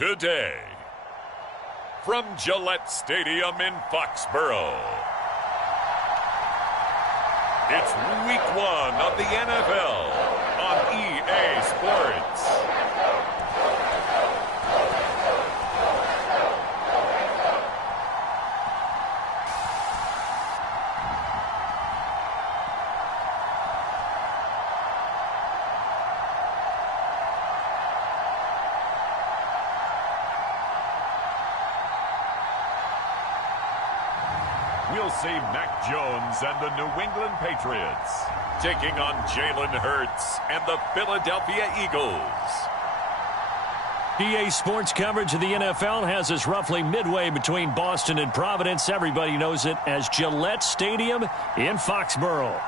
today. From Gillette Stadium in Foxborough, it's Week 1 of the NFL on EA Sports. We'll see Mac Jones and the New England Patriots taking on Jalen Hurts and the Philadelphia Eagles. EA Sports coverage of the NFL has us roughly midway between Boston and Providence. Everybody knows it as Gillette Stadium in Foxborough.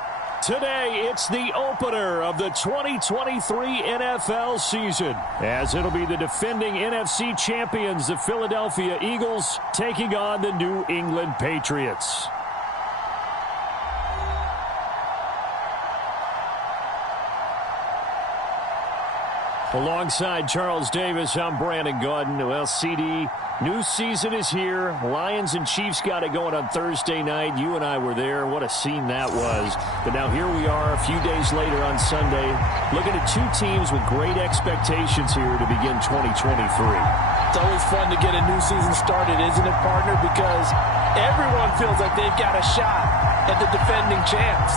Today, it's the opener of the 2023 NFL season, as it'll be the defending NFC champions, the Philadelphia Eagles, taking on the New England Patriots. Alongside Charles Davis, I'm Brandon Gaudin. Well, CD, new season is here. Lions and Chiefs got it going on Thursday night. You and I were there. What a scene that was. But now here we are a few days later on Sunday, looking at two teams with great expectations here to begin 2023. It's always fun to get a new season started, isn't it, partner? Because everyone feels like they've got a shot at the defending champs.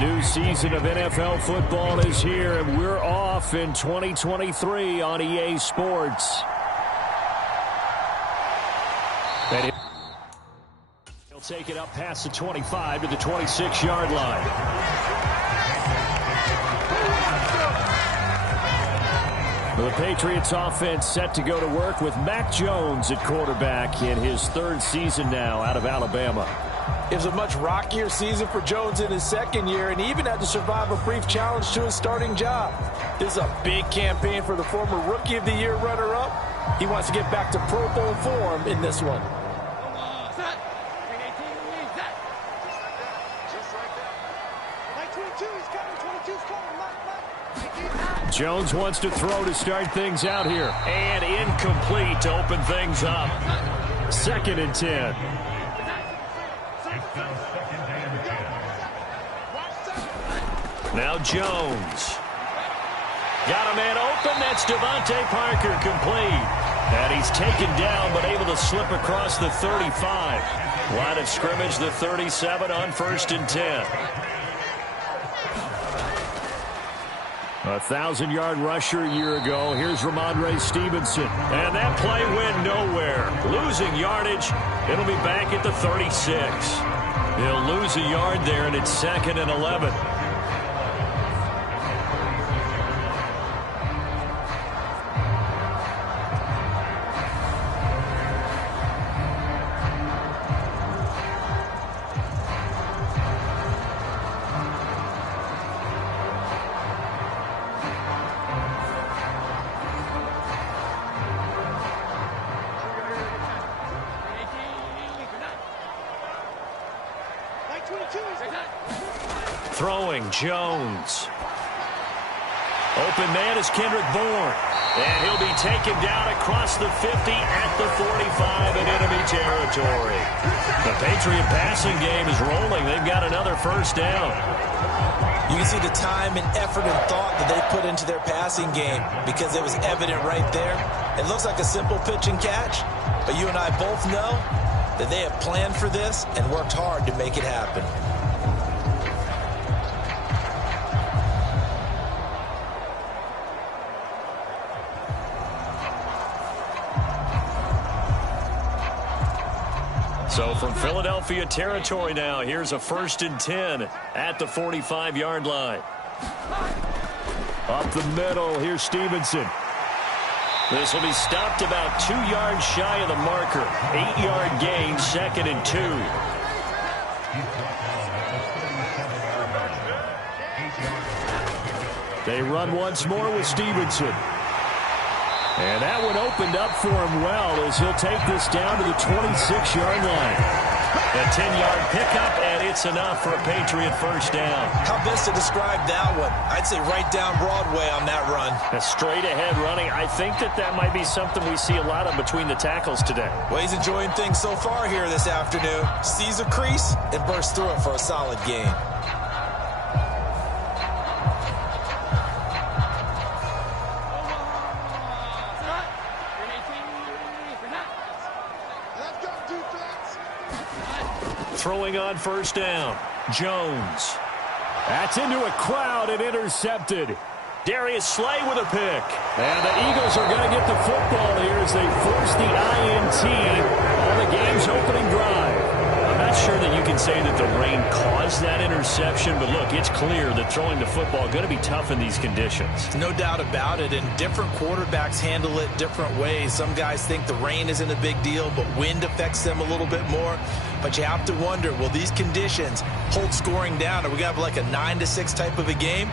New season of NFL football is here, and we're off in 2023 on EA Sports. And he'll take it up past the 25 to the 26-yard line. The Patriots offense set to go to work with Mac Jones at quarterback in his third season now out of Alabama. It was a much rockier season for Jones in his second year, and he even had to survive a brief challenge to his starting job. This is a big campaign for the former Rookie of the Year runner-up. He wants to get back to Pro Bowl form in this one. Jones wants to throw to start things out here. And incomplete to open things up. 2nd and 10. Now Jones. Got a man open. That's Devontae Parker, complete. And he's taken down but able to slip across the 35. Line of scrimmage, the 37 on 1st and 10. 1,000-yard rusher a year ago. Here's Ramondre Stevenson. And that play went nowhere. Losing yardage. It'll be back at the 36. He'll lose a yard there, and it's 2nd and 11. Throwing, Jones. Open man is Kendrick Bourne. And he'll be taken down across the 50 at the 45 in enemy territory. The Patriot passing game is rolling. They've got another first down. You can see the time and effort and thought that they put into their passing game because it was evident right there. It looks like a simple pitch and catch, but you and I both know that they have planned for this and worked hard to make it happen. So from Philadelphia territory now, here's a 1st and 10 at the 45-yard line. Up the middle, here's Stevenson. This will be stopped about 2 yards shy of the marker. 8-yard gain, 2nd and 2. They run once more with Stevenson. And that one opened up for him well as he'll take this down to the 26-yard line. A 10-yard pickup, and it's enough for a Patriot first down. How best to describe that one? I'd say right down Broadway on that run. A straight-ahead running. I think that might be something we see a lot of between the tackles today. Well, he's enjoying things so far here this afternoon. Sees a crease and bursts through it for a solid gain. Throwing on first down. Jones. That's into a crowd and intercepted. Darius Slay with a pick. And the Eagles are going to get the football here as they force the INT on the game's opening drive. I'm not sure that you can say that the rain caused that interception, but look, it's clear that throwing the football is going to be tough in these conditions. No doubt about it, and different quarterbacks handle it different ways. Some guys think the rain isn't a big deal, but wind affects them a little bit more. But you have to wonder, will these conditions hold scoring down? Are we going to have like a 9-6 type of a game?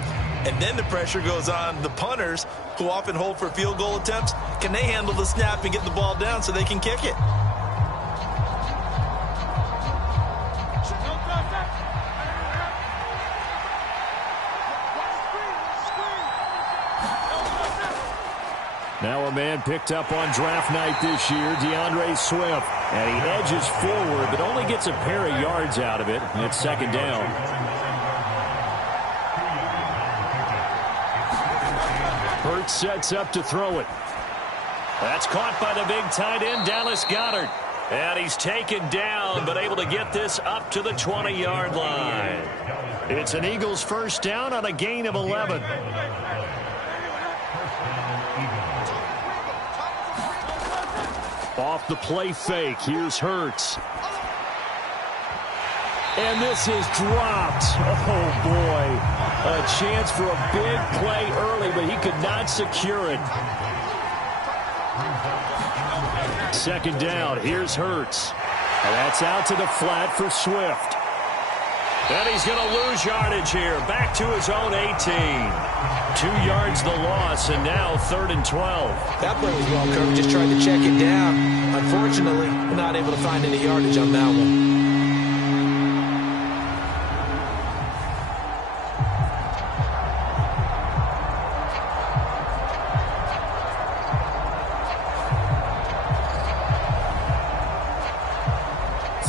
And then the pressure goes on the punters, who often hold for field goal attempts. Can they handle the snap and get the ball down so they can kick it? Now a man picked up on draft night this year, DeAndre Swift. And he edges forward, but only gets a pair of yards out of it. And it's second down. Hurts sets up to throw it. That's caught by the big tight end, Dallas Goedert. And he's taken down, but able to get this up to the 20-yard line. It's an Eagles first down on a gain of 11. Off the play fake, here's Hurts. And this is dropped. Oh, boy. A chance for a big play early, but he could not secure it. Second down, here's Hurts. And that's out to the flat for Swift. And he's going to lose yardage here. Back to his own 18. 2 yards the loss, and now 3rd and 12. That play was well covered. Just tried to check it down. Unfortunately, we're not able to find any yardage on that one.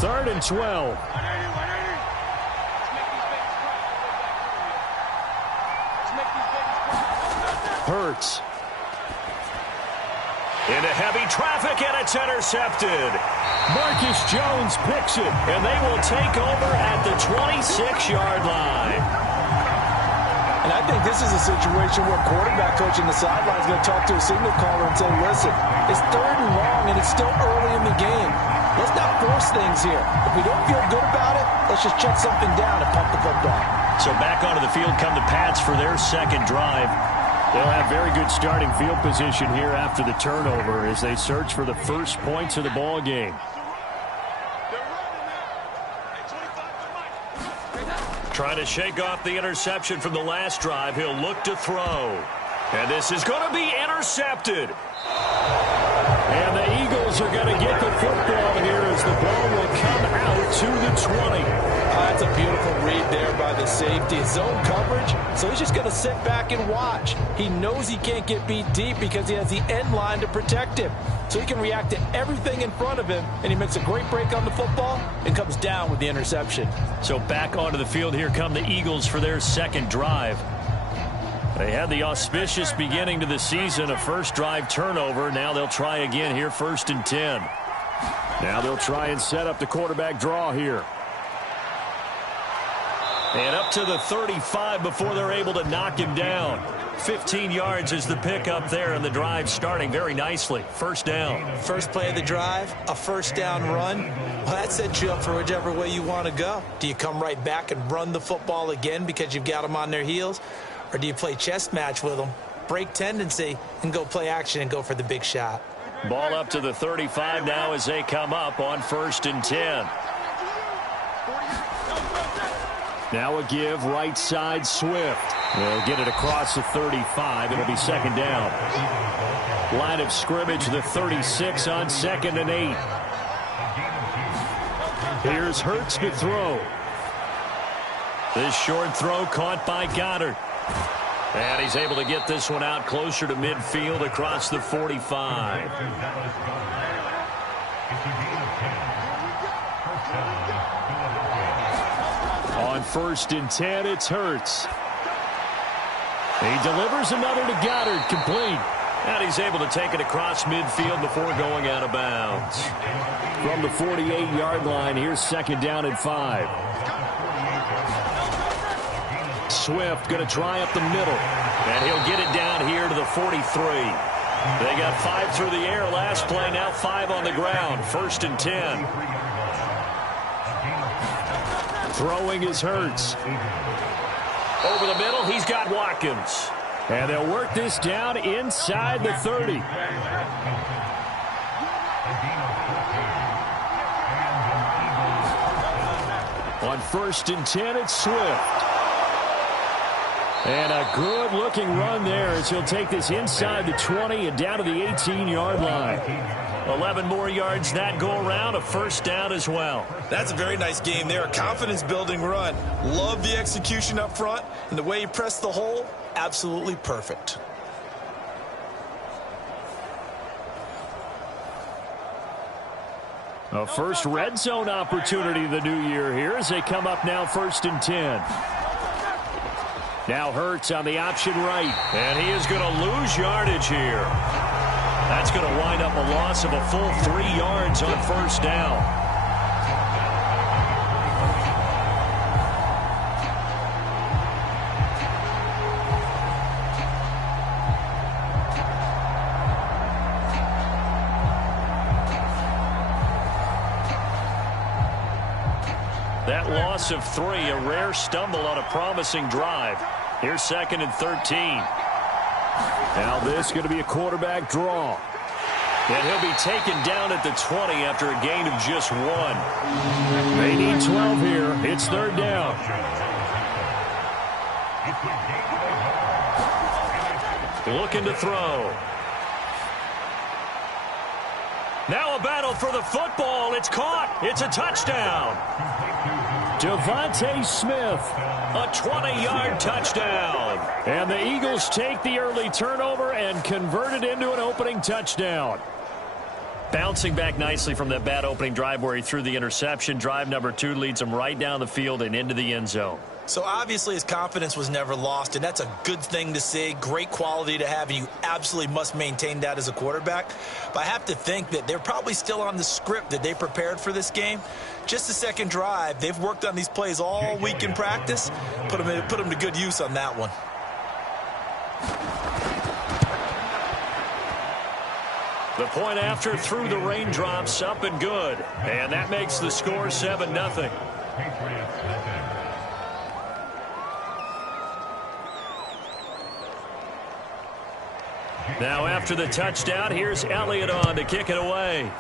Third and 12. Hurts. Into heavy traffic, and it's intercepted. Marcus Jones picks it, and they will take over at the 26-yard line. And I think this is a situation where quarterback coach in the sideline is going to talk to a signal caller and say, listen, it's 3rd and long, and it's still early in the game. Let's not force things here. If we don't feel good about it, let's just check something down and pump the football. So back onto the field come the Pats for their second drive. They'll have very good starting field position here after the turnover as they search for the first points of the ball game. Trying to shake off the interception from the last drive. He'll look to throw. And this is going to be intercepted. And the Eagles are going to get the football here as the ball will come out to the 20. That's a beautiful read there by the safety. Zone coverage, so he's just going to sit back and watch. He knows he can't get beat deep because he has the end line to protect him. So he can react to everything in front of him, and he makes a great break on the football and comes down with the interception. So back onto the field, here come the Eagles for their second drive. They had the auspicious beginning to the season, a first drive turnover. Now they'll try again here, 1st and 10. Now they'll try and set up the quarterback draw here. And up to the 35 before they're able to knock him down. 15 yards is the pickup there, and the drive starting very nicely. First down. First play of the drive, a first down run. Well, that sets you up for whichever way you want to go. Do you come right back and run the football again because you've got them on their heels? Or do you play chess match with them, break tendency, and go play action and go for the big shot? Ball up to the 35 now as they come up on 1st and 10. Now a give, right side, Swift. They'll get it across the 35. It'll be second down. Line of scrimmage, the 36 on 2nd and 8. Here's Hurts to throw. This short throw caught by Goddard. And he's able to get this one out closer to midfield across the 45. On 1st and 10, it's Hurts. He delivers another to Goddard, complete. And he's able to take it across midfield before going out of bounds. From the 48-yard line, here's 2nd down and 5. Swift going to try up the middle. And he'll get it down here to the 43. They got 5 through the air last play, now 5 on the ground. 1st and 10. Throwing is Hurts. Over the middle, he's got Watkins. And they'll work this down inside the 30. On 1st and 10, it's Swift. And a good-looking run there as he'll take this inside the 20 and down to the 18-yard line. 11 more yards that go around, a 1st down as well. That's a very nice game there. A confidence-building run. Love the execution up front, and the way he pressed the hole, absolutely perfect. A first red zone opportunity the new year here as they come up now 1st and 10. Now Hurts on the option right, and he is going to lose yardage here. That's going to wind up a loss of a full 3 yards on 1st down. That loss of 3, a rare stumble on a promising drive. Here's 2nd and 13. Now this is going to be a quarterback draw. And he'll be taken down at the 20 after a gain of just 1. They need 12 here. It's 3rd down. Looking to throw. Now a battle for the football. It's caught. It's a touchdown. Devontae Smith, a 20-yard touchdown. And the Eagles take the early turnover and convert it into an opening touchdown. Bouncing back nicely from that bad opening drive where he threw the interception. Drive number 2 leads him right down the field and into the end zone. So obviously his confidence was never lost, and that's a good thing to see. Great quality to have, and you absolutely must maintain that as a quarterback. But I have to think that they're probably still on the script that they prepared for this game. Just the second drive, they've worked on these plays all week in practice. Put them to good use on that one. The point after through the raindrops, up and good. And that makes the score 7-0. Now after the touchdown, here's Elliott on to kick it away.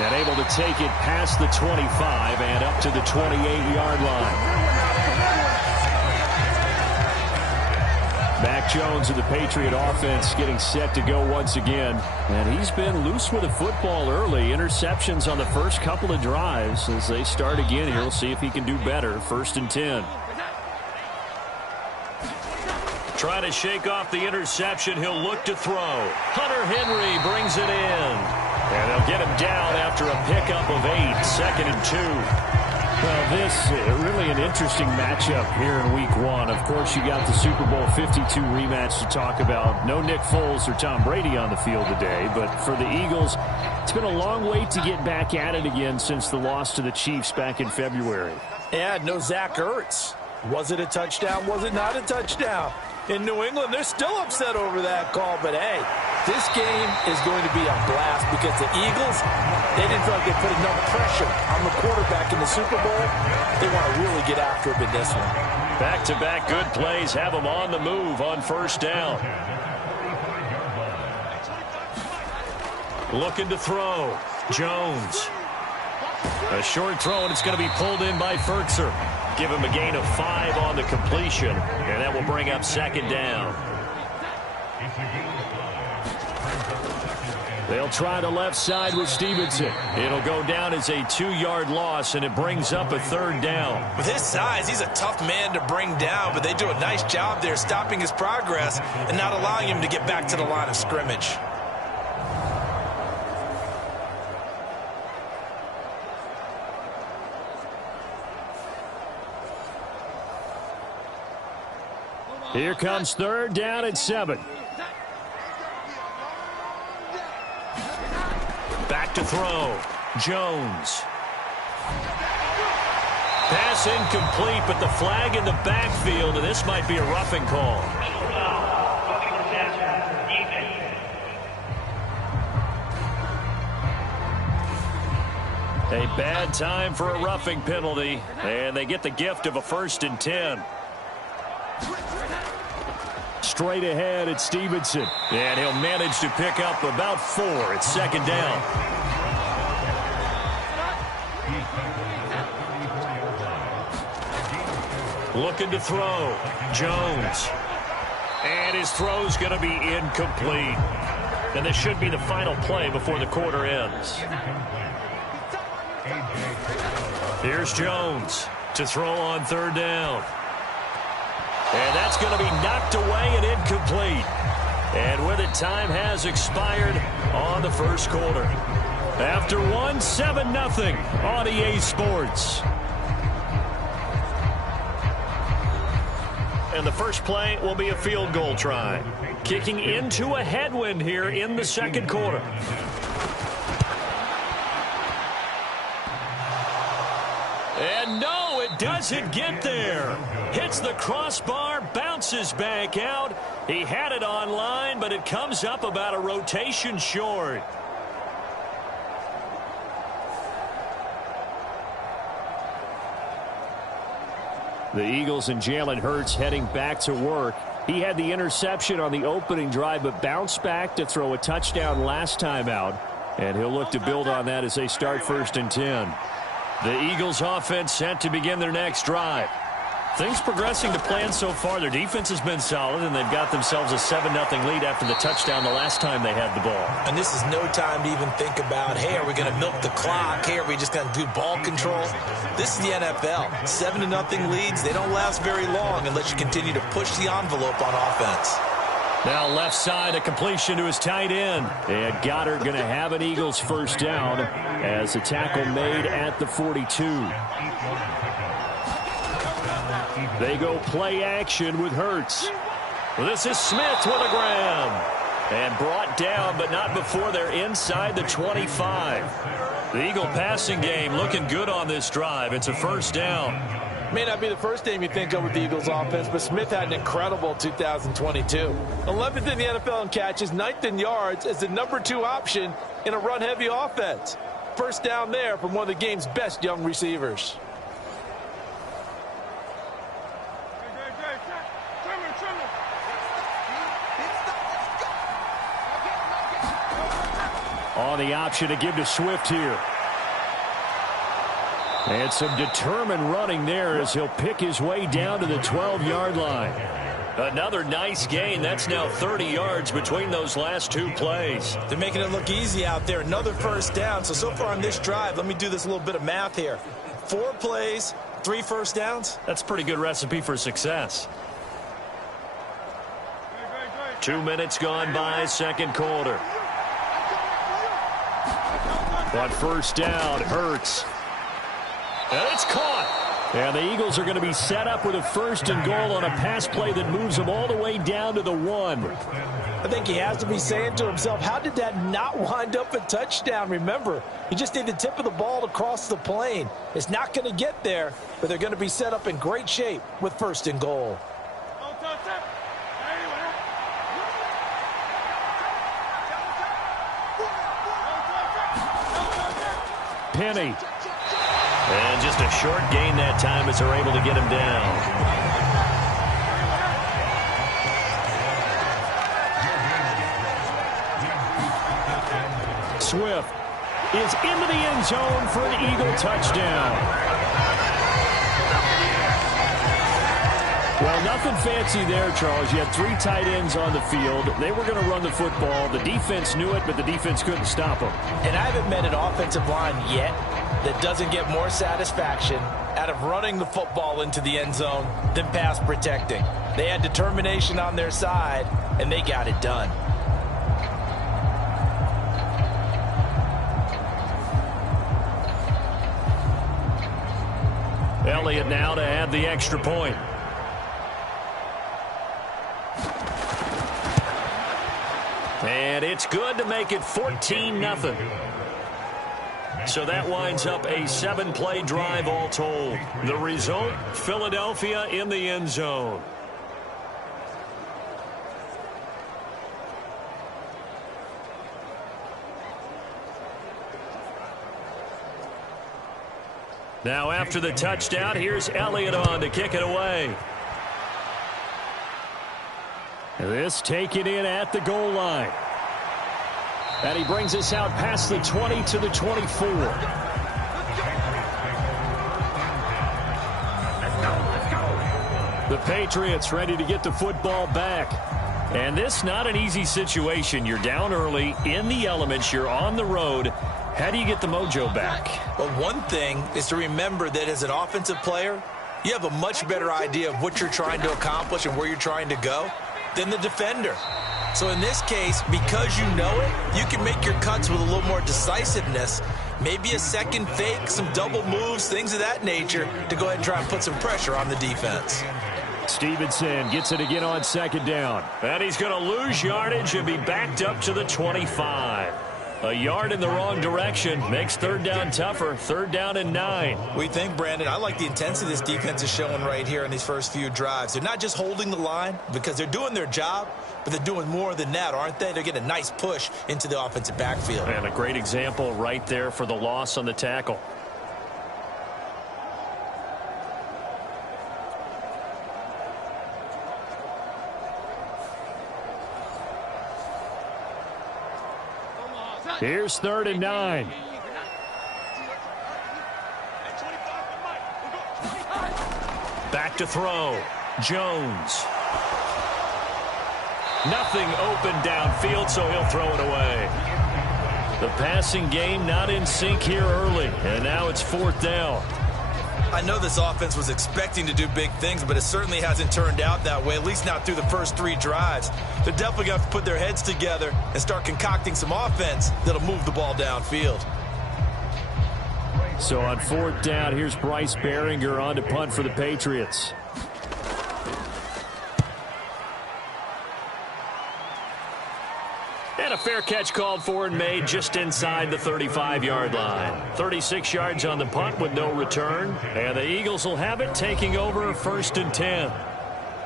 And able to take it past the 25 and up to the 28-yard line. Mac Jones of the Patriot offense getting set to go once again. And he's been loose with the football early. Interceptions on the first couple of drives. As they start again here, we'll see if he can do better. 1st and 10. Trying to shake off the interception. He'll look to throw. Hunter Henry brings it in. And they'll get him down after a pickup of 8. 2nd and 2. Well, this really an interesting matchup here in Week 1. Of course, you got the Super Bowl 52 rematch to talk about. No Nick Foles or Tom Brady on the field today. But for the Eagles, it's been a long wait to get back at it again since the loss to the Chiefs back in February. And no Zach Ertz. Was it a touchdown? Was it not a touchdown? In New England, they're still upset over that call. But, hey, this game is going to be a blast because the Eagles, they didn't feel like they put enough pressure on the quarterback in the Super Bowl. They want to really get after him in this one. Back-to-back good plays have them on the move on 1st down. Looking to throw. Jones. A short throw, and it's going to be pulled in by Ferkser. Give him a gain of 5 on the completion, and that will bring up second down. They'll try the left side with Stevenson. It'll go down as a 2-yard loss, and it brings up a third down. With his size, he's a tough man to bring down, but they do a nice job there stopping his progress and not allowing him to get back to the line of scrimmage. Here comes third down at 7. Back to throw. Jones. Pass incomplete, but the flag in the backfield, and this might be a roughing call. A bad time for a roughing penalty, and they get the gift of a 1st and 10. Straight ahead at Stevenson, and he'll manage to pick up about 4. It's second down. Looking to throw. Jones. And his throw's going to be incomplete. And this should be the final play before the quarter ends. Here's Jones to throw on third down. And that's going to be knocked away and incomplete. And with it, time has expired on the first quarter. After one, 7-0 on EA Sports. And the first play will be a field goal try. Kicking into a headwind here in the second quarter. And no, it doesn't get there. Hits the crossbar, bounces back out. He had it on line, but it comes up about a rotation short. The Eagles and Jalen Hurts heading back to work. He had the interception on the opening drive, but bounced back to throw a touchdown last time out. And he'll look to build on that as they start 1st and 10. The Eagles offense set to begin their next drive. Things progressing to plan so far. Their defense has been solid, and they've got themselves a 7-0 lead after the touchdown the last time they had the ball. And this is no time to even think about, hey, are we going to milk the clock? Hey, are we just going to do ball control? This is the NFL. 7-0 leads, they don't last very long unless you continue to push the envelope on offense. Now left side, a completion to his tight end. And Goddard going to have an Eagles first down as a tackle made at the 42. They go play action with Hurts. This is Smith with a grab. And brought down, but not before they're inside the 25. The Eagle passing game looking good on this drive. It's a first down. May not be the first name you think of with the Eagles offense, but Smith had an incredible 2022. 11th in the NFL in catches, 9th in yards as the number 2 option in a run-heavy offense. First down there from one of the game's best young receivers. On the option to give to Swift here. And some determined running there as he'll pick his way down to the 12-yard line. Another nice gain. That's now 30 yards between those last 2 plays. They're making it look easy out there. Another first down. So far on this drive, let me do this little bit of math here. 4 plays, 3 first downs. That's a pretty good recipe for success. 2 minutes gone by, second quarter. On first down, Hurts. And it's caught. And the Eagles are going to be set up with a 1st and goal on a pass play that moves them all the way down to the 1. I think he has to be saying to himself, how did that not wind up a touchdown? Remember, he just need the tip of the ball to cross the plane. It's not going to get there, but they're going to be set up in great shape with 1st and goal. Penny. And just a short gain that time as they're able to get him down. Swift. is into the end zone for an Eagle touchdown. Well, nothing fancy there, Charles. You had 3 tight ends on the field. They were going to run the football. The defense knew it, but the defense couldn't stop them. And I haven't met an offensive line yet that doesn't get more satisfaction out of running the football into the end zone than pass protecting. They had determination on their side, and they got it done. Elliott now to add the extra point. And it's good to make it 14-0. So that winds up a 7-play drive all told. The result, Philadelphia in the end zone. Now after the touchdown, here's Elliott on to kick it away. This taken in at the goal line. And he brings us out past the 20 to the 24. The Patriots ready to get the football back. And this not an easy situation. You're down early, in the elements, you're on the road. How do you get the mojo back? Well, one thing is to remember that as an offensive player, you have a much better idea of what you're trying to accomplish and where you're trying to go than the defender. So in this case, because you know it, you can make your cuts with a little more decisiveness, maybe a second fake, some double moves, things of that nature, to go ahead and try and put some pressure on the defense. Stevenson gets it again on second down. And he's going to lose yardage and be backed up to the 25. A yard in the wrong direction makes third down tougher. 3rd down and 9. We think, Brandon, I like the intensity this defense is showing right here in these first few drives. They're not just holding the line because they're doing their job, but they're doing more than that, aren't they? They're getting a nice push into the offensive backfield. And a great example right there for the loss on the tackle. Here's 3rd and 9. Back to throw. Jones. Nothing open downfield, so he'll throw it away. The passing game not in sync here early, and now it's 4th down. I know this offense was expecting to do big things, but it certainly hasn't turned out that way, at least not through the first 3 drives. They're definitely going to have to put their heads together and start concocting some offense that'll move the ball downfield. So on 4th down, here's Bryce Behringer on to punt for the Patriots. And a fair catch called for and made just inside the 35-yard line. 36 yards on the punt with no return. And the Eagles will have it, taking over 1st and 10.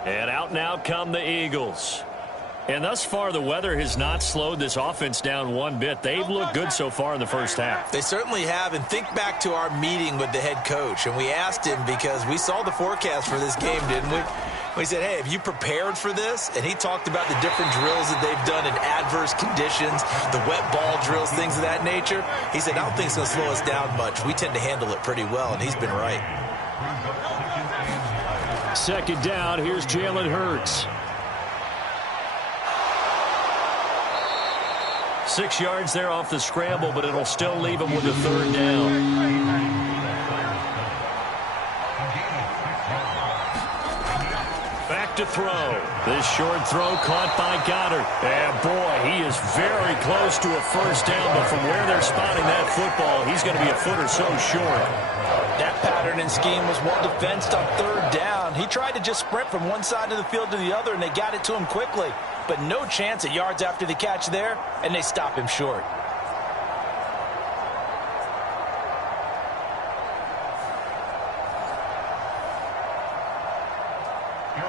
And out now come the Eagles. And thus far, the weather has not slowed this offense down one bit. They've looked good so far in the first half. They certainly have. And think back to our meeting with the head coach. And we asked him, because we saw the forecast for this game, didn't we? We said, hey, have you prepared for this? And he talked about the different drills that they've done in adverse conditions, the wet ball drills, things of that nature. He said, I don't think it's going to slow us down much. We tend to handle it pretty well, and he's been right. 2nd down, here's Jalen Hurts. 6 yards there off the scramble, but it'll still leave him with a 3rd down. Back to throw. This short throw caught by Goddard. And boy, he is very close to a 1st down, but from where they're spotting that football, he's going to be a foot or so short. That pattern and scheme was well defensed on 3rd down. He tried to just sprint from one side of the field to the other, and they got it to him quickly. But no chance at yards after the catch there, and they stop him short.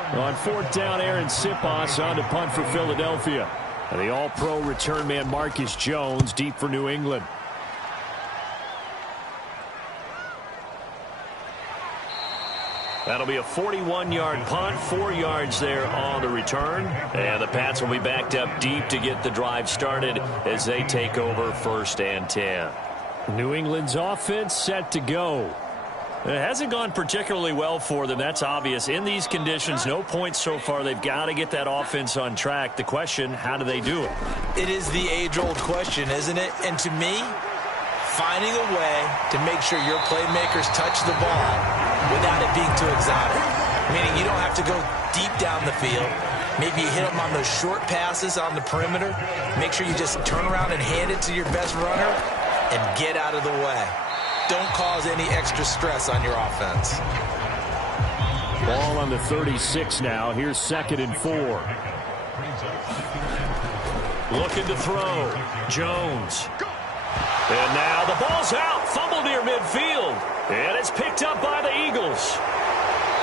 On 4th down, Aaron Siposs on to punt for Philadelphia. And the all-pro return man Marcus Jones deep for New England. That'll be a 41-yard punt, 4 yards there on the return. And the Pats will be backed up deep to get the drive started as they take over 1st and 10. New England's offense set to go. It hasn't gone particularly well for them. That's obvious. In these conditions, no points so far. They've got to get that offense on track. The question, how do they do it? It is the age-old question, isn't it? And to me, finding a way to make sure your playmakers touch the ball without it being too exotic. Meaning you don't have to go deep down the field. Maybe you hit them on those short passes on the perimeter. Make sure you just turn around and hand it to your best runner and get out of the way. Don't cause any extra stress on your offense. Ball on the 36 now. Here's 2nd and 4. Looking to throw. Jones. And now the ball's out. Fumble near midfield. And it's picked up by the Eagles.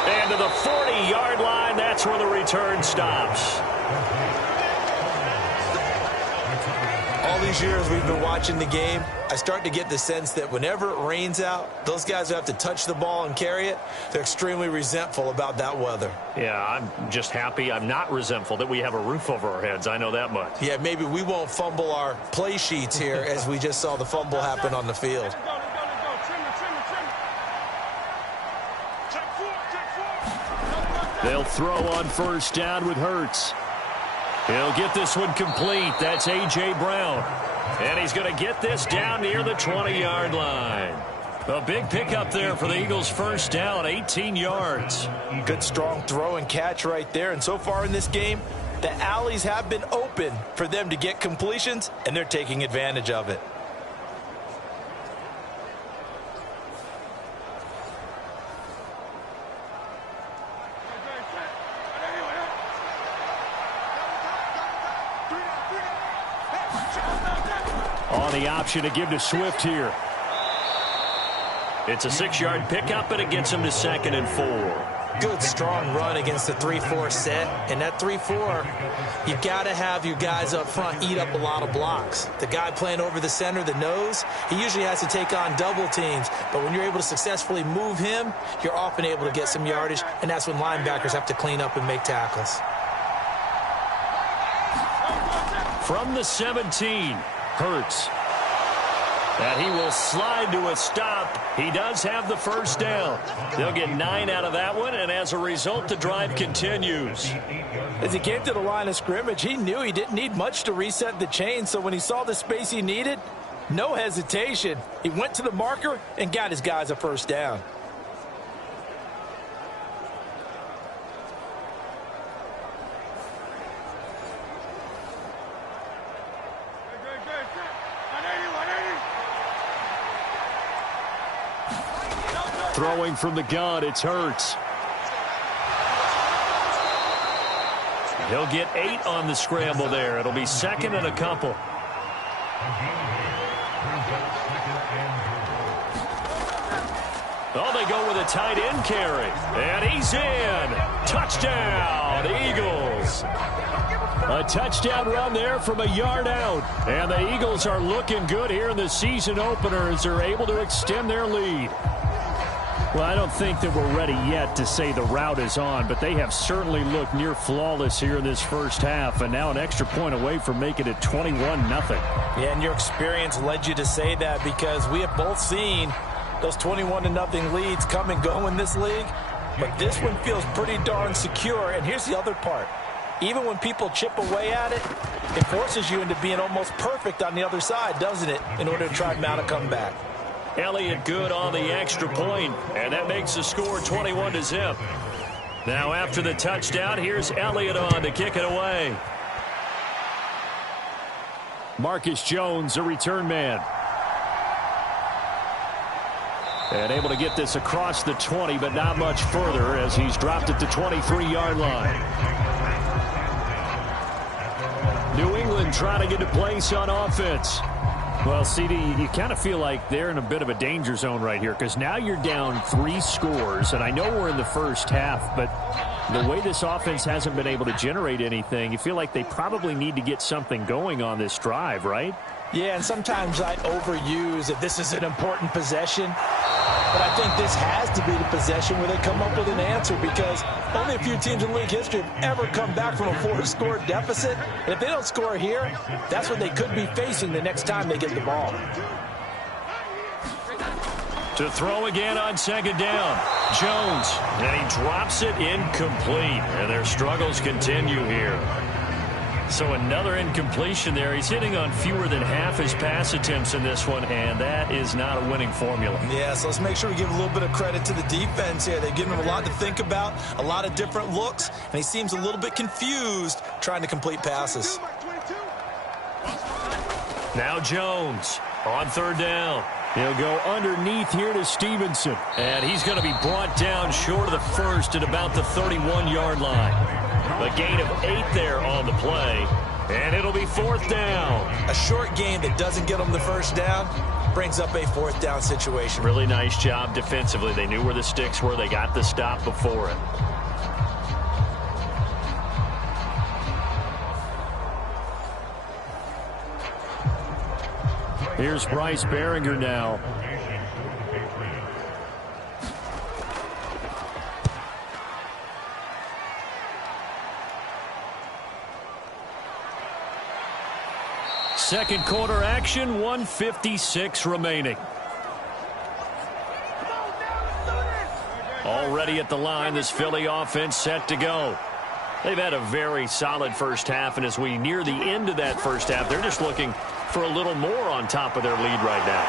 And to the 40-yard line, that's where the return stops. All these years we've been watching the game, I start to get the sense that whenever it rains out, those guys who have to touch the ball and carry it, they're extremely resentful about that weather. Yeah, I'm just happy I'm not resentful that we have a roof over our heads. I know that much. Yeah, maybe we won't fumble our play sheets here as we just saw the fumble happen on the field. They'll throw on 1st down with Hurts. He'll get this one complete. That's A.J. Brown. And he's going to get this down near the 20-yard line. A big pickup there for the Eagles' 1st down, 18 yards. Good strong throw and catch right there. And so far in this game, the alleys have been open for them to get completions, and they're taking advantage of it. On the option to give to Swift here. It's a 6-yard pickup, and it gets him to 2nd and 4. Good, strong run against the 3-4 set. And that 3-4, you've got to have your guys up front eat up a lot of blocks. The guy playing over the center, the nose, he usually has to take on double teams. But when you're able to successfully move him, you're often able to get some yardage, and that's when linebackers have to clean up and make tackles. From the 17, Hurts. And he will slide to a stop. He does have the 1st down. They'll get 9 out of that one, and as a result, the drive continues. As he came to the line of scrimmage, he knew he didn't need much to reset the chain, so when he saw the space he needed, no hesitation. He went to the marker and got his guys a 1st down. Throwing from the gun, it's Hurts. He'll get 8 on the scramble there. It'll be 2nd and a couple. Oh, they go with a tight end carry. And he's in. Touchdown, Eagles. A touchdown run there from a yard out. And the Eagles are looking good here in the season opener as they're able to extend their lead. Well, I don't think that we're ready yet to say the route is on, but they have certainly looked near flawless here in this 1st half, and now an extra point away from making it 21-0. Yeah, and your experience led you to say that because we have both seen those 21-0 leads come and go in this league, but this one feels pretty darn secure, and here's the other part. Even when people chip away at it, it forces you into being almost perfect on the other side, doesn't it, in order to try to mount a comeback. Elliott good on the extra point, and that makes the score 21-0. Now after the touchdown, here's Elliott on to kick it away. Marcus Jones, a return man. And able to get this across the 20, but not much further as he's dropped at the 23-yard line. New England trying to get a place on offense. Well, CD, you kind of feel like they're in a bit of a danger zone right here because now you're down 3 scores, and I know we're in the 1st half, but the way this offense hasn't been able to generate anything, you feel like they probably need to get something going on this drive, right? Yeah, and sometimes I overuse if this is an important possession, but I think this has to be the possession where they come up with an answer because only a few teams in league history have ever come back from a 4-score deficit. And if they don't score here, that's what they could be facing the next time they get the ball. To throw again on second down. Jones, and he drops it incomplete. And their struggles continue here. So another incompletion there. He's hitting on fewer than half his pass attempts in this one, and that is not a winning formula. Yeah, so let's make sure we give a little bit of credit to the defense here. They've given him a lot to think about, a lot of different looks, and he seems a little bit confused trying to complete passes. Now Jones on third down. He'll go underneath here to Stevenson. And he's going to be brought down short of the first at about the 31-yard line. A gain of 8 there on the play. And it'll be fourth down. A short game that doesn't get them the first down brings up a fourth down situation. Really nice job defensively. They knew where the sticks were. They got the stop before it. Here's Bryce Behringer now. Second quarter action, 1:56 remaining. Already at the line, this Philly offense set to go. They've had a very solid first half, and as we near the end of that first half, they're just looking for a little more on top of their lead right now.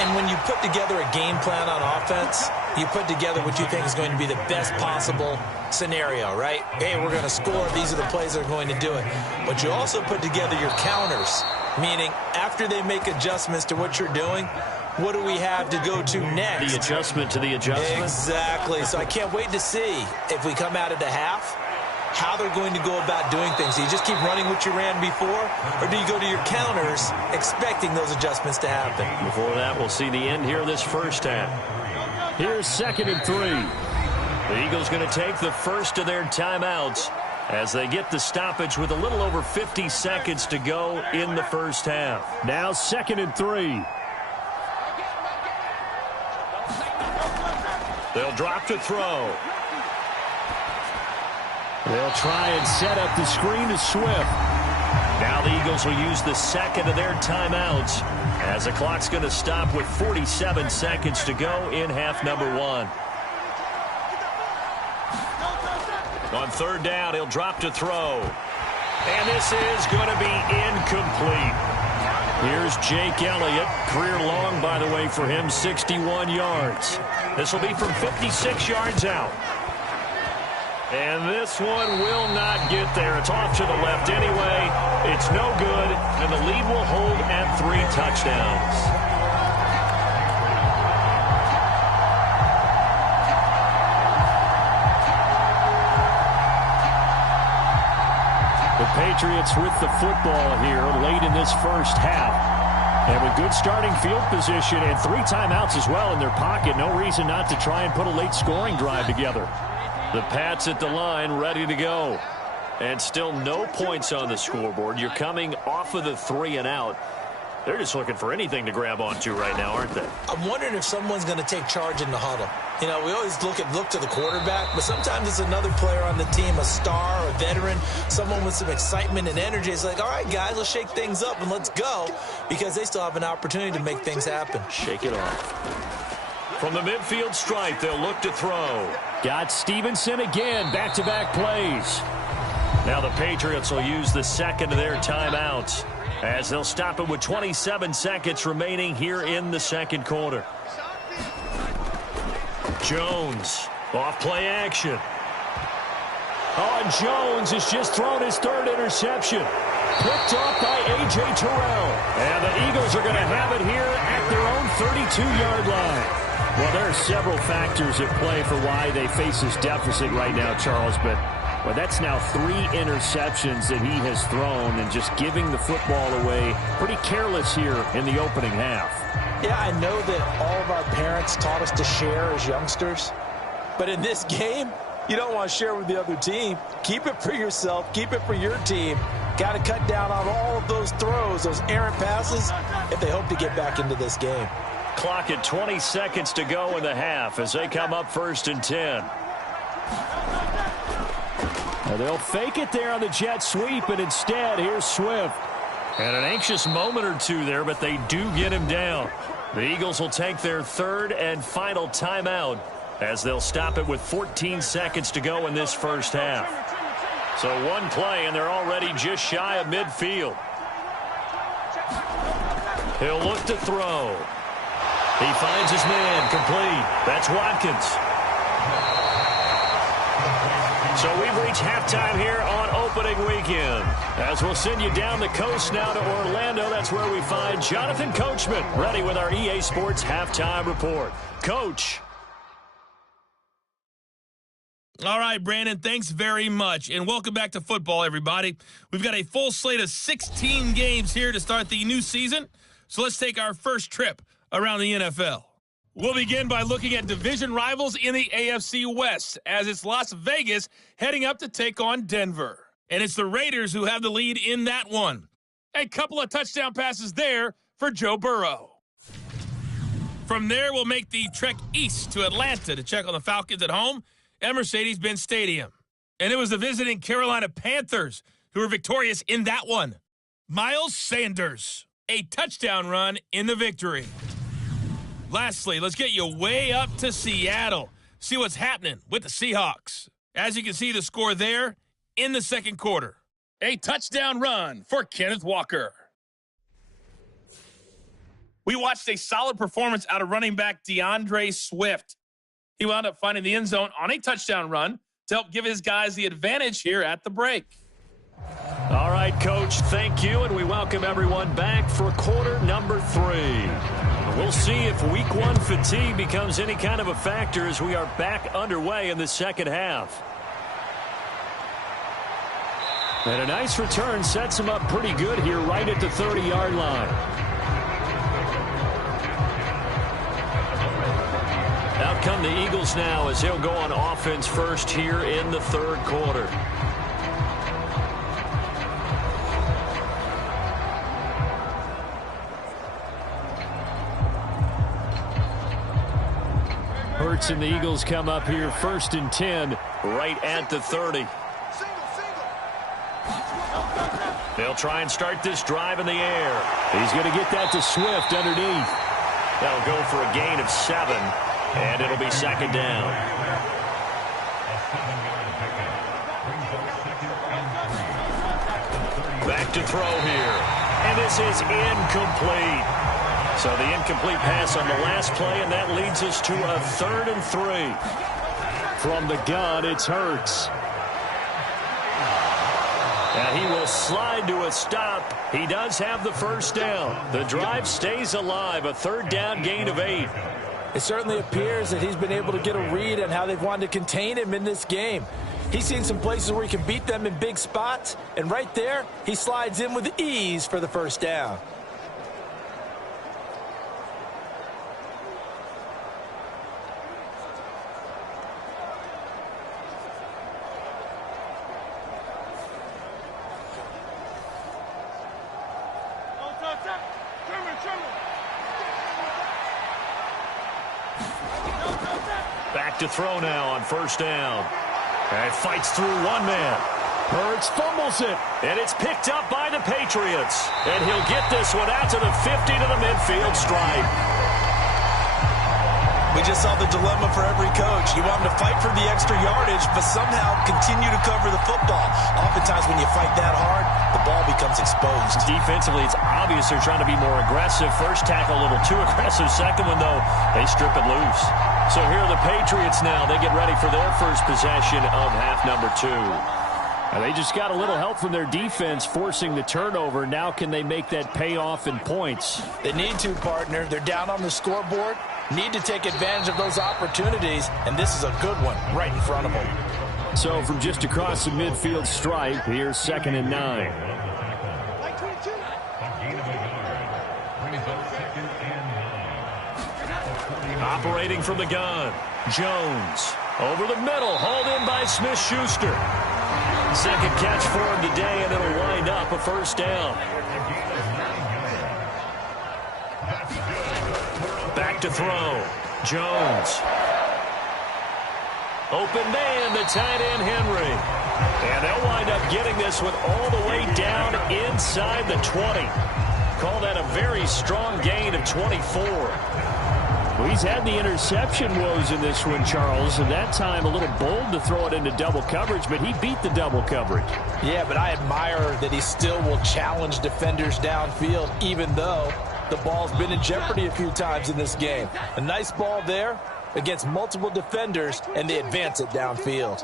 And when you put together a game plan on offense, you put together what you think is going to be the best possible scenario, right? Hey, we're going to score. These are the plays that are going to do it. But you also put together your counters, meaning after they make adjustments to what you're doing, what do we have to go to next? The adjustment to the adjustment? Exactly. So I can't wait to see if we come out of the half, how they're going to go about doing things. Do you just keep running what you ran before, or do you go to your counters expecting those adjustments to happen? Before that, we'll see the end here of this first half. Here's 2nd and 3. The Eagles going to take the first of their timeouts as they get the stoppage with a little over 50 seconds to go in the first half. Now 2nd and 3. They'll drop to throw. They'll try and set up the screen to Swift. Now the Eagles will use the second of their timeouts as the clock's going to stop with 47 seconds to go in half number 1. On third down, he'll drop to throw. And this is going to be incomplete. Here's Jake Elliott. Career long, by the way, for him, 61 yards. This will be from 56 yards out. And this one will not get there. It's off to the left anyway. It's no good, and the lead will hold at 3 touchdowns. The Patriots with the football here late in this first half. And with good starting field position and 3 timeouts as well in their pocket, no reason not to try and put a late scoring drive together. The Pats at the line, ready to go. And still no points on the scoreboard. You're coming off of the 3 and out. They're just looking for anything to grab onto right now, aren't they? I'm wondering if someone's going to take charge in the huddle. You know, we always look to the quarterback, but sometimes it's another player on the team, a star, a veteran, someone with some excitement and energy. It's like, all right, guys, let's shake things up and let's go, because they still have an opportunity to make things happen. Shake it off. From the midfield stripe, they'll look to throw. Got Stevenson again, back-to-back plays. Now the Patriots will use the second of their timeouts as they'll stop it with 27 seconds remaining here in the second quarter. Jones, off play action. Oh, and Jones has just thrown his 3rd interception. Picked off by A.J. Terrell. And the Eagles are going to have it here at their own 32-yard line. Well, there are several factors at play for why they face this deficit right now, Charles, but well, that's now 3 interceptions that he has thrown and just giving the football away pretty careless here in the opening half. Yeah, I know that all of our parents taught us to share as youngsters, but in this game, you don't want to share with the other team. Keep it for yourself. Keep it for your team. Got to cut down on all of those throws, those errant passes, if they hope to get back into this game. Clock at 20 seconds to go in the half as they come up 1st and 10. Now they'll fake it there on the jet sweep, and instead, here's Swift. And an anxious moment or two there, but they do get him down. The Eagles will take their third and final timeout as they'll stop it with 14 seconds to go in this first half. So one play, and they're already just shy of midfield. He'll look to throw. He finds his man complete. That's Watkins. So we've reached halftime here on opening weekend. As we'll send you down the coast now to Orlando, that's where we find Jonathan Coachman, ready with our EA Sports halftime report. Coach. All right, Brandon, thanks very much. And welcome back to football, everybody. We've got a full slate of 16 games here to start the new season. So let's take our first trip around the NFL. We'll begin by looking at division rivals in the AFC West, as it's Las Vegas heading up to take on Denver. And it's the Raiders who have the lead in that one. A couple of touchdown passes there for Joe Burrow. From there, we'll make the trek east to Atlanta to check on the Falcons at home at Mercedes-Benz Stadium. And it was the visiting Carolina Panthers who were victorious in that one. Miles Sanders, a touchdown run in the victory. Lastly, let's get you way up to Seattle. See what's happening with the Seahawks. As you can see, the score there in the second quarter. A touchdown run for Kenneth Walker. We watched a solid performance out of running back DeAndre Swift. He wound up finding the end zone on a touchdown run to help give his guys the advantage here at the break. All right, Coach, thank you, and we welcome everyone back for quarter number 3. We'll see if week 1 fatigue becomes any kind of a factor as we are back underway in the second half. And a nice return sets him up pretty good here right at the 30-yard line. Out come the Eagles now as he'll go on offense first here in the third quarter. Hurts and the Eagles come up here first and 10 right at the 30. They'll try and start this drive in the air. He's going to get that to Swift underneath. That'll go for a gain of 7, and it'll be second down. Back to throw here, and this is incomplete. So the incomplete pass on the last play, and that leads us to a 3rd and 3. From the gun, it's Hurts. And he will slide to a stop. He does have the first down. The drive stays alive, a 3rd down gain of 8. It certainly appears that he's been able to get a read on how they've wanted to contain him in this game. He's seen some places where he can beat them in big spots, and right there, he slides in with ease for the first down. Back to throw now on first down. And fights through one man. Hurts fumbles it. And it's picked up by the Patriots. And he'll get this one out to the 50 to the midfield stripe. We just saw the dilemma for every coach. You want them to fight for the extra yardage, but somehow continue to cover the football. Oftentimes when you fight that hard, the ball becomes exposed. Defensively, it's obvious they're trying to be more aggressive. First tackle a little too aggressive. Second one, though, they strip it loose. So here are the Patriots now. They get ready for their first possession of half number 2. And they just got a little help from their defense forcing the turnover. Now can they make that pay off in points? They need to, partner. They're down on the scoreboard. Need to take advantage of those opportunities, and this is a good one right in front of them. So from just across the midfield stripe, here's 2nd and 9. Operating from the gun, Jones. Over the middle, hauled in by Smith-Schuster. Second catch for him today, and it'll wind up a first down. Back to throw, Jones. Open man, the tight end, Henry. And they'll wind up getting this one all the way down inside the 20. call that a very strong gain of 24. Well, he's had the interception woes in this one, Charles, and that time a little bold to throw it into double coverage, but he beat the double coverage. Yeah, but I admire that he still will challenge defenders downfield, even though the ball's been in jeopardy a few times in this game. A nice ball there against multiple defenders, and they advance it downfield.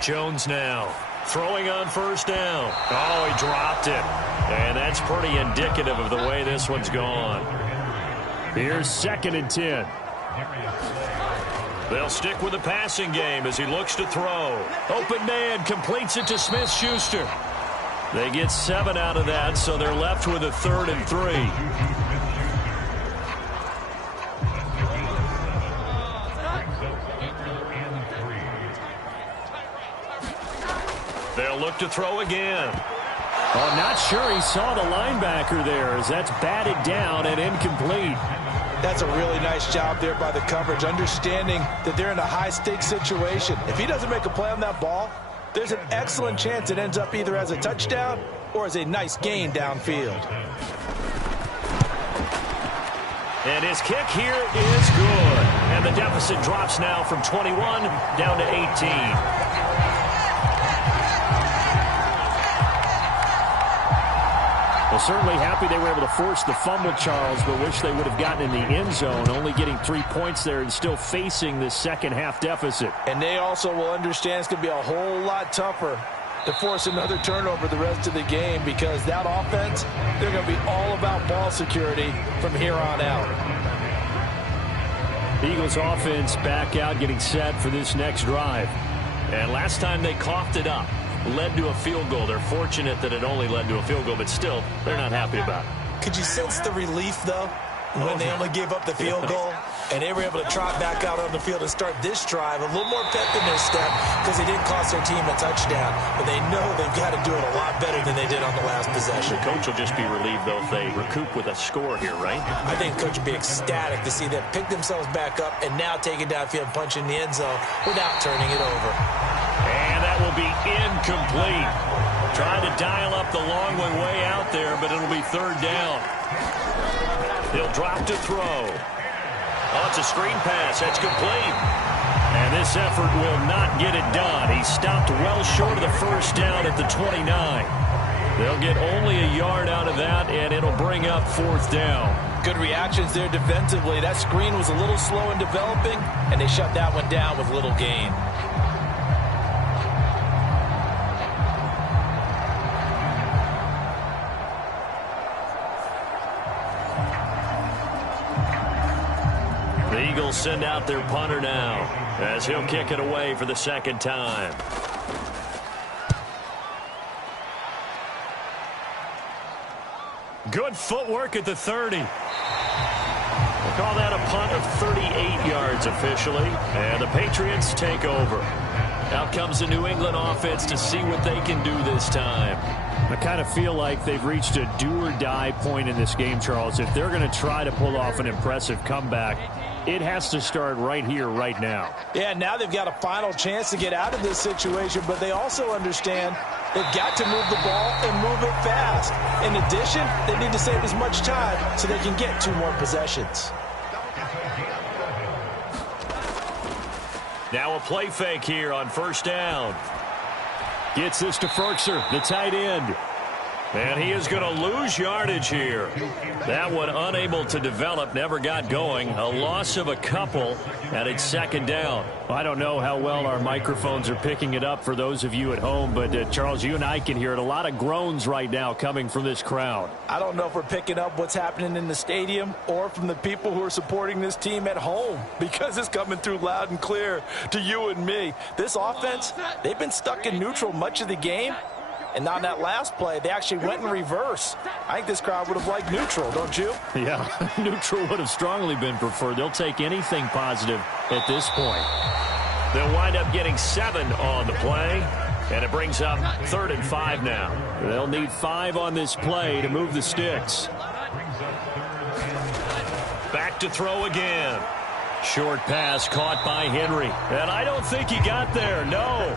Jones now throwing on first down. Oh, he dropped it. And that's pretty indicative of the way this one's gone. Here's 2nd and 10. They'll stick with the passing game as he looks to throw. Open man completes it to Smith-Schuster. They get 7 out of that, so they're left with a 3rd and 3. They'll look to throw again. Oh, not sure he saw the linebacker there as that's batted down and incomplete. That's a really nice job there by the coverage, understanding that they're in a high-stakes situation. If he doesn't make a play on that ball, there's an excellent chance it ends up either as a touchdown or as a nice gain downfield. And his kick here is good. And the deficit drops now from 21 down to 18. Well, certainly happy they were able to force the fumble, Charles, but wish they would have gotten in the end zone, only getting 3 points there and still facing this second-half deficit. And they also will understand it's going to be a whole lot tougher to force another turnover the rest of the game because that offense, they're going to be all about ball security from here on out. The Eagles offense back out getting set for this next drive. And last time they coughed it up. Led to a field goal. They're fortunate that it only led to a field goal, but still, they're not happy about it. Could you sense the relief, though, when they only gave up the field goal and they were able to trot back out on the field and start this drive? A little more pep in their step because they didn't cost their team a touchdown, but they know they've got to do it a lot better than they did on the last possession. The coach will just be relieved, though, if they recoup with a score here, right? I think the coach will be ecstatic to see them pick themselves back up and now take it downfield and punch in the end zone without turning it over. And that will be incomplete. Trying to dial up the long way out there, but it'll be 3rd down. He'll drop to throw. Oh, it's a screen pass. That's complete. And this effort will not get it done. He stopped well short of the first down at the 29. They'll get only a yard out of that, and it'll bring up 4th down. Good reactions there defensively. That screen was a little slow in developing, and they shut that one down with little gain. The Eagles send out their punter now as he'll kick it away for the 2nd time. Good footwork at the 30. We'll call that a punt of 38 yards officially, and the Patriots take over. Out comes the New England offense to see what they can do this time. I kind of feel like they've reached a do-or-die point in this game, Charles. If they're going to try to pull off an impressive comeback, it has to start right here, right now. Yeah, now they've got a final chance to get out of this situation, but they also understand they've got to move the ball and move it fast. In addition, they need to save as much time so they can get 2 more possessions. Now a play fake here on 1st down. Gets this to Ferkser, the tight end. And he is going to lose yardage here. That one unable to develop, never got going. A loss of a couple, and it's 2nd down. I don't know how well our microphones are picking it up for those of you at home, but Charles, you and I can hear it. A lot of groans right now coming from this crowd. I don't know if we're picking up what's happening in the stadium or from the people who are supporting this team at home, because it's coming through loud and clear to you and me. This offense, they've been stuck in neutral much of the game. And on that last play, they actually went in reverse. I think this crowd would have liked neutral, don't you? Yeah, neutral would have strongly been preferred. They'll take anything positive at this point. They'll wind up getting 7 on the play, and it brings up 3rd and 5 now. They'll need 5 on this play to move the sticks. Back to throw again. Short pass caught by Henry. And I don't think he got there, no.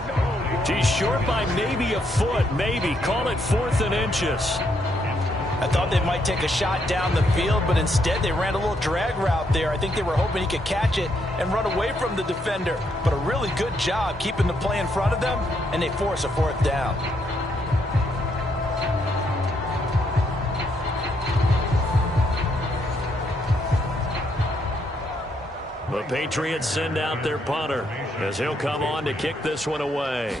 He's short by maybe a foot, maybe. Call it 4th and inches. I thought they might take a shot down the field, but instead they ran a little drag route there. I think they were hoping he could catch it and run away from the defender. But a really good job keeping the play in front of them, and they force a 4th down. The Patriots send out their punter as he'll come on to kick this one away.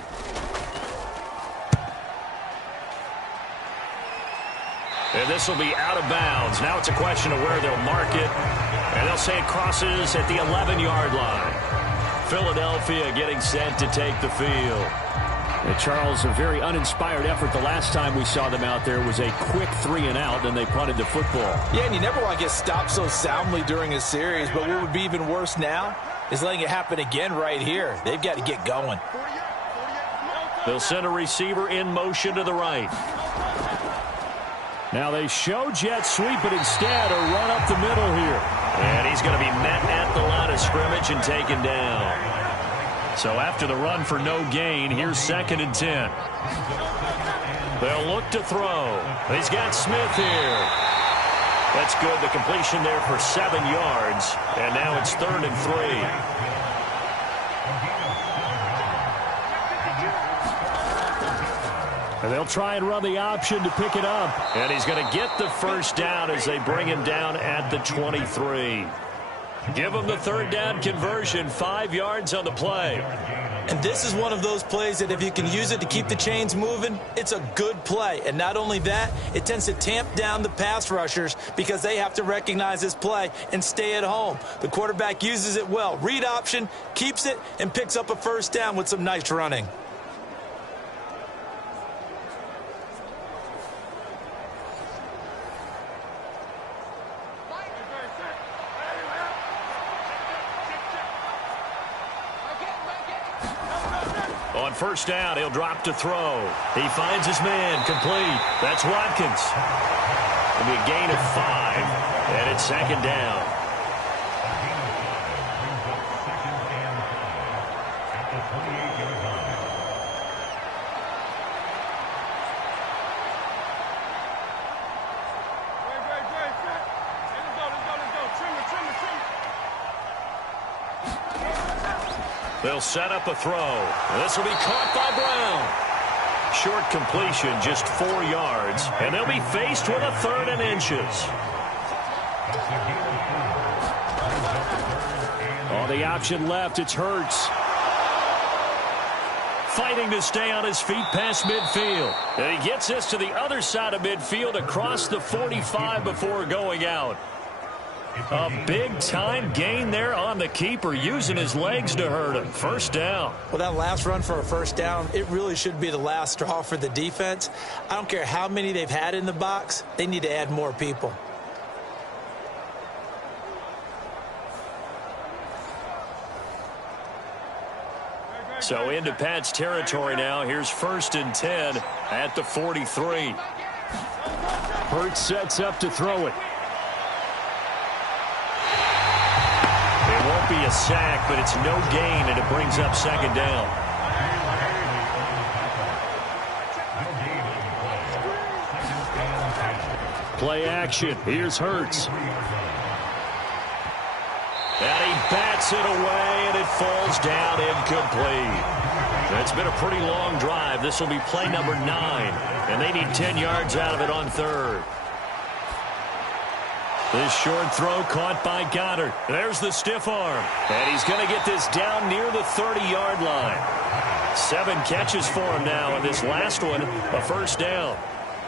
And this will be out of bounds. Now it's a question of where they'll mark it. And they'll say it crosses at the 11-yard line. Philadelphia getting set to take the field. And Charles, a very uninspired effort. The last time we saw them out there was a quick 3-and-out, and they punted the football. Yeah, and you never want to get stopped so soundly during a series. But what would be even worse now is letting it happen again right here. They've got to get going. They'll send a receiver in motion to the right. Now they show jet sweep, but instead a run up the middle here. And he's going to be met at the line of scrimmage and taken down. So after the run for no gain, here's 2nd and 10. They'll look to throw. He's got Smith here. That's good. The completion there for 7 yards. And now it's 3rd and 3. And they'll try and run the option to pick it up. And he's going to get the first down as they bring him down at the 23. Give him the 3rd down conversion, 5 yards on the play. And this is one of those plays that if you can use it to keep the chains moving, it's a good play. And not only that, it tends to tamp down the pass rushers because they have to recognize this play and stay at home. The quarterback uses it well. Read option, keeps it, and picks up a first down with some nice running. On first down, he'll drop to throw. He finds his man, complete. That's Watkins. It'll be a gain of 5, and it's 2nd down. They'll set up a throw. This will be caught by Brown. Short completion, just 4 yards. And they'll be faced with a 3rd and inches. On the option left, it's Hurts. Fighting to stay on his feet past midfield. And he gets this to the other side of midfield across the 45 before going out. A big-time gain there on the keeper, using his legs to hurt him. First down. Well, that last run for a first down, it really should be the last straw for the defense. I don't care how many they've had in the box. They need to add more people. So into Pat's territory now. Here's 1st and 10 at the 43. Hurts sets up to throw it. Won't be a sack, but it's no gain, and it brings up 2nd down. Play action. Here's Hurts. And he bats it away, and it falls down incomplete. It's been a pretty long drive. This will be play number 9, and they need 10 yards out of it on 3rd. This short throw caught by Goddard. There's the stiff arm. And he's going to get this down near the 30-yard line. 7 catches for him now, and this last one, a first down.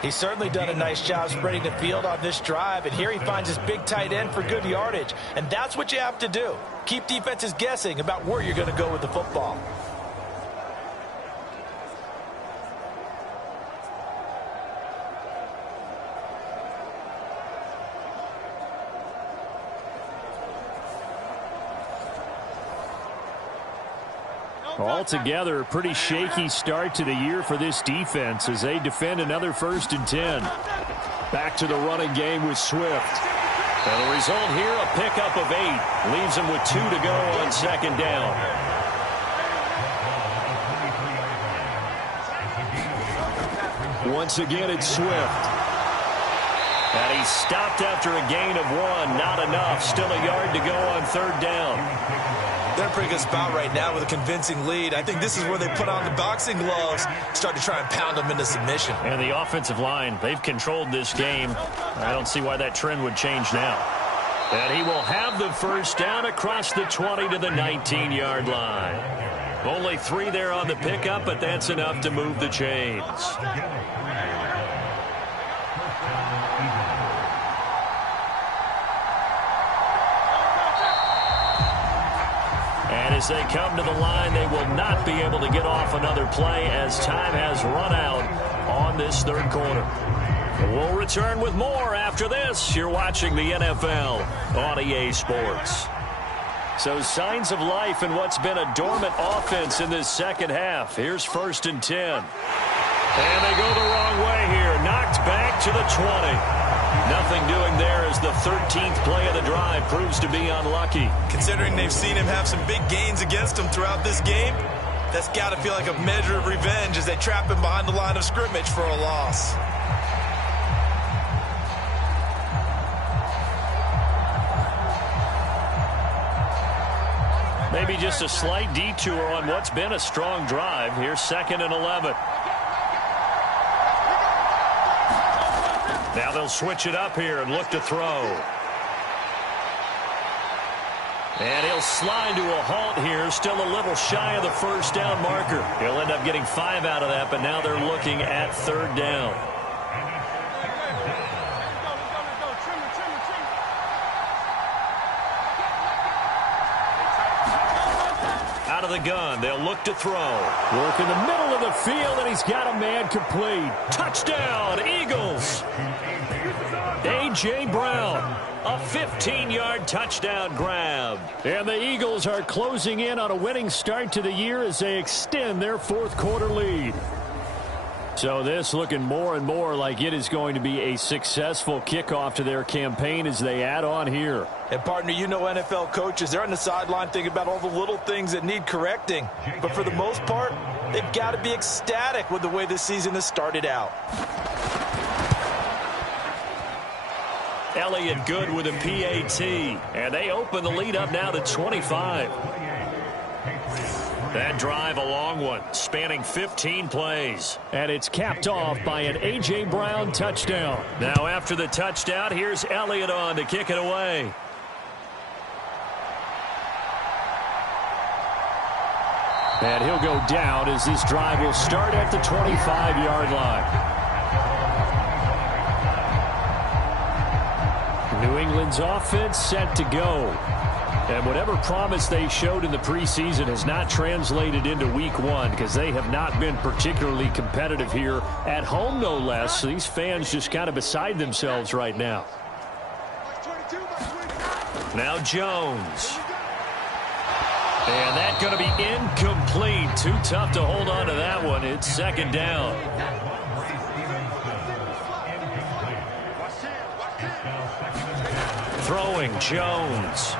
He's certainly done a nice job spreading the field on this drive, and here he finds his big tight end for good yardage. And that's what you have to do. Keep defenses guessing about where you're going to go with the football. Altogether, a pretty shaky start to the year for this defense as they defend another 1st and 10. Back to the running game with Swift. And the result here, a pickup of 8. Leaves them with 2 to go on 2nd down. Once again, it's Swift. And he stopped after a gain of 1. Not enough. Still a yard to go on 3rd down. They're in a pretty good spot right now with a convincing lead. I think this is where they put on the boxing gloves, start to try and pound them into submission. And the offensive line, they've controlled this game. I don't see why that trend would change now. And he will have the first down across the 20 to the 19-yard line. Only 3 there on the pickup, but that's enough to move the chains. And as they come to the line, they will not be able to get off another play as time has run out on this 3rd quarter. We'll return with more after this. You're watching the NFL on EA Sports. So signs of life in what's been a dormant offense in this 2nd half. Here's 1st and 10. And they go the wrong way here. Knocked back to the 20. Nothing doing there as the 13th play of the drive proves to be unlucky. Considering they've seen him have some big gains against him throughout this game, that's got to feel like a measure of revenge as they trap him behind the line of scrimmage for a loss. Maybe just a slight detour on what's been a strong drive. Here's 2nd and 11. Now they'll switch it up here and look to throw. And he'll slide to a halt here, still a little shy of the first down marker. He'll end up getting 5 out of that, but now they're looking at 3rd down. Out of the gun, they'll look to throw. Work in the middle of the field, and he's got a man complete. Touchdown, Eagles! A.J. Brown, a 15-yard touchdown grab. And the Eagles are closing in on a winning start to the year as they extend their 4th quarter lead. So this looking more and more like it is going to be a successful kickoff to their campaign as they add on here. And partner, you know NFL coaches, they're on the sideline thinking about all the little things that need correcting. But for the most part, they've got to be ecstatic with the way this season has started out. Elliott good with a PAT. And they open the lead up now to 25. That drive a long one, spanning 15 plays. And it's capped off by an A.J. Brown touchdown. Now after the touchdown, here's Elliott on to kick it away. And he'll go down as this drive will start at the 25-yard line. New England's offense set to go. And whatever promise they showed in the preseason has not translated into week 1 because they have not been particularly competitive here at home, no less. So these fans just kind of beside themselves right now. Now Jones. And that's going to be incomplete. Too tough to hold on to that one. It's 2nd down. Throwing Jones.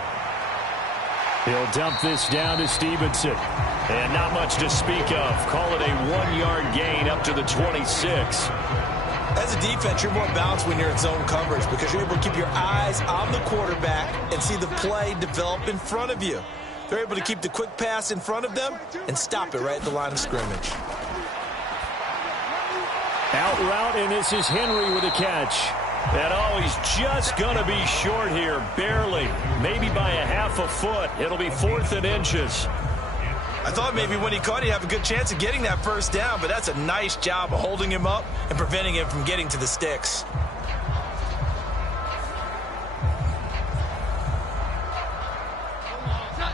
He'll dump this down to Stevenson. And not much to speak of. Call it a 1-yard gain up to the 26. As a defense, you're more balanced when you're in zone coverage because you're able to keep your eyes on the quarterback and see the play develop in front of you. They're able to keep the quick pass in front of them and stop it right at the line of scrimmage. Out route, and this is Henry with a catch. And oh, he's just going to be short here, barely, maybe by a half a foot. It'll be 4th and inches. I thought maybe when he caught, he'd have a good chance of getting that first down, but that's a nice job of holding him up and preventing him from getting to the sticks.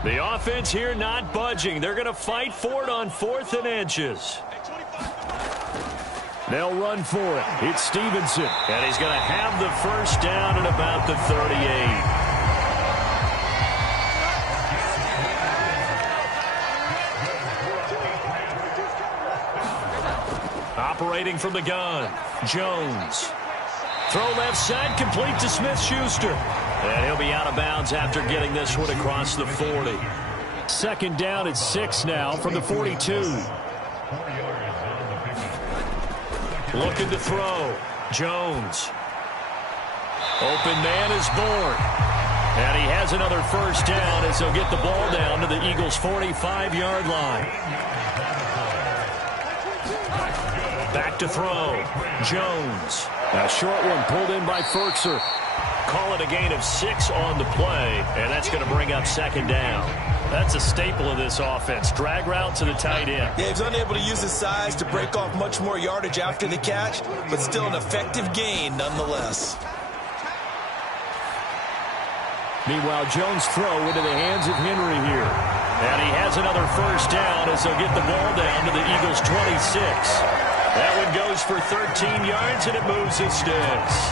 The offense here not budging. They're going to fight for it on 4th and inches. They'll run for it. It's Stevenson. And he's going to have the first down at about the 38. Operating from the gun, Jones. Throw left side, complete to Smith-Schuster. And he'll be out of bounds after getting this one across the 40. 2nd down at 6 now from the 42. Looking to throw. Jones. Open man is born. And he has another first down as he'll get the ball down to the Eagles' 45-yard line. Back to throw. Jones. A short one pulled in by Ferkser. Call it a gain of 6 on the play, and that's going to bring up second down. That's a staple of this offense. Drag route to the tight end. Yeah, he's unable to use his size to break off much more yardage after the catch, but still an effective gain nonetheless. Meanwhile, Jones' throw into the hands of Henry here. And he has another first down as they'll get the ball down to the Eagles' 26. That one goes for 13 yards, and it moves his sticks.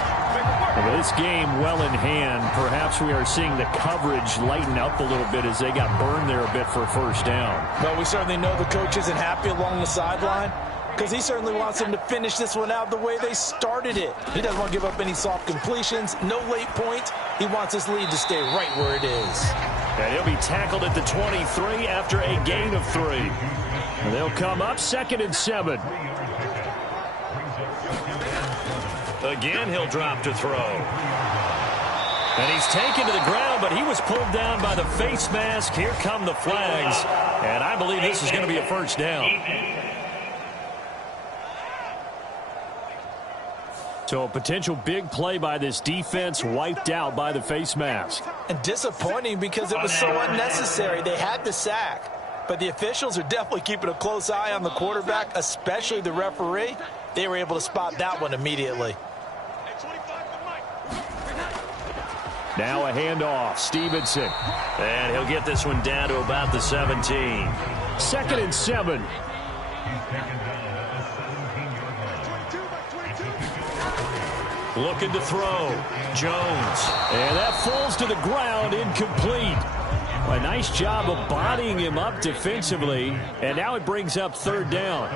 With this game well in hand, perhaps we are seeing the coverage lighten up a little bit as they got burned there a bit for a first down. Well, we certainly know the coach isn't happy along the sideline because he certainly wants them to finish this one out the way they started it. He doesn't want to give up any soft completions, no late points. He wants his lead to stay right where it is. And he'll be tackled at the 23 after a gain of 3. And they'll come up 2nd and 7. Again, he'll drop to throw. And he's taken to the ground, but he was pulled down by the face mask. Here come the flags. And I believe this is going to be a first down. So a potential big play by this defense wiped out by the face mask. And disappointing because it was so unnecessary. They had the sack. But the officials are definitely keeping a close eye on the quarterback, especially the referee. They were able to spot that one immediately. Now a handoff. Stevenson. And he'll get this one down to about the 17. 2nd and 7. Looking to throw. Jones. And that falls to the ground, incomplete. A nice job of bodying him up defensively. And now it brings up 3rd down.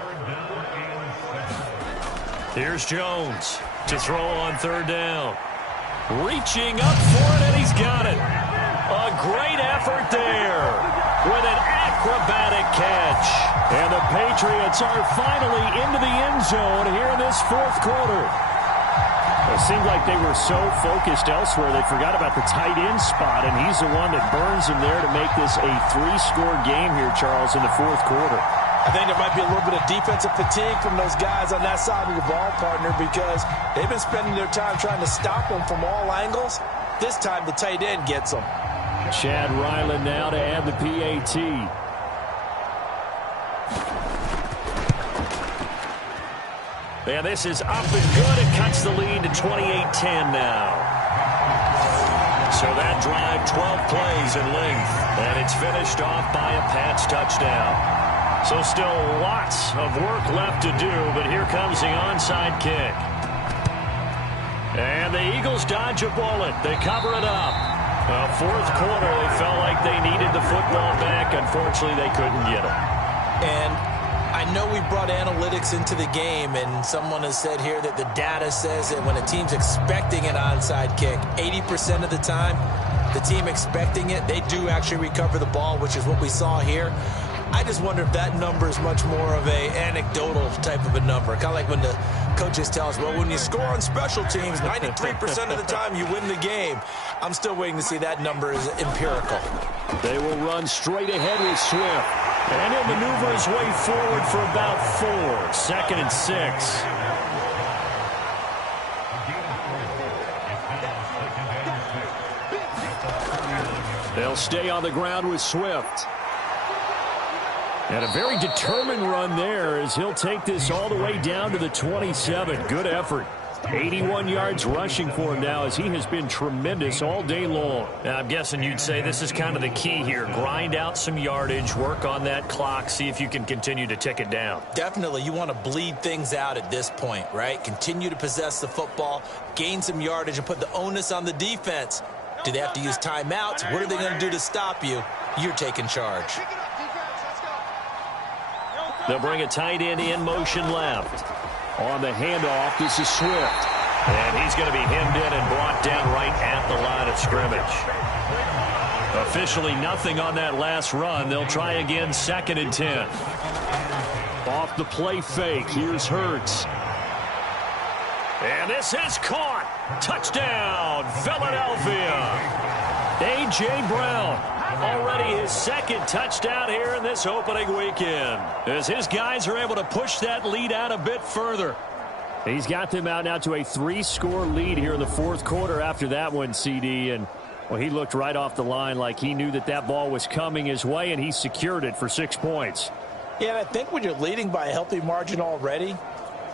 Here's Jones to throw on 3rd down. Reaching up for it, and he's got it. A great effort there with an acrobatic catch. And the Patriots are finally into the end zone here in this 4th quarter. It seemed like they were so focused elsewhere they forgot about the tight end spot, and he's the one that burns them there to make this a 3-score game here, Charles, in the 4th quarter. I think there might be a little bit of defensive fatigue from those guys on that side of the ball, partner, because they've been spending their time trying to stop them from all angles. This time the tight end gets them. Chad Ryland now to add the PAT. And this is up and good. It cuts the lead to 28-10 now. So that drive, 12 plays in length, and it's finished off by a Pats touchdown. So still lots of work left to do, but here comes the onside kick. And the Eagles dodge a bullet. They cover it up. 4th quarter, they felt like they needed the football back. Unfortunately, they couldn't get it. And I know we brought analytics into the game, and someone has said here that the data says that when a team's expecting an onside kick, 80% of the time, the team expecting it, they do actually recover the ball, which is what we saw here. I just wonder if that number is much more of a anecdotal type of a number. Kind of like when the coaches tell us, well, when you score on special teams, 93% of the time you win the game. I'm still waiting to see that number is empirical. They will run straight ahead with Swift. And he'll maneuver his way forward for about 4. 2nd and 6. They'll stay on the ground with Swift. And a very determined run there as he'll take this all the way down to the 27. Good effort. 81 yards rushing for him now as he has been tremendous all day long. Now, I'm guessing you'd say this is kind of the key here. Grind out some yardage, work on that clock, see if you can continue to tick it down. Definitely. You want to bleed things out at this point, right? Continue to possess the football, gain some yardage, and put the onus on the defense. Do they have to use timeouts? What are they going to do to stop you? You're taking charge. They'll bring a tight end in motion left. On the handoff, this is Swift. And he's going to be hemmed in and brought down right at the line of scrimmage. Officially nothing on that last run. They'll try again 2nd and 10. Off the play fake. Here's Hurts. And this is caught. Touchdown, Philadelphia. A.J. Brown, already his second touchdown here in this opening weekend, as his guys are able to push that lead out a bit further. He's got them out now to a 3-score lead here in the fourth quarter after that one, CD. And, well, he looked right off the line like he knew that that ball was coming his way, and he secured it for 6 points. Yeah, and I think when you're leading by a healthy margin already,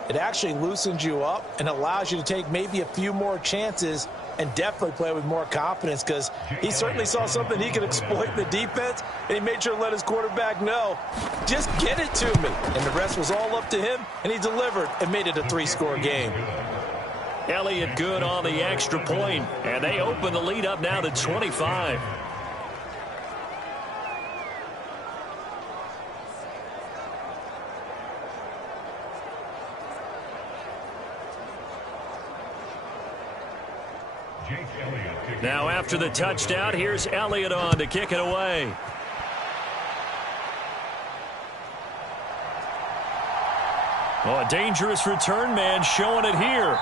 it actually loosens you up and allows you to take maybe a few more chances and definitely play with more confidence, because he certainly saw something he could exploit in the defense, and he made sure to let his quarterback know, just get it to me. And the rest was all up to him, and he delivered and made it a 3-score game. Elliott good on the extra point, and they open the lead up now to 25. Now after the touchdown, here's Elliott on to kick it away. Oh, a dangerous return man showing it here.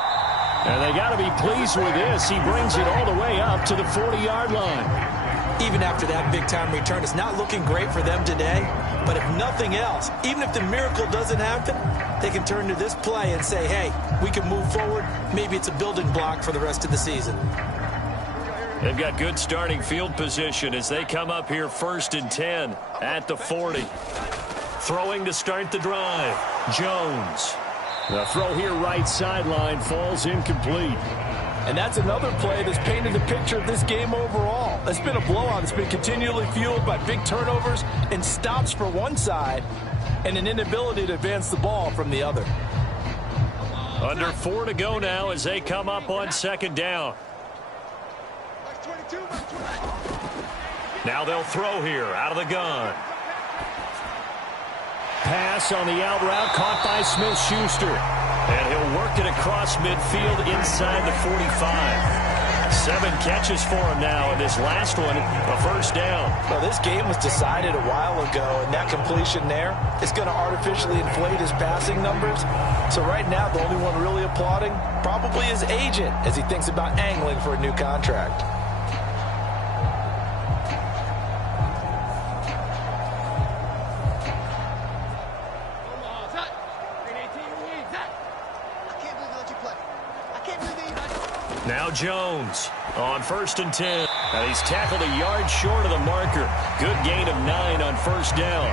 And they got to be pleased with this. He brings it all the way up to the 40-yard line. Even after that big-time return, it's not looking great for them today. But if nothing else, even if the miracle doesn't happen, they can turn to this play and say, hey, we can move forward. Maybe it's a building block for the rest of the season. They've got good starting field position as they come up here 1st and 10 at the 40. Throwing to start the drive, Jones. The throw here right sideline falls incomplete. And that's another play that's painted the picture of this game overall. It's been a blowout. It's been continually fueled by big turnovers and stops for one side and an inability to advance the ball from the other. Under 4 to go now as they come up on 2nd down. Now they'll throw here out of the gun. Pass on the out route caught by Smith-Schuster. And he'll work it across midfield inside the 45. 7 catches for him now, and this last one, a 1st down. Well, this game was decided a while ago, and that completion there is going to artificially inflate his passing numbers. So right now, the only one really applauding probably his agent as he thinks about angling for a new contract. Now Jones on 1st and 10. And he's tackled a yard short of the marker. Good gain of 9 on 1st down.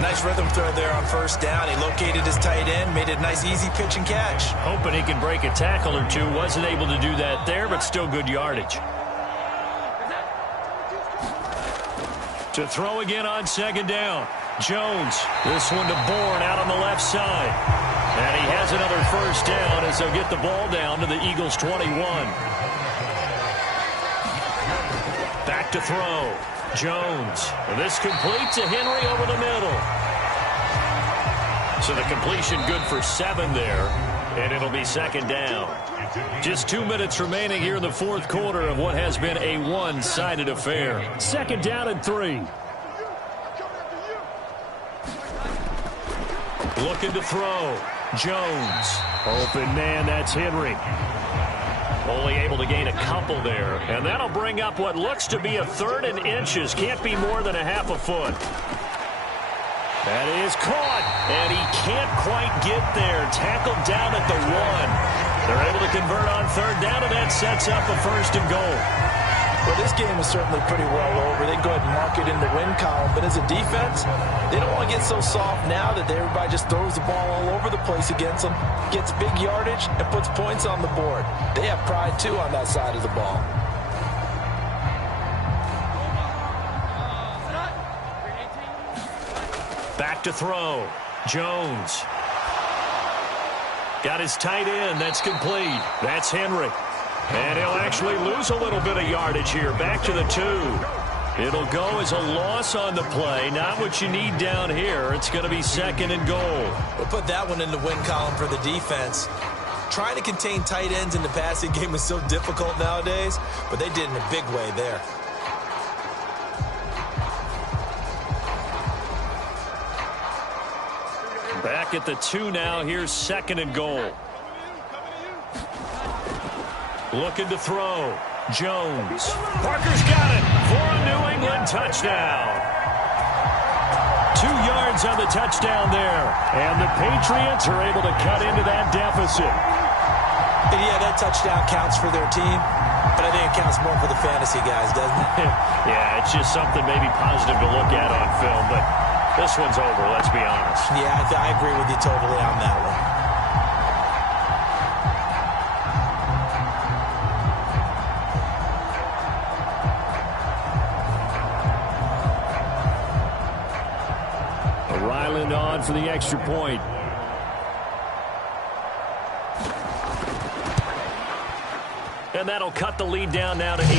Nice rhythm throw there on 1st down. He located his tight end, made it a nice easy pitch and catch. Hoping he can break a tackle or two. Wasn't able to do that there, but still good yardage. To throw again on 2nd down. Jones. This one to Bourne out on the left side. And he has another 1st down as they'll get the ball down to the Eagles' 21. Back to throw. Jones. And this complete to Henry over the middle. So the completion good for 7 there. And it'll be 2nd down. Just 2 minutes remaining here in the 4th quarter of what has been a one-sided affair. 2nd down and 3. Looking to throw. Jones. Open man, that's Henry. Only able to gain a couple there. And that'll bring up what looks to be a 3rd and inches. Can't be more than a half a foot. That is caught. And he can't quite get there. Tackled down at the 1. They're able to convert on 3rd down, and that sets up a 1st and goal. Well, this game is certainly pretty well over. They go ahead and mark it in the win column. But as a defense, they don't want to get so soft now that everybody just throws the ball all over the place against them, gets big yardage, and puts points on the board. They have pride, too, on that side of the ball. Back to throw. Jones. Got his tight end. That's complete. That's Henry. And he'll actually lose a little bit of yardage here. Back to the 2. It'll go as a loss on the play. Not what you need down here. It's going to be 2nd and goal. We'll put that one in the win column for the defense. Trying to contain tight ends in the passing game is so difficult nowadays, but they did in a big way there. Back at the 2 now. Here's 2nd and goal. Looking to throw. Jones. Parker's got it for a New England touchdown. 2 yards on the touchdown there. And the Patriots are able to cut into that deficit. And yeah, that touchdown counts for their team, but I think it counts more for the fantasy guys, doesn't it? Yeah, it's just something maybe positive to look at on film, but this one's over, let's be honest. Yeah, I agree with you totally on that one. Ryland on for the extra point. And that'll cut the lead down now to 18.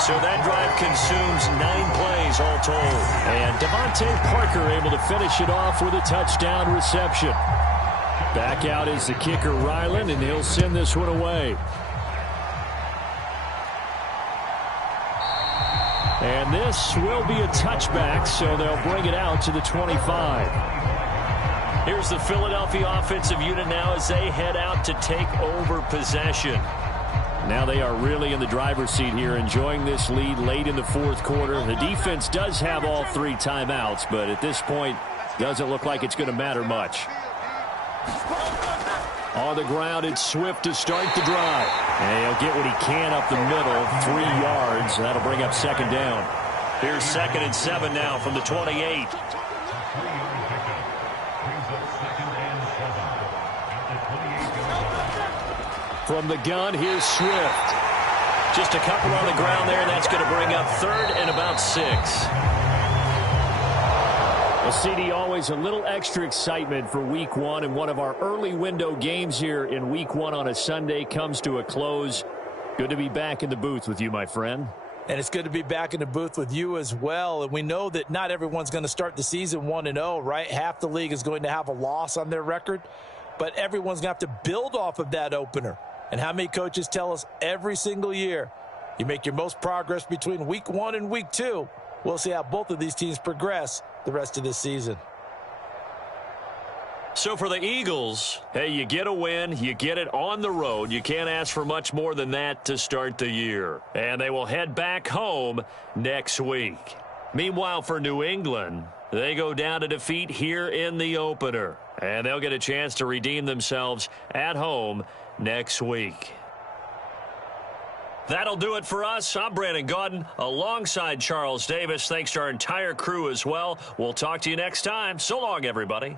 So that drive consumes 9 plays all told. And Devontae Parker able to finish it off with a touchdown reception. Back out is the kicker, Ryland, and he'll send this one away. And this will be a touchback, so they'll bring it out to the 25. Here's the Philadelphia offensive unit now as they head out to take over possession. Now they are really in the driver's seat here, enjoying this lead late in the fourth quarter. The defense does have all 3 timeouts, but at this point, doesn't look like it's going to matter much. On the ground, it's Swift to start the drive. And he'll get what he can up the middle, 3 yards. That'll bring up second down. Here's 2nd and 7 now from the 28. From the gun, here's Swift. Just a couple on the ground there, and that's going to bring up 3rd and about 6. Well, CD, always a little extra excitement for Week 1, and one of our early window games here in Week 1 on a Sunday comes to a close. Good to be back in the booth with you, my friend. And it's good to be back in the booth with you as well. And we know that not everyone's going to start the season 1-0, right? Half the league is going to have a loss on their record, but everyone's going to have to build off of that opener. And how many coaches tell us every single year, you make your most progress between Week 1 and Week 2. We'll see how both of these teams progress the rest of this season. So for the Eagles, hey, you get a win, you get it on the road. You can't ask for much more than that to start the year. And they will head back home next week. Meanwhile, for New England, they go down to defeat here in the opener. And they'll get a chance to redeem themselves at home next week. That'll do it for us. I'm Brandon Gaudin alongside Charles Davis. Thanks to our entire crew as well. We'll talk to you next time. So long, everybody.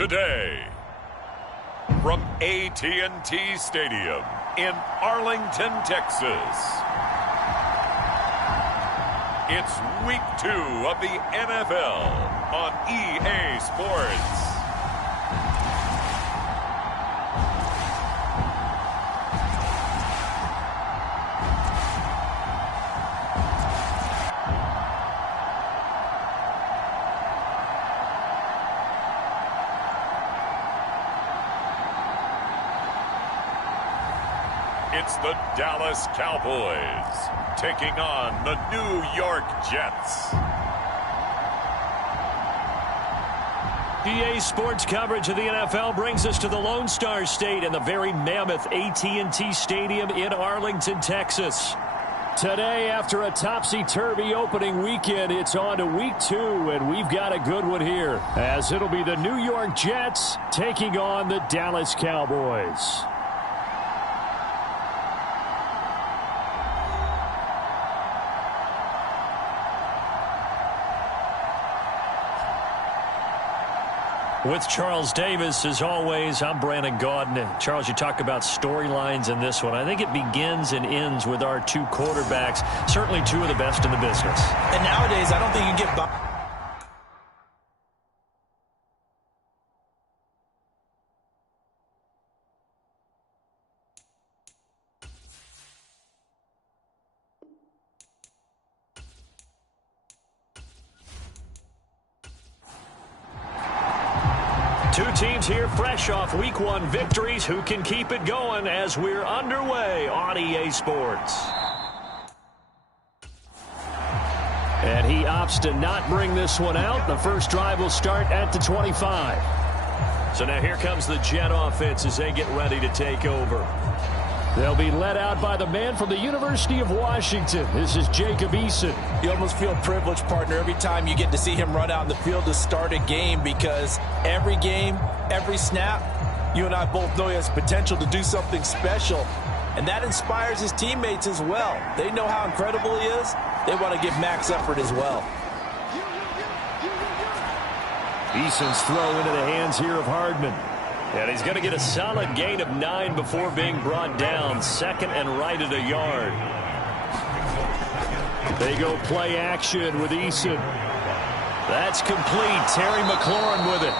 today. From AT&T Stadium in Arlington, Texas. It's week 2 of the NFL on EA Sports. It's the Dallas Cowboys taking on the New York Jets. EA Sports coverage of the NFL brings us to the Lone Star State and the very mammoth AT&T Stadium in Arlington, Texas. Today, after a topsy-turvy opening weekend, it's on to week 2, and we've got a good one here, as it'll be the New York Jets taking on the Dallas Cowboys. With Charles Davis, as always, I'm Brandon Gaudin. Charles, you talk about storylines in this one. I think it begins and ends with our 2 quarterbacks, certainly 2 of the best in the business. And nowadays, I don't think you can get by. Two teams here fresh off week 1 victories. Who can keep it going as we're underway on EA Sports? And he opts to not bring this one out. The first drive will start at the 25. So now here comes the Jet offense as they get ready to take over. They'll be led out by the man from the University of Washington. This is Jacob Eason. You almost feel privileged, partner, every time you get to see him run out in the field to start a game, because every game, every snap, you and I both know he has potential to do something special, and that inspires his teammates as well. They know how incredible he is. They want to give max effort as well. Eason's throw into the hands here of Hardman. And he's going to get a solid gain of 9 before being brought down. Second and right at a yard. They go play action with Eason. That's complete. Terry McLaurin with it.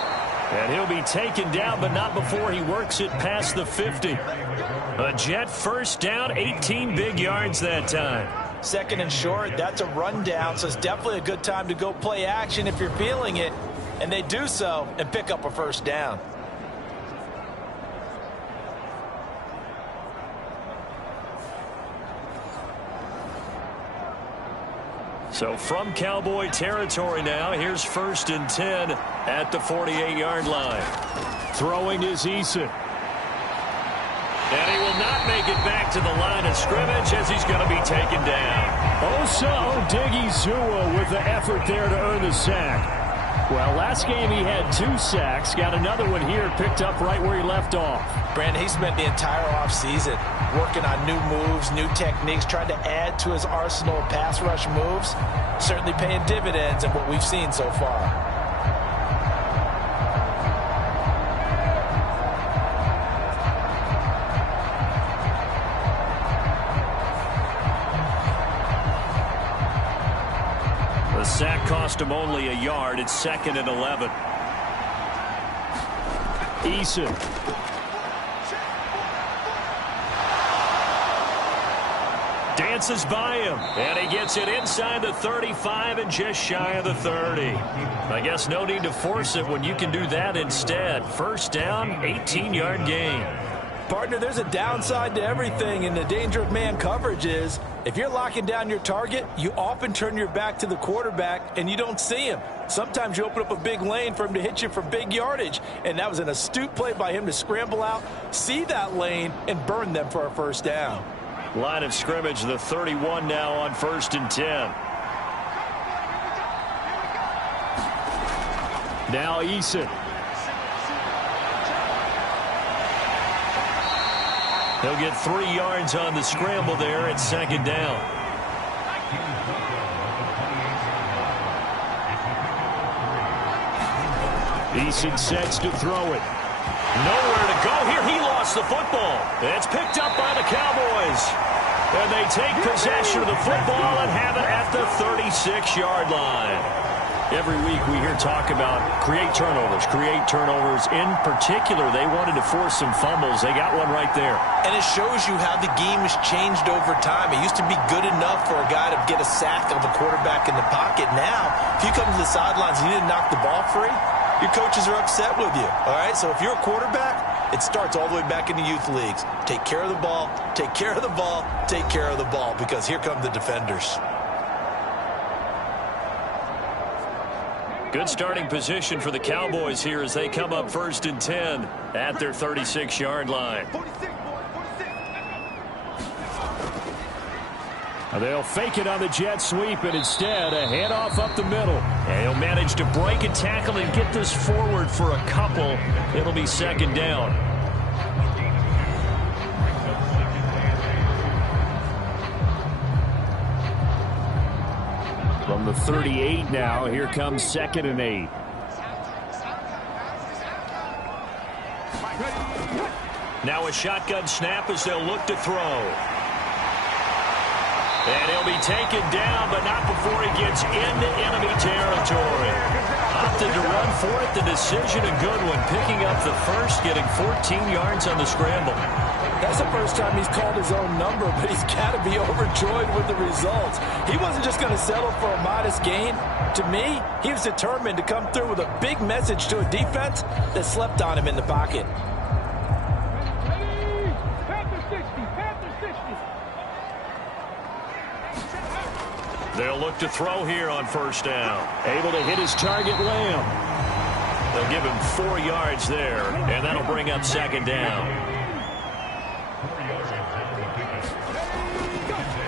And he'll be taken down, but not before he works it past the 50. A Jet first down, 18 big yards that time. Second and short, that's a rundown, so it's definitely a good time to go play action if you're feeling it. And they do so and pick up a first down. So from Cowboy territory now, here's 1st and 10 at the 48-yard line. Throwing is Eason. And he will not make it back to the line of scrimmage as he's going to be taken down. Osa Odighizuwa with the effort there to earn the sack. Well, last game he had 2 sacks. Got another one here, picked up right where he left off. Brandon, he spent the entire offseason working on new moves, new techniques, trying to add to his arsenal of pass rush moves. Certainly paying dividends in what we've seen so far. The sack cost him only a yard. It's 2nd and 11. Eason. Dances by him, and he gets it inside the 35 and just shy of the 30. I guess no need to force it when you can do that instead. First down, 18-yard gain. Partner, there's a downside to everything, and the danger of man coverage is if you're locking down your target, you often turn your back to the quarterback and you don't see him. Sometimes you open up a big lane for him to hit you for big yardage, and that was an astute play by him to scramble out, see that lane, and burn them for a first down. Line of scrimmage, the 31 now on 1st and 10. Now Eason. He'll get 3 yards on the scramble there at 2nd down. Eason sets to throw it. Nowhere to go here. He lost the football. It's picked up by the Cowboys. And they take possession of the football and have it at the 36-yard line. Every week we hear talk about create turnovers. In particular, they wanted to force some fumbles. They got one right there. And it shows you how the game has changed over time. It used to be good enough for a guy to get a sack of a quarterback in the pocket. Now, if you come to the sidelines and you didn't knock the ball free, your coaches are upset with you. All right, so if you're a quarterback, it starts all the way back in the youth leagues. Take care of the ball, take care of the ball, take care of the ball, because here come the defenders. Good starting position for the Cowboys here as they come up 1st and 10 at their 36-yard line. They'll fake it on the jet sweep, and instead a handoff up the middle. And he'll manage to break a tackle and get this forward for a couple. It'll be 2nd down. From the 38 now, here comes 2nd and 8. Now a shotgun snap as they'll look to throw. And he'll be taken down, but not before he gets into enemy territory. Opted to run for it. The decision a good one. Picking up the first, getting 14 yards on the scramble. That's the first time he's called his own number, but he's got to be overjoyed with the results. He wasn't just going to settle for a modest gain. To me, he was determined to come through with a big message to a defense that slept on him in the pocket. They'll look to throw here on 1st down. Able to hit his target, Lamb. They'll give him 4 yards there, and that'll bring up 2nd down.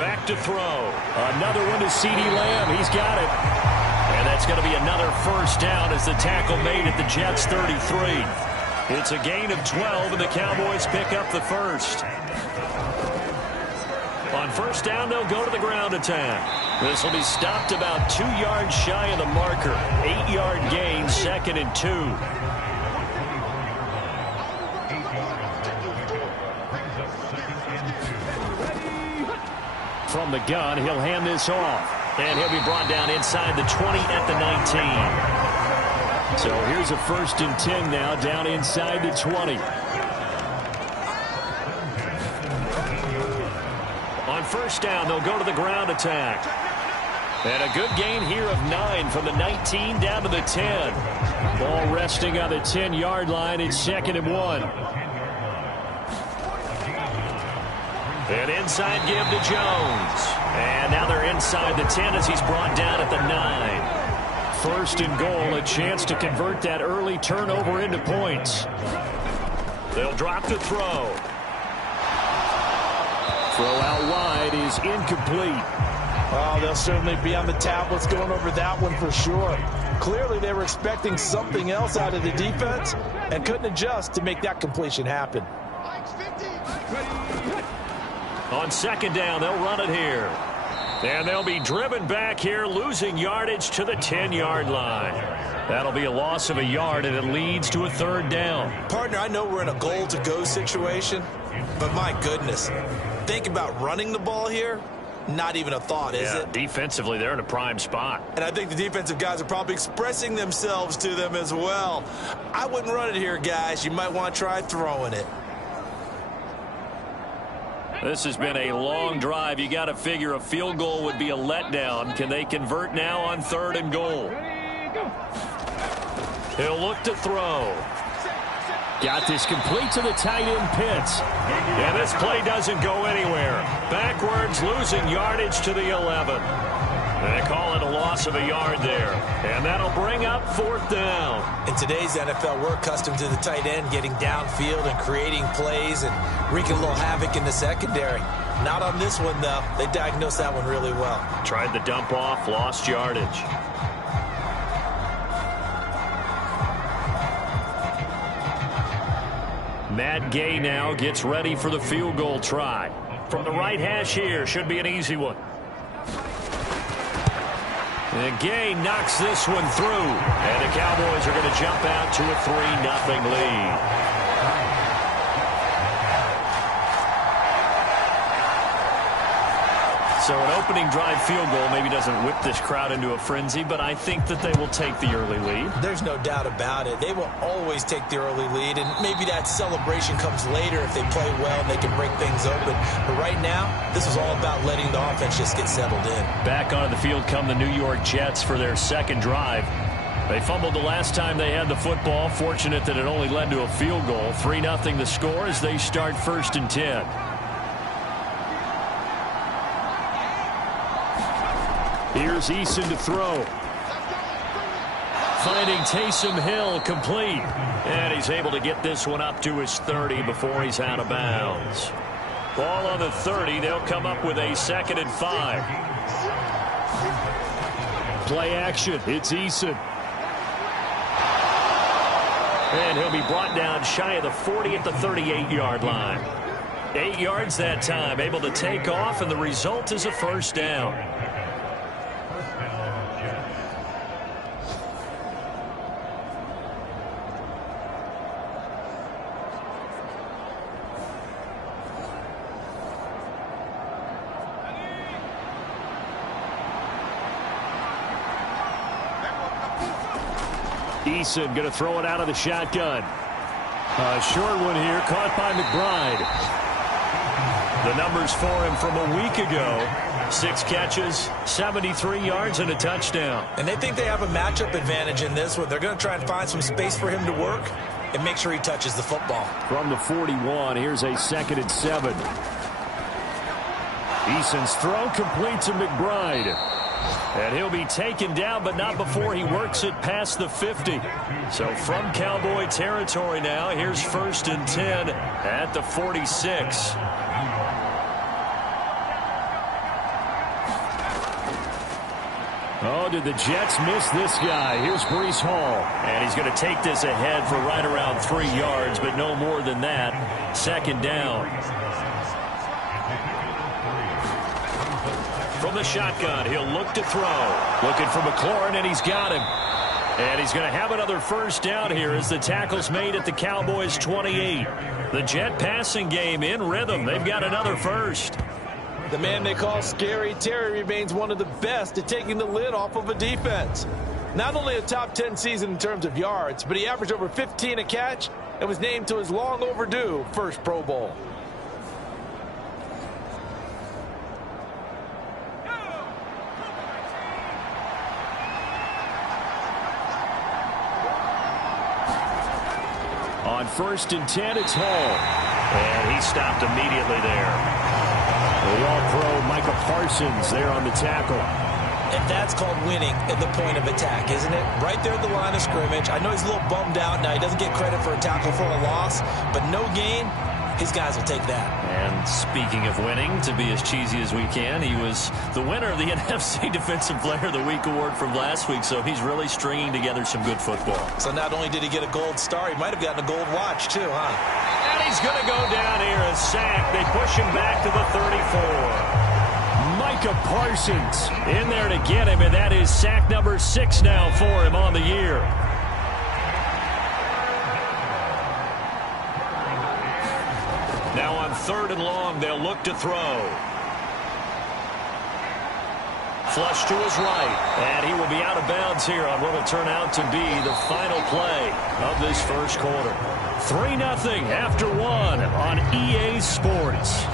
Back to throw. Another one to C.D. Lamb. He's got it. And that's going to be another 1st down as the tackle made at the Jets' 33. It's a gain of 12, and the Cowboys pick up the first. On 1st down, they'll go to the ground attack. This will be stopped about 2 yards shy of the marker. 8-yard gain, 2nd and 2. From the gun, he'll hand this off. And he'll be brought down inside the 20 at the 19. So here's a 1st and 10 now, down inside the 20. On 1st down, they'll go to the ground attack. And a good gain here of 9 from the 19 down to the 10. Ball resting on the 10-yard line. It's 2nd and 1. An inside give to Jones. And now they're inside the 10 as he's brought down at the 9. 1st and goal, a chance to convert that early turnover into points. They'll drop to throw. Throw out wide is incomplete. Oh, they'll certainly be on the tablets going over that one for sure. Clearly they were expecting something else out of the defense and couldn't adjust to make that completion happen. On 2nd down, they'll run it here. And they'll be driven back here, losing yardage to the 10-yard line. That'll be a loss of a yard, and it leads to a 3rd down. Partner, I know we're in a goal-to-go situation, but my goodness, think about running the ball here. Not even a thought, is it? Defensively, they're in a prime spot. And I think the defensive guys are probably expressing themselves to them as well. I wouldn't run it here, guys. You might want to try throwing it. This has been a long drive. You got to figure a field goal would be a letdown. Can they convert now on 3rd and goal? He'll look to throw. Got this complete to the tight end Pitts. And this play doesn't go anywhere. Backwards, losing yardage to the 11. They call it a loss of a yard there. And that'll bring up 4th down. In today's NFL, we're accustomed to the tight end getting downfield and creating plays and wreaking a little havoc in the secondary. Not on this one, though. They diagnosed that one really well. Tried the dump off, lost yardage. Matt Gay now gets ready for the field goal try. From the right hash here, should be an easy one. And Gay knocks this one through. And the Cowboys are going to jump out to a 3-0 lead. So an opening drive field goal maybe doesn't whip this crowd into a frenzy, but I think that they will take the early lead. There's no doubt about it. They will always take the early lead, and maybe that celebration comes later if they play well and they can break things open. But right now, this is all about letting the offense just get settled in. Back onto the field come the New York Jets for their second drive. They fumbled the last time they had the football. Fortunate that it only led to a field goal. 3-0 the score as they start 1st and 10. Here's Eason to throw. Finding Taysom Hill complete. And he's able to get this one up to his 30 before he's out of bounds. Ball on the 30. They'll come up with a 2nd and 5. Play action. It's Eason. And he'll be brought down shy of the 40 at the 38-yard line. 8 yards that time. Able to take off, and the result is a 1st down. Eason going to throw it out of the shotgun. A short one here, caught by McBride. The numbers for him from a week ago. 6 catches, 73 yards, and a touchdown. And they think they have a matchup advantage in this one. They're going to try and find some space for him to work and make sure he touches the football. From the 41, here's a 2nd and 7. Eason's throw complete to McBride. And he'll be taken down, but not before he works it past the 50. So from Cowboy territory now, here's 1st and 10 at the 46. Oh, did the Jets miss this guy? Here's Breece Hall. And he's going to take this ahead for right around 3 yards, but no more than that. 2nd down. From the shotgun, he'll look to throw. Looking for McLaurin, and he's got him. And he's going to have another 1st down here as the tackle's made at the Cowboys' 28. The Jet passing game in rhythm. They've got another 1st. The man they call Scary Terry remains one of the best at taking the lid off of a defense. Not only a top 10 season in terms of yards, but he averaged over 15 a catch and was named to his long overdue first Pro Bowl. On 1st and 10, it's Hall. And he stopped immediately there. The All-Pro Micah Parsons there on the tackle. And that's called winning at the point of attack, isn't it? Right there at the line of scrimmage. I know he's a little bummed out now. He doesn't get credit for a tackle for a loss, but no gain, his guys will take that. And speaking of winning, to be as cheesy as we can, he was the winner of the NFC Defensive Player of the Week award from last week, so he's really stringing together some good football. So not only did he get a gold star, he might have gotten a gold watch too, huh? And he's going to go down here, a sack. They push him back to the 34. Micah Parsons in there to get him, and that is sack number 6 now for him on the year. Now on 3rd and long, they'll look to throw. Flush to his right, and he will be out of bounds here on what will turn out to be the final play of this 1st quarter. 3-0 after 1 on EA Sports.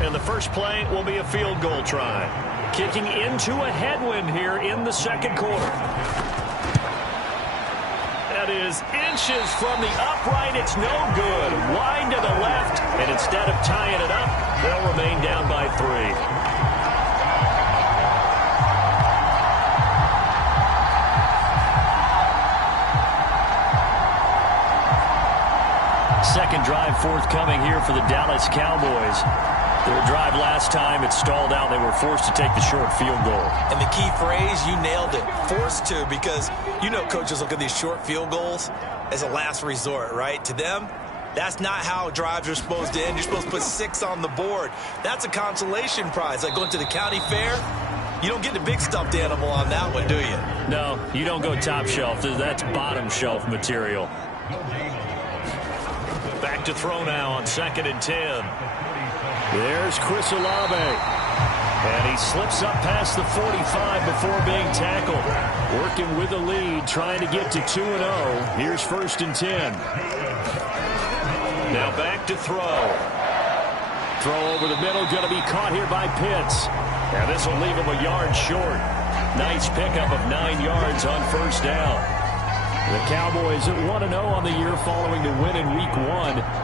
And the first play will be a field goal try. Kicking into a headwind here in the 2nd quarter. That is inches from the upright. It's no good. Wide to the left. And instead of tying it up, they'll remain down by 3. Second drive forthcoming here for the Dallas Cowboys. Their drive last time, it stalled out. They were forced to take the short field goal. And the key phrase, you nailed it, forced to, because you know coaches look at these short field goals as a last resort, right? To them, That's not how drives are supposed to end. You're supposed to put 6 on the board. That's a consolation prize. Like going to the county fair, you don't get the big stuffed animal on that one, do you? No, you don't go top shelf. That's bottom shelf material. Back to throw now on 2nd and 10. There's Chris Olave. And he slips up past the 45 before being tackled. Working with the lead, trying to get to 2-0. Here's 1st and 10. Now back to throw. Throw over the middle, going to be caught here by Pitts. And this will leave him a yard short. Nice pickup of 9 yards on 1st down. The Cowboys at 1-0 on the year following the win in Week 1,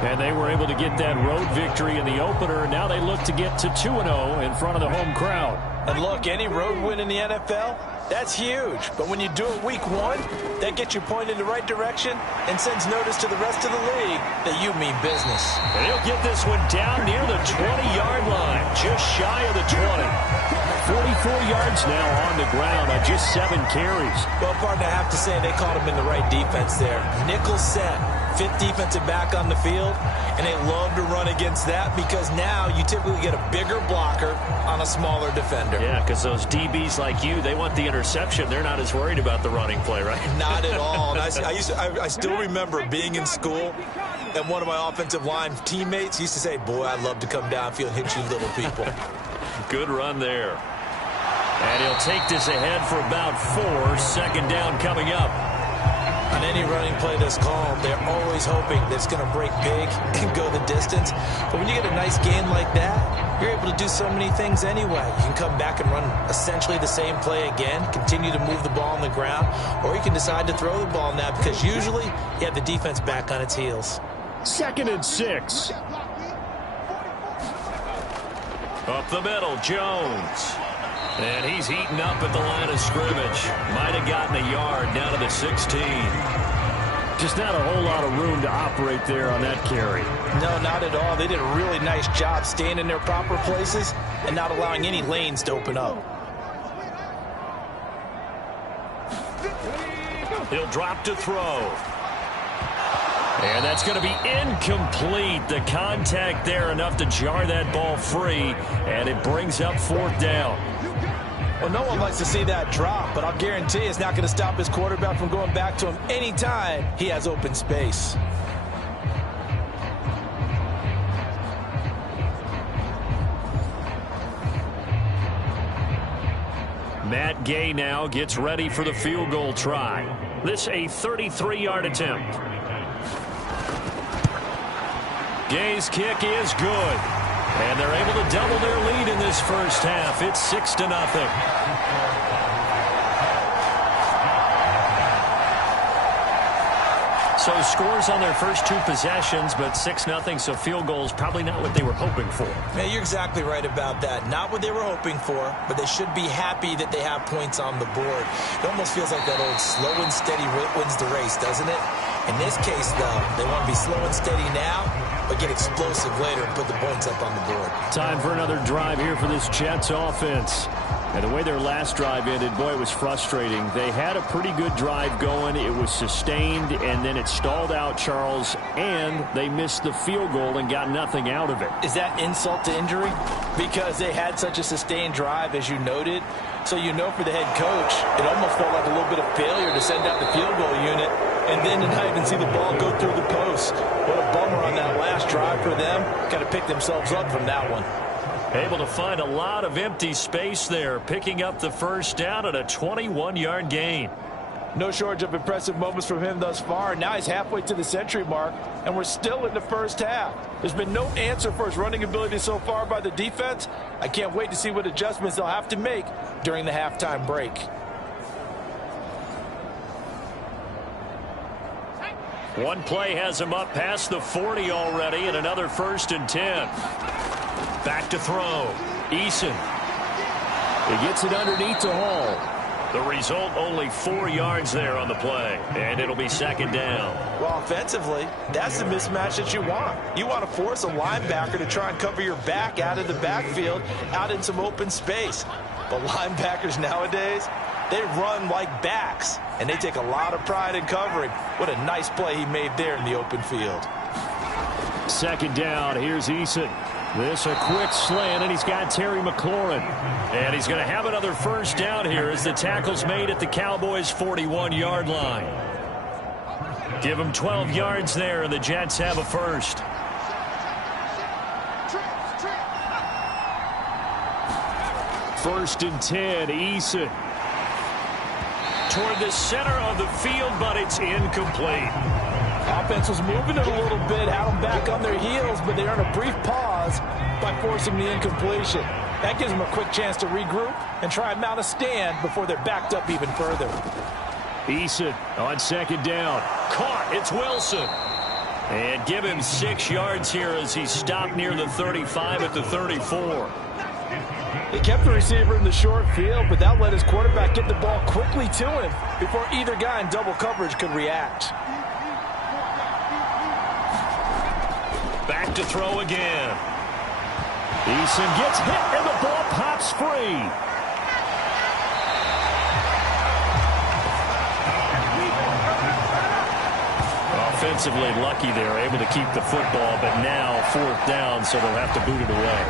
and they were able to get that road victory in the opener. Now they look to get to 2-0 in front of the home crowd. And look, any road win in the NFL, that's huge. But when you do it Week 1, that gets you pointed in the right direction and sends notice to the rest of the league that you mean business. And he'll get this one down near the 20-yard line, just shy of the 20. 44 yards now on the ground on just 7 carries. Well, partner, I have to say they caught him in the right defense there. Nickel set, 5th defensive back on the field, and they love to run against that because now you typically get a bigger blocker on a smaller defender. Yeah, because those DBs like you, they want the interception. They're not as worried about the running play, right? Not at all. And I still remember being in school, and one of my offensive line teammates used to say, boy, I'd love to come downfield and hit you little people. Good run there. And he'll take this ahead for about 4. 2nd down coming up. On any running play that's called, they're always hoping that it's going to break big and go the distance. But when you get a nice gain like that, you're able to do so many things anyway. You can come back and run essentially the same play again, continue to move the ball on the ground, or you can decide to throw the ball now because usually you have the defense back on its heels. 2nd and 6. Up the middle, Jones. And he's eaten up at the line of scrimmage. Might have gotten a yard down to the 16. Just not a whole lot of room to operate there on that carry. No, not at all. They did a really nice job staying in their proper places and not allowing any lanes to open up. He'll drop to throw. And that's going to be incomplete. The contact there enough to jar that ball free, and it brings up 4th down. Well, no one likes to see that drop, but I'll guarantee it's not going to stop his quarterback from going back to him anytime he has open space. Matt Gay now gets ready for the field goal try. This a 33-yard attempt. Gay's kick is good. And they're able to double their lead in this first half. It's 6-0. So scores on their first 2 possessions, but 6-0, so field goals probably not what they were hoping for. Yeah, you're exactly right about that. Not what they were hoping for, but they should be happy that they have points on the board. It almost feels like that old slow and steady wins the race, doesn't it? In this case, though, they want to be slow and steady now, but get explosive later and put the points up on the board. Time for another drive here for this Jets offense. And the way their last drive ended, boy, it was frustrating. They had a pretty good drive going. It was sustained, and then it stalled out, Charles, and they missed the field goal and got nothing out of it. Is that insult to injury? Because they had such a sustained drive, as you noted. So you know for the head coach, it almost felt like a little bit of failure to send out the field goal unit and then to not even see the ball go through the post. What a bummer on that last drive for them. Got to pick themselves up from that one. Able to find a lot of empty space there, picking up the first down at a 21-yard gain. No shortage of impressive moments from him thus far. Now he's halfway to the century mark, and we're still in the first half. There's been no answer for his running ability so far by the defense. I can't wait to see what adjustments they'll have to make during the halftime break. One play has him up past the 40 already, and another 1st and 10. Back to throw. Eason. He gets it underneath to Hall. The result, only 4 yards there on the play, and it'll be 2nd down. Well, offensively, that's the mismatch that you want. You want to force a linebacker to try and cover your back out of the backfield, out in some open space. But linebackers nowadays, they run like backs, and they take a lot of pride in covering. What a nice play he made there in the open field. Second down, here's Eason. This a quick slant, and he's got Terry McLaurin. And he's going to have another first down here as the tackle's made at the Cowboys' 41-yard line. Give him 12 yards there, and the Jets have a first. First and 10, Eason. Toward the center of the field, but it's incomplete. Offense was moving it a little bit, had them back on their heels, but they earned a brief pause by forcing the incompletion. That gives them a quick chance to regroup and try and mount a stand before they're backed up even further. Eason on second down. Caught. It's Wilson. And give him 6 yards here as he stopped near the 35 at the 34. He kept the receiver in the short field, but that let his quarterback get the ball quickly to him before either guy in double coverage could react. Back to throw again. Eason gets hit, and the ball pops free. Offensively lucky they're able to keep the football, but now fourth down, so they'll have to boot it away.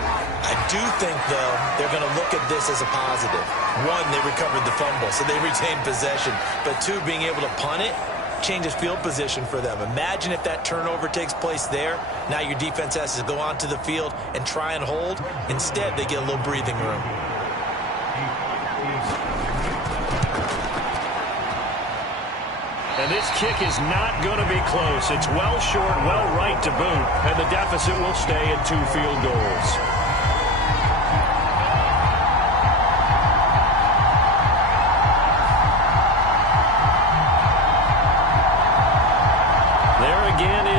I do think, though, they're going to look at this as a positive. One, they recovered the fumble, so they retained possession. But two, being able to punt it changes field position for them. Imagine if that turnover takes place there. Now your defense has to go onto the field and try and hold. Instead, they get a little breathing room. And this kick is not going to be close. It's well short, well right to boot, and the deficit will stay at 2 field goals.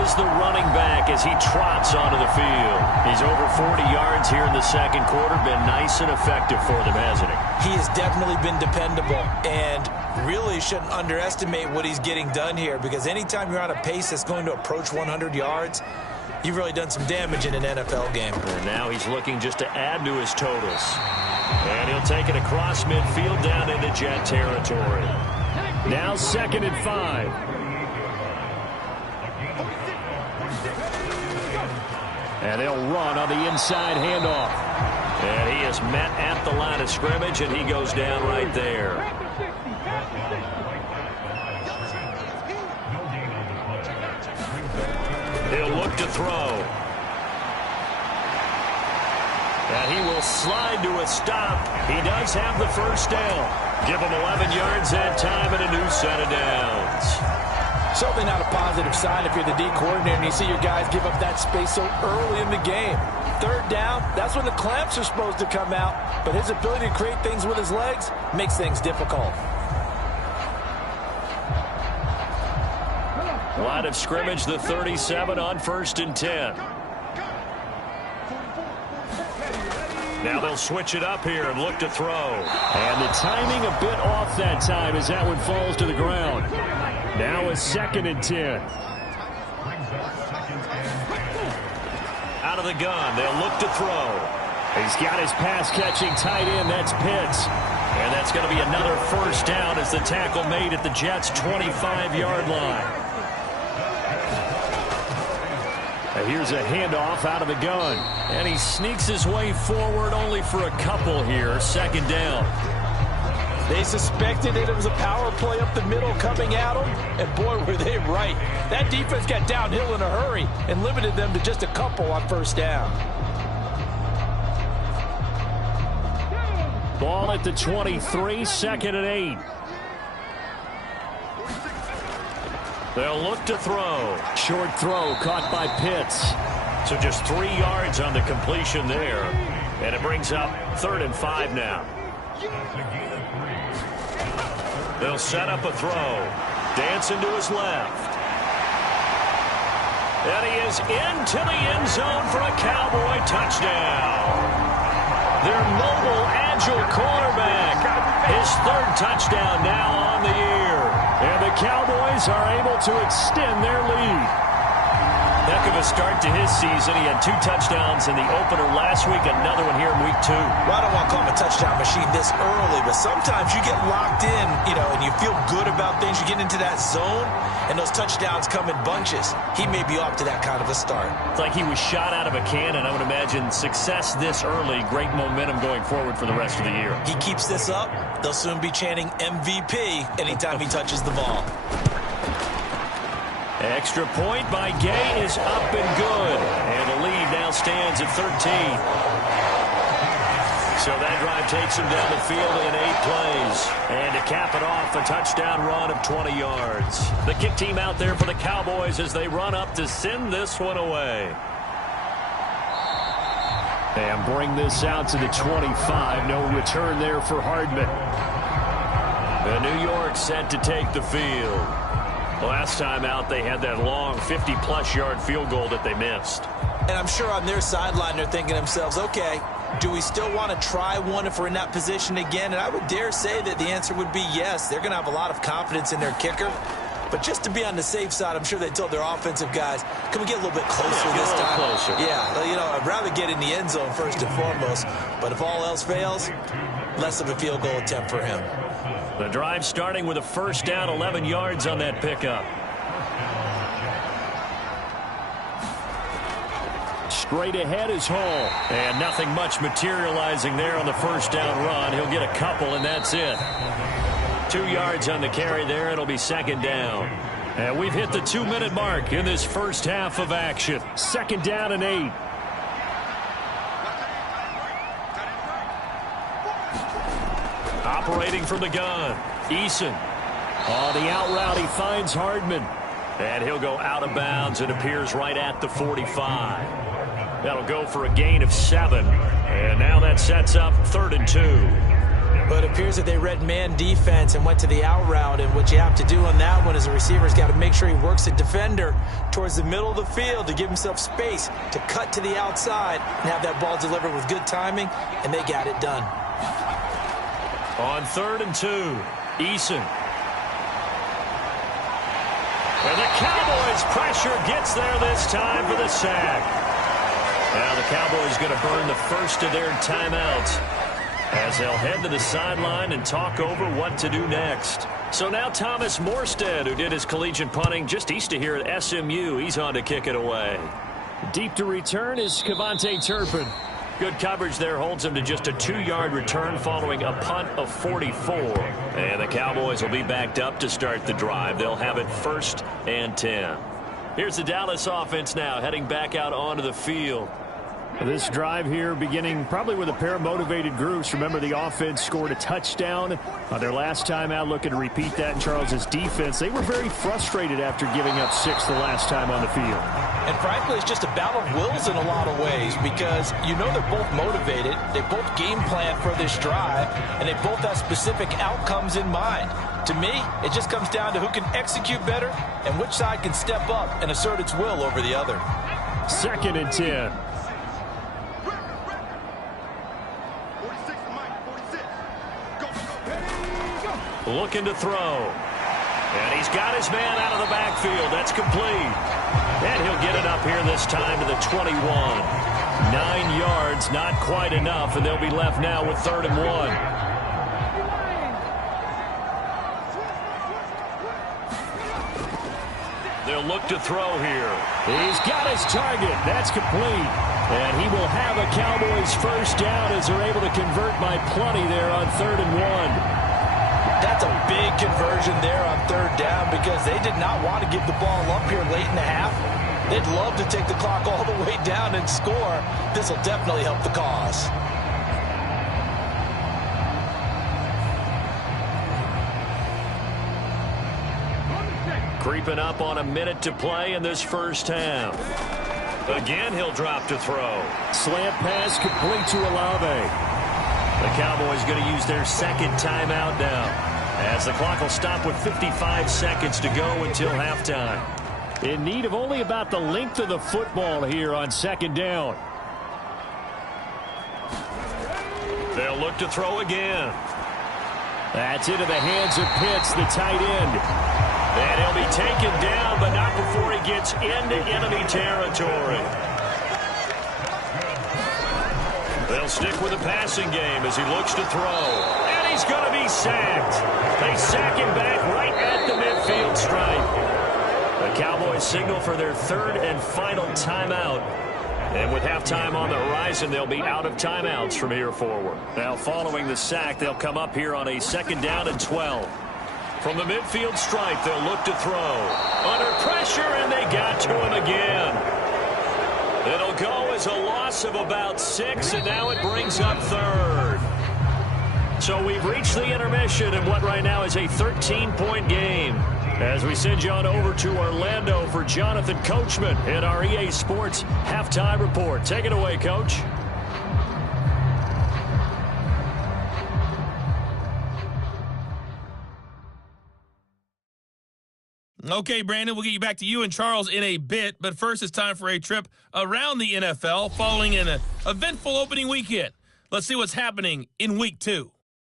The running back as he trots onto the field. He's over 40 yards here in the second quarter. Been nice and effective for them, hasn't he? He has definitely been dependable and really shouldn't underestimate what he's getting done here, because anytime you're on a pace that's going to approach 100 yards, you've really done some damage in an NFL game. And now he's looking just to add to his totals. And he'll take it across midfield down into Jet territory. Now 2nd and 5. And they'll run on the inside handoff. And he is met at the line of scrimmage, and he goes down right there. He'll look to throw. And he will slide to a stop. He does have the first down. Give him 11 yards that time and a new set of downs. Certainly not a positive sign if you're the D coordinator and you see your guys give up that space so early in the game. Third down, that's when the clamps are supposed to come out, but his ability to create things with his legs makes things difficult. Line of scrimmage, the 37 on 1st and 10. Now they'll switch it up here and look to throw. And the timing a bit off that time as that one falls to the ground. Now a 2nd and 10. Out of the gun, they'll look to throw. He's got his pass-catching tight end, that's Pitts. And that's going to be another first down as the tackle made at the Jets' 25-yard line. Here's a handoff out of the gun. And he sneaks his way forward only for a couple here. 2nd down. They suspected that it was a power play up the middle coming at them, and boy, were they right. That defense got downhill in a hurry and limited them to just a couple on first down. Ball at the 23, 2nd and 8. They'll look to throw. Short throw caught by Pitts. So just 3 yards on the completion there. And it brings up 3rd and 5 now. They'll set up a throw. Dancing to his left. And he is into the end zone for a Cowboy touchdown. Their mobile, agile quarterback. His 3rd touchdown now on the year. And the Cowboys are able to extend their lead. Heck of a start to his season. He had 2 touchdowns in the opener last week, another one here in week 2. Well, I don't want to call him a touchdown machine this early, but sometimes you get locked in, and you feel good about things. You get into that zone, and those touchdowns come in bunches. He may be off to that kind of a start. It's like he was shot out of a cannon. I would imagine success this early, great momentum going forward for the rest of the year. He keeps this up, they'll soon be chanting MVP anytime he touches the ball. Extra point by Gay is up and good. And the lead now stands at 13. So that drive takes him down the field in 8 plays. And to cap it off, a touchdown run of 20 yards. The kick team out there for the Cowboys as they run up to send this one away. And bring this out to the 25. No return there for Hardman. The New York set to take the field. Last time out, they had that long 50-plus yard field goal that they missed. And I'm sure on their sideline, they're thinking to themselves, okay, do we still want to try one if we're in that position again? And I would dare say that the answer would be yes. They're going to have a lot of confidence in their kicker. But just to be on the safe side, I'm sure they told their offensive guys, can we get a little bit closer this time? Closer. Yeah, I'd rather get in the end zone first and foremost. But if all else fails, less of a field goal attempt for him. The drive starting with a first down, 11 yards on that pickup. Straight ahead is Hall. And nothing much materializing there on the first down run. He'll get a couple, and that's it. 2 yards on the carry there. It'll be second down. And we've hit the 2-minute mark in this first half of action. Second down and 8. Operating from the gun, Eason. On the out route, he finds Hardman. And he'll go out of bounds. It appears right at the 45. That'll go for a gain of 7. And now that sets up 3rd and 2. But it appears that they read man defense and went to the out route. And what you have to do on that one is the receiver's got to make sure he works the defender towards the middle of the field to give himself space to cut to the outside and have that ball delivered with good timing. And they got it done. On 3rd and 2, Eason. And the Cowboys' pressure gets there this time for the sack. Now the Cowboys going to burn the first of their timeouts as they'll head to the sideline and talk over what to do next. So now Thomas Morstead, who did his collegiate punting just east of here at SMU, he's on to kick it away. Deep to return is Kevontae Turpin. Good coverage there holds him to just a 2-yard return following a punt of 44. And the Cowboys will be backed up to start the drive. They'll have it 1st and 10. Here's the Dallas offense now heading back out onto the field. This drive here beginning probably with a pair of motivated groups. Remember, the offense scored a touchdown on their last time out, looking to repeat that in Charles's defense. They were very frustrated after giving up 6 the last time on the field. And frankly, it's just a battle of wills in a lot of ways because they're both motivated. They both game plan for this drive, and they both have specific outcomes in mind. To me, it just comes down to who can execute better and which side can step up and assert its will over the other. 2nd and 10. Looking to throw. And he's got his man out of the backfield. That's complete. And he'll get it up here this time to the 21. 9 yards, not quite enough, and they'll be left now with 3rd and 1. They'll look to throw here. He's got his target. That's complete. And he will have a Cowboys first down as they're able to convert by plenty there on 3rd and 1. That's a big conversion there on 3rd down because they did not want to give the ball up here late in the half. They'd love to take the clock all the way down and score. This will definitely help the cause. Creeping up on a minute to play in this first half. Again, he'll drop to throw. Slant pass complete to Olave. The Cowboys going to use their 2nd timeout now, as the clock will stop with 55 seconds to go until halftime. In need of only about the length of the football here on 2nd down. They'll look to throw again. That's into the hands of Pitts, the tight end. And he'll be taken down, but not before he gets into enemy territory. They'll stick with the passing game as he looks to throw. And he's going to be sacked. They sack him back right at the midfield stripe. The Cowboys signal for their third and final timeout. And with halftime on the horizon, they'll be out of timeouts from here forward. Now, following the sack, they'll come up here on a 2nd down and 12. From the midfield stripe, they'll look to throw. Under pressure, and they got to him again. It'll go as a loss of about 6, and now it brings up 3rd. So we've reached the intermission in what right now is a 13-point game. As we send you on over to Orlando for Jonathan Coachman in our EA Sports Halftime Report. Take it away, Coach. Okay, Brandon, we'll get you back to you and Charles in a bit, but first it's time for a trip around the NFL following an eventful opening weekend. Let's see what's happening in Week 2.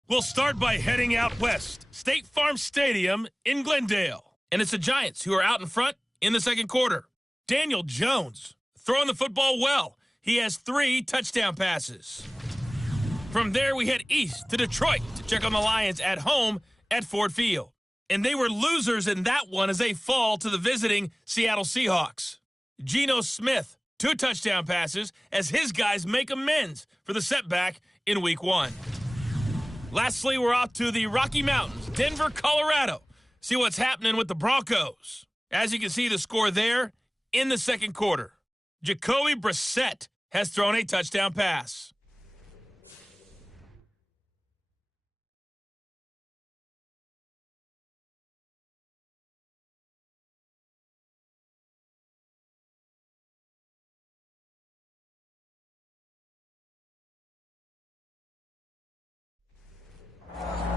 We'll start by heading out west, State Farm Stadium in Glendale. And it's the Giants who are out in front in the second quarter. Daniel Jones throwing the football well. He has 3 touchdown passes. From there, we head east to Detroit to check on the Lions at home at Ford Field. And they were losers in that one as they fall to the visiting Seattle Seahawks. Geno Smith, 2 touchdown passes as his guys make amends for the setback in Week 1. Lastly, we're off to the Rocky Mountains, Denver, Colorado. See what's happening with the Broncos. As you can see, the score there in the second quarter. Jacoby Brissett has thrown a touchdown pass.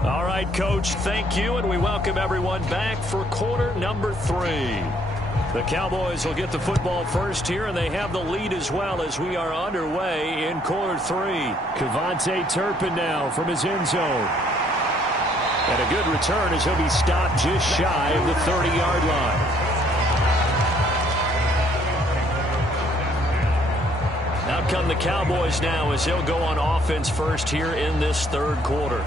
All right, Coach, thank you, and we welcome everyone back for quarter number 3. The Cowboys will get the football first here, and they have the lead as well as we are underway in quarter 3. Kevontae Turpin now from his end zone. And a good return as he'll be stopped just shy of the 30-yard line. Out come the Cowboys now as they'll go on offense first here in this third quarter.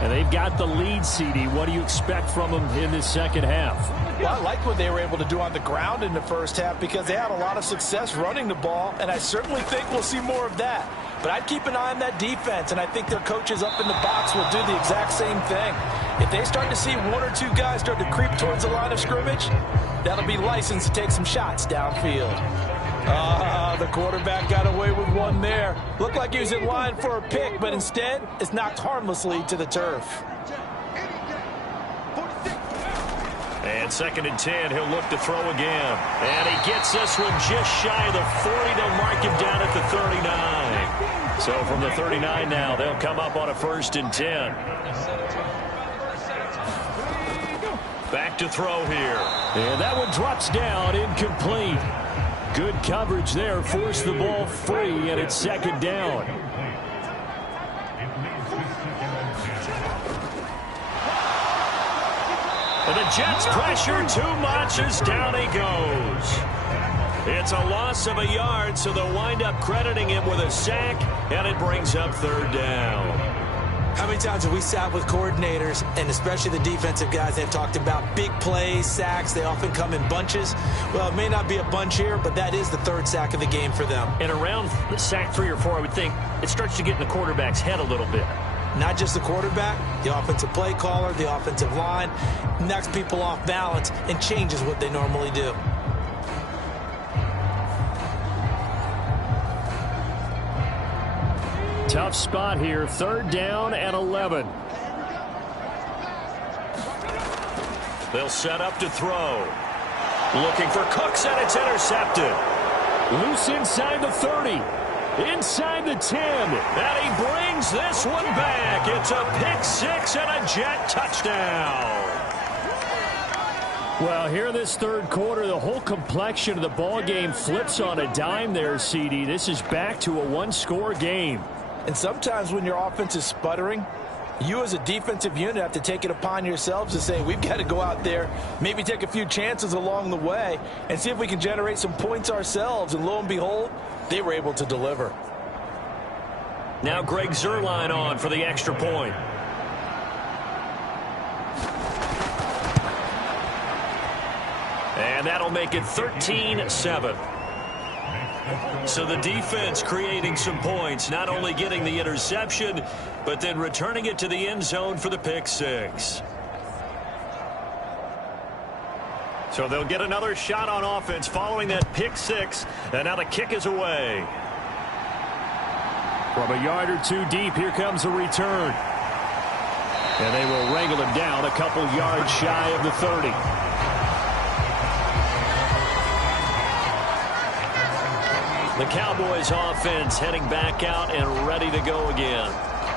And they've got the lead, CD. What do you expect from them in this second half? Well, I like what they were able to do on the ground in the first half because they had a lot of success running the ball, and I certainly think we'll see more of that. But I'd keep an eye on that defense, and I think their coaches up in the box will do the exact same thing. If they start to see 1 or 2 guys start to creep towards the line of scrimmage, that'll be licensed to take some shots downfield. The quarterback got away with one there. Looked like he was in line for a pick, but instead, it's knocked harmlessly to the turf. And 2nd and 10, he'll look to throw again. And he gets this one just shy of the 40. They'll mark him down at the 39. So from the 39 now, they'll come up on a 1st and 10. Back to throw here. And that one drops down, incomplete. Good coverage there, forced the ball free, and it's 2nd down. And the Jets pressure too much as down he goes. It's a loss of a yard, so they'll wind up crediting him with a sack, and it brings up 3rd down. How many times have we sat with coordinators, and especially the defensive guys, they've talked about big plays, sacks. They often come in bunches. Well, it may not be a bunch here, but that is the 3rd sack of the game for them. And around the sack 3 or 4, I would think it starts to get in the quarterback's head a little bit. Not just the quarterback, the offensive play caller, the offensive line, knocks people off balance and changes what they normally do. Tough spot here, 3rd down and 11. They'll set up to throw. Looking for Cooks, and it's intercepted. Loose inside the 30. Inside the 10. And he brings this one back. It's a pick 6 and a Jet touchdown. Well, here in this third quarter, the whole complexion of the ball game flips on a dime there, CD. This is back to a 1-score game. And sometimes when your offense is sputtering, You as a defensive unit have to take it upon yourselves to say, we've got to go out there, maybe take a few chances along the way, and see if we can generate some points ourselves. And lo and behold, they were able to deliver. Now Greg Zuerlein on for the extra point. And that'll make it 13-7. So the defense creating some points, not only getting the interception, but then returning it to the end zone for the pick six. So they'll get another shot on offense following that pick six, and now the kick is away. From a yard or two deep, here comes a return. And they will wrangle him down a couple yards shy of the 30. The Cowboys offense heading back out and ready to go again.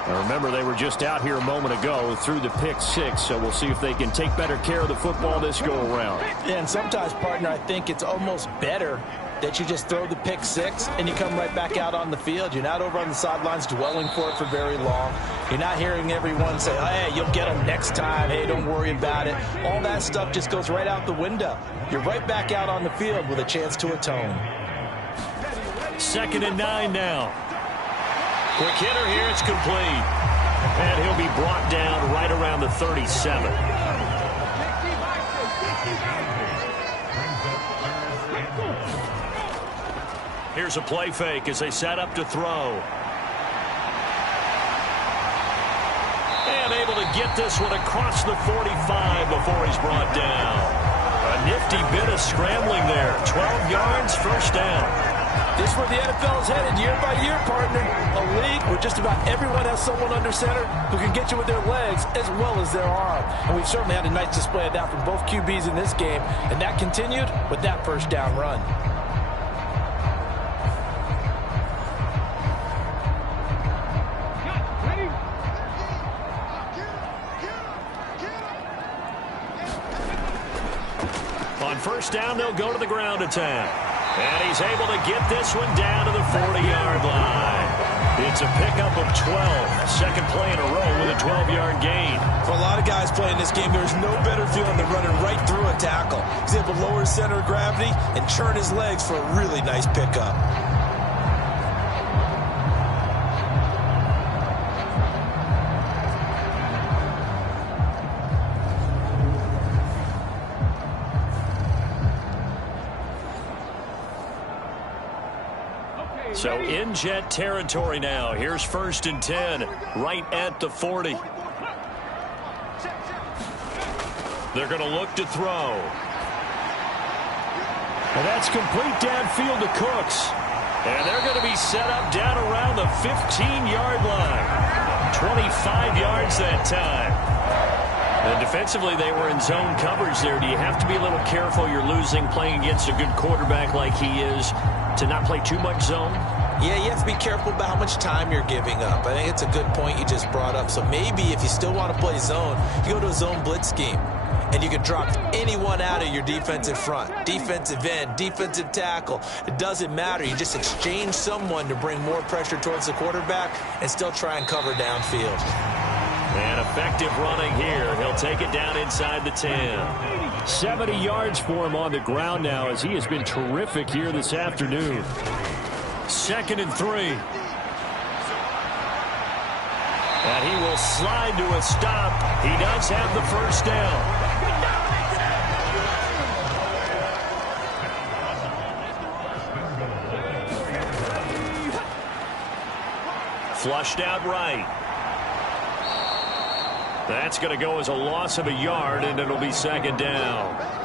Now remember, they were just out here a moment ago through the pick six, so we'll see if they can take better care of the football this go-around. And sometimes, partner, I think it's almost better that you just throw the pick six and you come right back out on the field. You're not over on the sidelines dwelling for it for very long. You're not hearing everyone say, hey, you'll get them next time. Hey, don't worry about it. All that stuff just goes right out the window. You're right back out on the field with a chance to atone. 2nd and 9 now. Quick hitter here, it's complete. And he'll be brought down right around the 37. Here's a play fake as they set up to throw. And able to get this one across the 45 before he's brought down. A nifty bit of scrambling there. 12 yards, first down. This is where the NFL is headed year by year, partner. A league where just about everyone has someone under center who can get you with their legs as well as their arm. And we've certainly had a nice display of that from both QBs in this game. And that continued with that first down run. On first down, they'll go to the ground attack. And he's able to get this one down to the 40-yard line. It's a pickup of 12. Second play in a row with a 12-yard gain. For a lot of guys playing this game, there's no better feeling than running right through a tackle. He's able to lower his center of gravity and churn his legs for a really nice pickup. So in Jet territory now. Here's 1st and 10, right at the 40. They're going to look to throw. And that's complete downfield to Cooks. And they're going to be set up down around the 15-yard line. 25 yards that time. And defensively, they were in zone coverage there. Do you have to be a little careful? You're losing playing against a good quarterback like he is to not play too much zone? Yeah, you have to be careful about how much time you're giving up. I think it's a good point you just brought up. So maybe if you still want to play zone, you go to a zone blitz scheme. And you can drop anyone out of your defensive front. Defensive end, defensive tackle. It doesn't matter. You just exchange someone to bring more pressure towards the quarterback and still try and cover downfield. And effective running here. He'll take it down inside the 10. 70 yards for him on the ground now as he has been terrific here this afternoon. 2nd and 3. And he will slide to a stop. He does have the first down. Flushed out right. That's going to go as a loss of a yard, and it'll be 2nd down.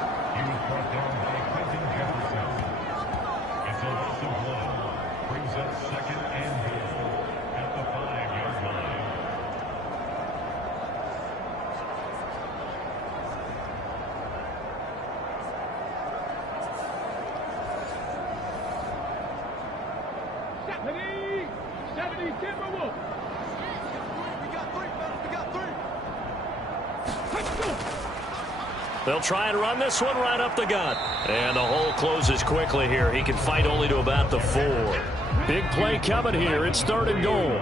They'll try and run this one right up the gut. And the hole closes quickly here. He can fight only to about the 4. Big play coming here. It's 3rd and goal.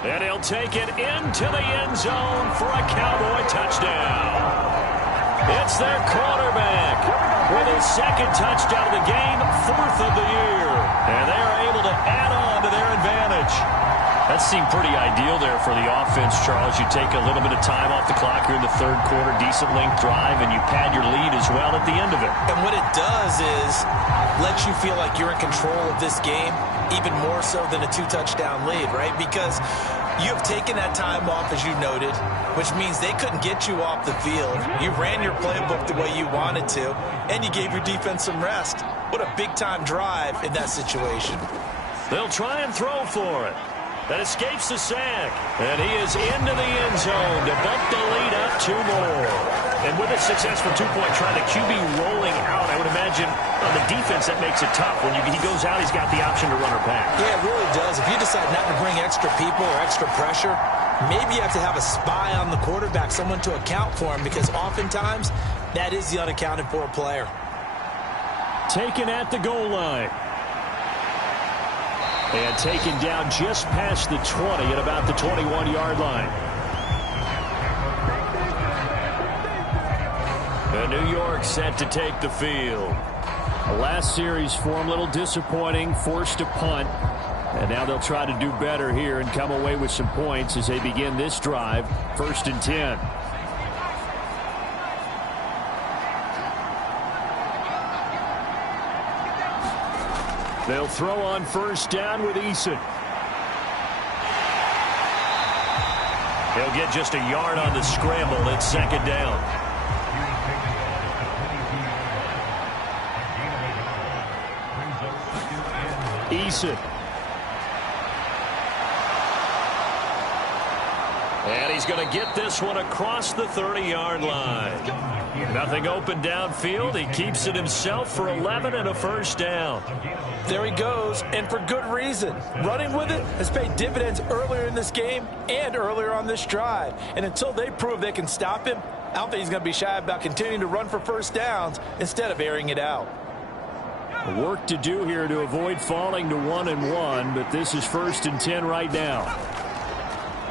And he'll take it into the end zone for a Cowboy touchdown. It's their quarterback with his second touchdown of the game, 4th of the year. And they are able to add on to their advantage. That seemed pretty ideal there for the offense, Charles. You take a little bit of time off the clock here in the third quarter, decent length drive, and you pad your lead as well at the end of it. And what it does is let you feel like you're in control of this game, even more so than a 2-touchdown lead, right? Because you have taken that time off, as you noted, which means they couldn't get you off the field. You ran your playbook the way you wanted to, and you gave your defense some rest. What a big-time drive in that situation. They'll try and throw for it. That escapes the sack. And he is into the end zone to bump the lead up 2 more. And with a successful 2-point try, the QB rolling out, I would imagine on the defense that makes it tough. When he goes out, he's got the option to run or pass. Yeah, it really does. If you decide not to bring extra people or extra pressure, maybe you have to have a spy on the quarterback, someone to account for him, because oftentimes that is the unaccounted for player. Taken at the goal line. And taken down just past the 20 at about the 21-yard line. And New York set to take the field. The last series for him, a little disappointing, forced a punt. And now they'll try to do better here and come away with some points as they begin this drive, 1st and 10. They'll throw on 1st down with Eason. He'll get just a yard on the scramble. It's 2nd down. Eason. And he's going to get this one across the 30-yard line. Nothing open downfield. He keeps it himself for 11 and a 1st down. There he goes, and for good reason. Running with it has paid dividends earlier in this game and earlier on this drive. And until they prove they can stop him, I don't think he's going to be shy about continuing to run for 1st downs instead of airing it out. Work to do here to avoid falling to 1-1, but this is 1st and 10 right now.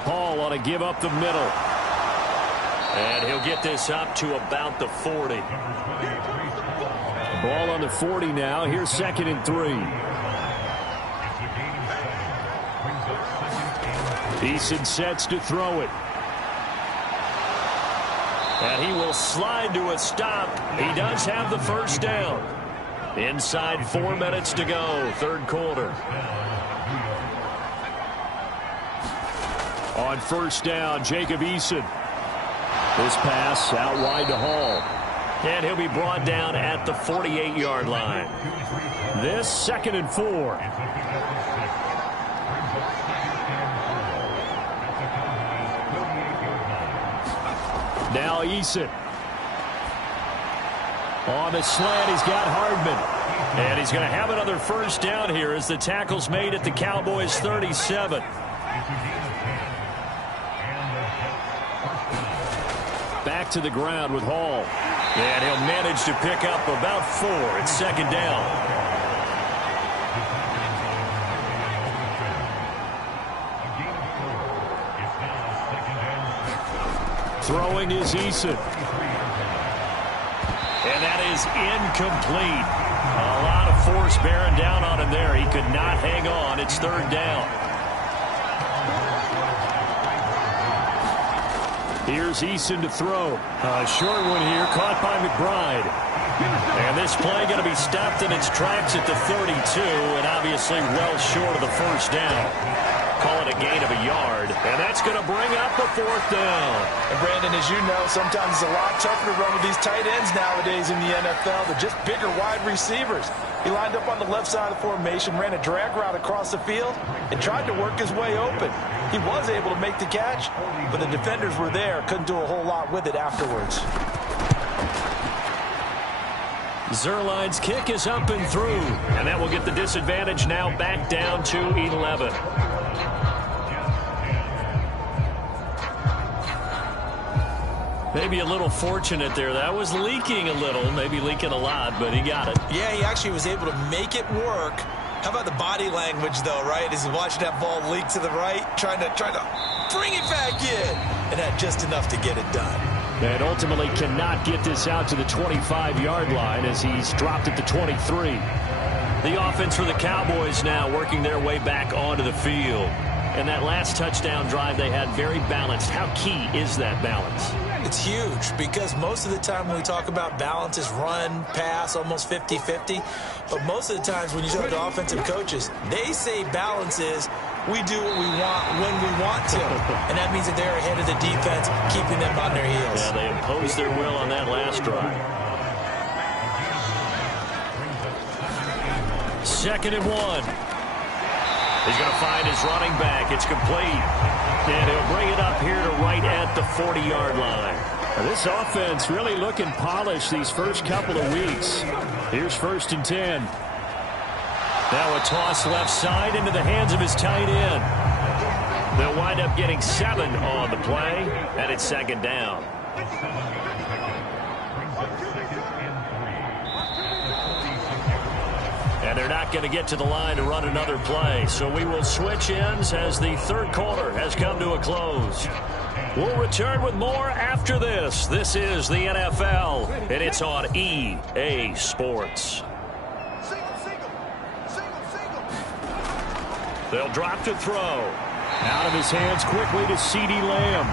Hall ought to give up the middle. And he'll get this up to about the 40. Ball on the 40 now. Here's 2nd and 3. Eason sets to throw it. And he will slide to a stop. He does have the 1st down. Inside 4 minutes to go, 3rd quarter. On 1st down, Jacob Eason. This pass out wide to Hall. And he'll be brought down at the 48-yard line. This 2nd and 4. Now Eason. On the slant, he's got Hardman. And he's going to have another 1st down here as the tackle's made at the Cowboys' 37. Back to the ground with Hall. And he'll manage to pick up about 4. It's 2nd down. Throwing is Eason. And that is incomplete. A lot of force bearing down on him there. He could not hang on. It's 3rd down. Here's Eason to throw. A short one here, caught by McBride. And this play going to be stopped in its tracks at the 32, and obviously well short of the 1st down. Call it a gain of a yard, and that's going to bring up the 4th down. And Brandon, as you know, sometimes it's a lot tougher to run with these tight ends nowadays in the NFL. They're just bigger wide receivers. He lined up on the left side of the formation, ran a drag route across the field, and tried to work his way open. He was able to make the catch, but the defenders were there, couldn't do a whole lot with it afterwards. Zerline's kick is up and through, and that will get the disadvantage now back down to 11. Maybe a little fortunate there. That was leaking a little, maybe leaking a lot, but he got it. Yeah, he actually was able to make it work How about the body language, though, right? As he's watching that ball leak to the right, trying to bring it back in, and had just enough to get it done. And ultimately cannot get this out to the 25-yard line as he's dropped at the 23. The offense for the Cowboys now working their way back onto the field. And that last touchdown drive they had very balanced. How key is that balance? It's huge because most of the time when we talk about balance is run, pass, almost 50-50. But most of the times when you talk to offensive coaches, they say balance is we do what we want when we want to. And that means that they're ahead of the defense, keeping them on their heels. Yeah, they imposed their will on that last drive. 2nd and 1. He's going to find his running back. It's complete. And he'll bring it up here to right at the 40-yard line. This offense really looking polished these first couple of weeks. Here's 1st and 10. Now a toss left side into the hands of his tight end. They'll wind up getting 7 on the play, and it's 2nd down. And they're not going to get to the line to run another play. So we will switch ends as the 3rd quarter has come to a close. We'll return with more after this. This is the NFL, and it's on EA Sports. They'll drop to throw. Out of his hands quickly to CeeDee Lamb.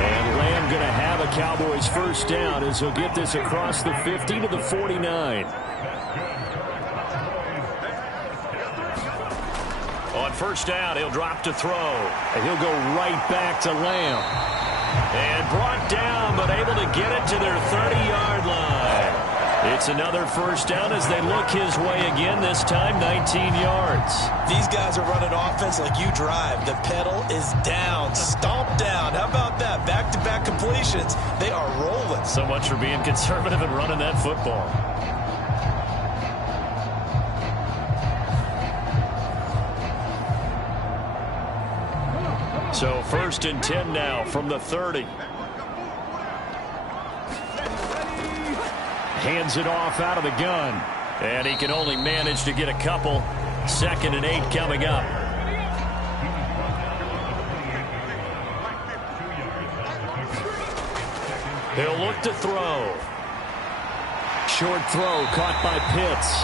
And Lamb going to have a Cowboys 1st down as he'll get this across the 50 to the 49. On 1st down, he'll drop to throw. And he'll go right back to Lamb. And brought down, but able to get it to their 30-yard line. It's another 1st down as they look his way again, this time 19 yards. These guys are running offense like you drive. The pedal is down, stomped down. How about that? Back-to-back completions. They are rolling. So much for being conservative and running that football. So 1st and 10 now from the 30. Hands it off out of the gun. And he can only manage to get a couple. 2nd and 8 coming up. He'll look to throw. Short throw caught by Pitts.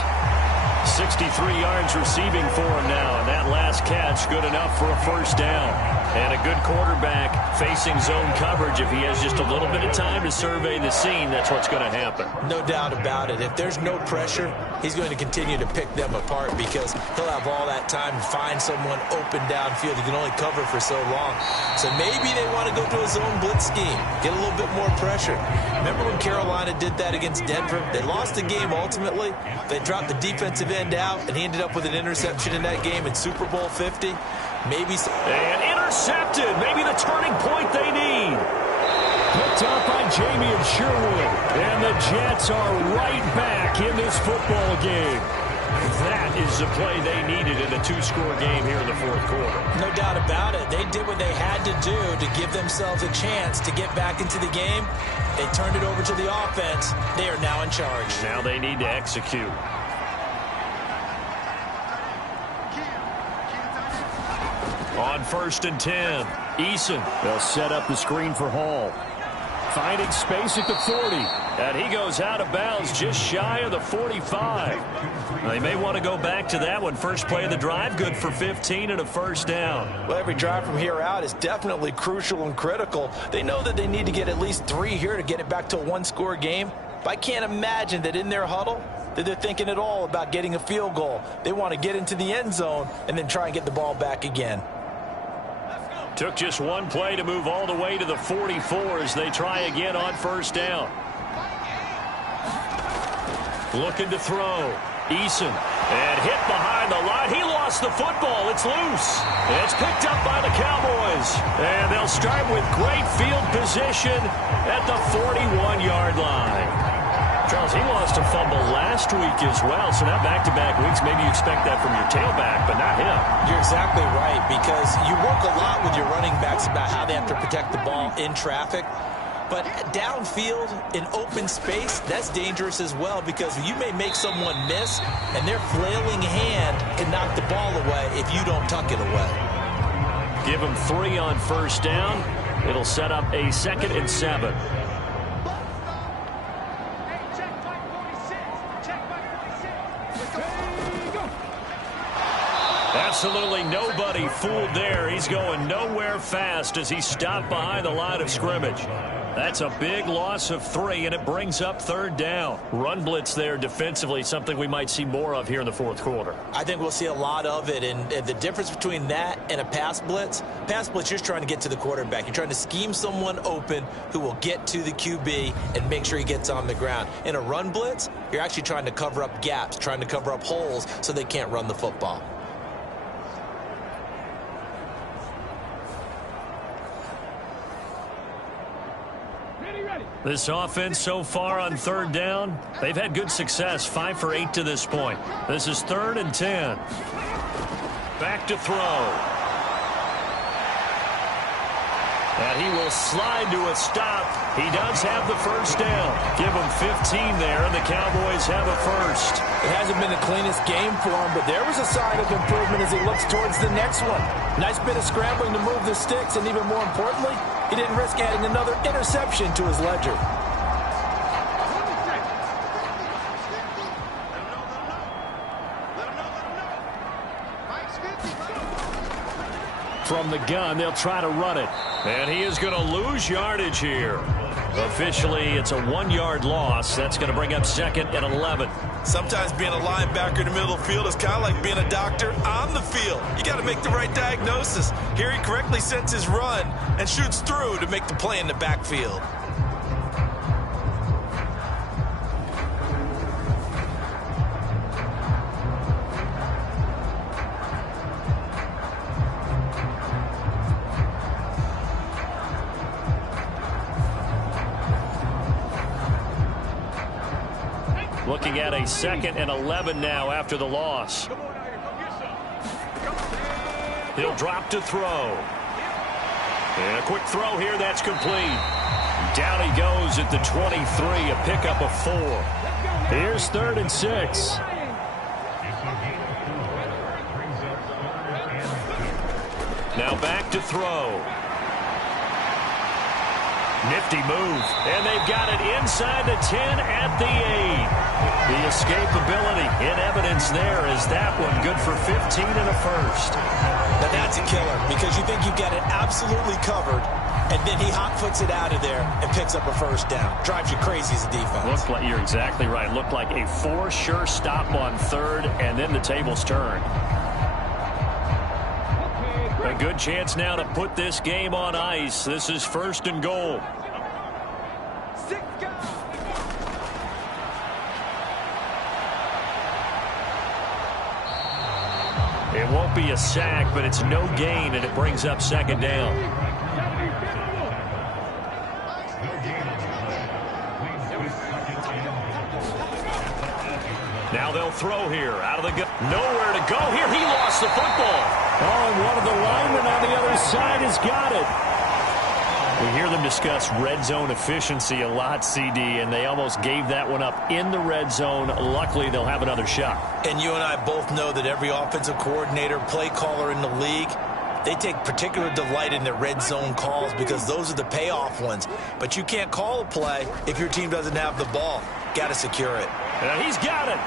63 yards receiving for him now, and that last catch good enough for a 1st down. And a good quarterback facing zone coverage. If he has just a little bit of time to survey the scene, that's what's going to happen. No doubt about it. If there's no pressure, he's going to continue to pick them apart because he'll have all that time to find someone open downfield. He can only cover for so long. So maybe they want to go to a zone blitz scheme, get a little bit more pressure. Remember when Carolina did that against Denver? They lost the game ultimately. They dropped the defensive end out, and he ended up with an interception in that game in Super Bowl 50. Maybe so. And intercepted. Maybe the turning point they need. Picked up by Jamie and Sherwood. And the Jets are right back in this football game. That is the play they needed in a 2-score game here in the 4th quarter. No doubt about it. They did what they had to do to give themselves a chance to get back into the game. They turned it over to the offense. They are now in charge. Now they need to execute. On 1st and 10, Eason. They'll set up the screen for Hall. Finding space at the 40. And he goes out of bounds just shy of the 45. They may want to go back to that one. First play of the drive, good for 15 and a 1st down. Well, every drive from here out is definitely crucial and critical. They know that they need to get at least 3 here to get it back to a 1-score game. But I can't imagine that in their huddle that they're thinking at all about getting a field goal. They want to get into the end zone and then try and get the ball back again. Took just one play to move all the way to the 44 as they try again on 1st down. Looking to throw. Eason. And hit behind the line. He lost the football. It's loose. It's picked up by the Cowboys. And they'll start with great field position at the 41-yard line. Charles, he lost a fumble last week as well, so now back-to-back weeks, maybe you expect that from your tailback, but not him. You're exactly right, because you work a lot with your running backs about how they have to protect the ball in traffic. But downfield in open space, that's dangerous as well because you may make someone miss, and their flailing hand can knock the ball away if you don't tuck it away. Give them 3 on first down. It'll set up a 2nd and 7. Absolutely nobody fooled there. He's going nowhere fast as he stopped behind the line of scrimmage. That's a big loss of 3, and it brings up 3rd down. Run blitz there defensively, something we might see more of here in the 4th quarter. I think we'll see a lot of it, and the difference between that and a pass blitz, you're just trying to get to the quarterback. You're trying to scheme someone open who will get to the QB and make sure he gets on the ground. In a run blitz, you're actually trying to cover up gaps, trying to cover up holes so they can't run the football. This offense so far on 3rd down, they've had good success, 5 for 8 to this point. This is 3rd and 10. Back to throw. And he will slide to a stop. He does have the first down. Give him 15 there, and the Cowboys have a first. It hasn't been the cleanest game for him, but there was a sign of improvement as he looks towards the next one. Nice bit of scrambling to move the sticks, and even more importantly, he didn't risk adding another interception to his ledger. From the gun, they'll try to run it. And he is going to lose yardage here. Officially, it's a 1-yard loss. That's going to bring up 2nd and 11. Sometimes being a linebacker in the middle of the field is kind of like being a doctor on the field. You got to make the right diagnosis. Here he correctly sets his run and shoots through to make the play in the backfield. Looking at a 2nd and 11 now after the loss. He'll drop to throw. And a quick throw here, that's complete. Down he goes at the 23, a pickup of 4. Here's 3rd and 6. Now back to throw. Nifty move, and they've got it inside the 10 at the 8. The escapability in evidence there is that one good for 15 and a first. Now that's a killer because you think you've got it absolutely covered, and then he hot foots it out of there and picks up a first down. Drives you crazy as a defense. Looked like, you're exactly right. Looked like a for-sure stop on 3rd, and then the tables turn. A good chance now to put this game on ice. This is 1st and goal. It won't be a sack, but it's no gain, and it brings up 2nd down. Now they'll throw here. Out of the gun. Nowhere to go here. He lost the football. Oh, and one of the linemen on the other side has got it. We hear them discuss red zone efficiency a lot, CD, and they almost gave that one up in the red zone. Luckily, they'll have another shot. And you and I both know that every offensive coordinator, play caller in the league, they take particular delight in their red zone calls because those are the payoff ones. But you can't call a play if your team doesn't have the ball. Got to secure it. And he's got it.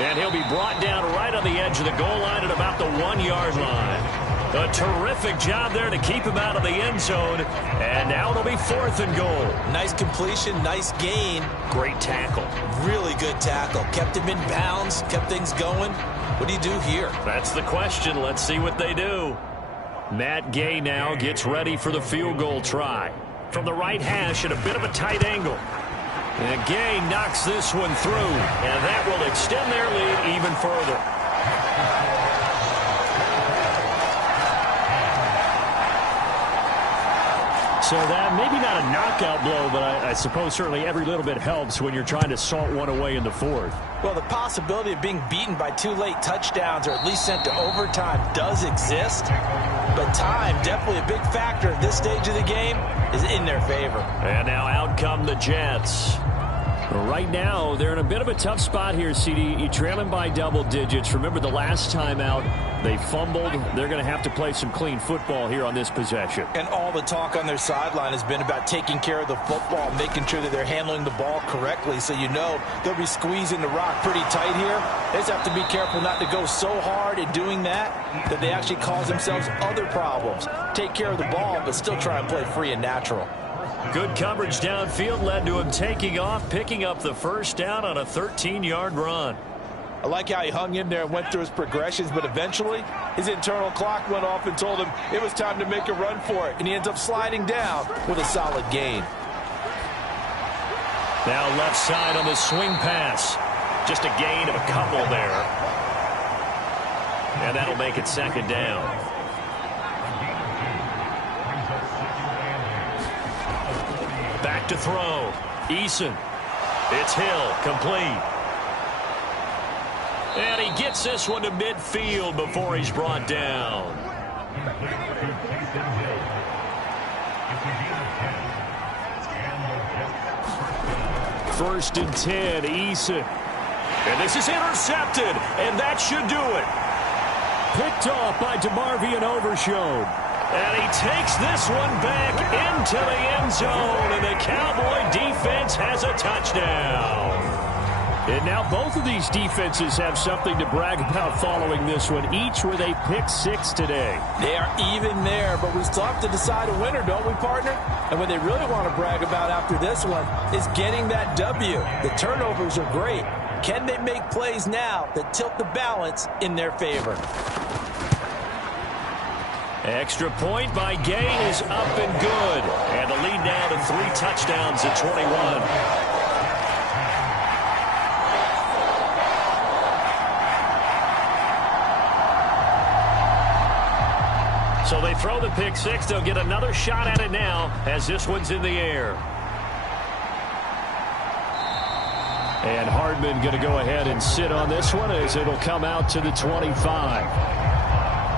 And he'll be brought down right on the edge of the goal line at about the 1-yard line. A terrific job there to keep him out of the end zone. And now it'll be 4th and goal. Nice completion, nice gain. Great tackle. Really good tackle. Kept him in bounds, kept things going. What do you do here? That's the question. Let's see what they do. Matt Gay now gets ready for the field goal try. From the right hash at a bit of a tight angle. And Gay knocks this one through. And that will extend their lead even further. So that maybe not a knockout blow, but I suppose certainly every little bit helps when you're trying to salt one away in the 4th. Well, the possibility of being beaten by 2 late touchdowns or at least sent to overtime does exist. But time, definitely a big factor at this stage of the game, is in their favor. And now out come the Jets. Right now, they're in a bit of a tough spot here, CD. You trail them by double digits. Remember the last time out, they fumbled. They're going to have to play some clean football here on this possession. And all the talk on their sideline has been about taking care of the football, making sure that they're handling the ball correctly. So you know they'll be squeezing the rock pretty tight here. They just have to be careful not to go so hard in doing that they actually cause themselves other problems. Take care of the ball, but still try and play free and natural. Good coverage downfield led to him taking off, picking up the first down on a 13-yard run. I like how he hung in there and went through his progressions, but eventually his internal clock went off and told him it was time to make a run for it, and he ends up sliding down with a solid gain. Now left side on the swing pass. Just a gain of a couple there. And that'll make it second down. Back to throw. Eason. It's Hill. Complete. And he gets this one to midfield before he's brought down. First and 10, Eason. And this is intercepted, and that should do it. Picked off by DeMarvion Overshown. And he takes this one back into the end zone, and the Cowboy defense has a touchdown. And now both of these defenses have something to brag about following this one, each with a pick 6 today. They are even there, but we still have to decide a winner, don't we, partner? And what they really want to brag about after this one is getting that W. The turnovers are great. Can they make plays now that tilt the balance in their favor? Extra point by Gay is up and good. And the lead now to 3 touchdowns at 21. So they throw the pick 6. They'll get another shot at it now as this one's in the air. And Hardman going to go ahead and sit on this one as it'll come out to the 25.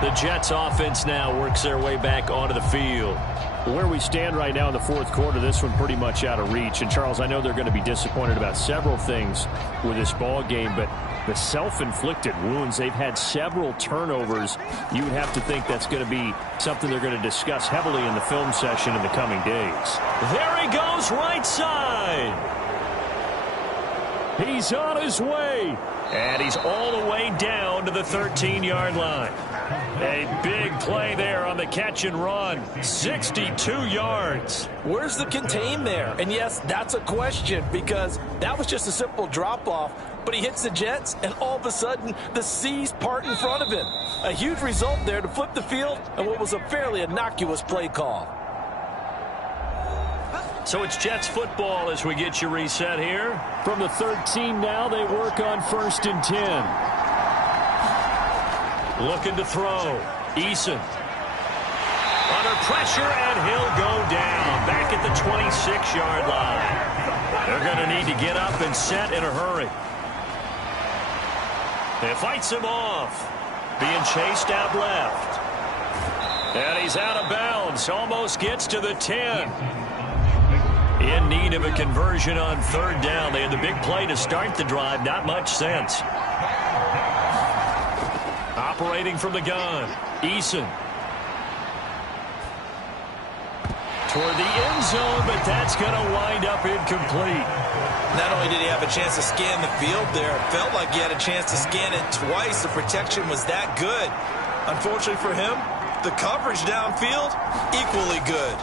The Jets offense now works their way back onto the field. Where we stand right now in the fourth quarter, this one pretty much out of reach. And, Charles, I know they're going to be disappointed about several things with this ball game, but the self-inflicted wounds, they've had several turnovers. You would have to think that's going to be something they're going to discuss heavily in the film session in the coming days. There he goes, right side. He's on his way. And he's all the way down to the 13-yard line. A big play there on the catch and run. 62 yards. Where's the contain there? And yes, that's a question because that was just a simple drop-off. But he hits the Jets, and all of a sudden, the seas part in front of him. A huge result there to flip the field and what was a fairly innocuous play call. So it's Jets football as we get you reset here. From the 13 now, they work on 1st and 10. Looking to throw. Eason. Under pressure, and he'll go down. Back at the 26-yard line. They're going to need to get up and set in a hurry. It fights him off. Being chased out left. And he's out of bounds. Almost gets to the 10. In need of a conversion on 3rd down. They had the big play to start the drive. Not much sense. Operating from the gun. Eason. Toward the end zone, but that's going to wind up incomplete. Not only did he have a chance to scan the field there, it felt like he had a chance to scan it twice. The protection was that good. Unfortunately for him, the coverage downfield, equally good.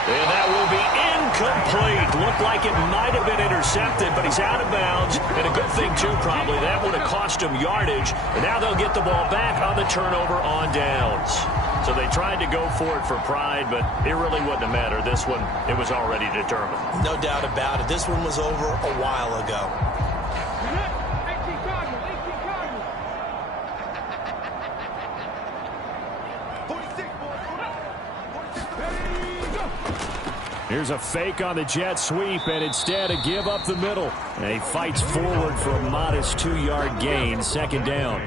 And that will be incomplete. Looked like it might have been intercepted, but he's out of bounds. And a good thing, too, probably. That would have cost him yardage. And now they'll get the ball back on the turnover on downs. So they tried to go for it for pride, but it really wouldn't have mattered. This one, it was already determined. No doubt about it. This one was over a while ago. Here's a fake on the jet sweep, and instead a give up the middle. And he fights forward for a modest 2-yard gain, second down.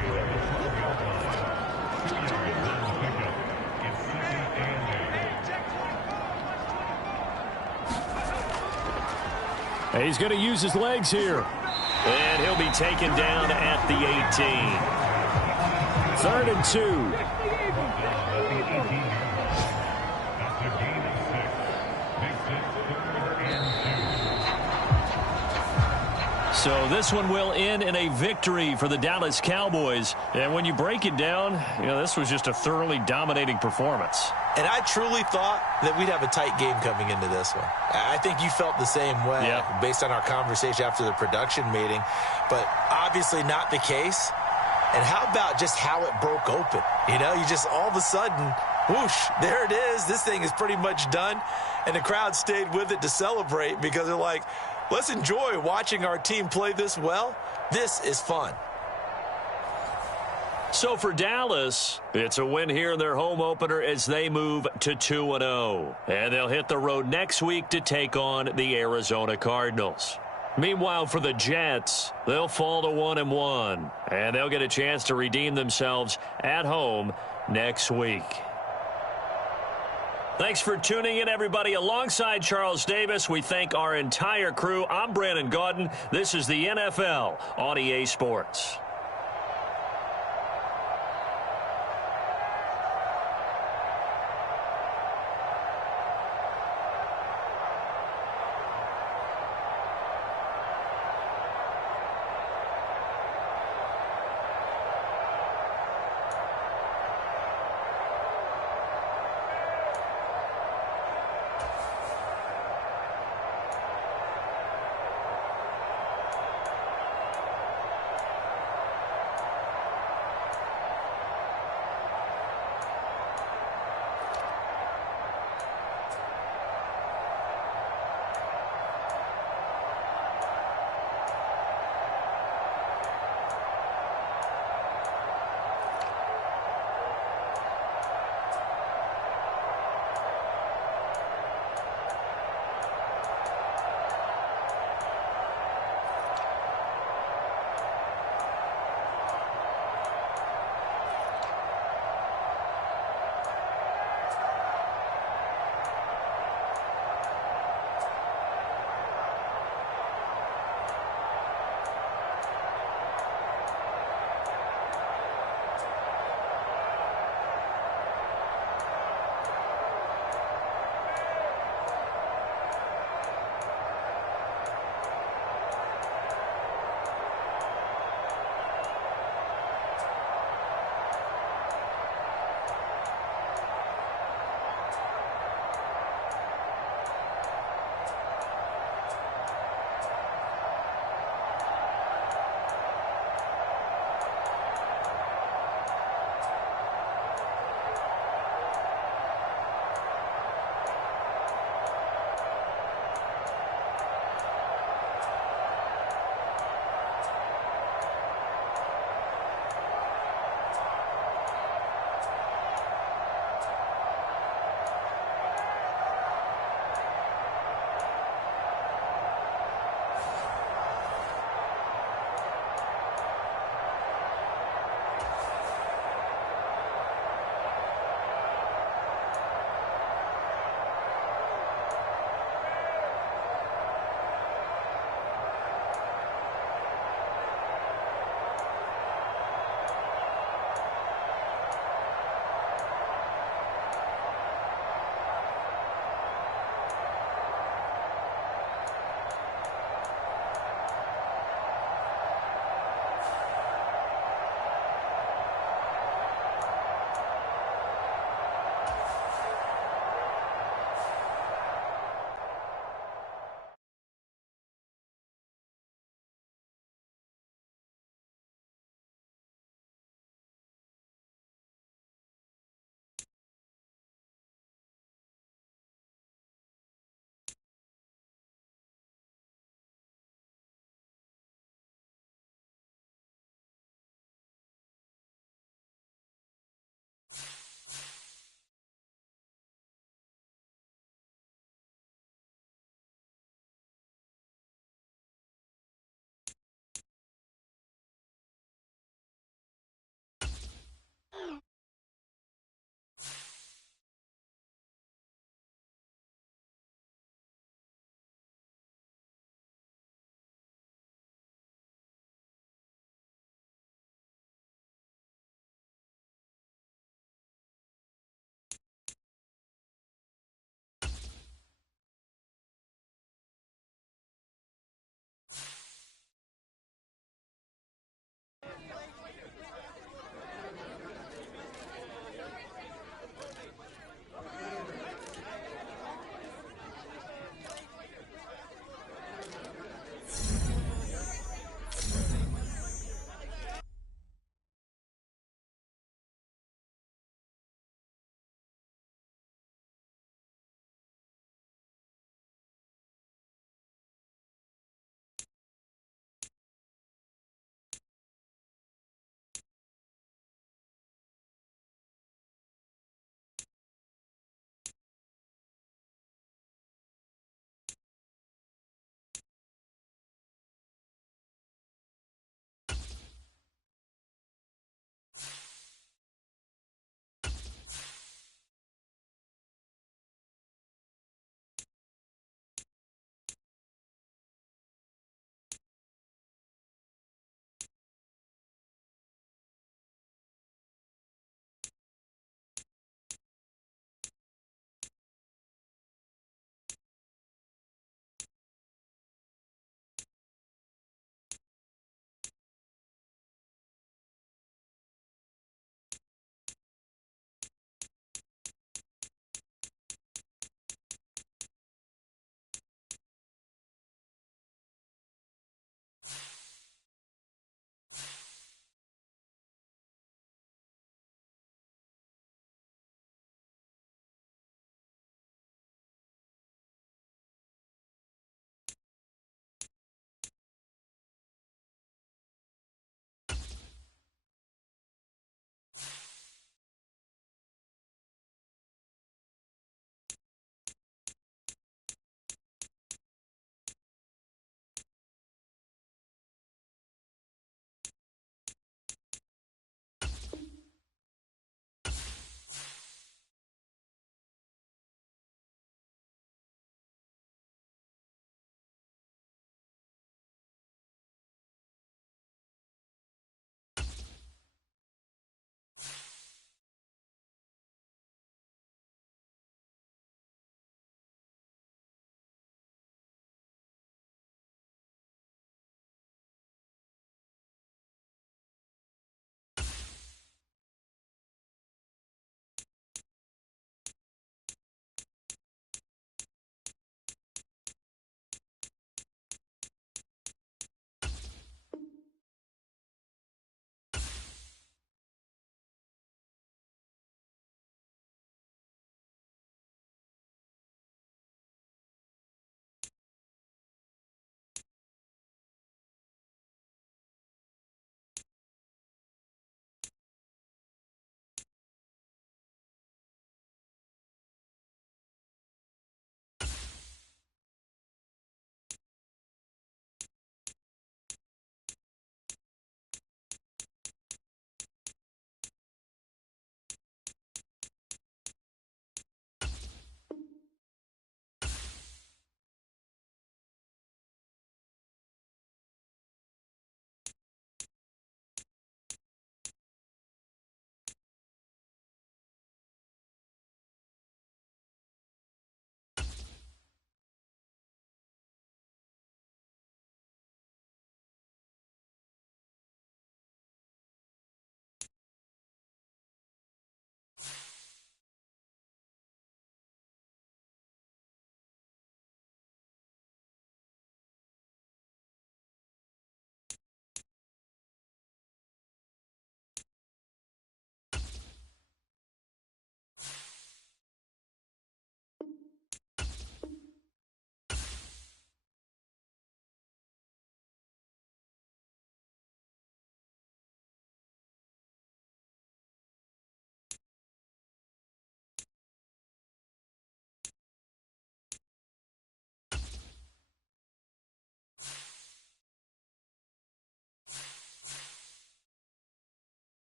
He's going to use his legs here. And he'll be taken down at the 18. 3rd and 2. So this one will end in a victory for the Dallas Cowboys. And when you break it down, this was just a thoroughly dominating performance. And I truly thought that we'd have a tight game coming into this one. I think you felt the same way based on our conversation after the production meeting. But obviously not the case. And how about just how it broke open? You just all of a sudden, whoosh, there it is. This thing is pretty much done. And the crowd stayed with it to celebrate because they're like, let's enjoy watching our team play this well. This is fun. So for Dallas, it's a win here in their home opener as they move to 2-0. And they'll hit the road next week to take on the Arizona Cardinals. Meanwhile, for the Jets, they'll fall to 1-1. And they'll get a chance to redeem themselves at home next week. Thanks for tuning in, everybody. Alongside Charles Davis, we thank our entire crew. I'm Brandon Gaudin. This is the NFL on EA Sports.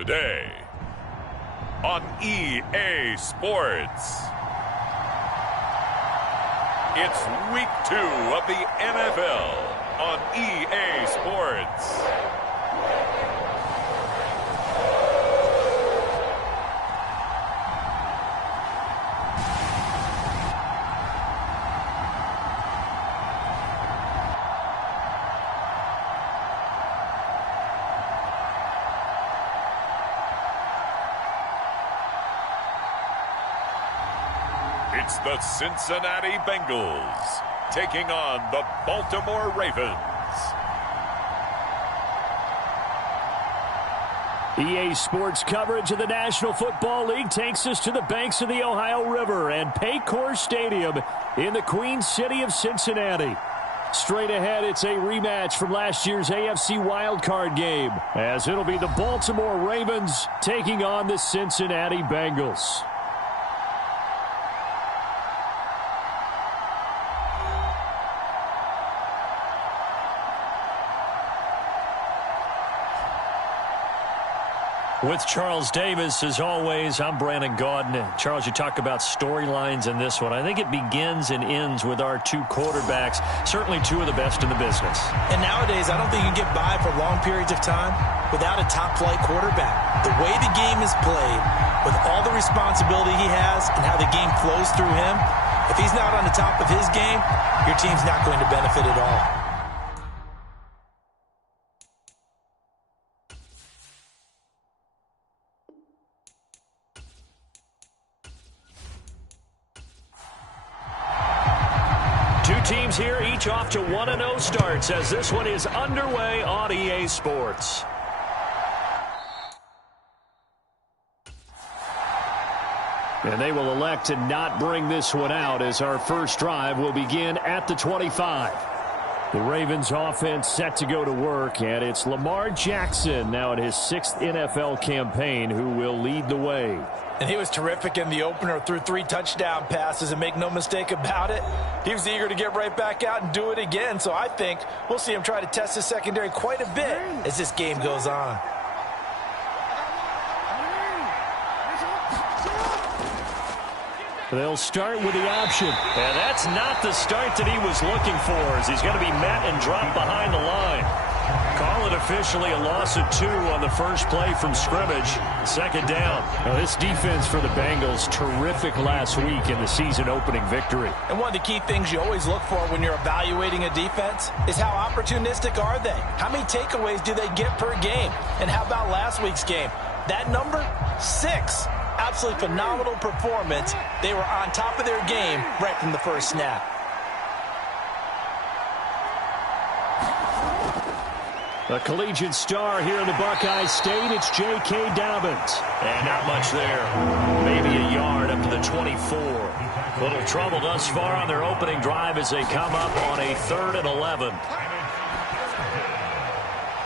Today on EA Sports. It's week 2 of the NFL on EA Sports. It's the Cincinnati Bengals taking on the Baltimore Ravens. EA Sports coverage of the National Football League takes us to the banks of the Ohio River and Paycor Stadium in the Queen City of Cincinnati. Straight ahead, it's a rematch from last year's AFC wildcard game, as it'll be the Baltimore Ravens taking on the Cincinnati Bengals. With Charles Davis, as always, I'm Brandon Gaudin. Charles, you talk about storylines in this one. I think it begins and ends with our two quarterbacks, certainly two of the best in the business. And nowadays, I don't think you can get by for long periods of time without a top-flight quarterback. The way the game is played, with all the responsibility he has and how the game flows through him, if he's not on the top of his game, your team's not going to benefit at all. Teams here, each off to 1-0 starts as this one is underway on EA Sports. And they will elect to not bring this one out as our first drive will begin at the 25. The Ravens offense set to go to work, and it's Lamar Jackson now in his 6th NFL campaign who will lead the way. And he was terrific in the opener, threw 3 touchdown passes, and make no mistake about it, he was eager to get right back out and do it again. So I think we'll see him try to test his secondary quite a bit as this game goes on. They'll start with the option. And that's not the start that he was looking for, as he's going to be met and dropped behind the line. Call it officially a loss of 2 on the first play from scrimmage. 2nd down. Now, this defense for the Bengals, terrific last week in the season-opening victory. And one of the key things you always look for when you're evaluating a defense is how opportunistic are they? How many takeaways do they get per game? And how about last week's game? That number? 6. Absolutely phenomenal performance. They were on top of their game right from the first snap. A collegiate star here in the Buckeye State, it's J.K. Dobbins. And not much there. Maybe a yard up to the 24. Little trouble thus far on their opening drive as they come up on a 3rd and 11.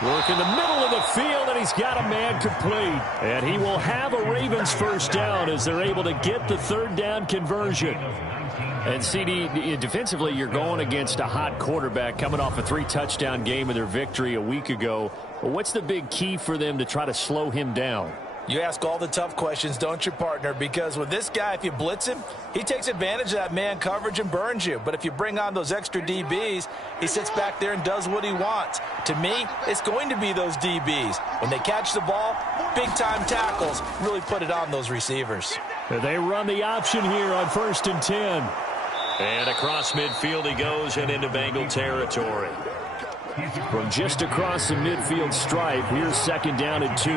Work in the middle of the field, and he's got a man complete. And he will have a Ravens first down as they're able to get the 3rd down conversion. And, CD, defensively, you're going against a hot quarterback coming off a 3-touchdown game in their victory a week ago. But what's the big key for them to try to slow him down? You ask all the tough questions, don't you, partner? Because with this guy, if you blitz him, he takes advantage of that man coverage and burns you. But if you bring on those extra DBs, he sits back there and does what he wants. To me, it's going to be those DBs. When they catch the ball, big-time tackles really put it on those receivers. They run the option here on 1st and 10. And across midfield he goes and into Bengal territory. From just across the midfield stripe, here's 2nd down and 2.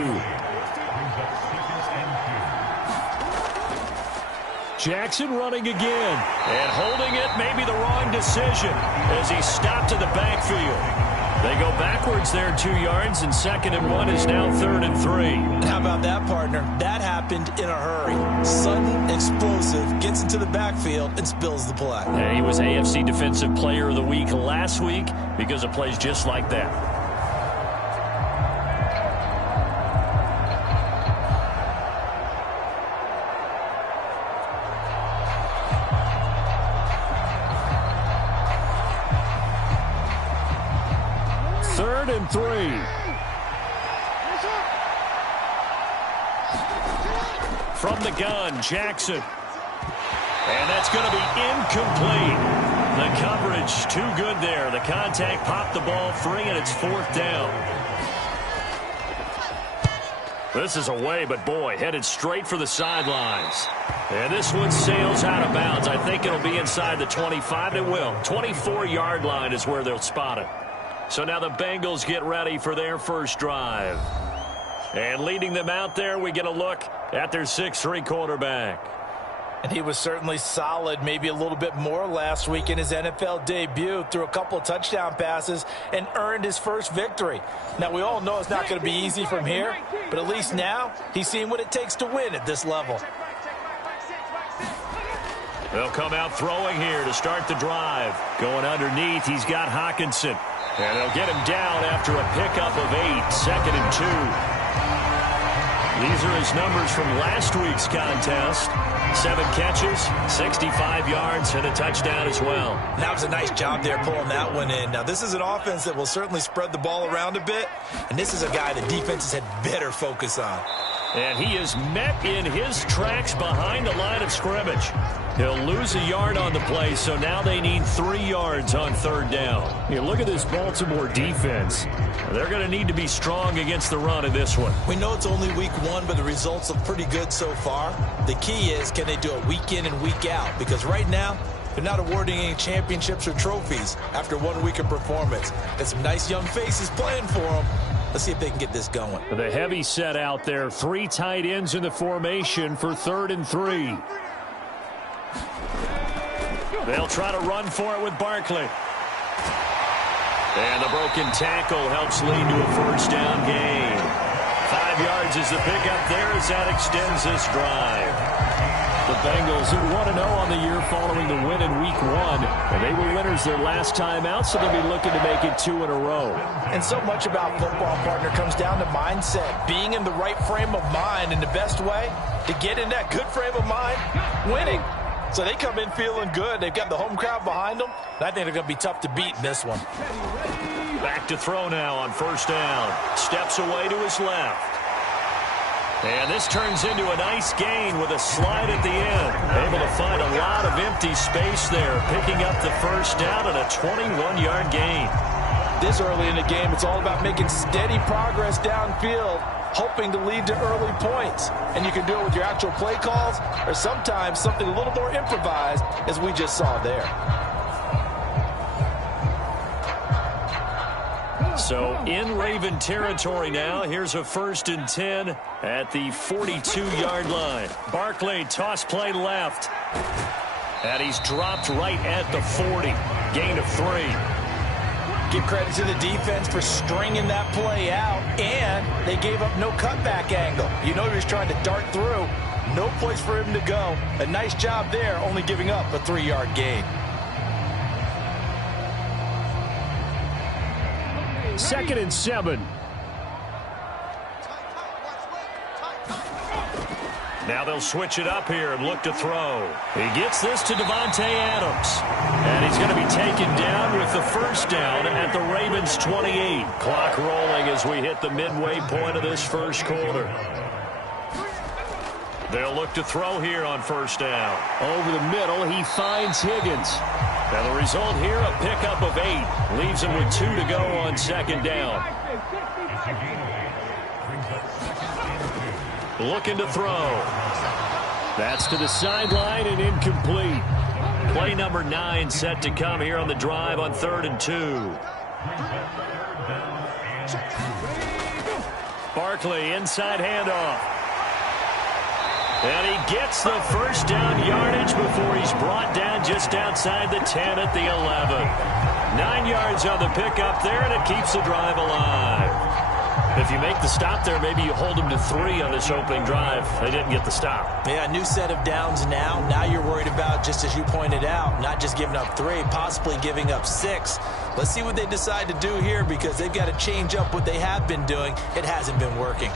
Jackson running again. And holding it may be the wrong decision as he stopped in the backfield. They go backwards there 2 yards, and 2nd and 1 is now 3rd and 3. How about that, partner? That happened in a hurry. Sudden, explosive, gets into the backfield and spills the play. And he was AFC Defensive Player of the Week last week because of plays just like that. Third and 3. From the gun, Jackson. And that's going to be incomplete. The coverage too good there. The contact popped the ball free, and it's 4th down. This is away, but boy, headed straight for the sidelines. And this one sails out of bounds. I think it'll be inside the 25. It will. 24-yard line is where they'll spot it. So now the Bengals get ready for their first drive. And leading them out there, we get a look at their 6'3" quarterback. And he was certainly solid, maybe a little bit more last week in his NFL debut. Threw a couple of touchdown passes and earned his first victory. Now, we all know it's not going to be easy from here, but at least now he's seen what it takes to win at this level. They'll come out throwing here to start the drive. Going underneath, he's got Hockenson. And they'll get him down after a pickup of 8, 2nd and 2. These are his numbers from last week's contest. 7 catches, 65 yards, and a touchdown as well. That was a nice job there pulling that one in. Now, this is an offense that will certainly spread the ball around a bit, and this is a guy the defenses had better focus on. And he is met in his tracks behind the line of scrimmage. He'll lose a yard on the play, so now they need 3 yards on 3rd down. You look at this Baltimore defense. They're going to need to be strong against the run in this one. We know it's only week 1, but the results look pretty good so far. The key is, can they do it week in and week out? Because right now, they're not awarding any championships or trophies after 1 week of performance. There's some nice young faces playing for them. Let's see if they can get this going. The heavy set out there. 3 tight ends in the formation for 3rd and 3. They'll try to run for it with Barkley. And the broken tackle helps lead to a 1st down gain. 5 yards is the pickup there as that extends this drive. The Bengals are 1-0 on the year following the win in Week 1. And they were winners their last time out, so they'll be looking to make it 2 in a row. And so much about football, partner, comes down to mindset. Being in the right frame of mind, and the best way to get in that good frame of mind, winning. So they come in feeling good. They've got the home crowd behind them. And I think they're going to be tough to beat in this one. Back to throw now on 1st down. Steps away to his left. And this turns into a nice gain with a slide at the end. Able to find a lot of empty space there, picking up the 1st down and a 21-yard gain. This early in the game, it's all about making steady progress downfield, hoping to lead to early points. And you can do it with your actual play calls or sometimes something a little more improvised, as we just saw there. So in Raven territory now. Here's a 1st and 10 at the 42-yard line. Barkley toss play left. And he's dropped right at the 40. Gain of 3. Give credit to the defense for stringing that play out, and they gave up no cutback angle. You know he was trying to dart through. No place for him to go. A nice job there, only giving up a 3-yard gain. 2nd and 7. Now they'll switch it up here and look to throw. He gets this to Davante Adams. And he's going to be taken down with the 1st down at the Ravens' 28. Clock rolling as we hit the midway point of this 1st quarter. They'll look to throw here on 1st down. Over the middle, he finds Higgins. And the result here, a pickup of 8. Leaves him with 2 to go on 2nd down. Looking to throw. That's to the sideline and incomplete. Play number 9 set to come here on the drive on 3rd and 2. Barkley, inside handoff. And he gets the 1st down yardage before he's brought down just outside the 10 at the 11. 9 yards on the pickup there, and it keeps the drive alive. If you make the stop there, maybe you hold them to 3 on this opening drive. They didn't get the stop. Yeah, new set of downs now. Now you're worried about, just as you pointed out, not just giving up 3, possibly giving up 6. Let's see what they decide to do here, because they've got to change up what they have been doing. It hasn't been working.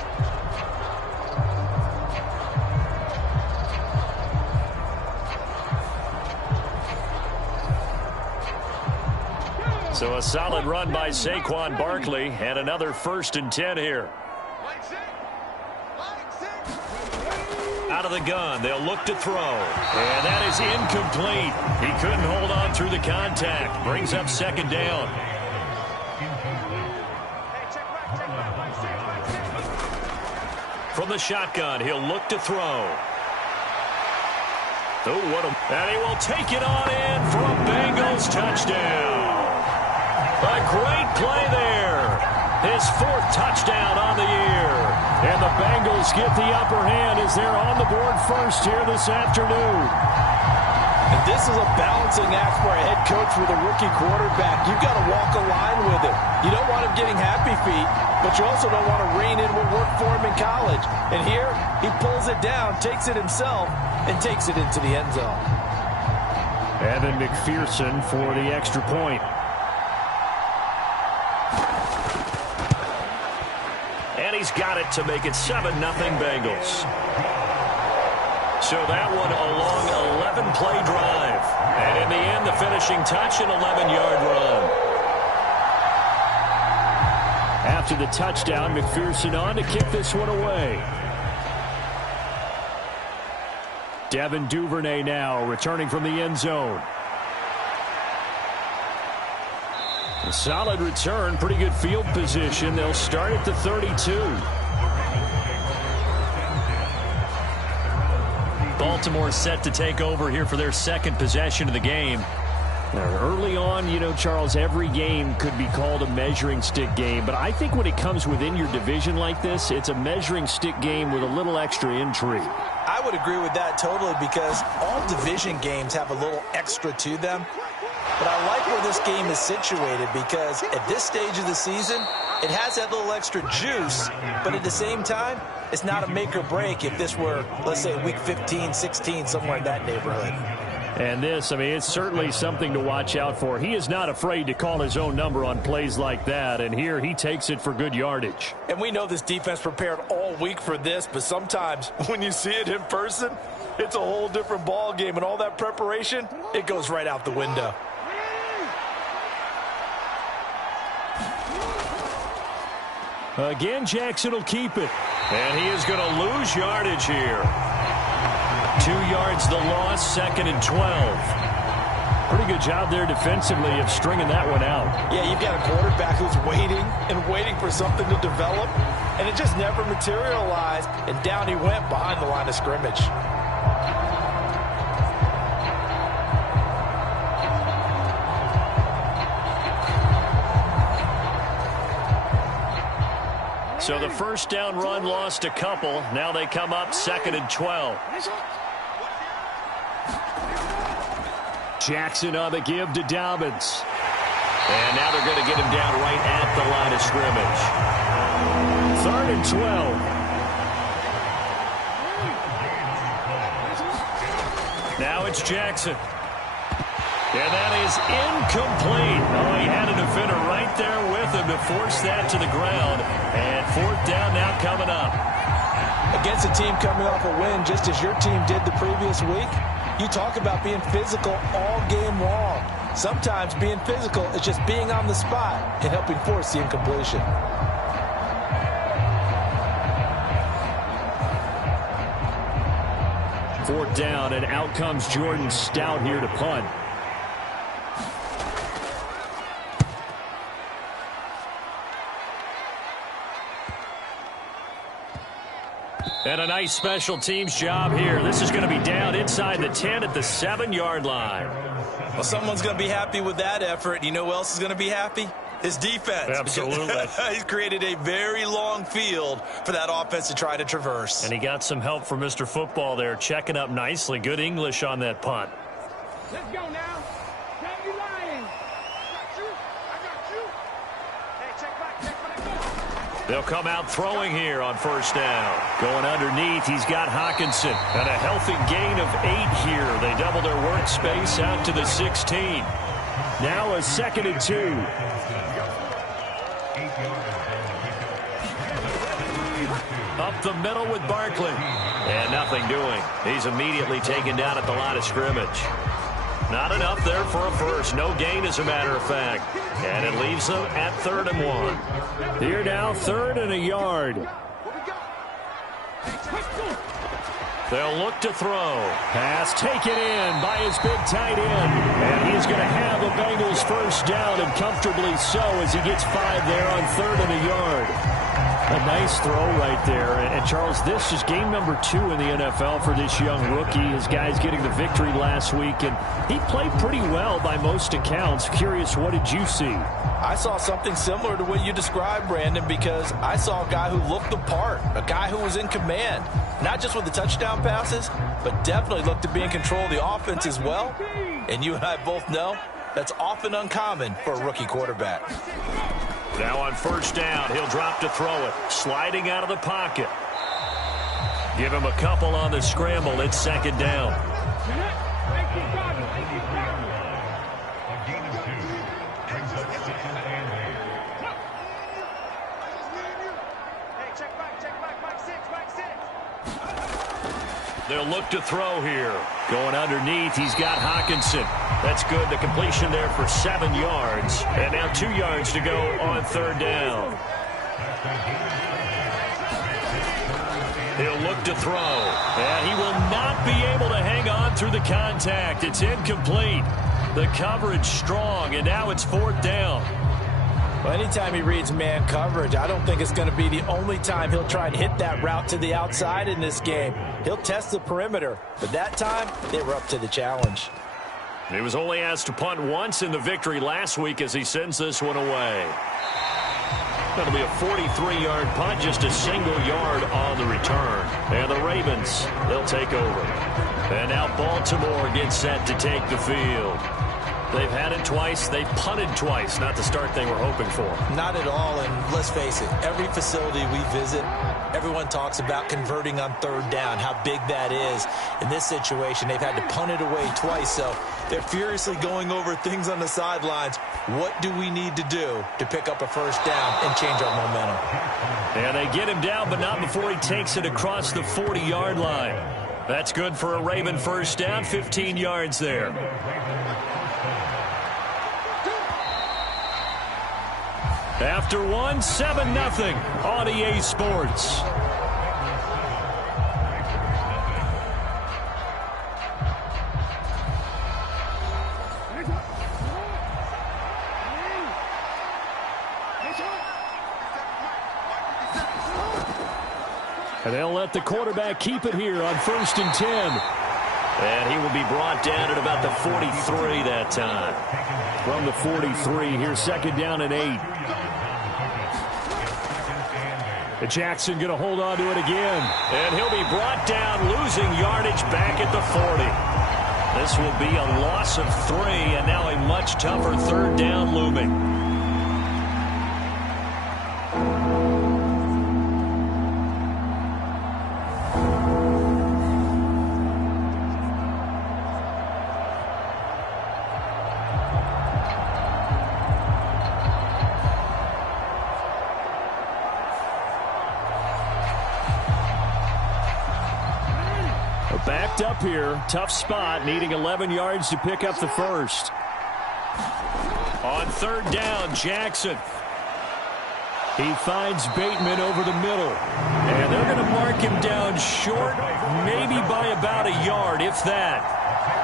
So a solid run by Saquon Barkley, and another 1st and 10 here. Out out of the gun. They'll look to throw. And that is incomplete. He couldn't hold on through the contact. Brings up second down. From the shotgun, he'll look to throw. And he will take it on in for a Bengals touchdown. A great play there. His fourth touchdown on the year. And the Bengals get the upper hand as they're on the board first here this afternoon. And this is a balancing act for a head coach with a rookie quarterback. You've got to walk a line with it. You don't want him getting happy feet, but you also don't want to rein in what worked for him in college. And here, he pulls it down, takes it himself, and takes it into the end zone. Evan McPherson for the extra point. And he's got it to make it 7-0 Bengals. So that one a long 11-play drive. And in the end, the finishing touch, an 11-yard run. After the touchdown, McPherson on to kick this one away. Devin Duvernay now returning from the end zone. A solid return, pretty good field position. They'll start at the 32. Baltimore set to take over here for their second possession of the game. Now, early on, you know, Charles, every game could be called a measuring stick game. But I think when it comes within your division like this, it's a measuring stick game with a little extra intrigue. I would agree with that totally because all division games have a little extra to them. But I like where this game is situated because at this stage of the season, it has that little extra juice. But at the same time, it's not a make or break if this were, let's say, week 15, 16, somewhere in that neighborhood. And this, I mean, it's certainly something to watch out for. He is not afraid to call his own number on plays like that, and here he takes it for good yardage. And we know this defense prepared all week for this, but sometimes when you see it in person, it's a whole different ball game, and all that preparation, it goes right out the window. Again, Jackson will keep it. And he is going to lose yardage here. 2 yards the loss, 2nd and 12. Pretty good job there defensively of stringing that one out. Yeah, you've got a quarterback who's waiting and waiting for something to develop, and it just never materialized, and down he went behind the line of scrimmage. So the first down run lost a couple. Now they come up 2nd and 12. Jackson on the give to Dobbins. And now they're going to get him down right at the line of scrimmage. 3rd and 12. Now it's Jackson. And that is incomplete. Oh, he had a defender right there with him to force that to the ground. And 4th down now coming up. Against a team coming off a win, just as your team did the previous week, you talk about being physical all game long. Sometimes being physical is just being on the spot and helping force the incompletion. Fourth down, and out comes Jordan Stout here to punt. And a nice special teams job here. This is going to be down inside the 10 at the 7-yard line. Well, someone's going to be happy with that effort. You know who else is going to be happy? His defense. Absolutely. He's created a very long field for that offense to try to traverse. And he got some help from Mr. Football there, checking up nicely. Good English on that punt. Let's go now. Tell you lying. I got you. Hey, check back. They'll come out throwing here on first down. Going underneath, he's got Hawkinson. And a healthy gain of 8 here. They double their workspace out to the 16. Now a 2nd and 2. Up the middle with Barkley. And nothing doing. He's immediately taken down at the line of scrimmage. Not enough there for a first. No gain, as a matter of fact. And it leaves them at 3rd and 1. Here now, 3rd and a yard. They'll look to throw. Pass taken in by his big tight end. And he's going to have the Bengals first down, and comfortably so, as he gets 5 there on 3rd and a yard. A nice throw right there. And Charles, this is game number 2 in the NFL for this young rookie. His guys getting the victory last week, and he played pretty well by most accounts. Curious, what did you see? I saw something similar to what you described, Brandon, because I saw a guy who looked the part, a guy who was in command, not just with the touchdown passes, but definitely looked to be in control of the offense as well. And you and I both know that's often uncommon for a rookie quarterback. Now on first down, he'll drop to throw it, sliding out of the pocket. Give him a couple on the scramble. It's 2nd down. They'll look to throw here. Going underneath, he's got Hawkinson. That's good. The completion there for 7 yards. And now 2 yards to go on 3rd down. He'll look to throw. And he will not be able to hang on through the contact. It's incomplete. The coverage strong, and now it's 4th down. Well, anytime he reads man coverage, I don't think it's going to be the only time he'll try and hit that route to the outside in this game. He'll test the perimeter, but that time they were up to the challenge. He was only asked to punt once in the victory last week as he sends this one away. That'll be a 43-yard punt, just a single yard on the return. And the Ravens, they'll take over. And now Baltimore gets set to take the field. They've had it twice. They've punted twice. Not the start they were hoping for. Not at all, and let's face it, every facility we visit, everyone talks about converting on 3rd down, how big that is. In this situation, they've had to punt it away twice, so they're furiously going over things on the sidelines. What do we need to do to pick up a first down and change our momentum? And they get him down, but not before he takes it across the 40-yard line. That's good for a Raven first down, 15 yards there. After 1, 7-0 on EA Sports. And they'll let the quarterback keep it here on 1st and 10. And he will be brought down at about the 43 that time. From the 43, here's 2nd down and 8. And Jackson going to hold on to it again. And he'll be brought down, losing yardage back at the 40. This will be a loss of 3, and now a much tougher 3rd down looming. Backed up here, tough spot, needing 11 yards to pick up the first. On 3rd down, Jackson. He finds Bateman over the middle. And they're going to mark him down short, maybe by about a yard, if that.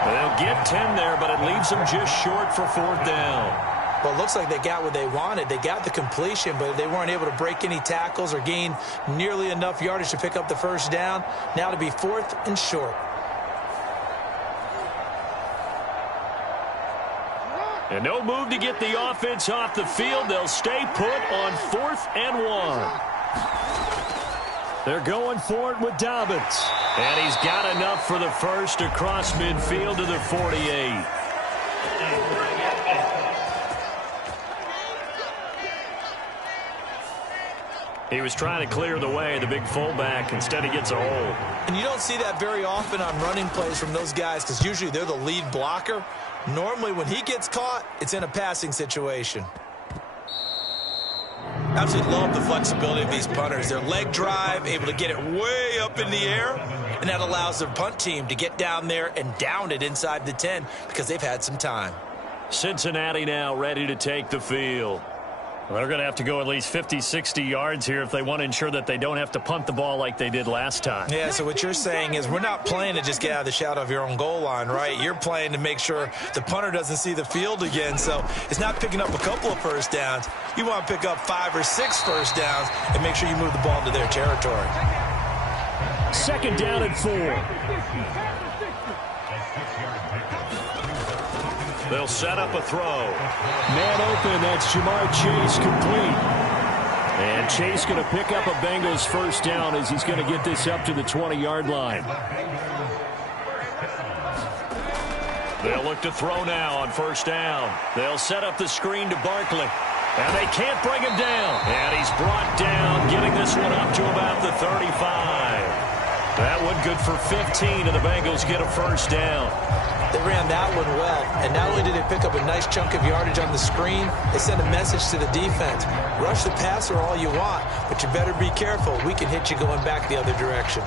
They'll get 10 there, but it leaves them just short for 4th down. Well, it looks like they got what they wanted. They got the completion, but they weren't able to break any tackles or gain nearly enough yardage to pick up the first down. Now to be 4th and short. And no move to get the offense off the field. They'll stay put on 4th and 1. They're going for it with Dobbins. And he's got enough for the first across midfield to the 48. He was trying to clear the way, the big fullback. Instead, he gets a hole. And you don't see that very often on running plays from those guys because usually they're the lead blocker. Normally, when he gets caught, it's in a passing situation. Absolutely love the flexibility of these punters. Their leg drive, able to get it way up in the air, and that allows their punt team to get down there and down it inside the 10 because they've had some time. Cincinnati now ready to take the field. Well, they're going to have to go at least 50, 60 yards here if they want to ensure that they don't have to punt the ball like they did last time. Yeah, so what you're saying is we're not playing to just get out of the shadow of your own goal line, right? You're playing to make sure the punter doesn't see the field again. So it's not picking up a couple of first downs. You want to pick up 5 or 6 first downs and make sure you move the ball into their territory. 2nd down and 4. They'll set up a throw. Man open, that's Jamar Chase, complete. And Chase going to pick up a Bengals first down as he's going to get this up to the 20-yard line. They'll look to throw now on first down. They'll set up the screen to Barkley. And they can't bring him down. And he's brought down, getting this one up to about the 35. That one good for 15, and the Bengals get a first down. They ran that one well, and not only did they pick up a nice chunk of yardage on the screen, they sent a message to the defense. Rush the passer all you want, but you better be careful. We can hit you going back the other direction.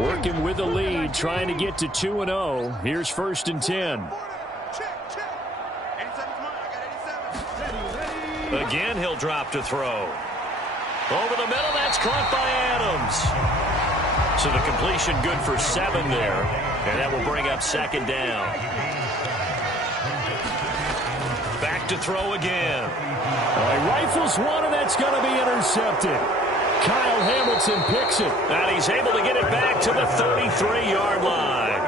Working with the lead, trying to get to 2-0. Here's 1st and 10. Again, he'll drop to throw. Over the middle, that's caught by Adams. So the completion good for 7 there, and that will bring up 2nd down. Back to throw again. He rifles one, and that's going to be intercepted. Kyle Hamilton picks it. And he's able to get it back to the 33-yard line.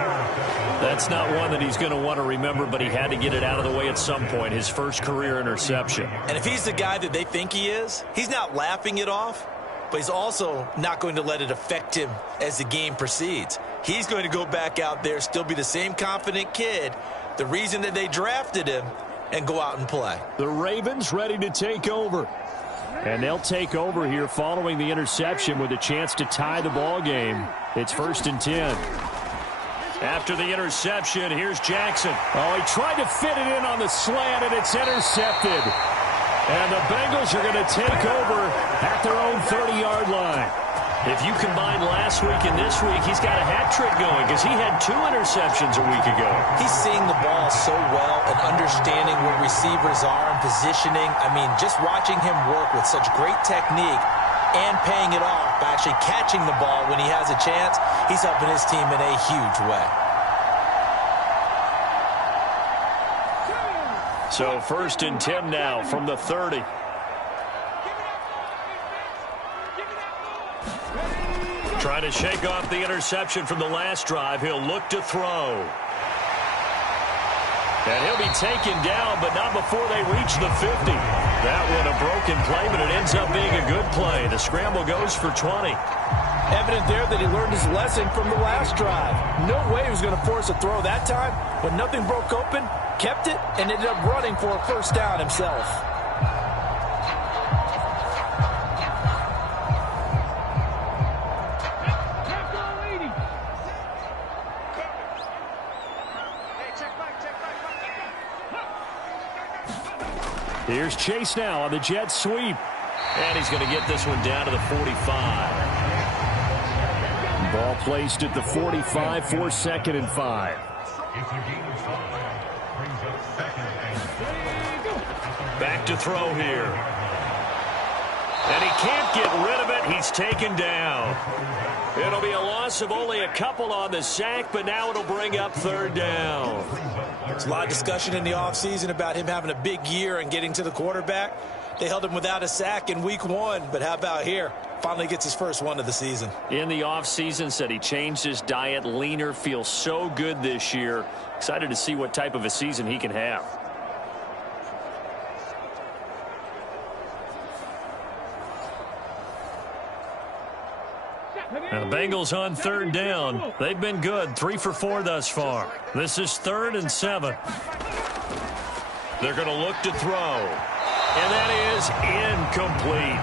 That's not one that he's going to want to remember, but he had to get it out of the way at some point, his first career interception. And if he's the guy that they think he is, he's not laughing it off, but he's also not going to let it affect him as the game proceeds. He's going to go back out there, still be the same confident kid, the reason that they drafted him, and go out and play. The Ravens ready to take over. And they'll take over here following the interception with a chance to tie the ball game. It's 1st and 10. After the interception, here's Jackson. Oh, he tried to fit it in on the slant, and it's intercepted. And the Bengals are going to take over at their own 30-yard line. If you combine last week and this week, he's got a hat trick going because he had 2 interceptions a week ago. He's seeing the ball so well and understanding where receivers are and positioning. I mean, just watching him work with such great technique and paying it off by actually catching the ball when he has a chance, he's helping his team in a huge way. So 1st and 10 now from the 30. Trying to shake off the interception from the last drive. He'll look to throw. And he'll be taken down, but not before they reach the 50. That one a broken play, but it ends up being a good play. The scramble goes for 20. Evident there that he learned his lesson from the last drive. No way he was going to force a throw that time, but nothing broke open, kept it, and ended up running for a first down himself. Here's Chase now on the jet sweep. And he's going to get this one down to the 45. Ball placed at the 45 for 2nd and 5. Back to throw here. And he can't get rid of it. He's taken down. It'll be a loss of only a couple on the sack, but now it'll bring up 3rd down. There's a lot of discussion in the offseason about him having a big year and getting to the quarterback. They held him without a sack in week 1, but how about here? Finally gets his first one of the season. In the offseason, said he changed his diet, leaner, feels so good this year. Excited to see what type of a season he can have. And the Bengals on 3rd down. They've been good, 3 for 4 thus far. This is 3rd and 7. They're going to look to throw. And that is incomplete.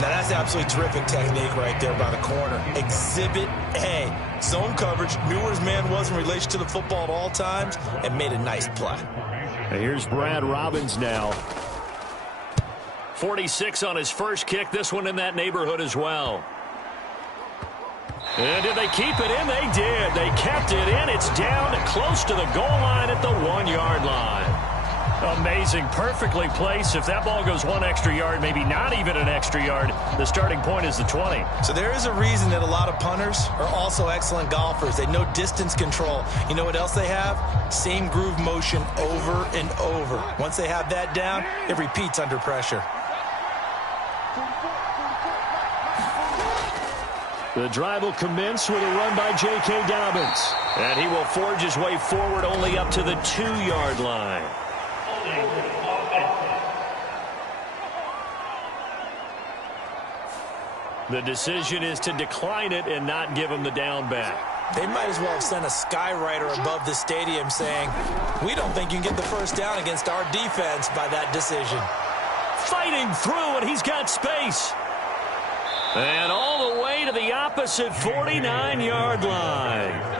Now that's absolutely terrific technique right there by the corner. Exhibit A. Zone coverage, knew where his man was in relation to the football at all times, and made a nice play. And here's Brad Robbins now. 46 on his first kick. This one in that neighborhood as well. And did they keep it in? They did. They kept it in. It's down close to the goal line at the 1-yard line. Amazing. Perfectly placed. If that ball goes one extra yard, maybe not even an extra yard, the starting point is the 20. So there is a reason that a lot of punters are also excellent golfers. They know distance control. You know what else they have? Same groove motion over and over. Once they have that down, it repeats under pressure. The drive will commence with a run by J.K. Dobbins. And he will forge his way forward only up to the 2-yard line. The decision is to decline it and not give him the down back. They might as well have sent a skywriter above the stadium saying, we don't think you can get the first down against our defense by that decision. Fighting through, and he's got space. And all the way to the opposite 49-yard line.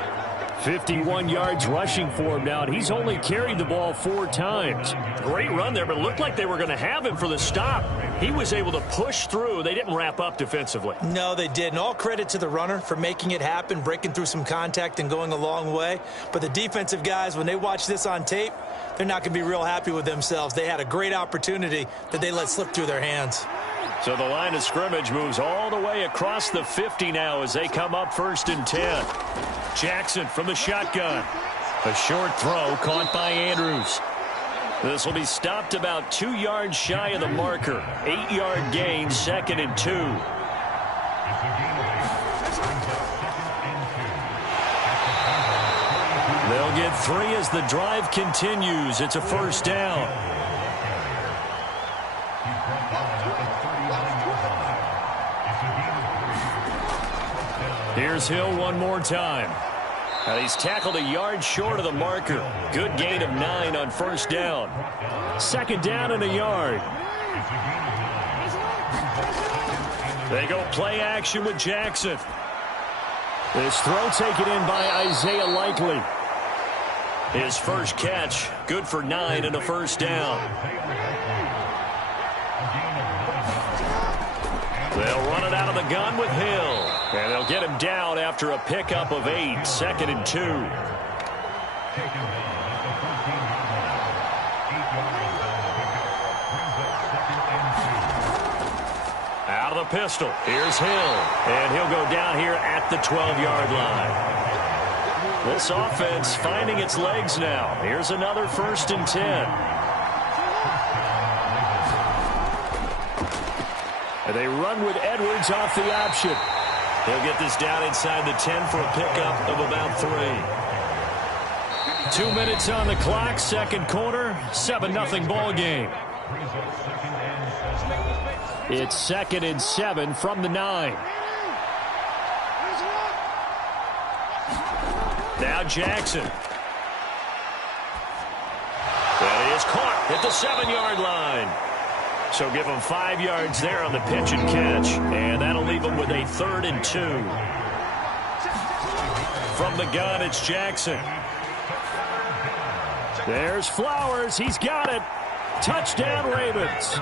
51 yards rushing for him now, and he's only carried the ball 4 times. Great run there, but it looked like they were going to have him for the stop. He was able to push through. They didn't wrap up defensively. No, they didn't. All credit to the runner for making it happen, breaking through some contact and going a long way. But the defensive guys, when they watch this on tape, they're not going to be real happy with themselves. They had a great opportunity that they let slip through their hands. So the line of scrimmage moves all the way across the 50 now as they come up 1st and 10. Jackson from the shotgun. A short throw caught by Andrews. This will be stopped about 2 yards shy of the marker. 8-yard gain, 2nd and 2. They'll get 3 as the drive continues. It's a 1st down. Here's Hill one more time. Now he's tackled a yard short of the marker. Good gain of 9 on 1st down. 2nd down and a yard. They go play action with Jackson. This throw taken in by Isaiah Likely. His first catch, good for 9 and a 1st down. They'll run it out of the gun with Hill. And they'll get him down after a pickup of 8, 2nd and 2. Out of the pistol. Here's Hill. And he'll go down here at the 12-yard line. This offense finding its legs now. Here's another 1st and 10. And they run with Edwards off the option. He'll get this down inside the 10 for a pickup of about 3. 2 minutes on the clock, 2nd quarter, 7-0 ball game. It's 2nd and 7 from the 9. Now Jackson. That is caught at the 7-yard line. So give them 5 yards there on the pitch and catch. And that'll leave them with a 3rd and 2. From the gun, it's Jackson. There's Flowers. He's got it. Touchdown, Ravens.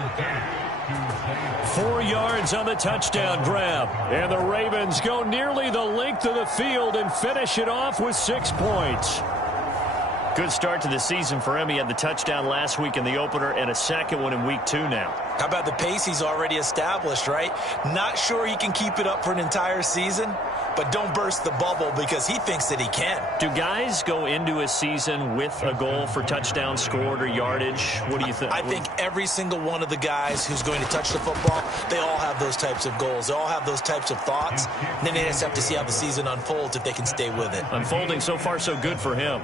4 yards on the touchdown grab. And the Ravens go nearly the length of the field and finish it off with 6 points. Good start to the season for him. He had the touchdown last week in the opener and a second one in week 2 now. How about the pace he's already established, right? Not sure he can keep it up for an entire season, but don't burst the bubble because he thinks that he can. Do guys go into a season with a goal for touchdown scored or yardage? What do you think? I think every single one of the guys who's going to touch the football, they all have those types of goals. They all have those types of thoughts. And then they just have to see how the season unfolds if they can stay with it. Unfolding so far so good for him.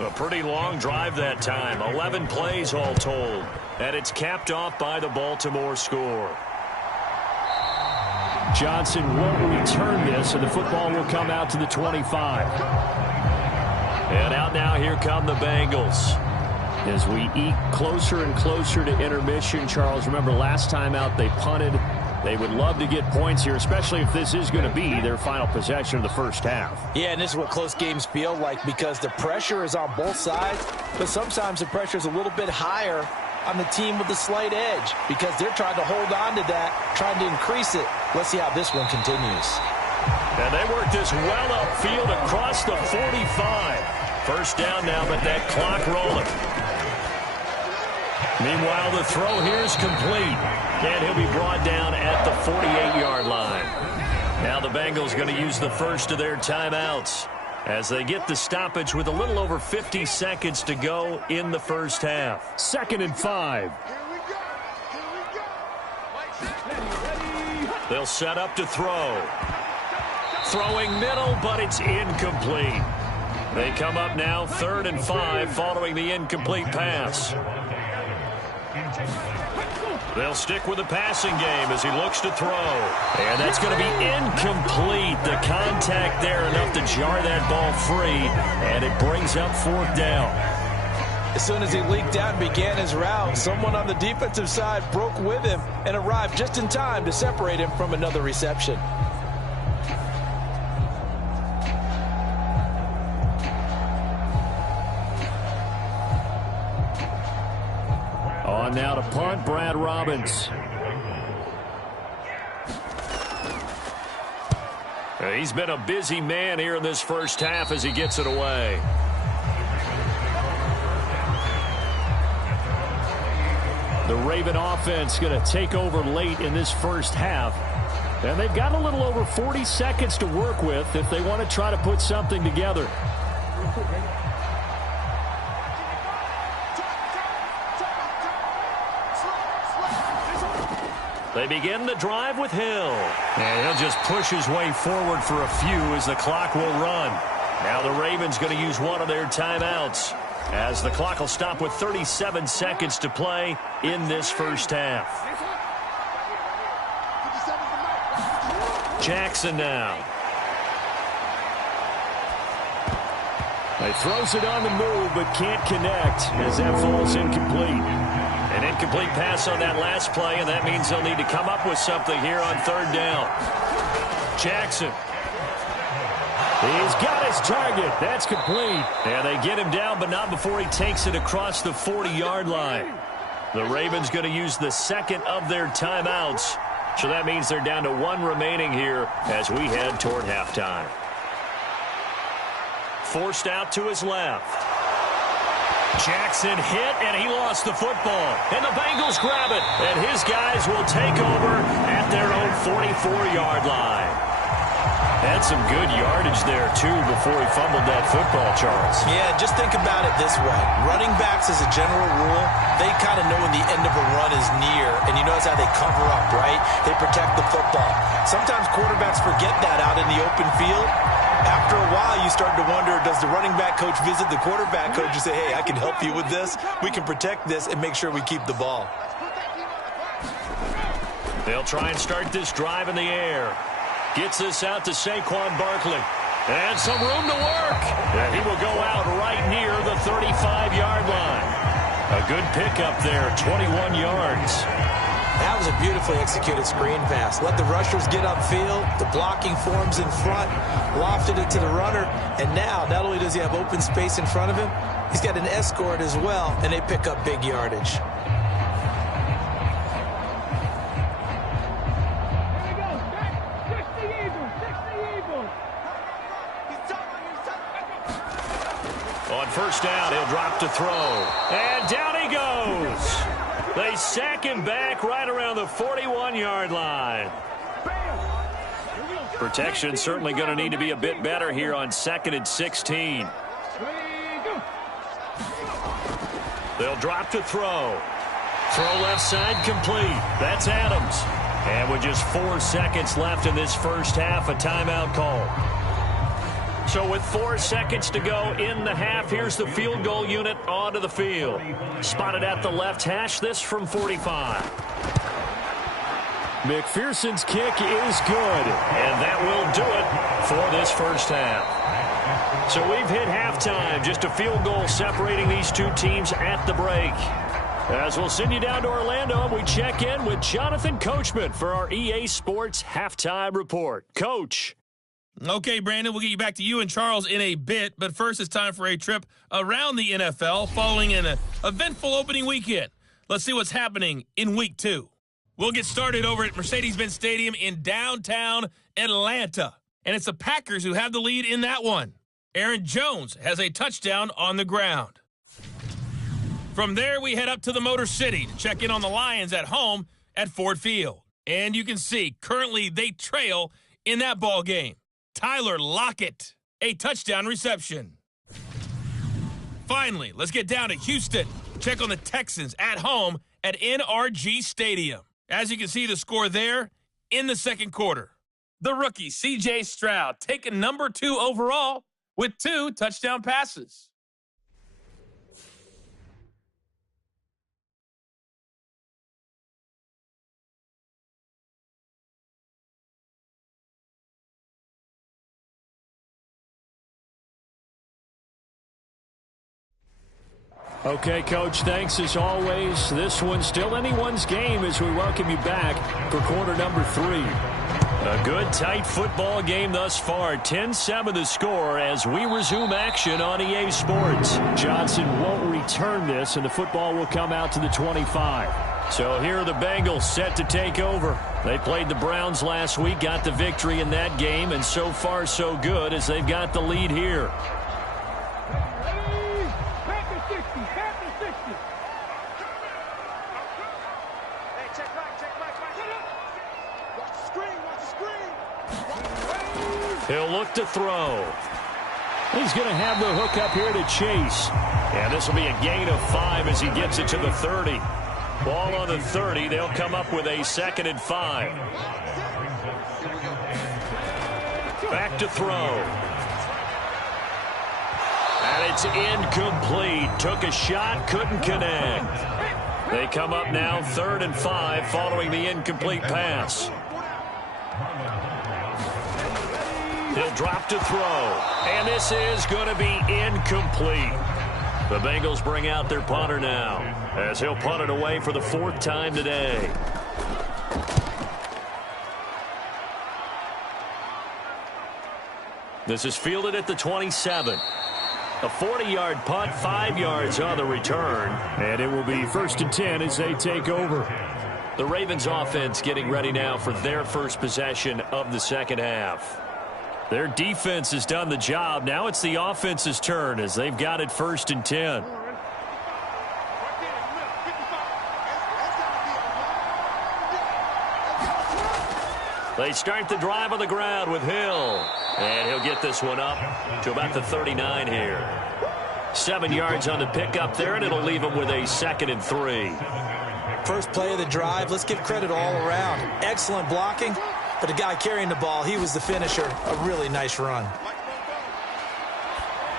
A pretty long drive that time. 11 plays all told. And it's capped off by the Baltimore score. Johnson will return this, and the football will come out to the 25. And out now, here come the Bengals. As we eke closer and closer to intermission, Charles, remember last time out they punted. They would love to get points here, especially if this is going to be their final possession of the first half. Yeah, and this is what close games feel like because the pressure is on both sides, but sometimes the pressure is a little bit higher on the team with the slight edge because they're trying to hold on to that, trying to increase it. Let's see how this one continues. And they work this well upfield across the 45. First down now, but that clock rolling. Meanwhile, the throw here is complete. And he'll be brought down at the 48-yard line. Now the Bengals going to use the first of their timeouts as they get the stoppage with a little over 50 seconds to go in the first half. 2nd and 5. They'll set up to throw. Throwing middle, but it's incomplete. They come up now 3rd and 5 following the incomplete pass. They'll stick with the passing game as he looks to throw. And that's going to be incomplete. The contact there enough to jar that ball free, and it brings up 4th down. As soon as he leaked out and began his route, someone on the defensive side broke with him and arrived just in time to separate him from another reception. On now to punt, Brad Robbins. He's been a busy man here in this first half as he gets it away. The Raven offense going to take over late in this first half. And they've got a little over 40 seconds to work with if they want to try to put something together. They begin the drive with Hill. And he'll just push his way forward for a few as the clock will run. Now the Ravens going to use one of their timeouts as the clock will stop with 37 seconds to play in this first half. Jackson now. He throws it on the move but can't connect as that falls incomplete. An incomplete pass on that last play, and that means they'll need to come up with something here on 3rd down. Jackson. He's got his target. That's complete. And they get him down, but not before he takes it across the 40-yard line. The Ravens going to use the 2nd of their timeouts. So that means they're down to 1 remaining here as we head toward halftime. Forced out to his left. Jackson hit, and he lost the football. And the Bengals grab it. And his guys will take over at their own 44-yard line. Had some good yardage there, too, before he fumbled that football, Charles. Yeah, just think about it this way. Running backs, as a general rule, they kind of know when the end of a run is near. And you notice how they cover up, right? They protect the football. Sometimes quarterbacks forget that out in the open field. After a while, you start to wonder, does the running back coach visit the quarterback coach and say, hey, I can help you with this. We can protect this and make sure we keep the ball. They'll try and start this drive in the air. Gets this out to Saquon Barkley. And some room to work. And he will go out right near the 35-yard line. A good pickup there, 21 yards. That was a beautifully executed screen pass. Let the rushers get upfield. The blocking forms in front. Lofted it to the runner. And now, not only does he have open space in front of him, he's got an escort as well, and they pick up big yardage. On first down, he'll drop to throw. And down he goes. They sack him back right around the 41-yard line. Protection certainly going to need to be a bit better here on 2nd and 16. They'll drop to throw. Throw left side complete. That's Adams. And with just 4 seconds left in this first half, a timeout call. So with 4 seconds to go in the half, here's the field goal unit onto the field. Spotted at the left hash, this from 45. McPherson's kick is good. And that will do it for this first half. So we've hit halftime, just a field goal separating these two teams at the break. As we'll send you down to Orlando, and we check in with Jonathan Coachman for our EA Sports Halftime Report. Coach. Okay, Brandon, we'll get you back to you and Charles in a bit, but first it's time for a trip around the NFL following an eventful opening weekend. Let's see what's happening in Week 2. We'll get started over at Mercedes-Benz Stadium in downtown Atlanta. and it's the Packers who have the lead in that one. Aaron Jones has a touchdown on the ground. From there, we head up to the Motor City to check in on the Lions at home at Ford Field. And you can see, currently they trail in that ball game. Tyler Lockett, a touchdown reception. Finally, let's get down to Houston. Check on the Texans at home at NRG Stadium. As you can see the score there in the second quarter. The rookie, C.J. Stroud, taken number 2 overall with 2 touchdown passes. Okay, Coach, thanks as always. This one's still anyone's game as we welcome you back for quarter number 3. A good, tight football game thus far. 10-7 the score as we resume action on EA Sports. Johnson won't return this, and the football will come out to the 25. So here are the Bengals set to take over. They played the Browns last week, got the victory in that game, and so far so good as they've got the lead here. He'll look to throw. He's going to have the hook up here to Chase. And this will be a gain of 5 as he gets it to the 30. Ball on the 30. They'll come up with a 2nd and 5. Back to throw. And it's incomplete. Took a shot, couldn't connect. They come up now 3rd and 5 following the incomplete pass. He'll drop to throw, and this is going to be incomplete. The Bengals bring out their punter now, as he'll punt it away for the 4th time today. This is fielded at the 27. A 40-yard punt, 5 yards on the return, and it will be 1st and 10 as they take over. The Ravens offense getting ready now for their first possession of the second half. Their defense has done the job. Now it's the offense's turn as they've got it 1st and 10. They start the drive on the ground with Hill. And he'll get this one up to about the 39 here. 7 yards on the pickup there, and it'll leave him with a 2nd and 3. First play of the drive, let's give credit all around. Excellent blocking. But the guy carrying the ball, he was the finisher. A really nice run.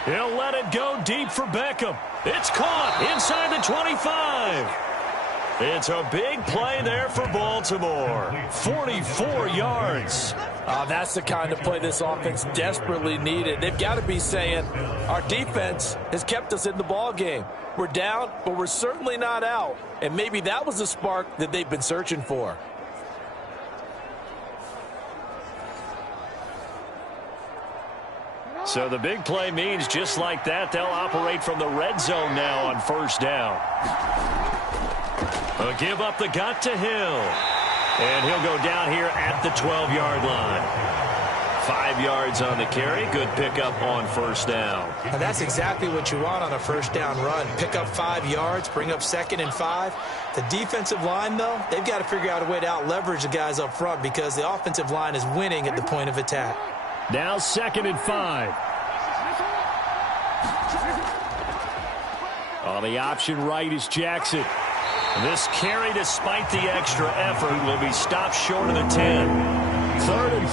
He'll let it go deep for Beckham. It's caught inside the 25. It's a big play there for Baltimore. 44 yards. That's the kind of play this offense desperately needed. They've got to be saying, our defense has kept us in the ball game. We're down, but we're certainly not out. And maybe that was the spark that they've been searching for. So the big play means just like that, they'll operate from the red zone now on 1st down. A give up the gut to Hill. And he'll go down here at the 12-yard line. 5 yards on the carry. Good pickup on 1st down. Now that's exactly what you want on a 1st down run. Pick up 5 yards, bring up 2nd and 5. The defensive line, though, they've got to figure out a way to out-leverage the guys up front because the offensive line is winning at the point of attack. Now 2nd and 5. On the option right is Jackson. This carry, despite the extra effort, will be stopped short of the 10. 3rd and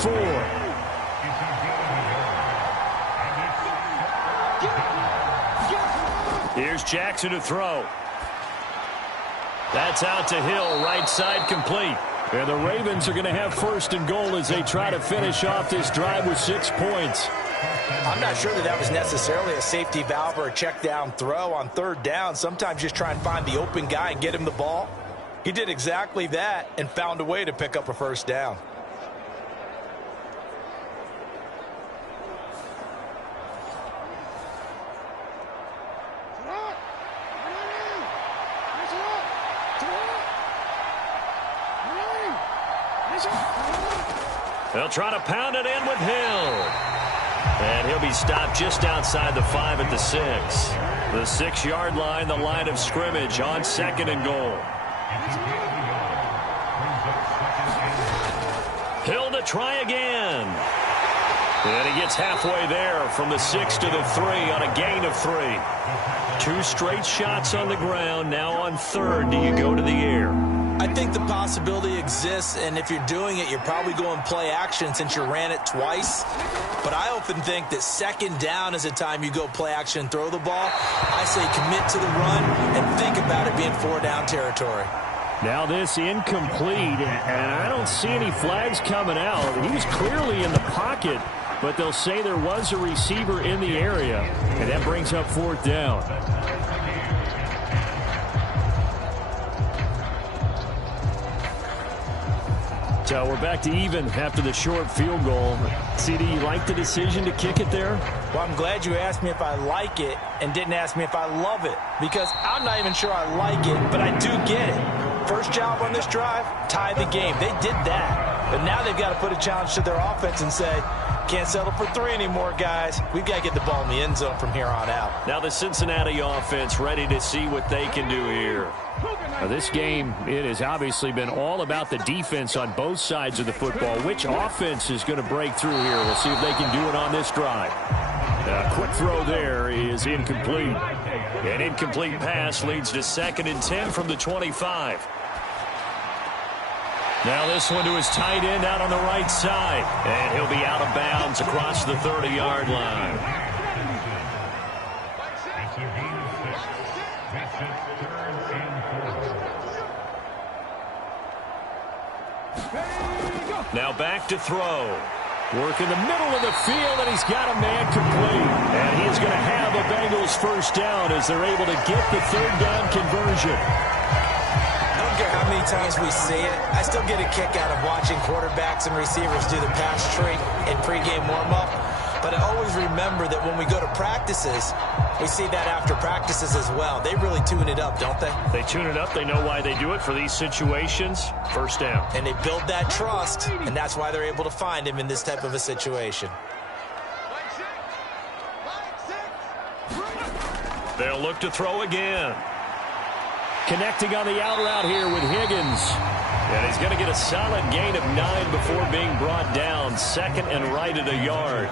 4. Here's Jackson to throw. That's out to Hill, right side complete. And the Ravens are going to have 1st and goal as they try to finish off this drive with 6 points. I'm not sure that was necessarily a safety valve or a check down throw on 3rd down. Sometimes just try and find the open guy and get him the ball. He did exactly that and found a way to pick up a 1st down. They'll try to pound it in with Hill. And he'll be stopped just outside the 5 at the 6. The 6-yard line, the line of scrimmage on 2nd and goal. Hill to try again. And he gets halfway there from the 6 to the 3 on a gain of 3. 2 straight shots on the ground. Now on 3rd, do you go to the air? I think the possibility exists, and if you're doing it, you're probably going play action since you ran it twice. But I often think that 2nd down is the time you go play action and throw the ball. I say commit to the run and think about it being 4-down territory. Now this incomplete, and I don't see any flags coming out. He was clearly in the pocket, but they'll say there was a receiver in the area, and that brings up 4th down. So we're back to even after the short field goal. CD, you like the decision to kick it there? Well, I'm glad you asked me if I like it and didn't ask me if I love it, because I'm not even sure I like it, but I do get it. First job on this drive, tie the game. They did that, but now they've got to put a challenge to their offense and say, can't settle for 3 anymore, guys. We've got to get the ball in the end zone from here on out. Now the Cincinnati offense ready to see what they can do here. Now this game, it has obviously been all about the defense on both sides of the football. Which offense is going to break through here? We'll see if they can do it on this drive. A quick throw there is incomplete. An incomplete pass leads to 2nd and 10 from the 25. Now this one to his tight end out on the right side. And he'll be out of bounds across the 30-yard line. Now back to throw. Work in the middle of the field, and he's got a man complete. And he's going to have a Bengals first down as they're able to get the 3rd down conversion. I don't care how many times we see it. I still get a kick out of watching quarterbacks and receivers do the pass tree in pregame warm-up. But I always remember that when we go to practices, we see that after practices as well. They really tune it up, don't they? They tune it up. They know why they do it for these situations. First down. And they build that trust, and that's why they're able to find him in this type of a situation. They'll look to throw again. Connecting on the out route here with Higgins. And he's going to get a solid gain of 9 before being brought down. 2nd and right at a yard.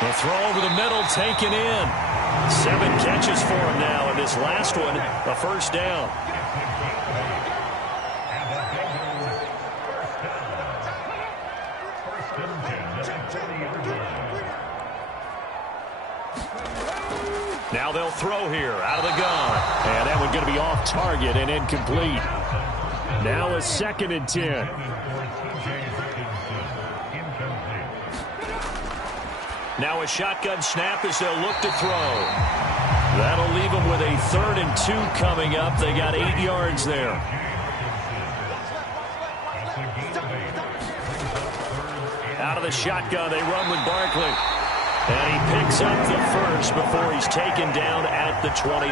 The throw over the middle taken in. 7 catches for him now, and this last one, a first down. Now they'll throw here out of the gun. And that one going to be off target and incomplete. Now a 2nd and 10. Now a shotgun snap as they'll look to throw. That'll leave them with a 3rd and 2 coming up. They got 8 yards there. Out of the shotgun, they run with Barkley. And he picks up the first before he's taken down at the 29.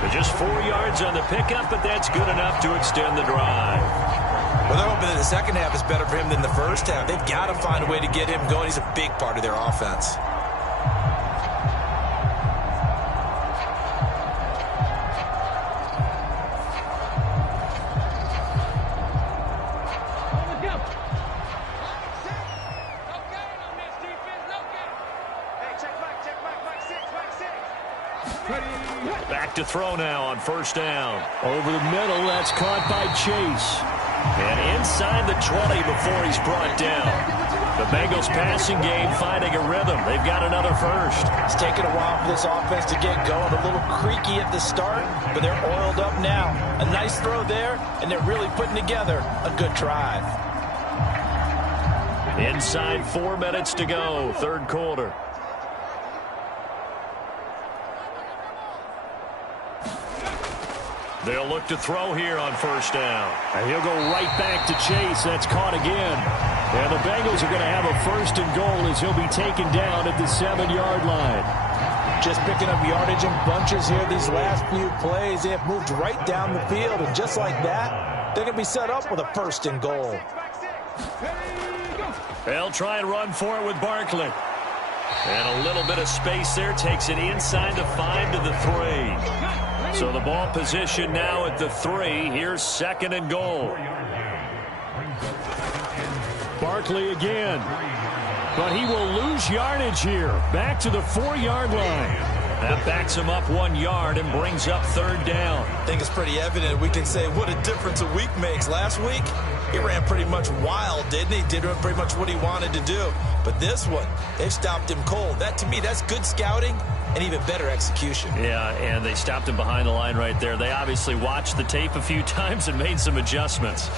But just 4 yards on the pickup, but that's good enough to extend the drive. Well, they're hoping that the second half is better for him than the first half. They've got to find a way to get him going. He's a big part of their offense. Back to throw now on first down. Over the middle, that's caught by Chase. And inside the 20 before he's brought down. The Bengals passing game finding a rhythm. They've got another first. It's taken a while for this offense to get going. A little creaky at the start, but they're oiled up now. A nice throw there, and they're really putting together a good drive. Inside 4 minutes to go, 3rd quarter. They'll look to throw here on first down. And he'll go right back to Chase. That's caught again. And the Bengals are going to have a 1st and goal as he'll be taken down at the 7-yard line. Just picking up yardage in bunches here these last few plays. They have moved right down the field, and just like that, they're going to be set up with a 1st and goal. They'll try and run for it with Barkley. And a little bit of space there, takes it inside the 5 to the 3. So the ball position now at the 3. Here's 2nd and goal. Barkley again. But he will lose yardage here. Back to the 4-yard line. That backs him up 1 yard and brings up 3rd down. I think it's pretty evident. We can say what a difference a week makes. Last week, he ran pretty much wild, didn't he? Did pretty much what he wanted to do. But this one, they've stopped him cold. That, to me, that's good scouting and even better execution. Yeah, and they stopped him behind the line right there. They obviously watched the tape a few times and made some adjustments.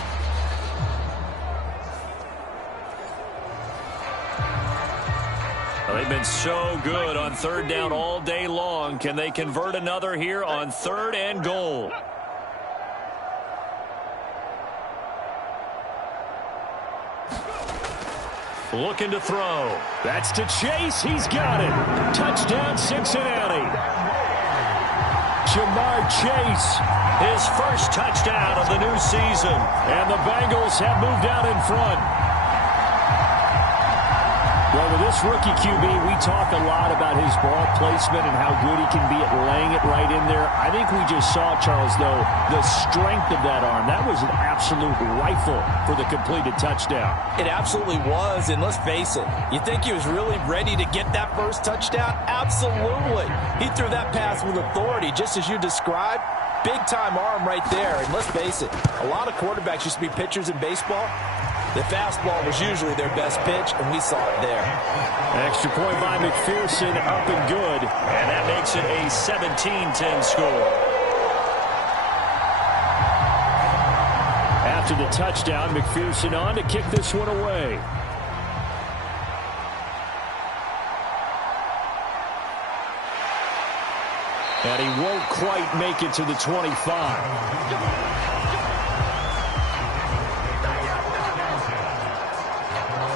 They've been so good on 3rd down all day long. Can they convert another here on 3rd and goal? Looking to throw. That's to Chase. He's got it. Touchdown, Cincinnati. Jamar Chase, his first touchdown of the new season. And the Bengals have moved out in front. Well, with this rookie QB, we talk a lot about his ball placement and how good he can be at laying it right in there. I think we just saw, Charles, though, the strength of that arm. That was an absolute rifle for the completed touchdown. It absolutely was, and let's face it, you think he was really ready to get that first touchdown? Absolutely. He threw that pass with authority, just as you described. Big-time arm right there, and let's face it, a lot of quarterbacks used to be pitchers in baseball. The fastball was usually their best pitch, and we saw it there. Extra point by McPherson, up and good. And that makes it a 17-10 score. After the touchdown, McPherson on to kick this one away. And he won't quite make it to the 25.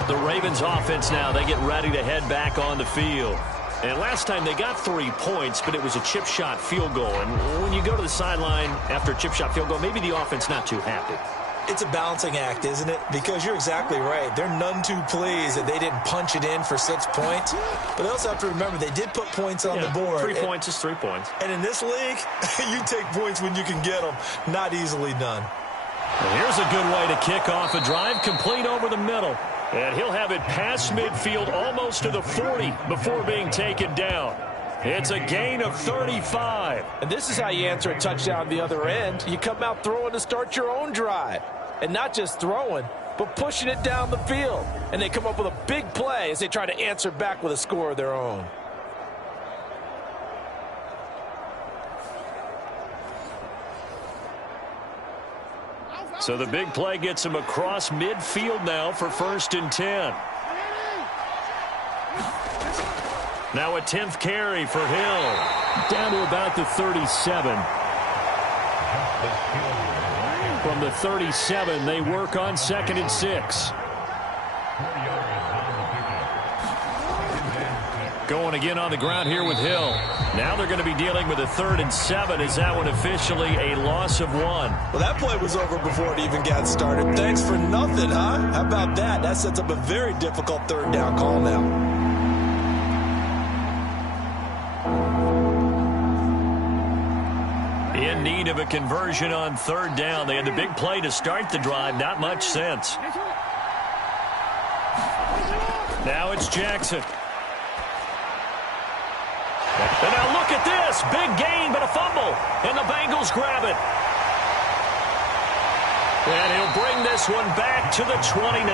The Ravens offense now, they get ready to head back on the field. And last time they got 3 points, but it was a chip shot field goal. And when you go to the sideline after a chip shot field goal, maybe the offense not too happy. It's a balancing act, isn't it? Because you're exactly right. They're none too pleased that they didn't punch it in for 6 points. But they also have to remember they did put points on the board. 3 points is 3 points. And in this league, you take points when you can get them. Not easily done. Well, here's a good way to kick off a drive, complete over the middle. And he'll have it past midfield almost to the 40 before being taken down. It's a gain of 35. And this is how you answer a touchdown at the other end. You come out throwing to start your own drive. And not just throwing, but pushing it down the field. And they come up with a big play as they try to answer back with a score of their own. So the big play gets him across midfield now for 1st and 10. Now a 10th carry for Hill. Down to about the 37. From the 37, they work on 2nd and 6. Going again on the ground here with Hill. Now they're going to be dealing with a 3rd and 7. Is that one officially a loss of 1? Well, that play was over before it even got started. Thanks for nothing, huh? How about that? That sets up a very difficult 3rd down call now. In need of a conversion on 3rd down. They had the big play to start the drive. Not much sense. Now it's Jackson. And now look at this. Big gain, but a fumble. And the Bengals grab it. And he'll bring this one back to the 29.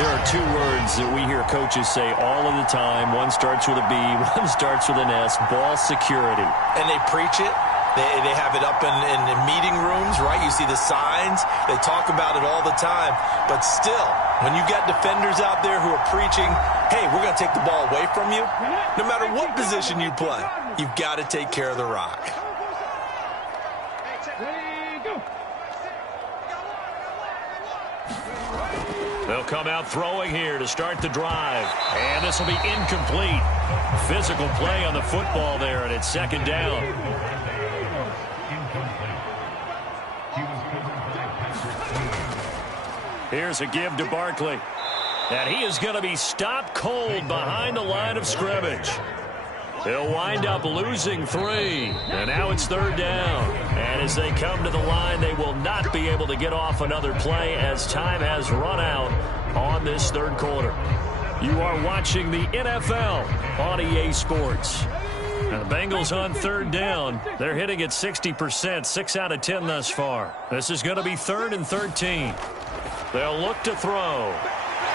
There are 2 words that we hear coaches say all of the time. One starts with a B, one starts with an S. Ball security. And they preach it. They have it up in meeting rooms, right? You see the signs. They talk about it all the time. But still, when you got defenders out there who are preaching, hey, we're going to take the ball away from you, no matter what position you play, you've got to take care of the rock. They'll He'll come out throwing here to start the drive. And this will be incomplete. Physical play on the football there, and it's second down. Here's a give to Barkley. And he is going to be stopped cold behind the line of scrimmage. He'll wind up losing 3. And now it's third down. And as they come to the line, they will not be able to get off another play as time has run out on this third quarter. You are watching the NFL on EA Sports. Now the Bengals on third down. They're hitting at 60%, 6 out of 10 thus far. This is going to be 3rd and 13. They'll look to throw.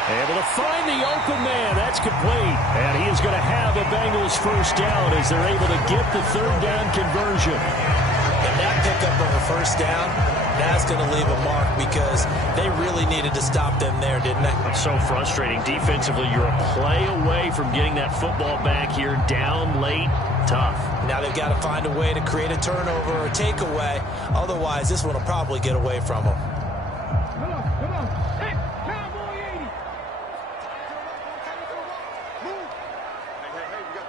Able to find the open man. That's complete. And he is going to have a Bengals first down as they're able to get the third down conversion. And that pickup of a first down, that's going to leave a mark because they really needed to stop them there, didn't they? So frustrating. Defensively, you're a play away from getting that football back here down late. Tough. Now they've got to find a way to create a turnover or a takeaway. Otherwise, this one will probably get away from them. Come on. Hey, Cowboy 80. Move. Hey, we got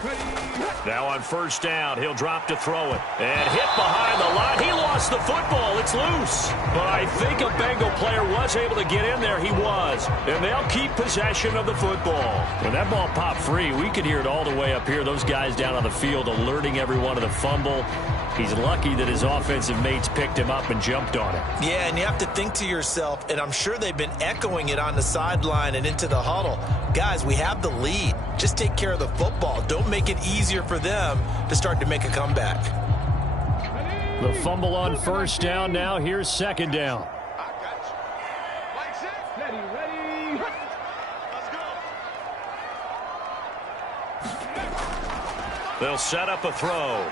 3 down. Now on first down, he'll drop to throw it. And hit behind the line. He lost the football. It's loose. But I think a Bengal player was able to get in there. He was. And they'll keep possession of the football. When that ball popped free, we could hear it all the way up here. Those guys down on the field alerting everyone of the fumble. He's lucky that his offensive mates picked him up and jumped on it. Yeah, and you have to think to yourself, and I'm sure they've been echoing it on the sideline and into the huddle. Guys, we have the lead. Just take care of the football. Don't make it easier for them to start to make a comeback. The fumble on first down. Now here's second down. I got you. Like set. Ready. Let's go. They'll set up a throw.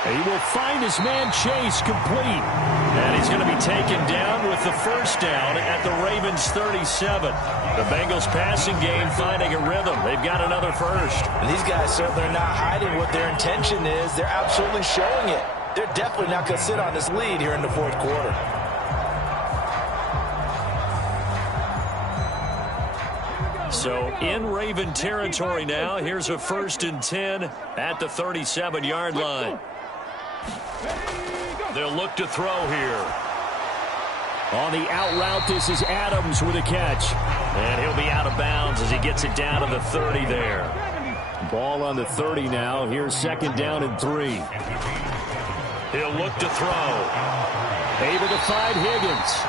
He will find his man Chase complete. And he's going to be taken down with the first down at the Ravens 37. The Bengals passing game finding a rhythm. They've got another first. And these guys certainly are not hiding what their intention is. They're absolutely showing it. They're definitely not going to sit on this lead here in the fourth quarter. So in Raven territory now. Here's a 1st and 10 at the 37-yard line. They'll look to throw here. On the out route, this is Adams with a catch. And he'll be out of bounds as he gets it down to the 30 there. Ball on the 30 now. Here's second down and 3. He'll look to throw. Able to find Higgins.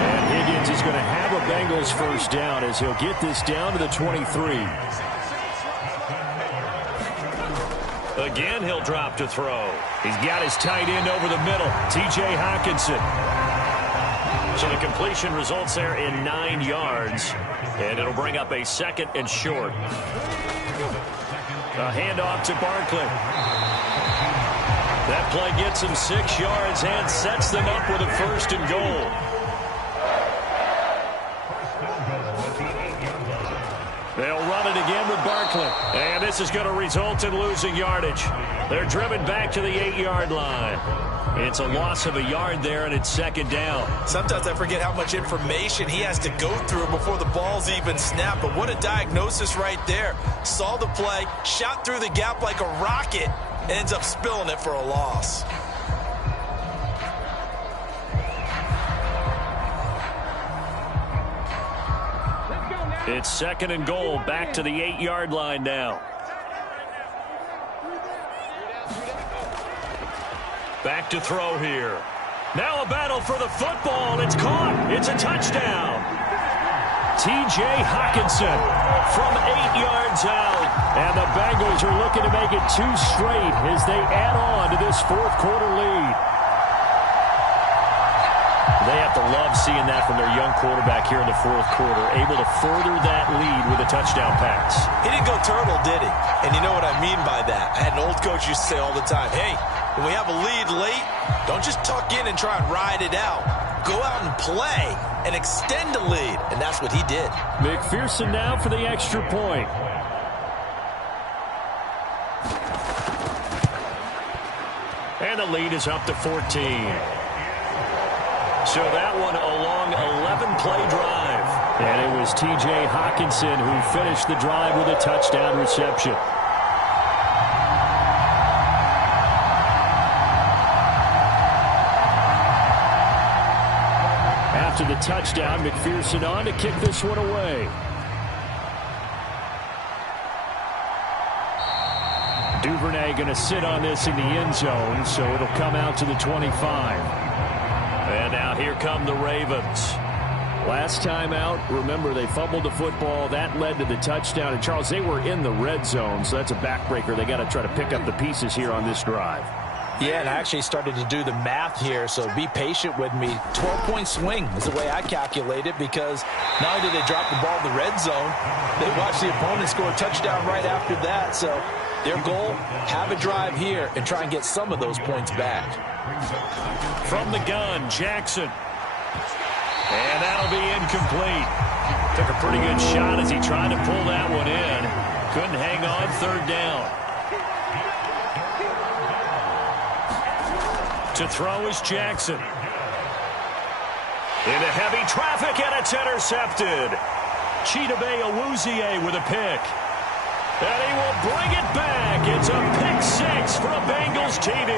And Higgins is going to have a Bengals first down as he'll get this down to the 23. Again, he'll drop to throw. He's got his tight end over the middle, T.J. Hockenson. So the completion results there in 9 yards, and it'll bring up a 2nd and short. A handoff to Barkley. That play gets him 6 yards and sets them up with a 1st and goal. They'll run it again with Barkley. And this is going to result in losing yardage. They're driven back to the 8-yard line. It's a loss of a yard there, and it's second down. Sometimes I forget how much information he has to go through before the ball's even snapped. But what a diagnosis right there. Saw the play, shot through the gap like a rocket, and ends up spilling it for a loss. It's 2nd and goal, back to the 8-yard line now. Back to throw here. Now a battle for the football. It's caught. It's a touchdown. T.J. Hockenson from 8 yards out. And the Bengals are looking to make it 2 straight as they add on to this fourth quarter lead. They have to love seeing that from their young quarterback here in the fourth quarter, able to further that lead with a touchdown pass. He didn't go turtle, did he? And you know what I mean by that. I had an old coach used to say all the time, hey, when we have a lead late, don't just tuck in and try and ride it out. Go out and play and extend the lead. And that's what he did. McPherson now for the extra point. And the lead is up to 14. So that one along one-play drive. And it was T.J. Hawkinson who finished the drive with a touchdown reception. After the touchdown, McPherson on to kick this one away. Duvernay going to sit on this in the end zone, so it'll come out to the 25. And now here come the Ravens. Last time out, remember, they fumbled the football. That led to the touchdown. And, Charles, they were in the red zone, so that's a backbreaker. They got to try to pick up the pieces here on this drive. Yeah, and I actually started to do the math here, so be patient with me. 12-point swing is the way I calculate it, because not only did they drop the ball in the red zone, they watched the opponent score a touchdown right after that. So their goal, have a drive here and try and get some of those points back. From the gun, Jackson. And that'll be incomplete. Took a pretty good shot as he tried to pull that one in. Couldn't hang on, third down. To throw is Jackson. Into heavy traffic, and it's intercepted. Chidobe Awuzie with a pick. And he will bring it back. It's a pick six for a Bengals TD.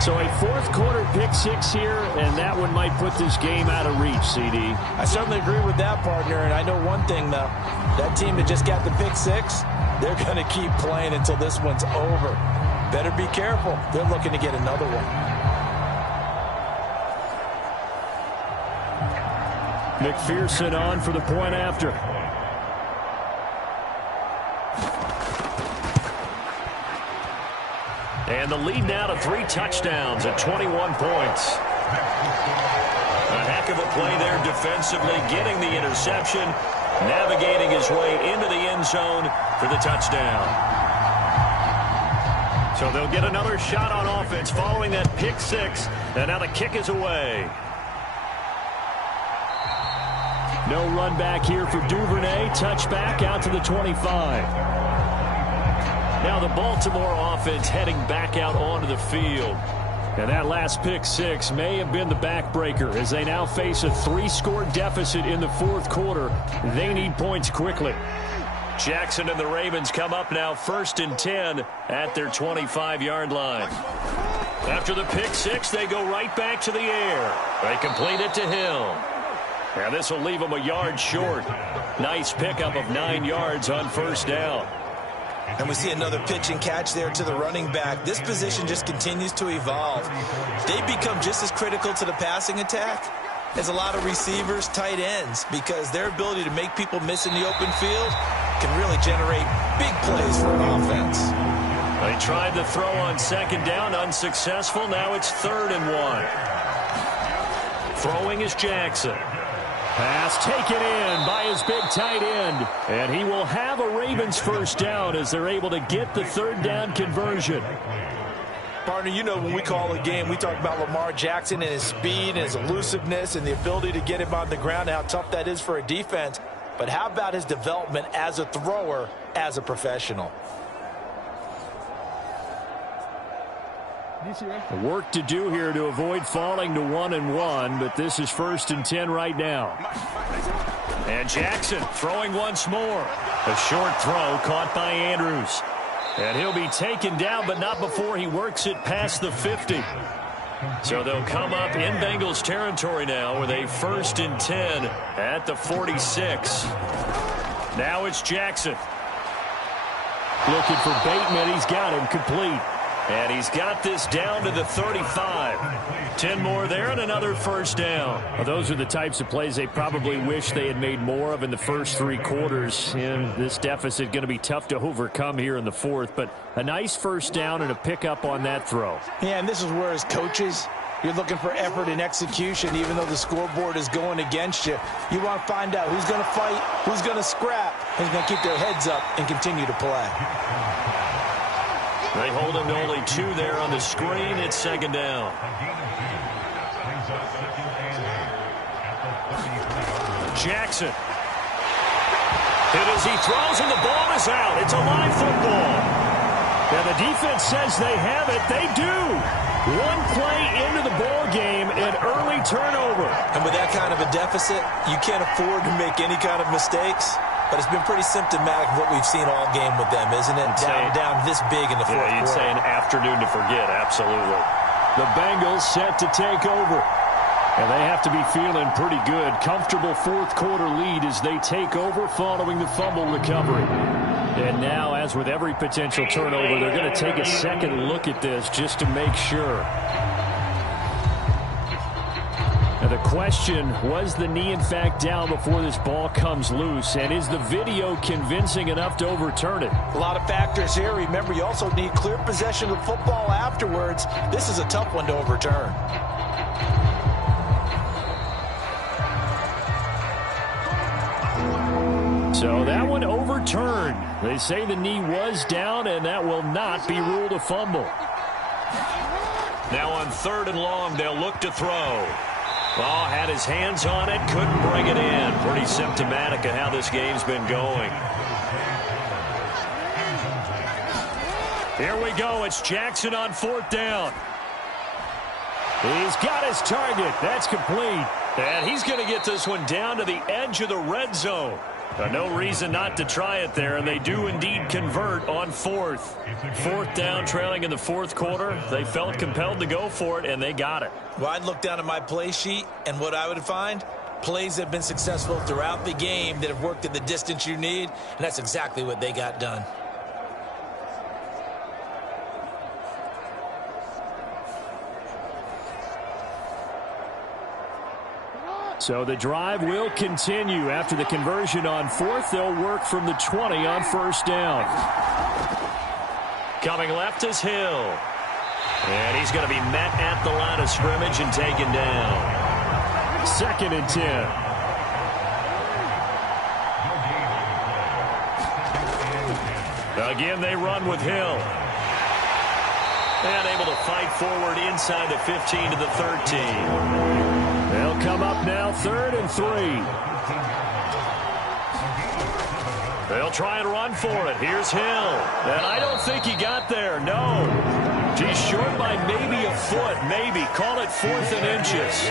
So a fourth quarter pick six here, and that one might put this game out of reach, CD. I certainly agree with that, partner, and I know one thing, though. That team that just got the pick six, they're going to keep playing until this one's over. Better be careful. They're looking to get another one. McPherson on for the point after. And the lead now to 3 touchdowns at 21 points. A heck of a play there defensively, getting the interception, navigating his way into the end zone for the touchdown. So they'll get another shot on offense following that pick six, and now the kick is away. No run back here for Duvernay. Touchback out to the 25. Now the Baltimore offense heading back out onto the field. And that last pick six may have been the backbreaker as they now face a 3-score deficit in the fourth quarter. They need points quickly. Jackson and the Ravens come up now 1st and 10 at their 25-yard line. After the pick six, they go right back to the air. They complete it to Hill. And this will leave them a yard short. Nice pickup of 9 yards on first down. And we see another pitch and catch there to the running back. This position just continues to evolve. They become just as critical to the passing attack as a lot of receivers, tight ends, because their ability to make people miss in the open field can really generate big plays for an offense. They tried to throw on second down, unsuccessful. Now it's 3rd and 1. Throwing is Jackson. Pass taken in by his big tight end. And he will have a Ravens first down as they're able to get the 3rd down conversion. Partner, you know when we call a game, we talk about Lamar Jackson and his speed and his elusiveness and the ability to get him on the ground and how tough that is for a defense. But how about his development as a thrower, as a professional? Work to do here to avoid falling to 1 and 1, but this is 1st and 10 right now. And Jackson throwing once more. A short throw caught by Andrews. And he'll be taken down, but not before he works it past the 50. So they'll come up in Bengals territory now with a 1st and 10 at the 46. Now it's Jackson. Looking for Bateman. He's got him complete. And he's got this down to the 35. 10 more there and another first down. Well, those are the types of plays they probably wish they had made more of in the first 3 quarters. And this deficit going to be tough to overcome here in the fourth. But a nice first down and a pickup on that throw. Yeah, and this is where as coaches, you're looking for effort and execution. Even though the scoreboard is going against you, you want to find out who's going to fight, who's going to scrap, who's going to keep their heads up and continue to play. They hold him to only 2 there on the screen. It's 2nd down. Jackson. Hit as he throws, and the ball is out. It's a live football. And the defense says they have it. They do. One play into the ball game, an early turnover. And with that kind of a deficit, you can't afford to make any kind of mistakes. But it's been pretty symptomatic of what we've seen all game with them, isn't it? Down this big in the fourth quarter. You'd say an afternoon to forget, absolutely. The Bengals set to take over. And they have to be feeling pretty good. Comfortable fourth quarter lead as they take over following the fumble recovery. And now, as with every potential turnover, they're going to take a second look at this just to make sure. Now the question, was the knee in fact down before this ball comes loose? And is the video convincing enough to overturn it? A lot of factors here. Remember, you also need clear possession of the football afterwards. This is a tough one to overturn. So that one overturned. They say the knee was down, and that will not be ruled a fumble. Now on 3rd and long, they'll look to throw. Ball had his hands on it, couldn't bring it in. Pretty symptomatic of how this game's been going. Here we go. It's Jackson on 4th down. He's got his target. That's complete. And he's going to get this one down to the edge of the red zone. No reason not to try it there, and they do indeed convert on 4th. 4th down, trailing in the 4th quarter. They felt compelled to go for it, and they got it. Well, I'd look down at my play sheet, and what I would find, plays that have been successful throughout the game that have worked at the distance you need, and that's exactly what they got done. So the drive will continue. After the conversion on 4th, they'll work from the 20 on 1st down. Coming left is Hill. And he's going to be met at the line of scrimmage and taken down. 2nd and 10. Again, they run with Hill. And able to fight forward inside the 15 to the 13. They'll come up now 3rd and 3. They'll try and run for it. Here's Hill. And I don't think he got there. No. He's short by maybe a foot. Maybe. Call it 4th and inches.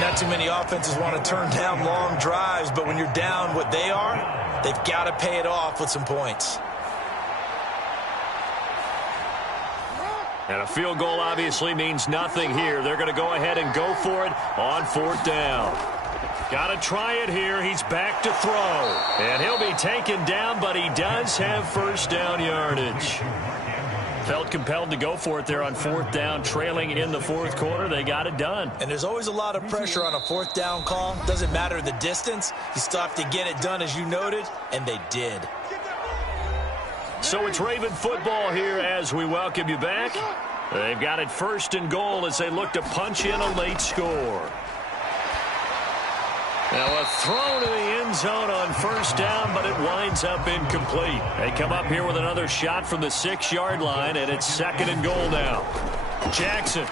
Not too many offenses want to turn down long drives, but when you're down what they are, they've got to pay it off with some points. And a field goal obviously means nothing here. They're going to go ahead and go for it on 4th down. Got to try it here. He's back to throw. And he'll be taken down, but he does have 1st down yardage. Felt compelled to go for it there on 4th down, trailing in the 4th quarter. They got it done. And there's always a lot of pressure on a 4th down call. Doesn't matter the distance. You still have to get it done, as you noted, and they did. So it's Raven football here as we welcome you back. They've got it 1st and goal as they look to punch in a late score. Now a throw to the end zone on 1st down, but it winds up incomplete. They come up here with another shot from the 6-yard line, and it's 2nd and goal now. Jackson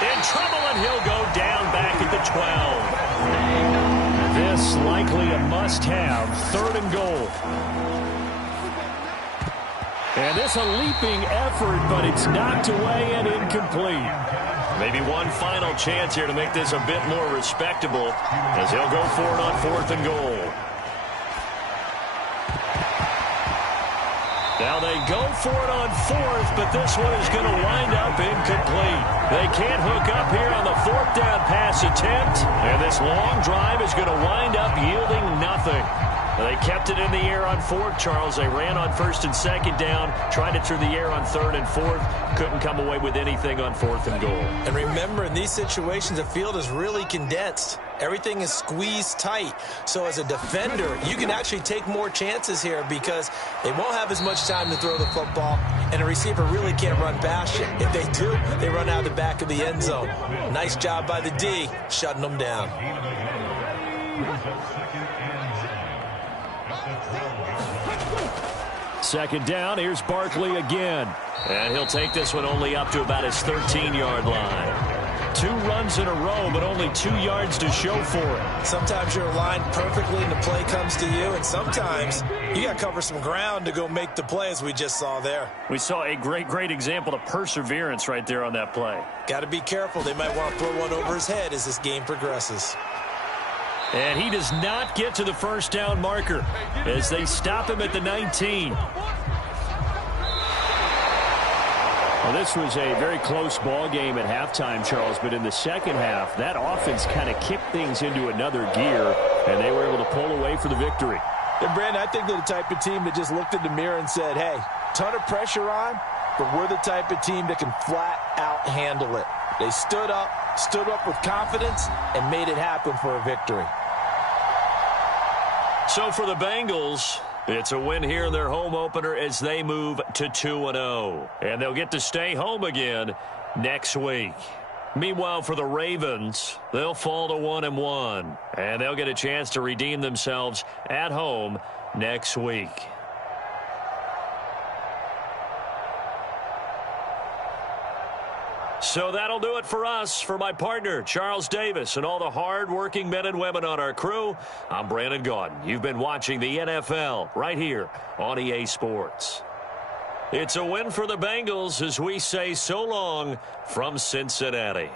in trouble, and he'll go down back at the 12. This likely a must-have. 3rd and goal. And this a leaping effort, but it's knocked away and incomplete. Maybe one final chance here to make this a bit more respectable as he'll go for it on 4th and goal. Now they go for it on 4th, but this one is going to wind up incomplete. They can't hook up here on the 4th down pass attempt, and this long drive is going to wind up yielding nothing. They kept it in the air on 4th, Charles. They ran on 1st and 2nd down, tried it through the air on 3rd and 4th, couldn't come away with anything on 4th and goal. And remember, in these situations, the field is really condensed. Everything is squeezed tight. So as a defender, you can actually take more chances here because they won't have as much time to throw the football, and a receiver really can't run past you. If they do, they run out the back of the end zone. Nice job by the D, shutting them down. 2nd down, here's Barkley again. And he'll take this one only up to about his 13-yard line. 2 runs in a row, but only 2 yards to show for it. Sometimes you're aligned perfectly and the play comes to you, and sometimes you got to cover some ground to go make the play, as we just saw there. We saw a great example of perseverance right there on that play. Got to be careful. They might want to throw one over his head as this game progresses. And he does not get to the first down marker as they stop him at the 19. Well, this was a very close ball game at halftime, Charles, but in the second half, that offense kind of kicked things into another gear, and they were able to pull away for the victory. And, Brandon, I think they're the type of team that just looked in the mirror and said, hey, ton of pressure on, but we're the type of team that can flat out handle it. They stood up with confidence, and made it happen for a victory. So for the Bengals, it's a win here in their home opener as they move to 2-0. And they'll get to stay home again next week. Meanwhile, for the Ravens, they'll fall to 1-1. And they'll get a chance to redeem themselves at home next week. So that'll do it for us. For my partner, Charles Davis, and all the hard-working men and women on our crew, I'm Brandon Gaudin. You've been watching the NFL right here on EA Sports. It's a win for the Bengals as we say so long from Cincinnati.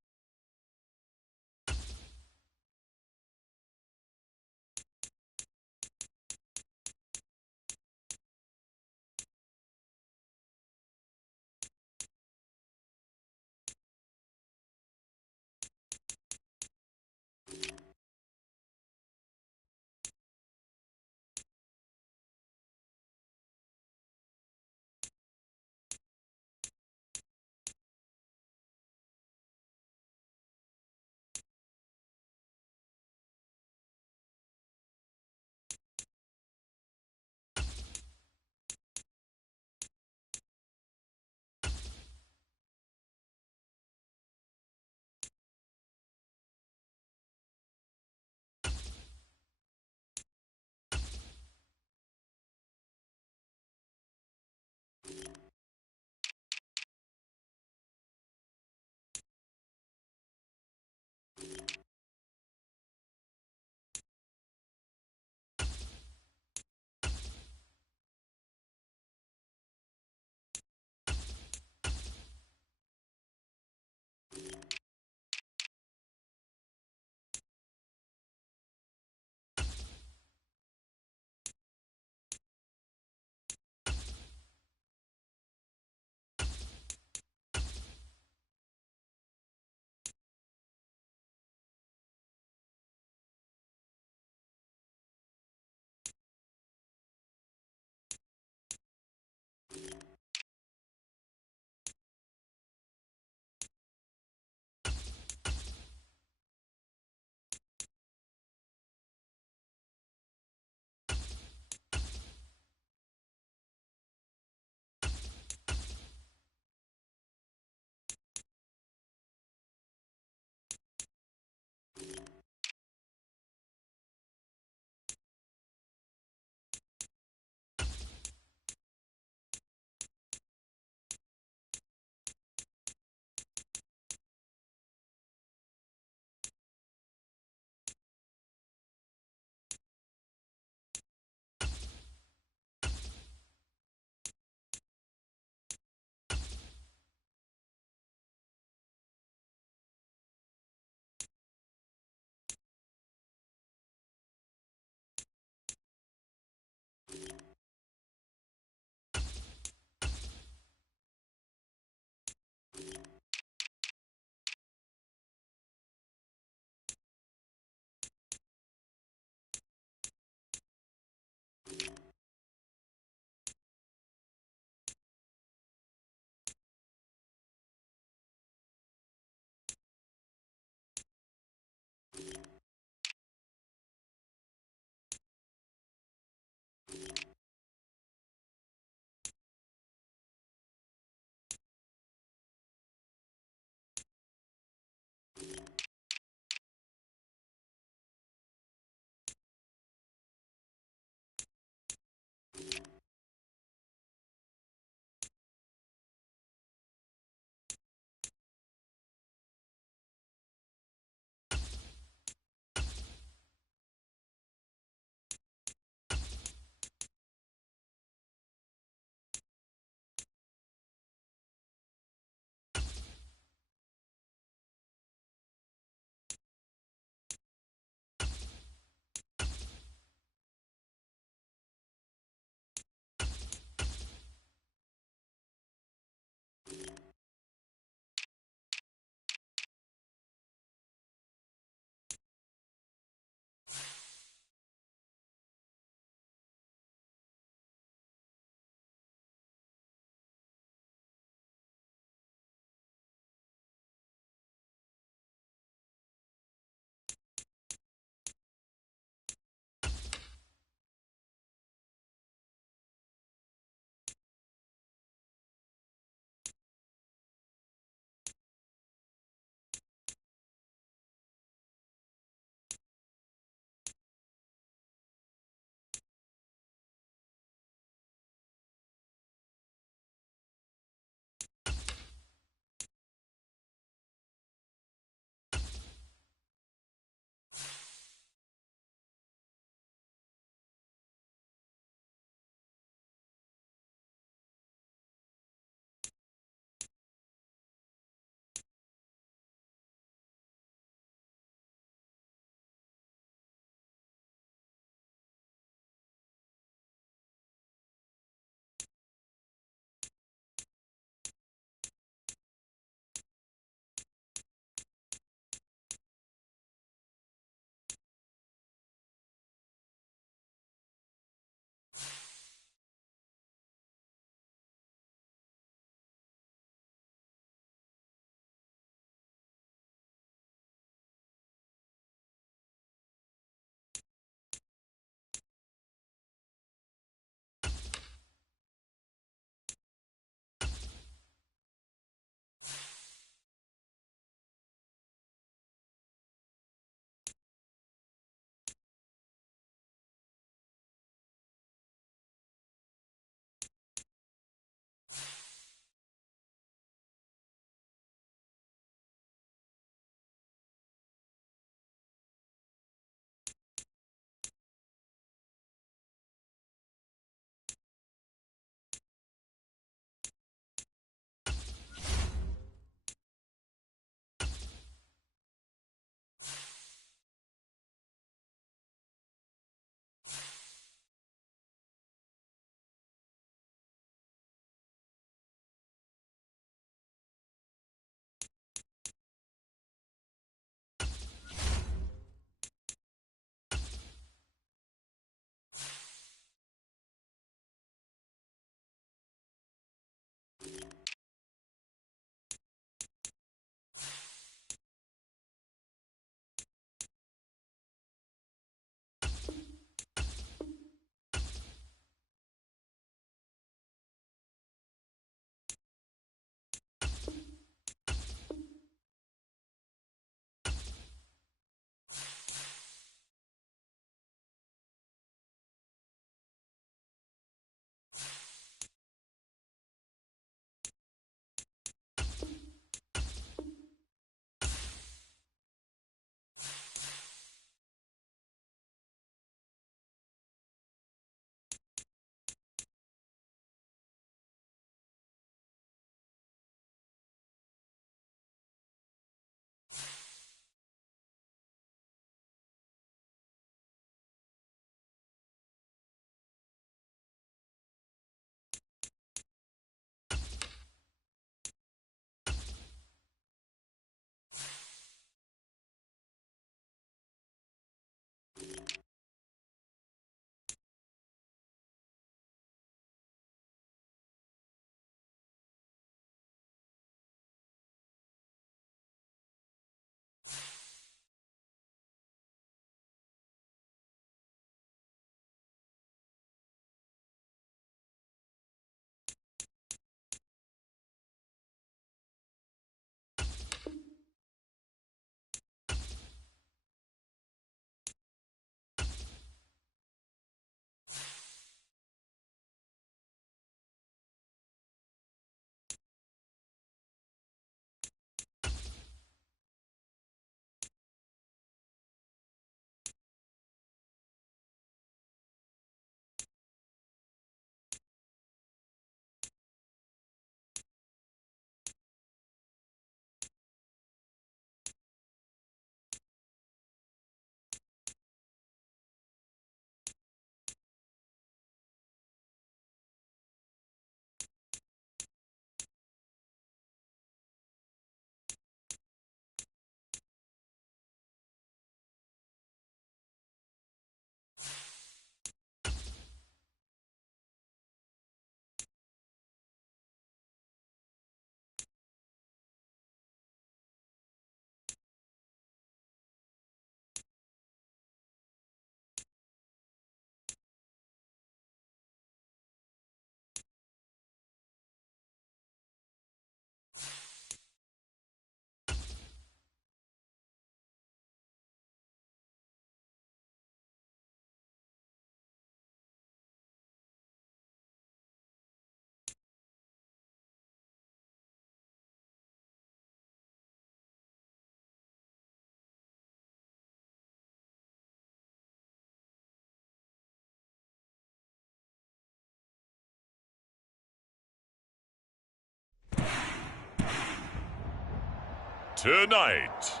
Tonight,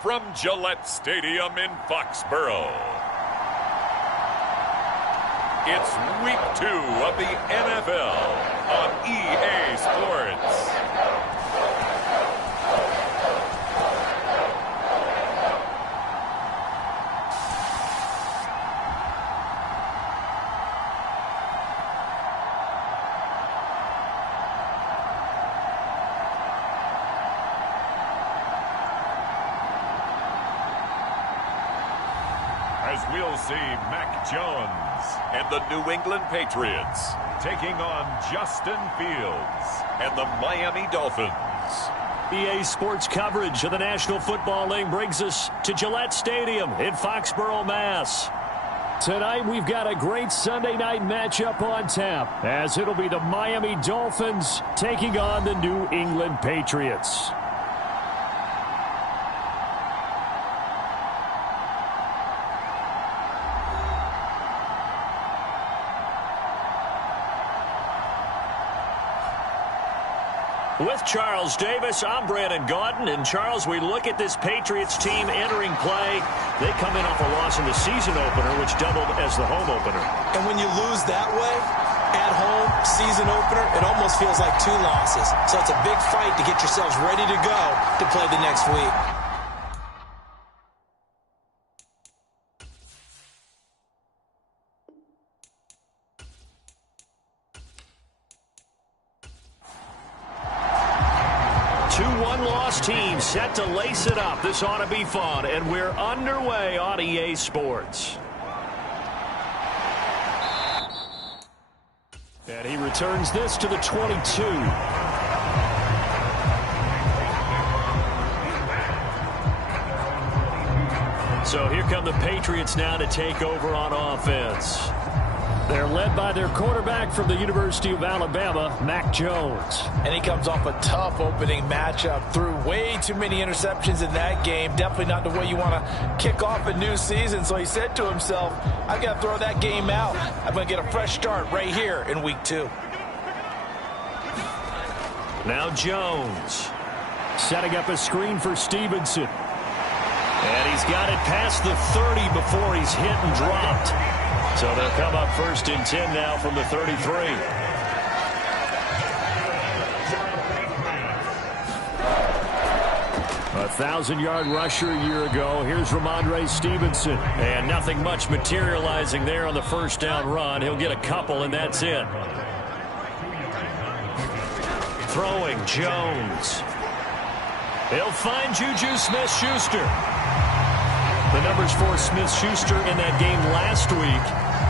from Gillette Stadium in Foxborough, it's Week 2 of the NFL on EA Sports. As we'll see Mac Jones and the New England Patriots taking on Justin Fields and the Miami Dolphins. EA Sports coverage of the National Football League brings us to Gillette Stadium in Foxborough, Mass. Tonight we've got a great Sunday night matchup on tap, as it'll be the Miami Dolphins taking on the New England Patriots. With Charles Davis, I'm Brandon Gaudin. And, Charles, we look at this Patriots team entering play. They come in off a loss in the season opener, which doubled as the home opener. And when you lose that way, at home, season opener, it almost feels like 2 losses. So it's a big fight to get yourselves ready to go to play the next week. Team set to lace it up. This ought to be fun, and we're underway on EA Sports. And he returns this to the 22. So here come the Patriots now to take over on offense. They're led by their quarterback from the University of Alabama, Mac Jones. And he comes off a tough opening matchup. Threw way too many interceptions in that game. Definitely not the way you want to kick off a new season. So he said to himself, I've got to throw that game out. I'm going to get a fresh start right here in Week 2. Now Jones setting up a screen for Stevenson. And he's got it past the 30 before he's hit and dropped. So they'll come up 1st and 10 now from the 33. A 1,000-yard rusher a year ago. Here's Ramondre Stevenson. And nothing much materializing there on the first down run. He'll get a couple, and that's it. Throwing Jones. He'll find Juju Smith-Schuster. The numbers for Smith-Schuster in that game last week: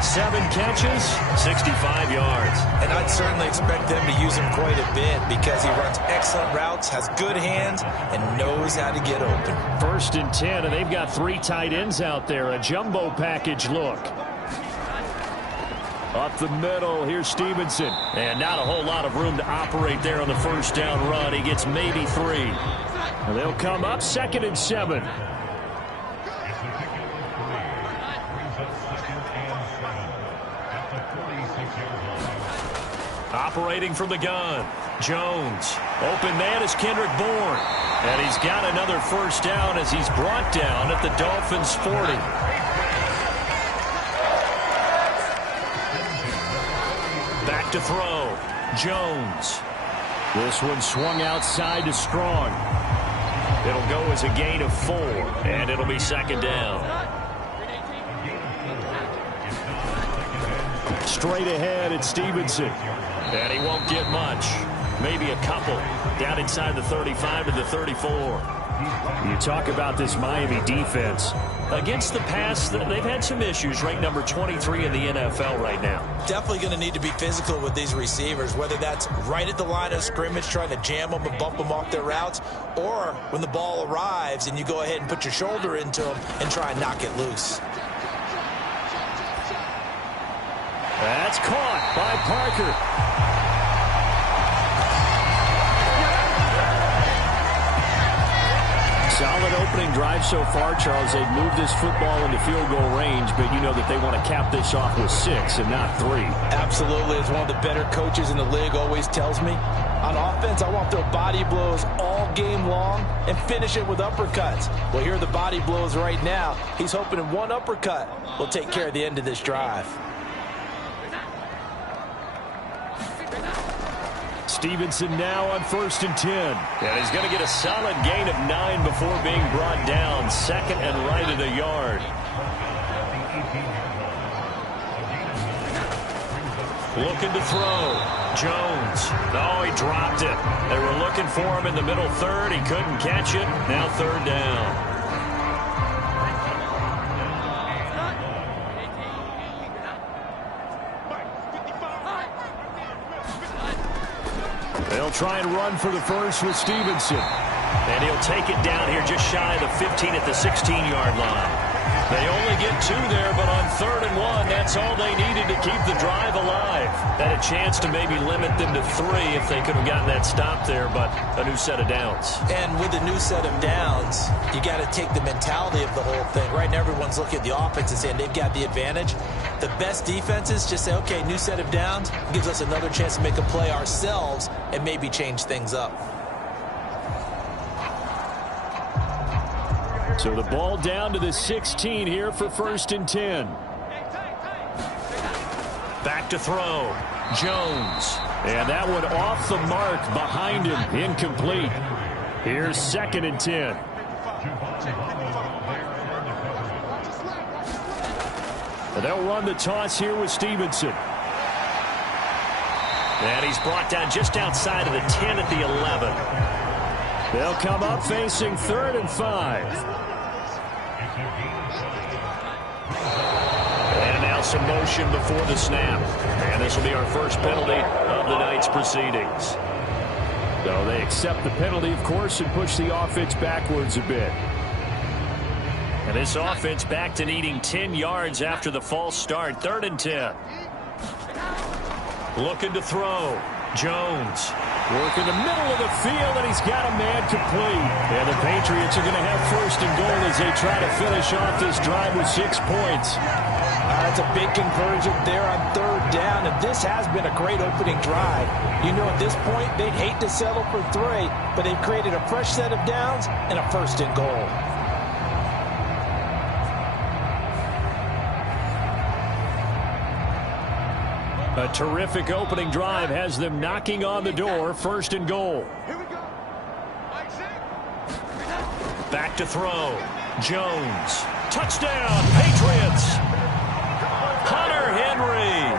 7 catches, 65 yards. And I'd certainly expect them to use him quite a bit because he runs excellent routes, has good hands, and knows how to get open. 1st and 10, and they've got 3 tight ends out there. A jumbo package look. Up the middle, here's Stevenson. And not a whole lot of room to operate there on the first down run. He gets maybe 3. And they'll come up 2nd and 7. Operating from the gun, Jones. Open man is Kendrick Bourne. And he's got another first down as he's brought down at the Dolphins' 40. Back to throw, Jones. This one swung outside to Strong. It'll go as a gain of 4, and it'll be 2nd down. Straight ahead, it's Stevenson. And he won't get much. Maybe a couple. Down inside the 35 to the 34. You talk about this Miami defense. Against the pass, they've had some issues. Ranked number 23 in the NFL right now. Definitely going to need to be physical with these receivers, whether that's right at the line of scrimmage trying to jam them and bump them off their routes, or when the ball arrives and you go ahead and put your shoulder into them and try and knock it loose. That's caught by Parker. Solid opening drive so far, Charles. They've moved this football into field goal range, but you know that they want to cap this off with 6 and not 3. Absolutely. As one of the better coaches in the league always tells me, on offense, I want their body blows all game long and finish it with uppercuts. Well, here are the body blows right now. He's hoping in one uppercut will take care of the end of this drive. Stevenson now on 1st and 10. And he's going to get a solid gain of 9 before being brought down. 2nd and right at a yard. Looking to throw. Jones. Oh, he dropped it. They were looking for him in the middle third. He couldn't catch it. Now 3rd down. They'll try and run for the first with Stevenson. And he'll take it down here just shy of the 15 at the 16-yard line. They only get 2 there, but on 3rd and 1, that's all they needed to keep the drive alive. Had a chance to maybe limit them to 3 if they could have gotten that stop there, but a new set of downs. And with a new set of downs, you got to take the mentality of the whole thing. Right now, everyone's looking at the offense and saying they've got the advantage. The best defenses just say, okay, new set of downs, gives us another chance to make a play ourselves and maybe change things up. So the ball down to the 16 here for 1st and 10. Back to throw. Jones. And that one off the mark behind him. Incomplete. Here's 2nd and 10. And they'll run the toss here with Stevenson. And he's brought down just outside of the 10 at the 11. They'll come up facing 3rd and 5. And now some motion before the snap. And this will be our first penalty of the night's proceedings. So they accept the penalty, of course, and push the offense backwards a bit. And this offense back to needing 10 yards after the false start. 3rd and 10. Looking to throw. Jones. Working the middle of the field, and he's got a man complete. And the Patriots are going to have 1st and goal as they try to finish off this drive with 6 points. That's a big conversion there on 3rd down, and this has been a great opening drive. You know, at this point, they'd hate to settle for 3, but they've created a fresh set of downs and a 1st and goal. A terrific opening drive has them knocking on the door. 1st and goal. Back to throw. Jones. Touchdown, Patriots. Hunter Henry.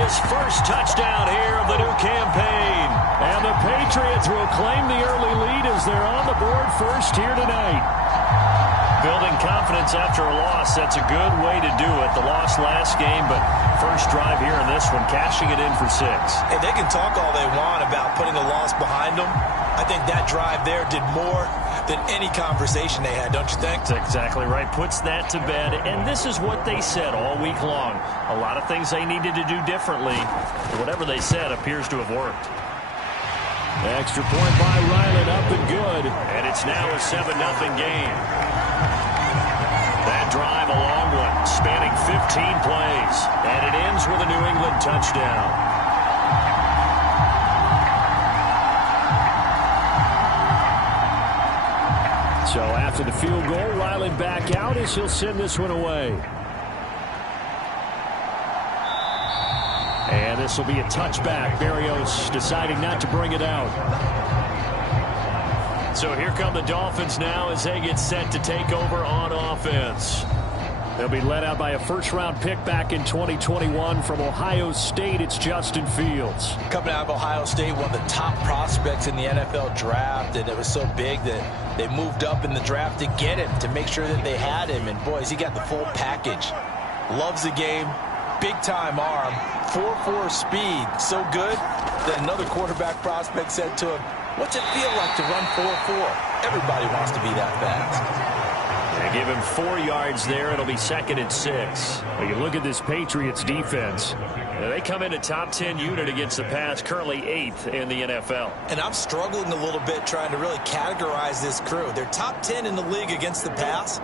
His first touchdown here of the new campaign. And the Patriots will claim the early lead as they're on the board first here tonight. Building confidence after a loss, that's a good way to do it. The loss last game, but first drive here in this one, cashing it in for 6. Hey, they can talk all they want about putting a loss behind them. I think that drive there did more than any conversation they had, don't you think? That's exactly right. Puts that to bed, and this is what they said all week long. A lot of things they needed to do differently. Whatever they said appears to have worked. Extra point by Ryland, up and good. And it's now a 7-0 game. That drive, a long one, spanning 15 plays. And it ends with a New England touchdown. So after the field goal, Ryland back out as he'll send this one away. And this will be a touchback. Berrios deciding not to bring it out. So here come the Dolphins now as they get set to take over on offense. They'll be led out by a first-round pick back in 2021 from Ohio State. It's Justin Fields. Coming out of Ohio State, one of the top prospects in the NFL draft, and it was so big that they moved up in the draft to get him, to make sure that they had him. And, boys, he got the full package. Loves the game, big-time arm, 4.4 speed, so good that another quarterback prospect said to him, "What's it feel like to run 4.4? Everybody wants to be that fast." And Give him 4 yards there. It'll be 2nd and 6. Well, you look at this Patriots defense. They come in a top 10 unit against the pass, currently 8th in the NFL. And I'm struggling a little bit trying to really categorize this crew. They're top 10 in the league against the pass,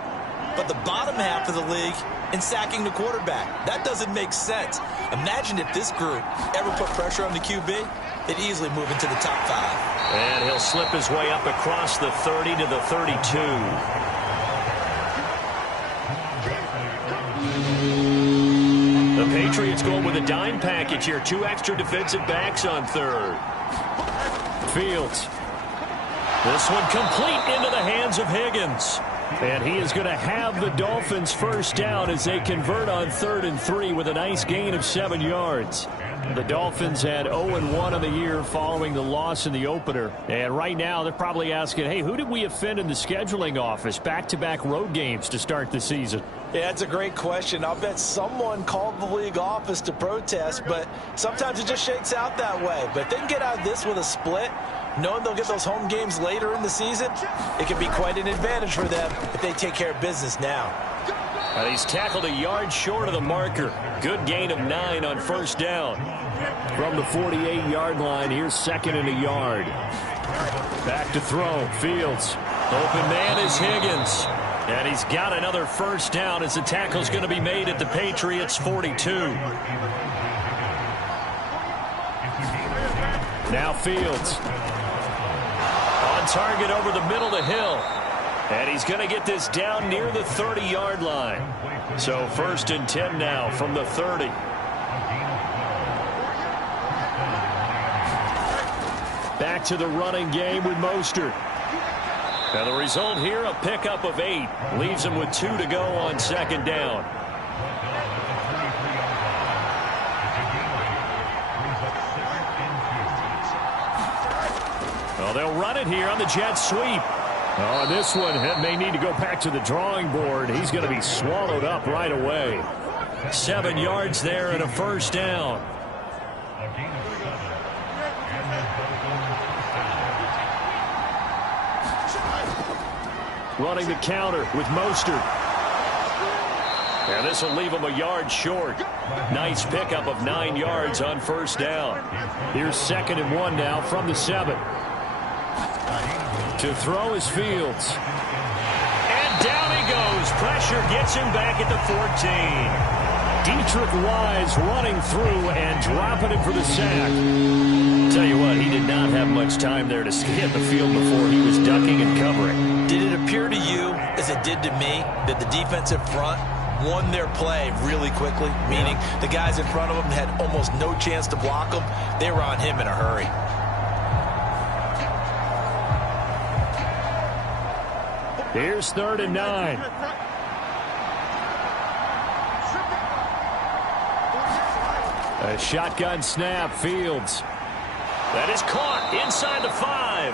but the bottom half of the league in sacking the quarterback. That doesn't make sense. Imagine if this group ever put pressure on the QB, they'd easily move into the top 5. And he'll slip his way up across the 30 to the 32. The Patriots going with a dime package here. 2 extra defensive backs on 3rd. Fields. This one complete into the hands of Higgins. And he is going to have the Dolphins first down as they convert on 3rd and 3 with a nice gain of 7 yards. The Dolphins had 0-1 on the year following the loss in the opener. And right now they're probably asking, hey, who did we offend in the scheduling office? Back-to-back road games to start the season. Yeah, that's a great question. I'll bet someone called the league office to protest, but sometimes it just shakes out that way. But if they can get out of this with a split, knowing they'll get those home games later in the season, it can be quite an advantage for them if they take care of business now. He's tackled a yard short of the marker. Good gain of 9 on first down. From the 48-yard line, here's 2nd and a yard. Back to throw. Fields. Open man is Higgins. And he's got another first down as the tackle's going to be made at the Patriots' 42. Now Fields. On target over the middle to Hill. And he's going to get this down near the 30-yard line. So 1st and 10 now from the 30. Back to the running game with Mostert. And the result here, a pickup of 8. Leaves him with 2 to go on 2nd down. Well, they'll run it here on the jet sweep. Oh, this one may need to go back to the drawing board. He's going to be swallowed up right away. 7 yards there and a first down. Running the counter with Mostert. And this will leave him a yard short. Nice pickup of 9 yards on first down. Here's 2nd and 1 now from the 7. To throw is Fields. And down he goes. Pressure gets him back at the 14. Dietrich Wise running through and dropping him for the sack. Tell you what, he did not have much time there to hit the field before he was ducking and covering. Did it appear to you, as it did to me, that the defensive front won their play really quickly? Meaning the guys in front of them had almost no chance to block him. They were on him in a hurry. Here's 3rd and 9. A shotgun snap. Fields. That is caught inside the 5.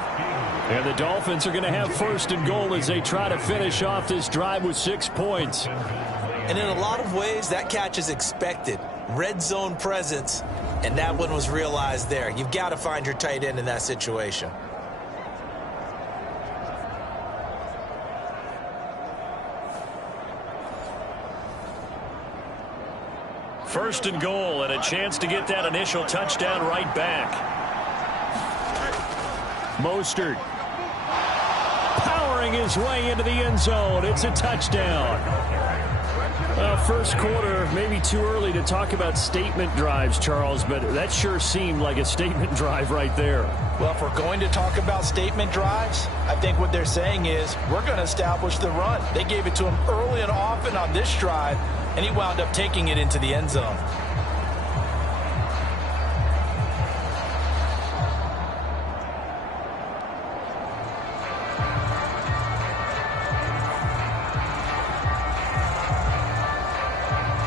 And the Dolphins are going to have 1st and goal as they try to finish off this drive with 6 points. And in a lot of ways, that catch is expected. Red zone presence, and that one was realized there. You've got to find your tight end in that situation. First and goal, and a chance to get that initial touchdown right back. Mostert powering his way into the end zone. It's a touchdown. First quarter, maybe too early to talk about statement drives, Charles, but that sure seemed like a statement drive right there. Well, if we're going to talk about statement drives, I think what they're saying is we're going to establish the run. They gave it to him early and often on this drive, and he wound up taking it into the end zone.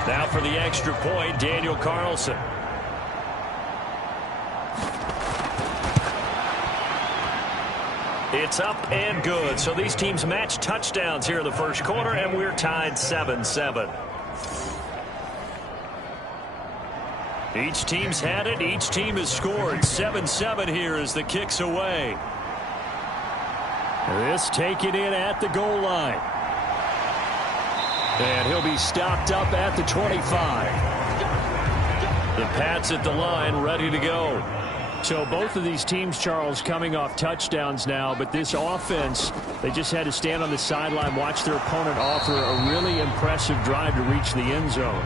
Now for the extra point, Daniel Carlson. It's up and good. So these teams match touchdowns here in the first quarter, and we're tied 7-7. Each team's had it. Each team has scored. 7-7 here as the kick's away. This taken in at the goal line. And he'll be stopped up at the 25. The Pats at the line, ready to go. So both of these teams, Charles, coming off touchdowns now, but this offense, they just had to stand on the sideline, watch their opponent offer a really impressive drive to reach the end zone.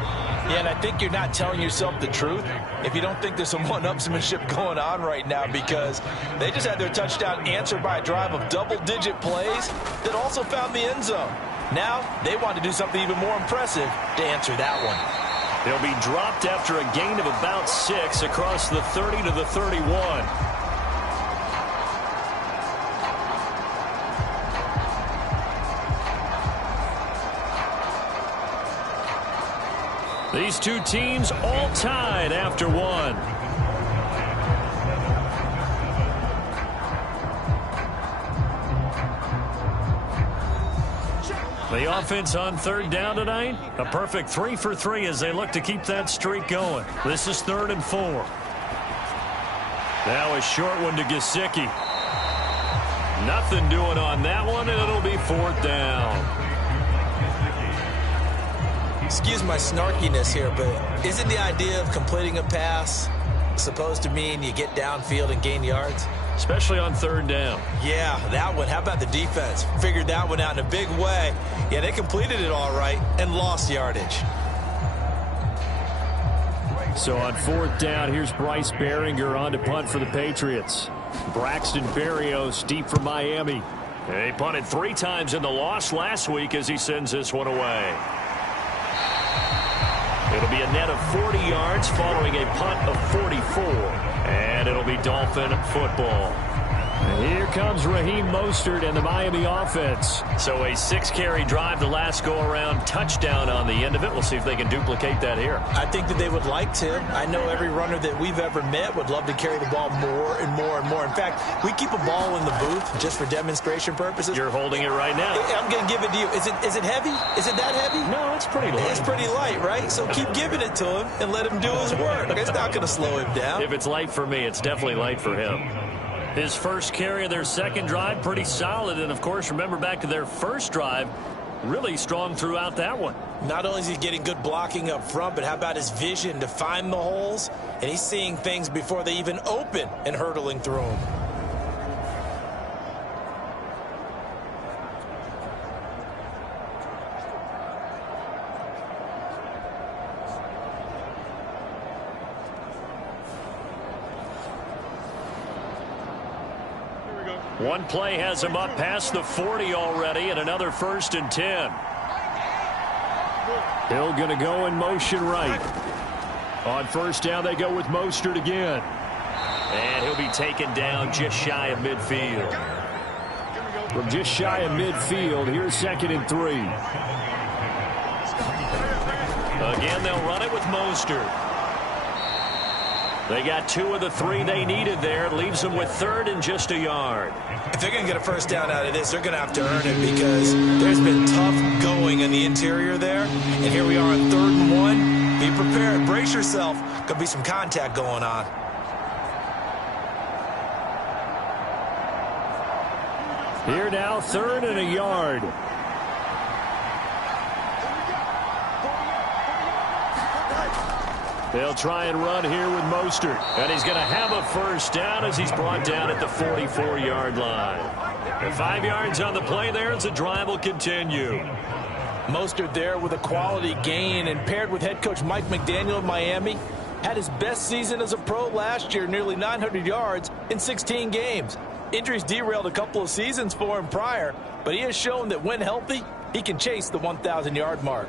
Yeah, and I think you're not telling yourself the truth if you don't think there's some one-upsmanship going on right now, because they just had their touchdown answered by a drive of double-digit plays that also found the end zone. Now they want to do something even more impressive to answer that one. He'll be dropped after a gain of about 6 across the 30 to the 31. These two teams all tied after one. The offense on third down tonight, a perfect 3 for 3 as they look to keep that streak going. This is 3rd and 4. Now a short one to Gesicki. Nothing doing on that one, and it'll be 4th down. Excuse my snarkiness here, but isn't the idea of completing a pass supposed to mean you get downfield and gain yards? Especially on 3rd down. Yeah, that one. How about the defense? Figured that one out in a big way. Yeah, they completed it all right and lost yardage. So on 4th down, here's Bryce Behringer on to punt for the Patriots. Braxton Berrios deep for Miami. He punted 3 times in the loss last week as he sends this one away. It'll be a net of 40 yards following a punt of 44. And it'll be Dolphin football. And here comes Raheem Mostert and the Miami offense. So a 6-carry drive the last go-around, touchdown on the end of it. We'll see if they can duplicate that here. I think that they would like to. I know every runner that we've ever met would love to carry the ball more and more and more. In fact, we keep a ball in the booth just for demonstration purposes. You're holding it right now. I'm going to give it to you. Is it heavy? Is it that heavy? No, it's pretty light. It's pretty light, right? So keep giving it to him and let him do his work. It's not going to slow him down. If it's light for me, it's definitely light for him. His first carry of their second drive, pretty solid. And, of course, remember back to their first drive, really strong throughout that one. Not only is he getting good blocking up front, but how about his vision to find the holes? And he's seeing things before they even open and hurtling through them. One play has him up past the 40 already, and another 1st and 10. Hill going to go in motion right. On 1st down, they go with Mostert again. And he'll be taken down just shy of midfield. From just shy of midfield, here's 2nd and 3. Again, they'll run it with Mostert. They got 2 of the 3 they needed there. It leaves them with 3rd and just a yard. If they're going to get a first down out of this, they're going to have to earn it because there's been tough going in the interior there. And here we are on 3rd and 1. Be prepared. Brace yourself. Could be some contact going on. Here now, 3rd and a yard. They'll try and run here with Mostert. And he's going to have a first down as he's brought down at the 44-yard line. And 5 yards on the play there as the drive will continue. Mostert there with a quality gain, and paired with head coach Mike McDaniel of Miami, had his best season as a pro last year, nearly 900 yards in 16 games. Injuries derailed a couple of seasons for him prior, but he has shown that when healthy, he can chase the 1,000-yard mark.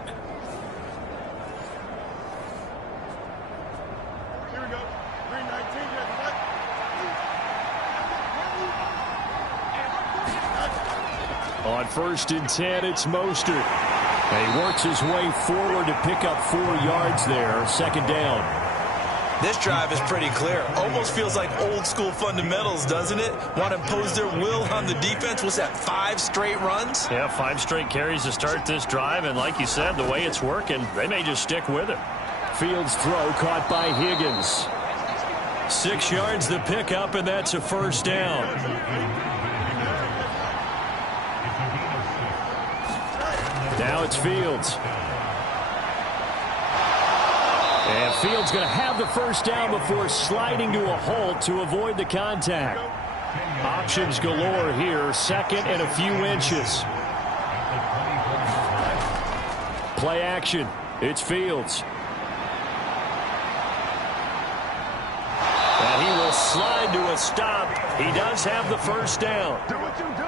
On 1st and 10, it's Mostert. And he works his way forward to pick up 4 yards there. 2nd down. This drive is pretty clear. Almost feels like old school fundamentals, doesn't it? Want to impose their will on the defense. What's that, 5 straight runs? Yeah, 5 straight carries to start this drive. And like you said, the way it's working, they may just stick with it. Fields' throw caught by Higgins. 6 yards the pickup, and that's a first down. Now it's Fields. And Fields going to have the first down before sliding to a halt to avoid the contact. Options galore here, second and a few inches. Play action. It's Fields. And he will slide to a stop. He does have the first down. Do what you do.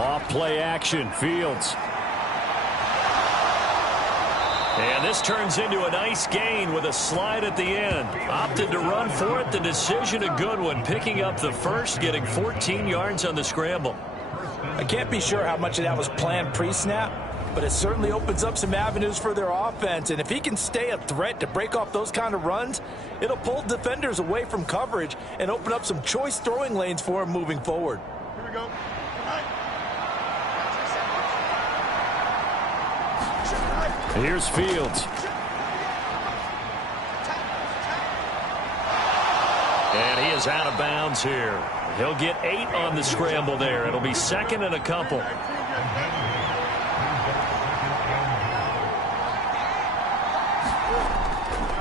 Off play action, Fields. And this turns into a nice gain with a slide at the end. Opted to run for it. The decision a good one. Picking up the first, getting 14 yards on the scramble. I can't be sure how much of that was planned pre-snap, but it certainly opens up some avenues for their offense. And if he can stay a threat to break off those kind of runs, it'll pull defenders away from coverage and open up some choice throwing lanes for him moving forward. Here we go. Here's Fields. And he is out of bounds here. He'll get 8 on the scramble there. It'll be second and a couple.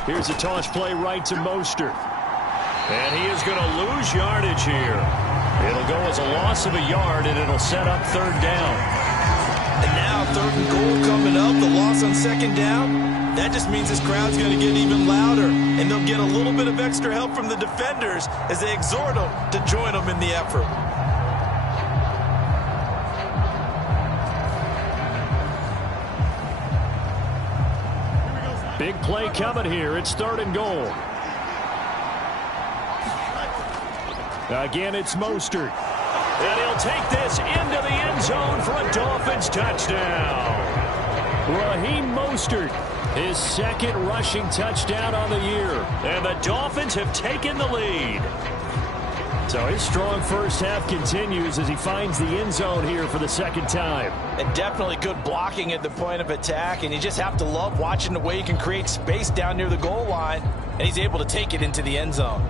Here's a toss play right to Mostert. And he is going to lose yardage here. It'll go as a loss of a yard, and it'll set up third down. And now third and goal coming up, the loss on second down. That just means this crowd's going to get even louder, and they'll get a little bit of extra help from the defenders as they exhort them to join them in the effort. Big play coming here. It's third and goal. Again, it's Mostert. And he'll take this into the end zone for a Dolphins touchdown. Raheem Mostert, his second rushing touchdown on the year. And the Dolphins have taken the lead. So his strong first half continues as he finds the end zone here for the second time. And definitely good blocking at the point of attack. And you just have to love watching the way he can create space down near the goal line. And he's able to take it into the end zone.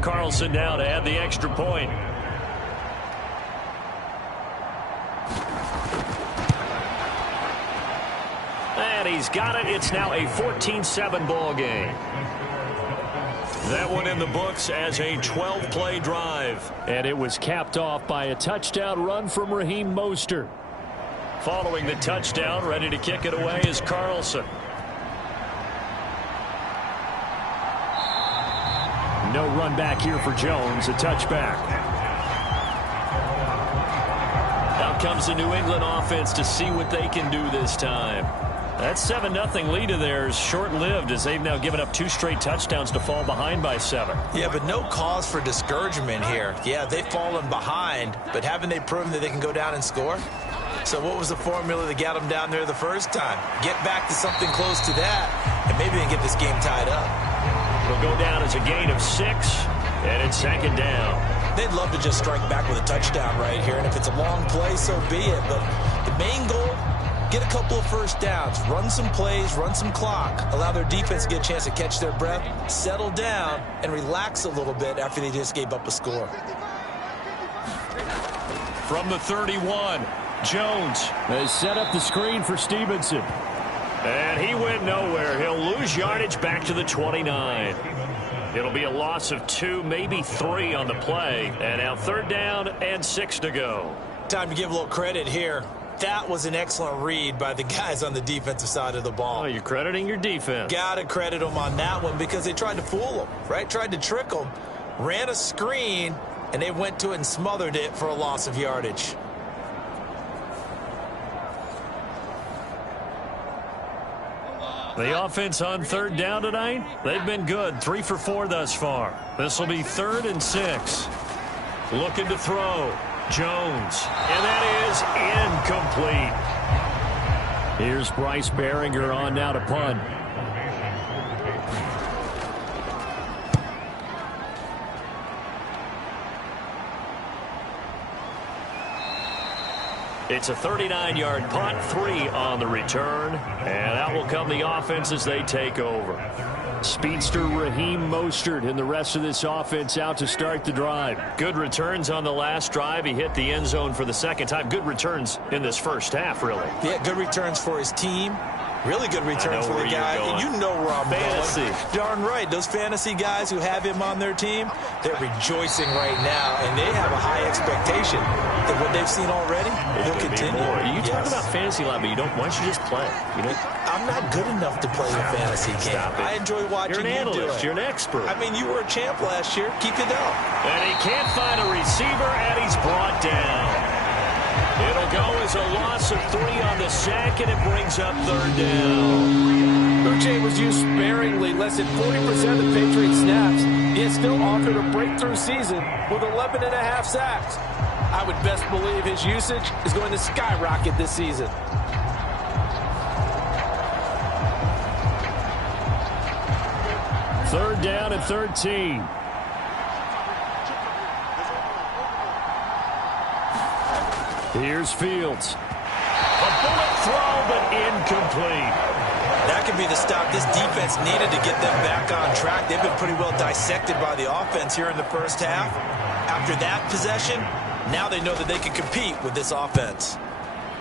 Carlson now to add the extra point. And he's got it. It's now a 14-7 ball game. That one in the books as a 12-play drive. And it was capped off by a touchdown run from Raheem Mostert. Following the touchdown, ready to kick it away is Carlson. No run back here for Jones, a touchback. Out comes the New England offense to see what they can do this time. That 7-0 lead of theirs short-lived as they've now given up 2 straight touchdowns to fall behind by 7. Yeah, but no cause for discouragement here. Yeah, they've fallen behind, but haven't they proven that they can go down and score? So what was the formula that got them down there the first time? Get back to something close to that, and maybe they can get this game tied up. It'll go down as a gain of 6, and it's second down. They'd love to just strike back with a touchdown right here, and if it's a long play, so be it. But the main goal, get a couple of first downs, run some plays, run some clock, allow their defense to get a chance to catch their breath, settle down, and relax a little bit after they just gave up a score. From the 31, Jones has set up the screen for Stevenson. And he went nowhere. He'll lose yardage back to the 29. It'll be a loss of 2, maybe 3 on the play. And now third down and 6 to go. Time to give a little credit here. That was an excellent read by the guys on the defensive side of the ball. Oh, you're crediting your defense. Got to credit them on that one because they tried to fool them, right? Tried to trick them, ran a screen, and they went to it and smothered it for a loss of yardage. The offense on third down tonight, they've been good. 3 for 4 thus far. This will be 3rd and 6. Looking to throw. Jones. And that is incomplete. Here's Bryce Behringer on now to punt. It's a 39-yard punt, 3 on the return. And out will come the offense as they take over. Speedster Raheem Mostert and the rest of this offense out to start the drive. Good returns on the last drive. He hit the end zone for the second time. Good returns in this first half, really. Yeah, good returns for his team. Really good returns for the guy. And you know where I'm fantasy going. Darn right. Those fantasy guys who have him on their team, they're rejoicing right now, and they have a high expectation that what they've seen already will continue. You talk about fantasy a lot, but you don't. Why don't you just play? You know, I'm not good enough to play a fantasy game. I enjoy watching You're an you analyst. do it. You're an expert. I mean, you were a champ last year. Keep it up. And he can't find a receiver, and he's brought down. It'll go as a loss of 3 on the sack, and it brings up third down. Uche was used sparingly, less than 40% of the Patriots snaps, yet still offered a breakthrough season with 11.5 sacks. I would best believe his usage is going to skyrocket this season. Third down and 13. Here's Fields. A bullet throw, but incomplete. That could be the stop this defense needed to get them back on track. They've been pretty well dissected by the offense here in the first half. After that possession, now they know that they can compete with this offense.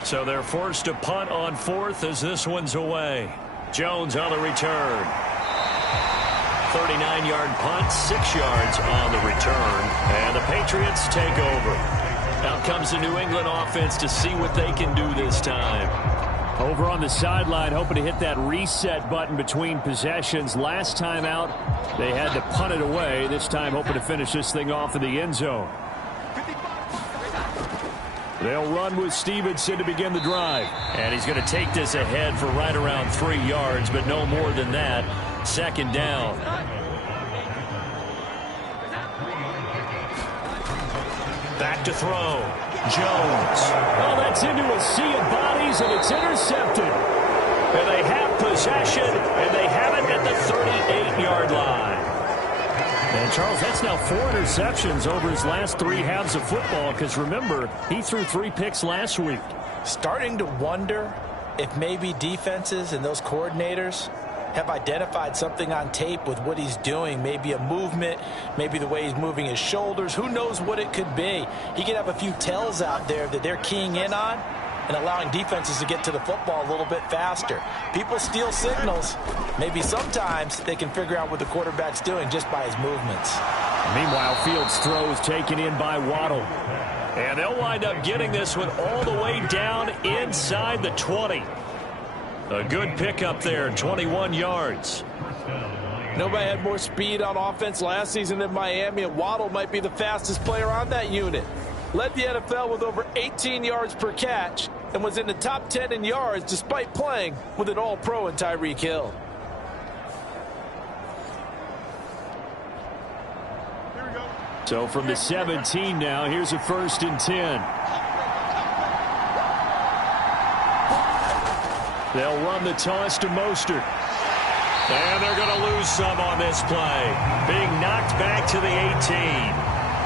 So they're forced to punt on fourth as this one's away. Jones on the return. 39-yard punt, 6 yards on the return. And the Patriots take over. Out comes the New England offense to see what they can do this time. Over on the sideline, hoping to hit that reset button between possessions. Last time out, they had to punt it away. This time, hoping to finish this thing off in the end zone. They'll run with Stevenson to begin the drive. And he's going to take this ahead for right around 3 yards, but no more than that. Second down. Back to throw. Jones. Well, that's into a sea of bodies, and it's intercepted. And they have possession, and they have it at the 38-yard line. And, Charles, that's now 4 interceptions over his last 3 halves of football, because, remember, he threw 3 picks last week. Starting to wonder if maybe defenses and those coordinators have identified something on tape with what he's doing. Maybe a movement, maybe the way he's moving his shoulders. Who knows what it could be? He could have a few tells out there that they're keying in on and allowing defenses to get to the football a little bit faster. People steal signals. Maybe sometimes they can figure out what the quarterback's doing just by his movements. Meanwhile, Fields' throw is taken in by Waddle. And they'll wind up getting this one all the way down inside the 20. A good pickup there, 21 yards. Nobody had more speed on offense last season than Miami, and Waddle might be the fastest player on that unit. Led the NFL with over 18 yards per catch and was in the top 10 in yards despite playing with an all-pro in Tyreek Hill. So from the 17 now, here's a 1st and 10. They'll run the toss to Mostert. And they're going to lose some on this play. Being knocked back to the 18.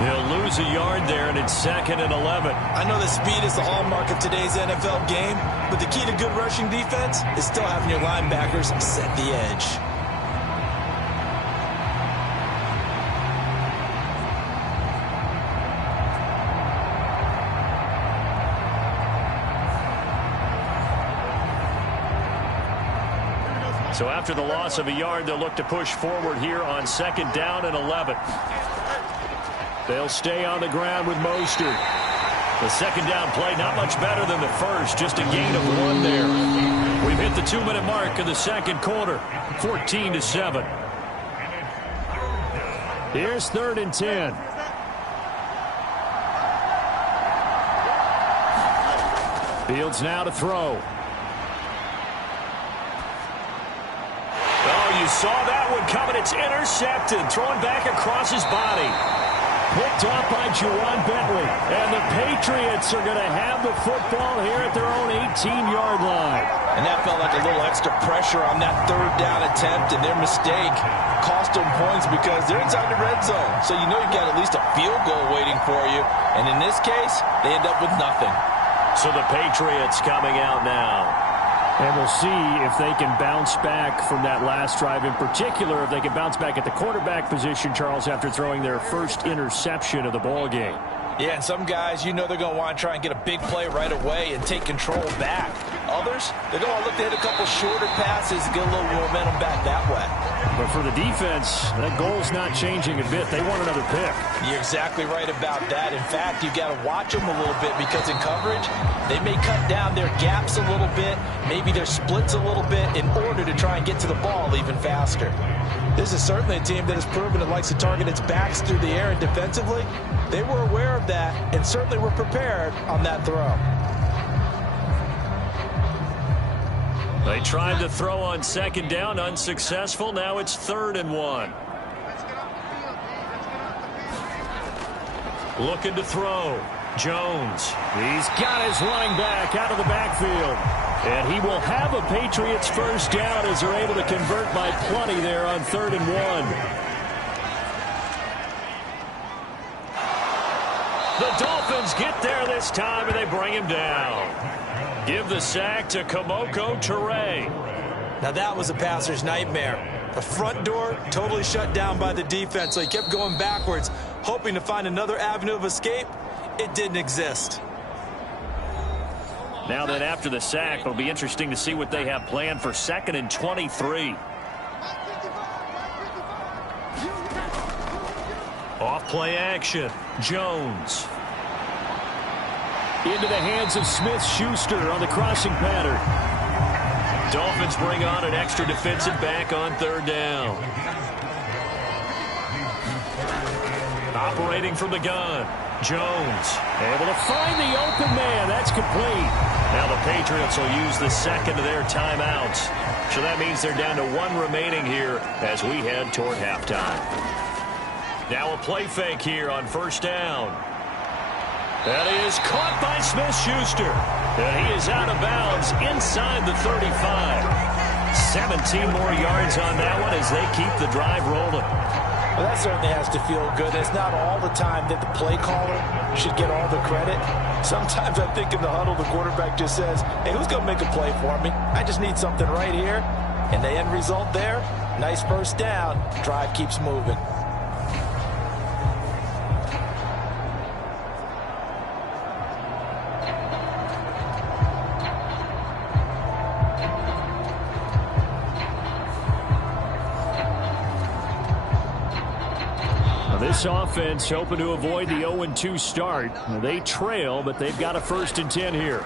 He'll lose a yard there, and it's 2nd and 11. I know that speed is the hallmark of today's NFL game, but the key to good rushing defense is still having your linebackers set the edge. So after the loss of a yard, they'll look to push forward here on 2nd down and 11. They'll stay on the ground with Mostert. The 2nd down play not much better than the first, just a gain of 1 there. We've hit the 2-minute mark of the 2nd quarter, 14-7. Here's 3rd and 10. Fields now to throw. You saw that one coming. It's intercepted. Thrown back across his body. Picked off by Juwan Bentley. And the Patriots are going to have the football here at their own 18-yard line. And that felt like a little extra pressure on that 3rd down attempt, and their mistake cost them points because they're inside the red zone. So you know you've got at least a field goal waiting for you. And in this case, they end up with nothing. So the Patriots coming out now. And we'll see if they can bounce back from that last drive, in particular, if they can bounce back at the quarterback position, Charles, after throwing their first interception of the ball game. Yeah, and some guys, they're going to want to try and get a big play right away and take control back. Others, they're going to look to hit a couple shorter passes, get a little momentum back that way. But for the defense, that goal's not changing a bit. They want another pick. You're exactly right about that. In fact, you've got to watch them a little bit because in coverage, they may cut down their gaps a little bit, maybe their splits a little bit in order to try and get to the ball even faster. This is certainly a team that has proven it likes to target its backs through the air, and defensively, they were aware of that and certainly were prepared on that throw. They tried to throw on second down, unsuccessful. Now it's 3rd and 1. Looking to throw. Jones. He's got his running back out of the backfield. And he will have a Patriots first down as they're able to convert by plenty there on 3rd and 1. The Dolphins get there this time, and they bring him down. Give the sack to Kamoko Toure. Now that was a passer's nightmare. The front door totally shut down by the defense, so he kept going backwards, hoping to find another avenue of escape. It didn't exist. Now then, after the sack, it'll be interesting to see what they have planned for 2nd and 23. Off play action. Jones. Into the hands of Smith-Schuster on the crossing pattern. Dolphins bring on an extra defensive back on 3rd down. Operating from the gun. Jones able to find the open man. That's complete. Now the Patriots will use the second of their timeouts. So that means they're down to 1 remaining here as we head toward halftime. Now a play fake here on 1st down. That is caught by Smith-Schuster. And he is out of bounds inside the 35. 17 more yards on that one as they keep the drive rolling. Well, that certainly has to feel good. It's not all the time that the play caller should get all the credit. Sometimes I think in the huddle, the quarterback just says, hey, who's going to make a play for me? I just need something right here. And the end result there, nice first down. Drive keeps moving. This offense hoping to avoid the 0-2 start. They trail, but they've got a 1st and 10 here.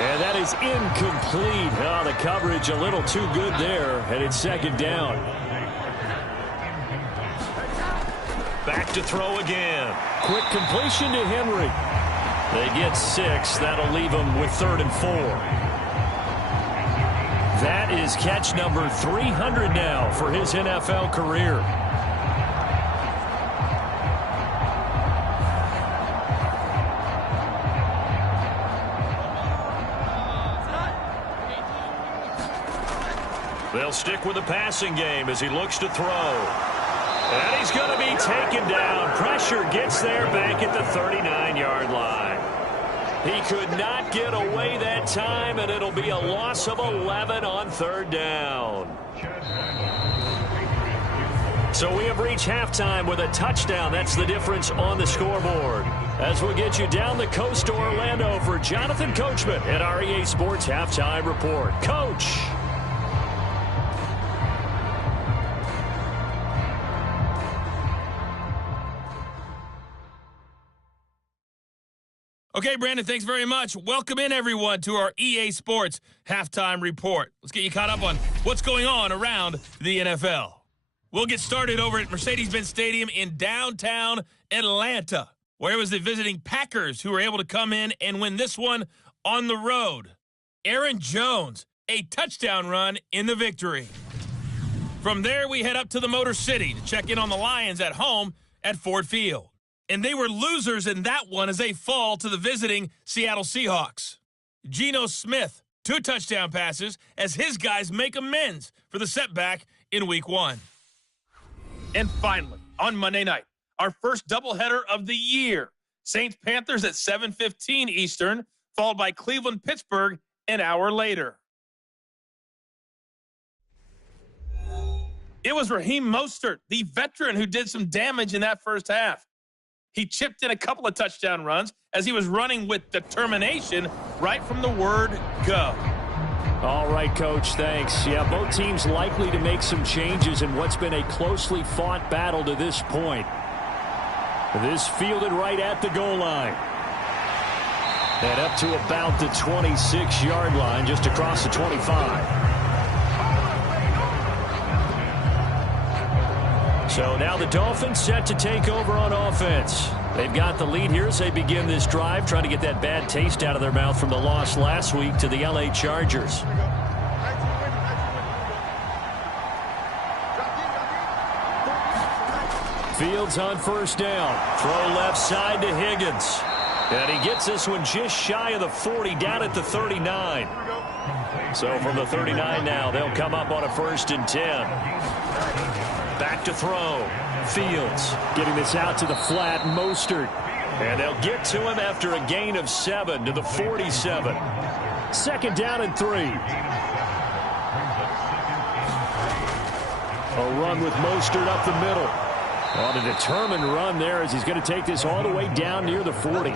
And that is incomplete. Oh, the coverage a little too good there, and it's 2nd down. Back to throw again. Quick completion to Henry. They get 6. That'll leave them with 3rd and 4. That is catch number 300 now for his NFL career. They'll stick with the passing game as he looks to throw. And he's going to be taken down. Pressure gets there back at the 39-yard line. He could not get away that time, and it'll be a loss of 11 on 3rd down. So we have reached halftime with a touchdown. That's the difference on the scoreboard. As we get you down the coast to Orlando for Jonathan Coachman at our EA Sports Halftime Report. Coach. Okay, Brandon, thanks very much. Welcome in, everyone, to our EA Sports Halftime Report. Let's get you caught up on what's going on around the NFL. We'll get started over at Mercedes-Benz Stadium in downtown Atlanta, where it was the visiting Packers who were able to come in and win this one on the road. Aaron Jones, a touchdown run in the victory. From there, we head up to the Motor City to check in on the Lions at home at Ford Field. And they were losers in that one as they fall to the visiting Seattle Seahawks. Geno Smith, 2 touchdown passes as his guys make amends for the setback in Week 1. And finally, on Monday night, our first doubleheader of the year. Saints-Panthers at 7:15 Eastern, followed by Cleveland-Pittsburgh an hour later. It was Raheem Mostert, the veteran, who did some damage in that first half. He chipped in a couple of touchdown runs as he was running with determination right from the word go. All right, Coach, thanks. Yeah, both teams likely to make some changes in what's been a closely fought battle to this point. This fielded right at the goal line. And up to about the 26-yard line, just across the 25. So now the Dolphins set to take over on offense. They've got the lead here as they begin this drive, trying to get that bad taste out of their mouth from the loss last week to the LA Chargers. Fields on first down. Throw left side to Higgins. And he gets this one just shy of the 40, down at the 39. So from the 39 now, they'll come up on a 1st and 10. Back to throw. Fields getting this out to the flat. Mostert. And they'll get to him after a gain of 7 to the 47. 2nd down and 3. A run with Mostert up the middle. On a determined run there as he's going to take this all the way down near the 40.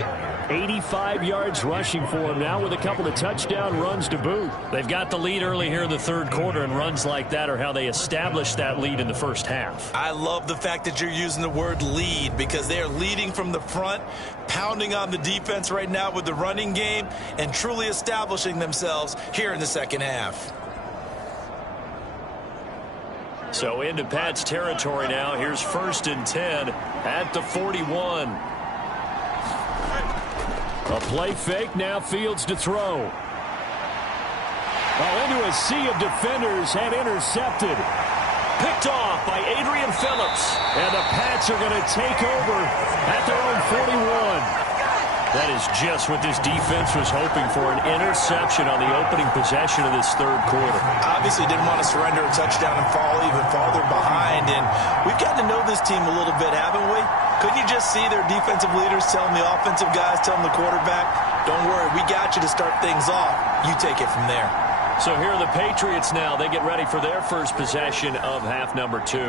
85 yards rushing for him now with a couple of touchdown runs to boot. They've got the lead early here in the 3rd quarter, and runs like that are how they established that lead in the first half. I love the fact that you're using the word lead because they are leading from the front, pounding on the defense right now with the running game, and truly establishing themselves here in the 2nd half. So into Pat's territory now. Here's 1st and 10 at the 41. A play fake, now Fields to throw. Into a sea of defenders and intercepted. Picked off by Adrian Phillips. And the Pats are going to take over at their own 41. That is just what this defense was hoping for, an interception on the opening possession of this 3rd quarter. Obviously didn't want to surrender a touchdown and fall even farther behind. And we've gotten to know this team a little bit, haven't we? Couldn't you just see their defensive leaders telling the offensive guys, telling the quarterback, don't worry, we got you to start things off. You take it from there. So here are the Patriots now. They get ready for their first possession of half number 2.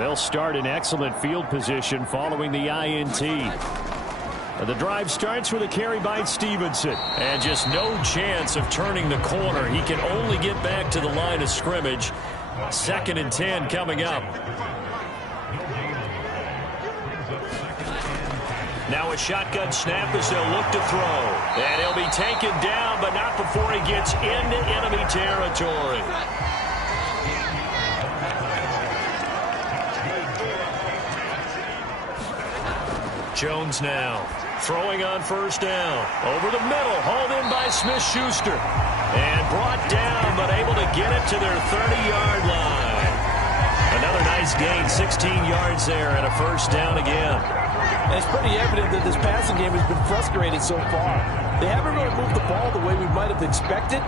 They'll start in excellent field position following the INT. The drive starts with a carry by Stevenson. And just no chance of turning the corner. He can only get back to the line of scrimmage. 2nd and 10 coming up. Now a shotgun snap as they'll look to throw. And he'll be taken down, but not before he gets into enemy territory. Jones now. Throwing on first down. Over the middle. Hauled in by Smith-Schuster. And brought down, but able to get it to their 30-yard line. Another nice gain. 16 yards there and a 1st down again. And it's pretty evident that this passing game has been frustrating so far. They haven't really moved the ball the way we might have expected.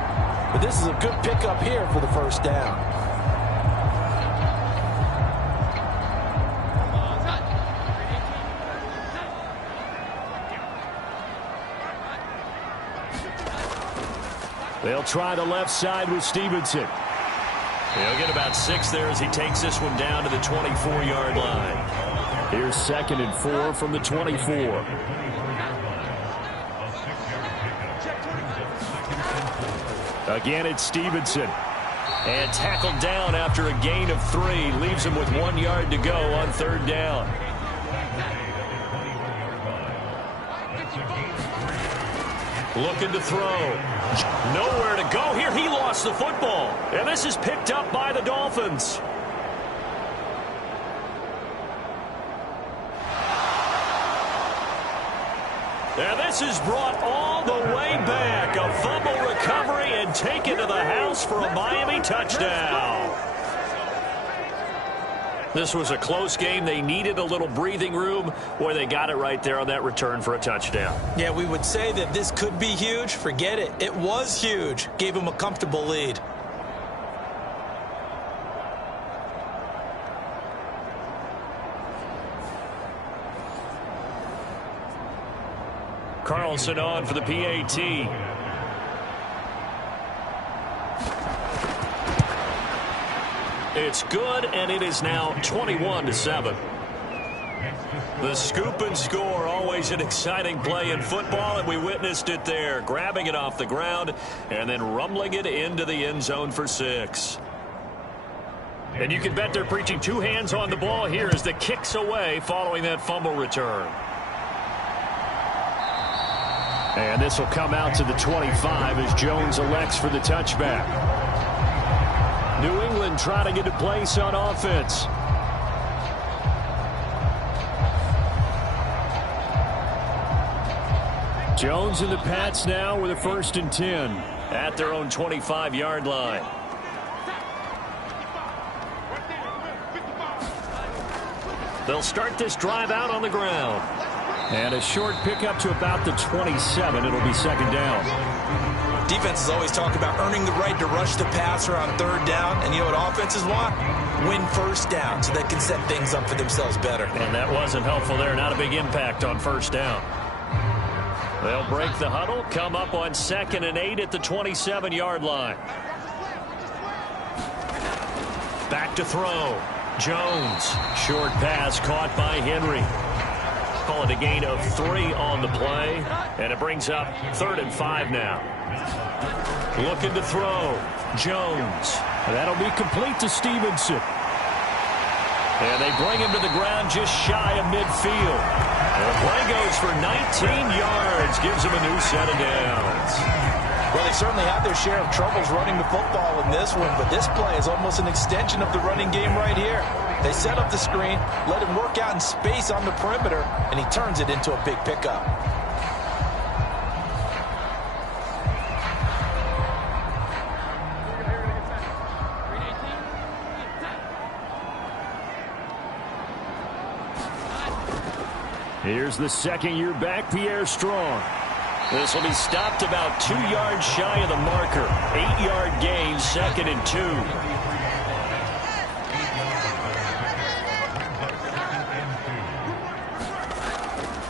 But this is a good pickup here for the 1st down. They'll try the left side with Stevenson. He'll get about 6 there as he takes this one down to the 24-yard line. Here's 2nd and 4 from the 24. Again, it's Stevenson. And tackled down after a gain of 3. Leaves him with 1 yard to go on 3rd down. Looking to throw. Nowhere to go here. He lost the football. And this is picked up by the Dolphins. And this is brought all the way back. A fumble recovery and taken to the house for a Miami touchdown. This was a close game. They needed a little breathing room. Boy, they got it right there on that return for a touchdown. Yeah, we would say that this could be huge. Forget it. It was huge. Gave them a comfortable lead. Carlson on for the PAT. It's good, and it is now 21-7. The scoop and score, always an exciting play in football, and we witnessed it there, grabbing it off the ground and then rumbling it into the end zone for 6. And you can bet they're preaching 2 hands on the ball here as the kick's away following that fumble return. And this will come out to the 25 as Jones elects for the touchback. New England trying to get a place on offense. Jones and the Pats now with a 1st and 10 at their own 25-yard line. They'll start this drive out on the ground. And a short pickup to about the 27. It'll be 2nd down. Defenses always talk about earning the right to rush the passer on 3rd down. And you know what offenses want? Win 1st down so they can set things up for themselves better. And that wasn't helpful there. Not a big impact on 1st down. They'll break the huddle, come up on 2nd and 8 at the 27-yard line. Back to throw. Jones. Short pass caught by Henry. Call it a gain of 3 on the play. And it brings up 3rd and 5 now. Looking to throw. Jones. That'll be complete to Stevenson. And they bring him to the ground just shy of midfield. And the play goes for 19 yards. Gives him a new set of downs. Well, they certainly had their share of troubles running the football in this one, but this play is almost an extension of the running game right here. They set up the screen, let him work out in space on the perimeter, and he turns it into a big pickup. Here's the 2nd-year back, Pierre Strong. This will be stopped about 2 yards shy of the marker. 8-yard gain, 2nd and 2.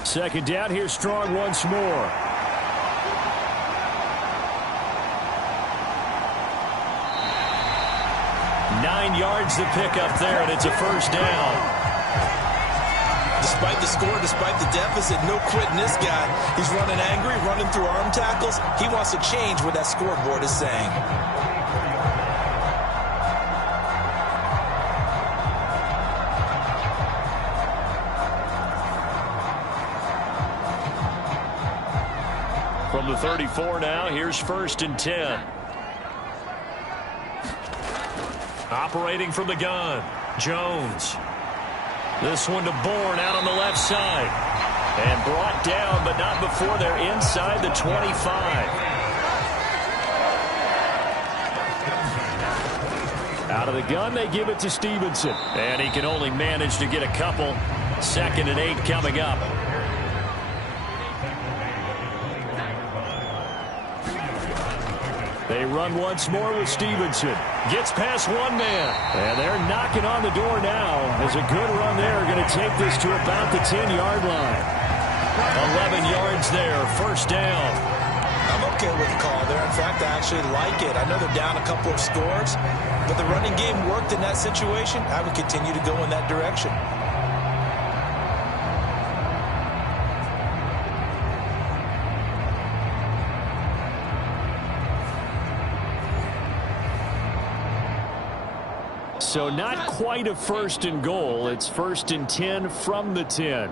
Second down, here's Strong once more. Nine yards to pick up there, and it's a 1st down. Despite the score, despite the deficit, no quitting this guy. He's running angry, running through arm tackles. He wants to change what that scoreboard is saying. From the 34 now, here's 1st and 10. Operating from the gun, Jones. This one to Bourne out on the left side. And brought down, but not before they're inside the 25. Out of the gun, they give it to Stevenson. And he can only manage to get a couple. 2nd and 8 coming up. They run once more with Stevenson. Gets past one man. And they're knocking on the door now. As a good run there, going to take this to about the 10-yard line. 11 yards there, 1st down. I'm okay with the call there. In fact, I actually like it. I know they're down a couple of scores, but the running game worked in that situation. I would continue to go in that direction. So not quite a 1st and goal. It's 1st and 10 from the 10.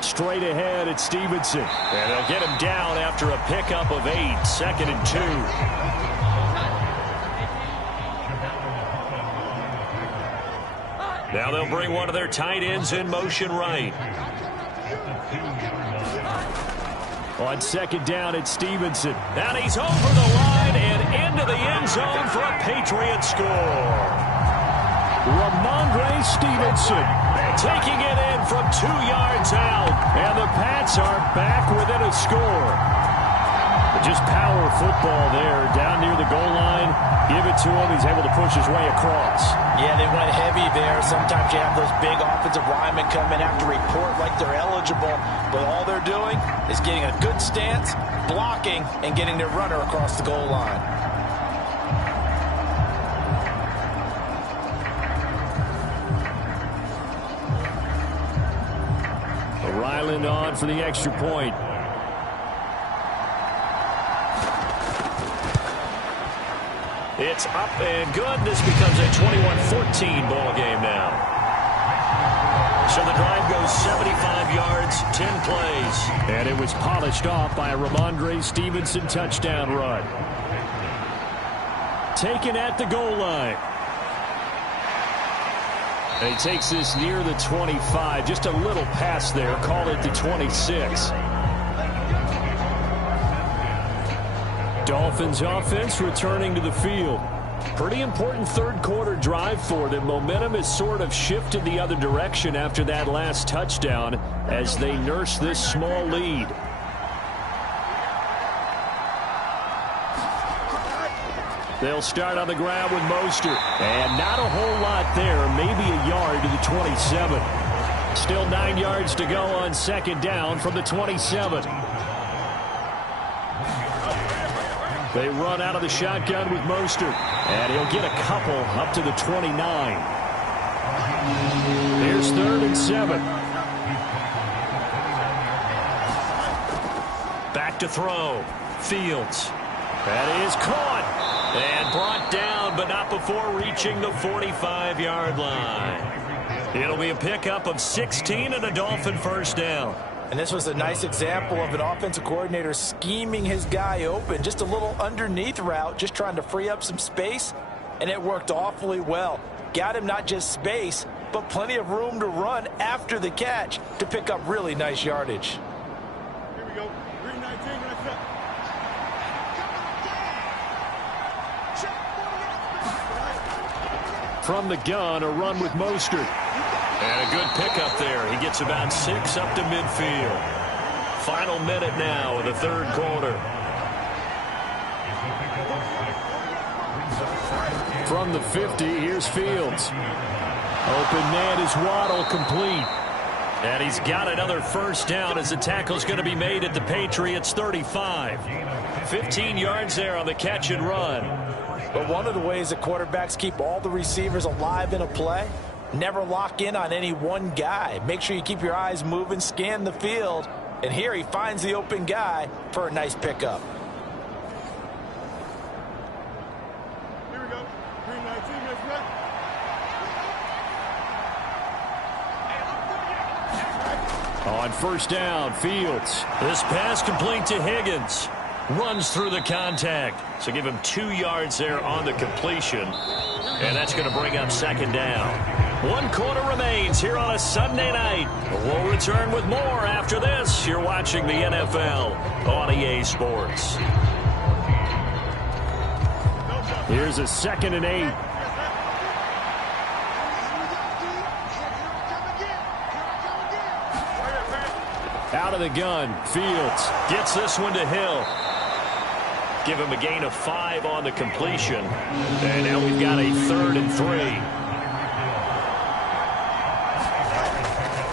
Straight ahead at Stevenson. And they'll get him down after a pickup of 8. 2nd and 2. Now they'll bring one of their tight ends in motion right. On 2nd down at Stevenson. And he's over the line and into the end zone for a Patriot score. Ramondre Stevenson taking it in from 2 yards out. And the Pats are back within a score. Just power football there, down near the goal line. Give it to him. He's able to push his way across. Yeah, they went heavy there. Sometimes you have those big offensive linemen come in, have to report like they're eligible, but all they're doing is getting a good stance, blocking, and getting their runner across the goal line. Ryland on for the extra point. It's up and good. This becomes a 21-14 ball game now. So the drive goes 75 yards, 10 plays. And it was polished off by a Ramondre Stevenson touchdown run. Taken at the goal line. And he takes this near the 25. Just a little pass there. Call it the 26. Dolphins offense returning to the field. Pretty important third quarter drive for them. Momentum has sort of shifted the other direction after that last touchdown as they nurse this small lead. They'll start on the ground with Mostert. And not a whole lot there. Maybe a yard to the 27. Still 9 yards to go on second down from the 27. They run out of the shotgun with Mostert. And he'll get a couple up to the 29. Here's 3rd and 7. Back to throw. Fields. That is caught. And brought down, but not before reaching the 45-yard line. It'll be a pickup of 16 and a Dolphin first down. And this was a nice example of an offensive coordinator scheming his guy open. Just a little underneath route, just trying to free up some space, and it worked awfully well. Got him not just space, but plenty of room to run after the catch to pick up really nice yardage. Here we go. Green 19, right up. From the gun, a run with Mostert. And a good pickup there. He gets about 6 up to midfield. Final minute now of the third quarter. From the 50, here's Fields. Open man is Waddle, complete. And he's got another first down as the tackle's going to be made at the Patriots 35. 15 yards there on the catch and run. But one of the ways that quarterbacks keep all the receivers alive in a play, never lock in on any one guy. Make sure you keep your eyes moving, scan the field, and here he finds the open guy for a nice pickup. Here we go. Green 19, let's run. On first down, Fields. This pass complete to Higgins. Runs through the contact. So give him 2 yards there on the completion. And that's going to bring up second down. 1 quarter remains here on a Sunday night. We'll return with more after this. You're watching the NFL on EA Sports. Here's a 2nd and 8. Out of the gun, Fields gets this one to Hill. Give him a gain of 5 on the completion. And now we've got a 3rd and 3.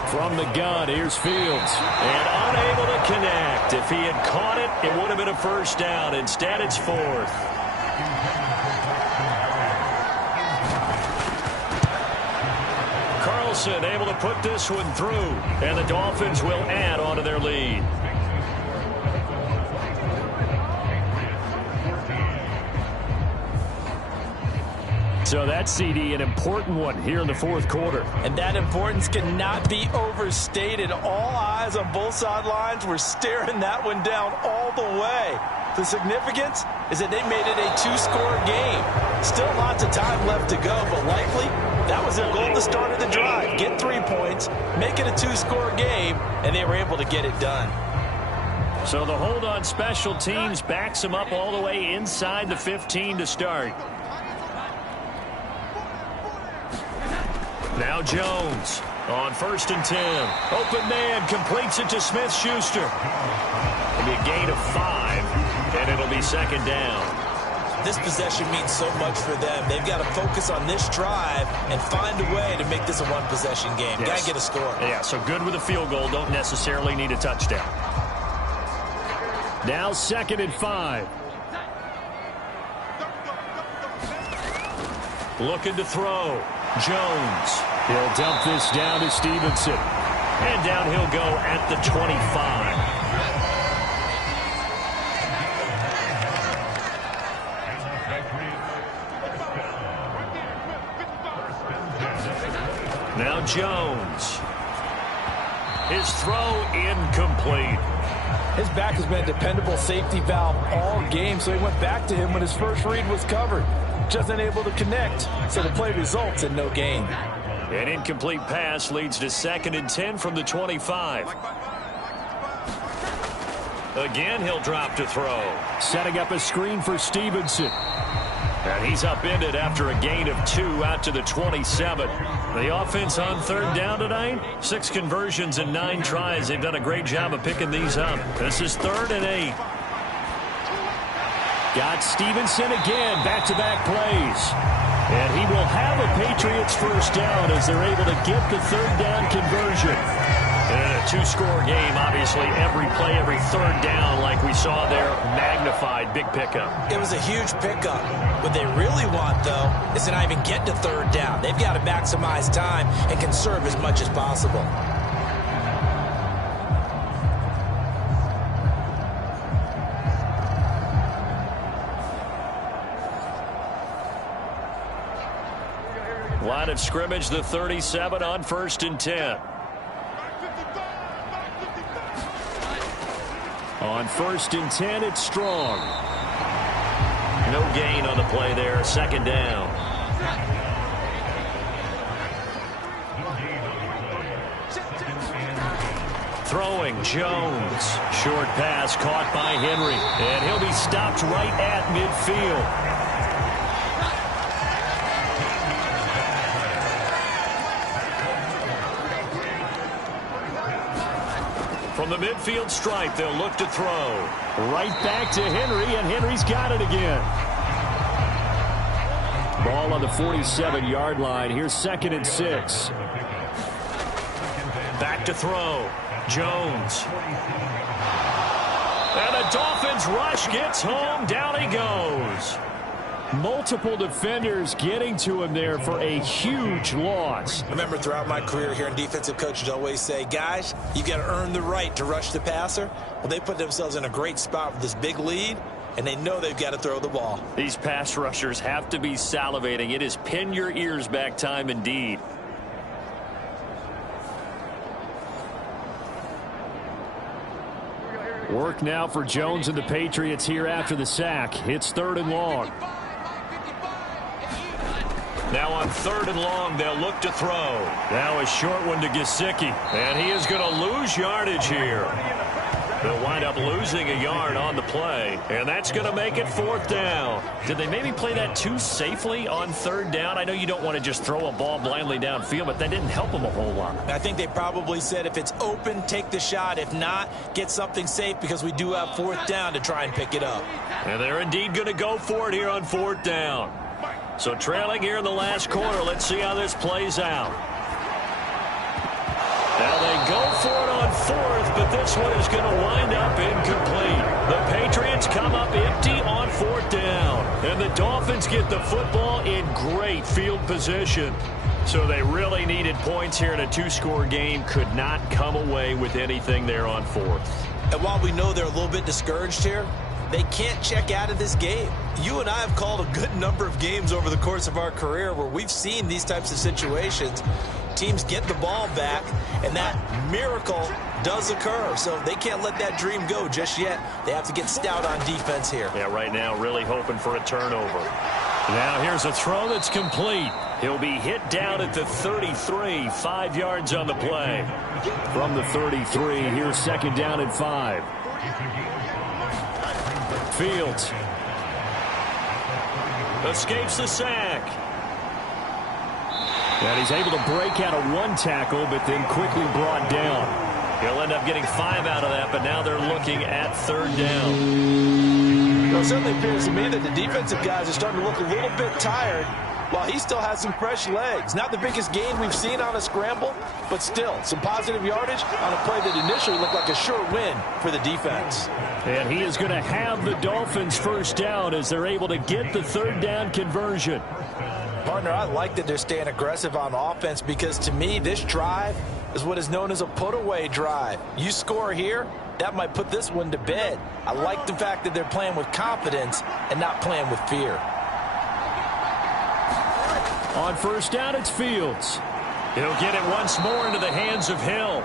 From the gun, here's Fields. And unable to connect. If he had caught it, it would have been a first down. Instead, it's 4th. Carlson able to put this one through. And the Dolphins will add on to their lead. So that CD, an important one here in the fourth quarter. And that importance cannot be overstated. All eyes on both sidelines were staring that one down all the way. The significance is that they made it a 2-score game. Still lots of time left to go, but likely that was their goal at the start of the drive. Get 3 points, make it a 2-score game, and they were able to get it done. So the hold on special teams backs them up all the way inside the 15 to start. Now Jones on 1st and 10. Open man completes it to Smith-Schuster. It'll be a gain of 5. It'll be second down. This possession means so much for them. They've got to focus on this drive and find a way to make this a one-possession game. Yes. Got to get a score. Yeah, so good with a field goal. Don't necessarily need a touchdown. Now 2nd and 5. Looking to throw. Jones. He'll dump this down to Stevenson. And down he'll go at the 25. Now Jones. His throw incomplete. His back has been a dependable safety valve all game, so he went back to him when his first read was covered. Just unable to connect, so the play results in no gain. An incomplete pass leads to 2nd and 10 from the 25. Again, he'll drop to throw. Setting up a screen for Stevenson. And he's upended after a gain of 2 out to the 27. The offense on 3rd down tonight, 6 conversions and 9 tries. They've done a great job of picking these up. This is 3rd and 8. Got Stevenson again, back-to-back plays. And he will have a Patriots first down as they're able to get the 3rd down conversion. And a 2-score game, obviously, every play, every 3rd down, like we saw there, magnified, big pickup. It was a huge pickup. What they really want, though, is to not even get to 3rd down. They've got to maximize time and conserve as much as possible. Line of scrimmage, the 37 on 1st and 10. On 1st and 10, it's Strong. No gain on the play there, 2nd down. Throwing, Jones. Short pass caught by Henry. And he'll be stopped right at midfield. From the midfield stripe, they'll look to throw. Right back to Henry, and Henry's got it again. Ball on the 47-yard line. Here's 2nd and 6. Back to throw. Jones. And the Dolphins rush gets home. Down he goes. Multiple defenders getting to him there for a huge loss. I remember throughout my career here in defensive coaches always say, guys, you got to earn the right to rush the passer. Well, they put themselves in a great spot with this big lead, and they know they've got to throw the ball. These pass rushers have to be salivating. It is pin your ears back time indeed. Work now for Jones and the Patriots here after the sack. It's 3rd and long. Now on 3rd and long, they'll look to throw. Now a short one to Gesicki. And he is going to lose yardage here. They'll wind up losing a yard on the play. And that's going to make it 4th down. Did they maybe play that too safely on 3rd down? I know you don't want to just throw a ball blindly downfield, but that didn't help them a whole lot. I think they probably said if it's open, take the shot. If not, get something safe because we do have 4th down to try and pick it up. And they're indeed going to go for it here on 4th down. So trailing here in the last quarter. Let's see how this plays out. Now they go for it on 4th, but this one is going to wind up incomplete. The Patriots come up empty on 4th down. And the Dolphins get the football in great field position. So they really needed points here in a 2-score game. Could not come away with anything there on 4th. And while we know they're a little bit discouraged here, they can't check out of this game. You and I have called a good number of games over the course of our career where we've seen these types of situations. Teams get the ball back, and that miracle does occur. So they can't let that dream go just yet. They have to get stout on defense here. Yeah, right now really hoping for a turnover. Now here's a throw that's complete. He'll be hit down at the 33, 5 yards on the play. From the 33, here's 2nd down and 5. Fields escapes the sack. And he's able to break out of 1 tackle, but then quickly brought down. He'll end up getting 5 out of that, but now they're looking at 3rd down. Well, it certainly appears to me that the defensive guys are starting to look a little bit tired while he still has some fresh legs. Not the biggest gain we've seen on a scramble, but still some positive yardage on a play that initially looked like a sure win for the defense. And he is going to have the Dolphins first down as they're able to get the third down conversion. Partner, I like that they're staying aggressive on offense because to me this drive is what is known as a put-away drive. You score here, that might put this one to bed. I like the fact that they're playing with confidence and not playing with fear. On first down, it's Fields. He'll get it once more into the hands of Hill.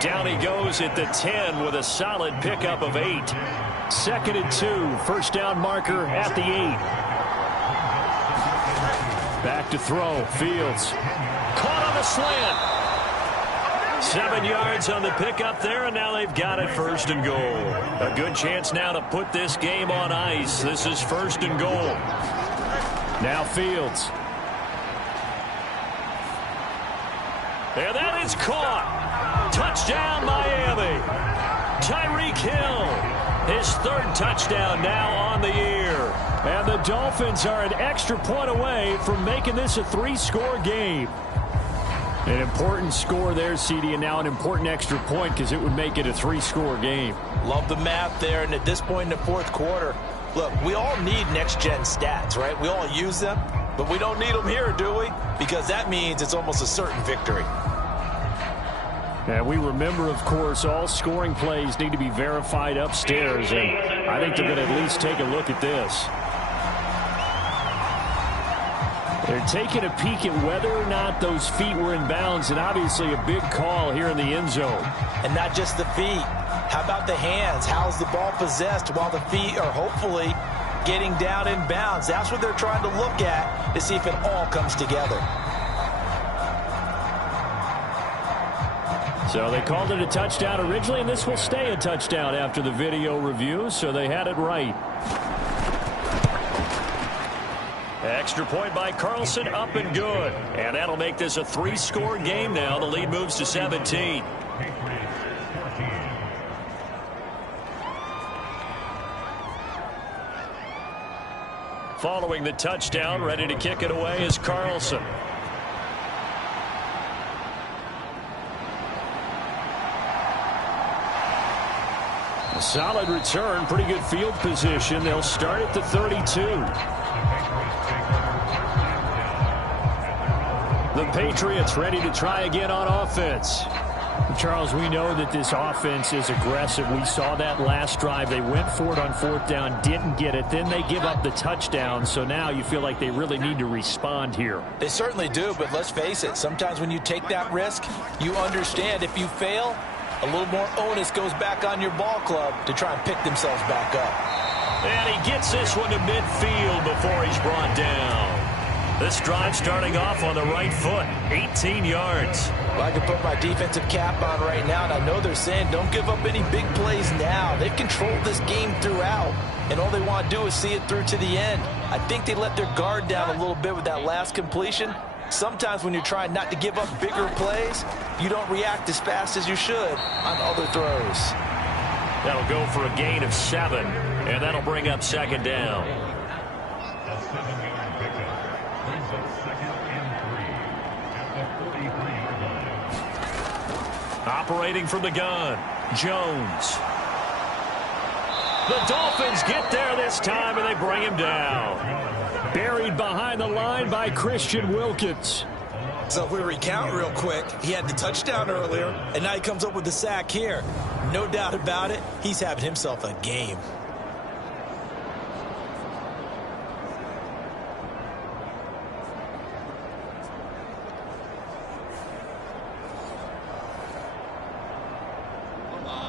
Down he goes at the 10 with a solid pickup of 8. 2nd and 2. First down marker at the 8. Back to throw. Fields. Caught on the slant. 7 yards on the pickup there, and now they've got it 1st and goal. A good chance now to put this game on ice. This is 1st and goal. Now Fields. And that is caught. Touchdown, Miami. Tyreek Hill, his 3rd touchdown now on the year. And the Dolphins are an extra point away from making this a 3-score game. An important score there, CD, and now an important extra point because it would make it a 3-score game. Love the math there, and at this point in the 4th quarter, look, we all need next-gen stats, right? We all use them, but we don't need them here, do we? Because that means it's almost a certain victory. And we remember, of course, all scoring plays need to be verified upstairs, and I think they're going to at least take a look at this. They're taking a peek at whether or not those feet were in bounds, and obviously a big call here in the end zone. And not just the feet. How about the hands? How's the ball possessed while the feet are hopefully getting down in bounds? That's what they're trying to look at to see if it all comes together. So they called it a touchdown originally, and this will stay a touchdown after the video review, so they had it right. Extra point by Carlson, up and good. And that'll make this a 3-score game now. The lead moves to 17. Following the touchdown, ready to kick it away is Carlson. A solid return, pretty good field position. They'll start at the 32. The Patriots ready to try again on offense. Charles, we know that this offense is aggressive. We saw that last drive. They went for it on 4th down, didn't get it. Then they give up the touchdown. So now you feel like they really need to respond here. They certainly do, but let's face it. Sometimes when you take that risk, you understand if you fail, a little more onus goes back on your ball club to try and pick themselves back up. And he gets this one to midfield before he's brought down. This drive starting off on the right foot, 18 yards. Well, I can put my defensive cap on right now, and I know they're saying don't give up any big plays now. They've controlled this game throughout, and all they want to do is see it through to the end. I think they let their guard down a little bit with that last completion. Sometimes when you're trying not to give up bigger plays, you don't react as fast as you should on other throws. That'll go for a gain of 7, and that'll bring up 2nd down. Operating from the gun, Jones. The Dolphins get there this time, and they bring him down. Buried behind the line by Christian Wilkins. So if we recount real quick, he had the touchdown earlier, and now he comes up with the sack here. No doubt about it, he's having himself a game.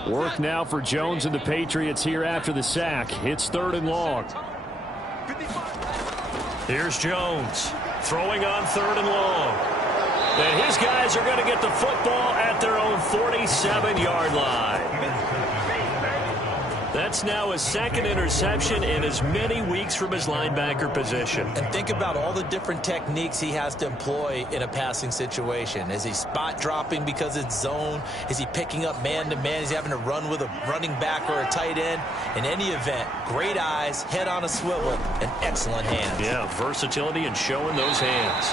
Work now for Jones and the Patriots here after the sack. It's 3rd and long. Here's Jones throwing on 3rd and long. And his guys are going to get the football at their own 47-yard line. That's now his second interception in as many weeks from his linebacker position. And think about all the different techniques he has to employ in a passing situation. Is he spot dropping because it's zone? Is he picking up man-to-man? Is he having to run with a running back or a tight end? In any event, great eyes, head on a swivel, and excellent hands. Yeah, versatility and showing those hands.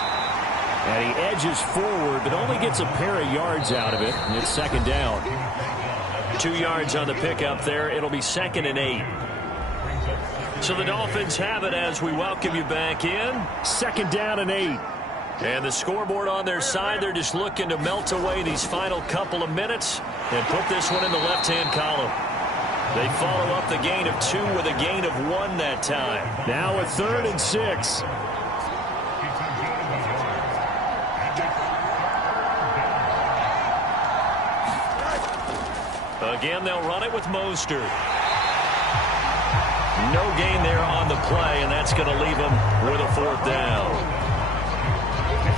And he edges forward, but only gets a pair of yards out of it, and it's second down. 2 yards on the pickup there. It'll be 2nd and 8. So the Dolphins have it as we welcome you back in. 2nd down and 8. And the scoreboard on their side, they're just looking to melt away these final couple of minutes and put this one in the left-hand column. They follow up the gain of 2 with a gain of 1 that time. Now a 3rd and 6. Again, they'll run it with Mostert. No gain there on the play, and that's going to leave him with a 4th down.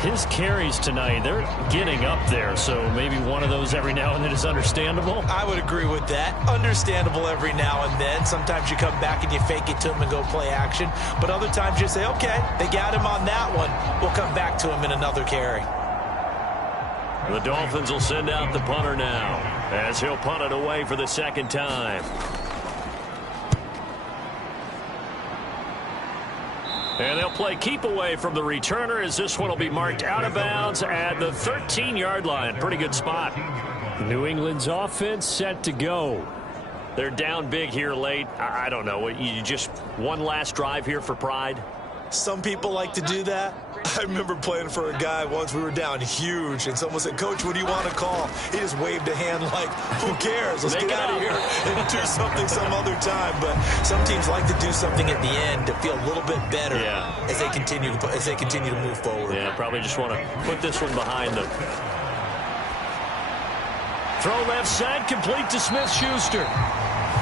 His carries tonight, they're getting up there, so maybe one of those every now and then is understandable. I would agree with that. Understandable every now and then. Sometimes you come back and you fake it to him and go play action. But other times you say, okay, they got him on that one. We'll come back to him in another carry. The Dolphins will send out the punter now, as he'll punt it away for the 2nd time. And they'll play keep away from the returner, as this one will be marked out of bounds at the 13-yard line. Pretty good spot. New England's offense set to go. They're down big here late. I don't know. You just one last drive here for pride? Some people like to do that. I remember playing for a guy once. We were down huge, and someone said, "Coach, what do you want to call?" He just waved a hand like, "Who cares? Let's get out of here and do something some other time." But some teams like to do something at the end to feel a little bit better as they continue to move forward. Yeah, probably just want to put this one behind them. Throw left side, complete to Smith-Schuster.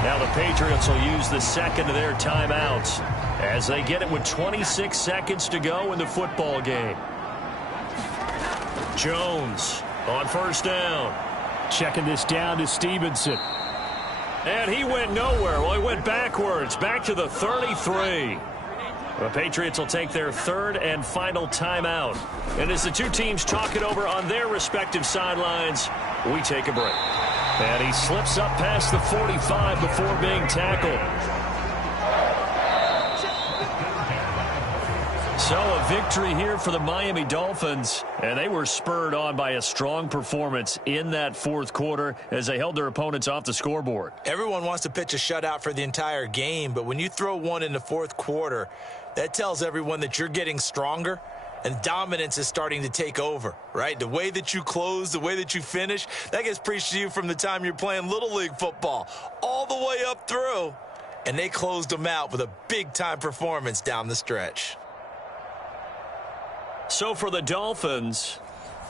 Now the Patriots will use the second of their timeouts as they get it with 26 seconds to go in the football game. Jones on 1st down. Checking this down to Stevenson. And he went nowhere. Well, he went backwards, back to the 33. The Patriots will take their 3rd and final timeout. And as the two teams talk it over on their respective sidelines, we take a break. And he slips up past the 45 before being tackled. So a victory here for the Miami Dolphins, and they were spurred on by a strong performance in that 4th quarter as they held their opponents off the scoreboard. Everyone wants to pitch a shutout for the entire game, but when you throw one in the 4th quarter, that tells everyone that you're getting stronger and dominance is starting to take over, right? The way that you close, the way that you finish, that gets preached to you from the time you're playing Little League football all the way up through, and they closed them out with a big-time performance down the stretch. So for the Dolphins,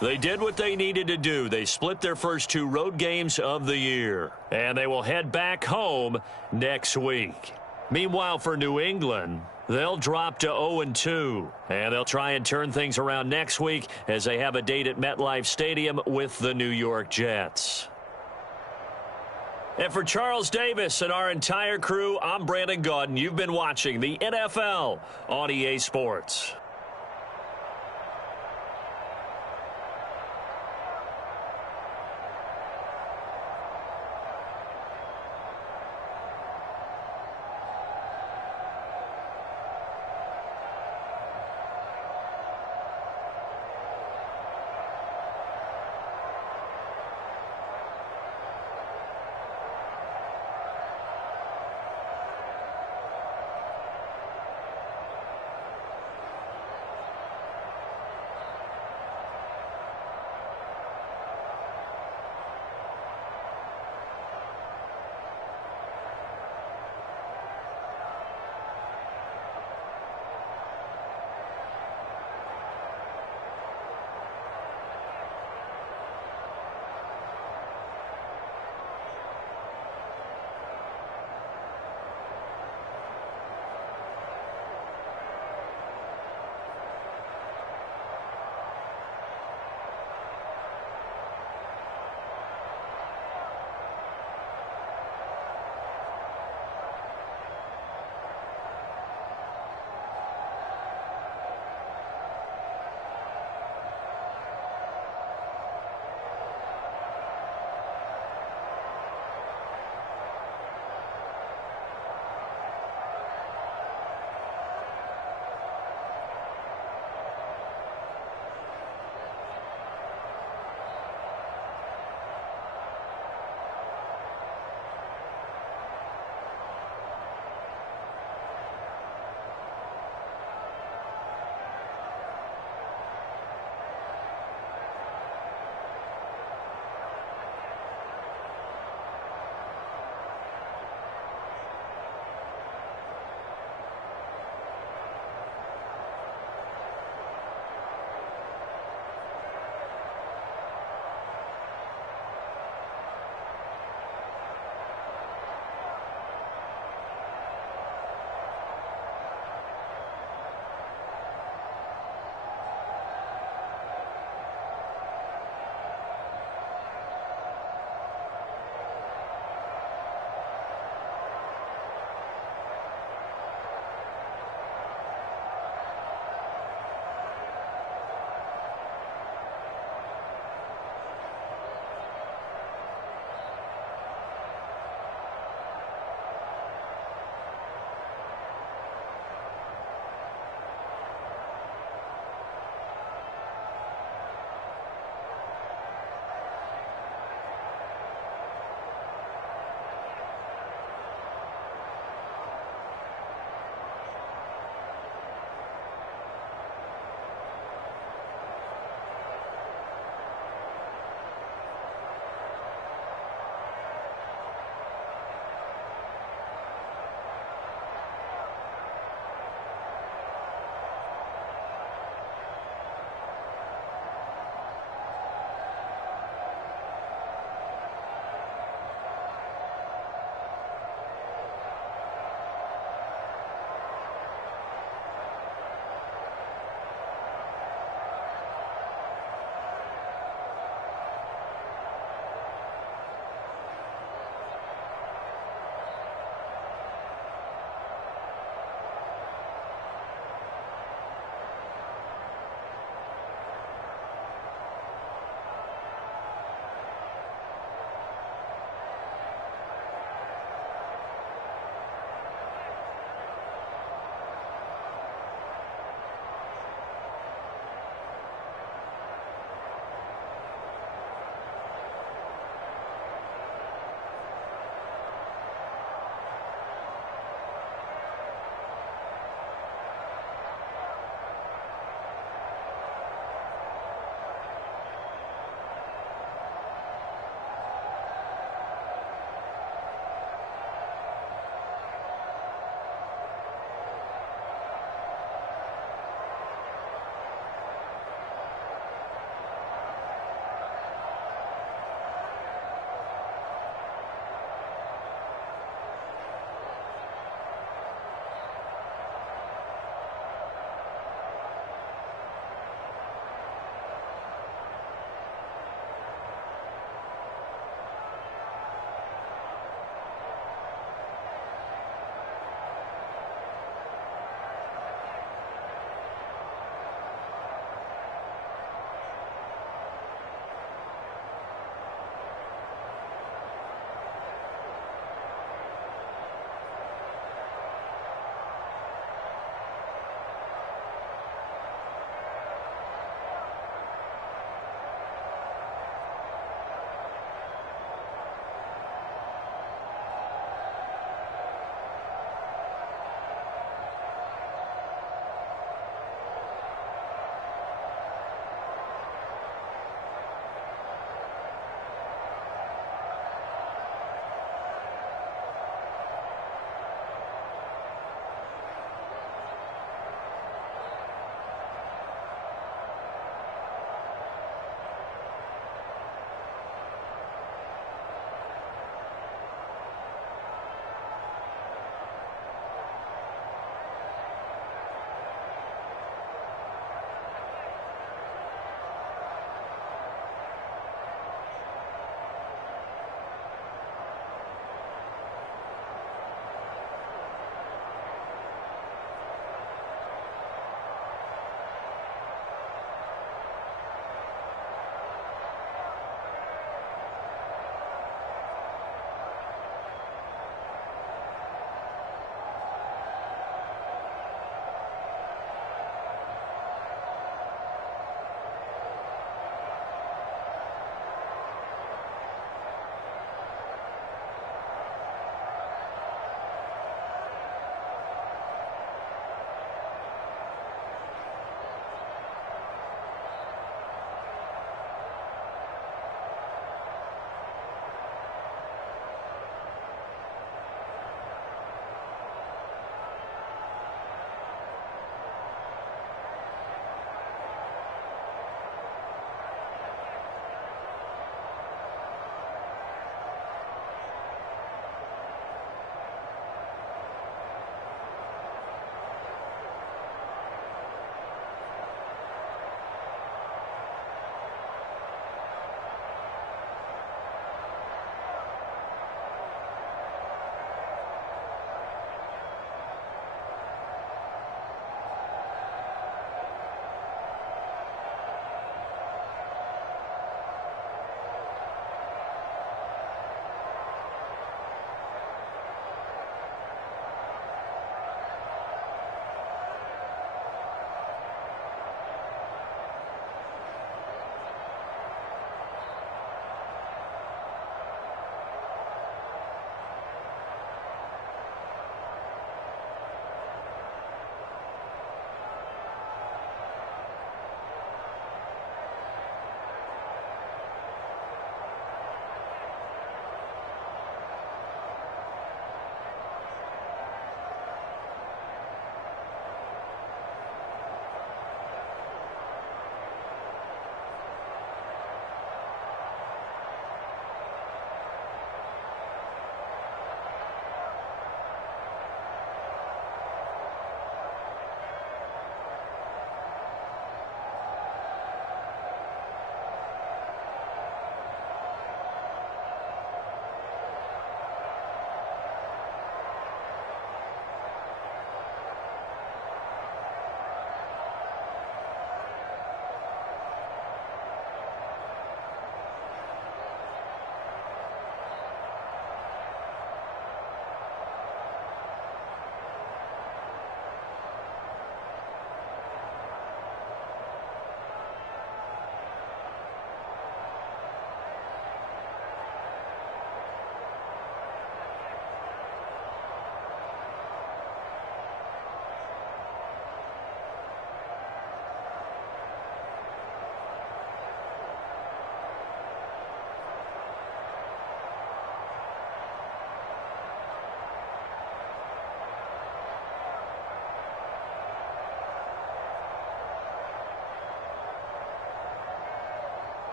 they did what they needed to do. They split their first 2 road games of the year, and they will head back home next week. Meanwhile, for New England, they'll drop to 0-2, and they'll try and turn things around next week as they have a date at MetLife Stadium with the New York Jets. And for Charles Davis and our entire crew, I'm Brandon Gaudin. You've been watching the NFL on EA Sports.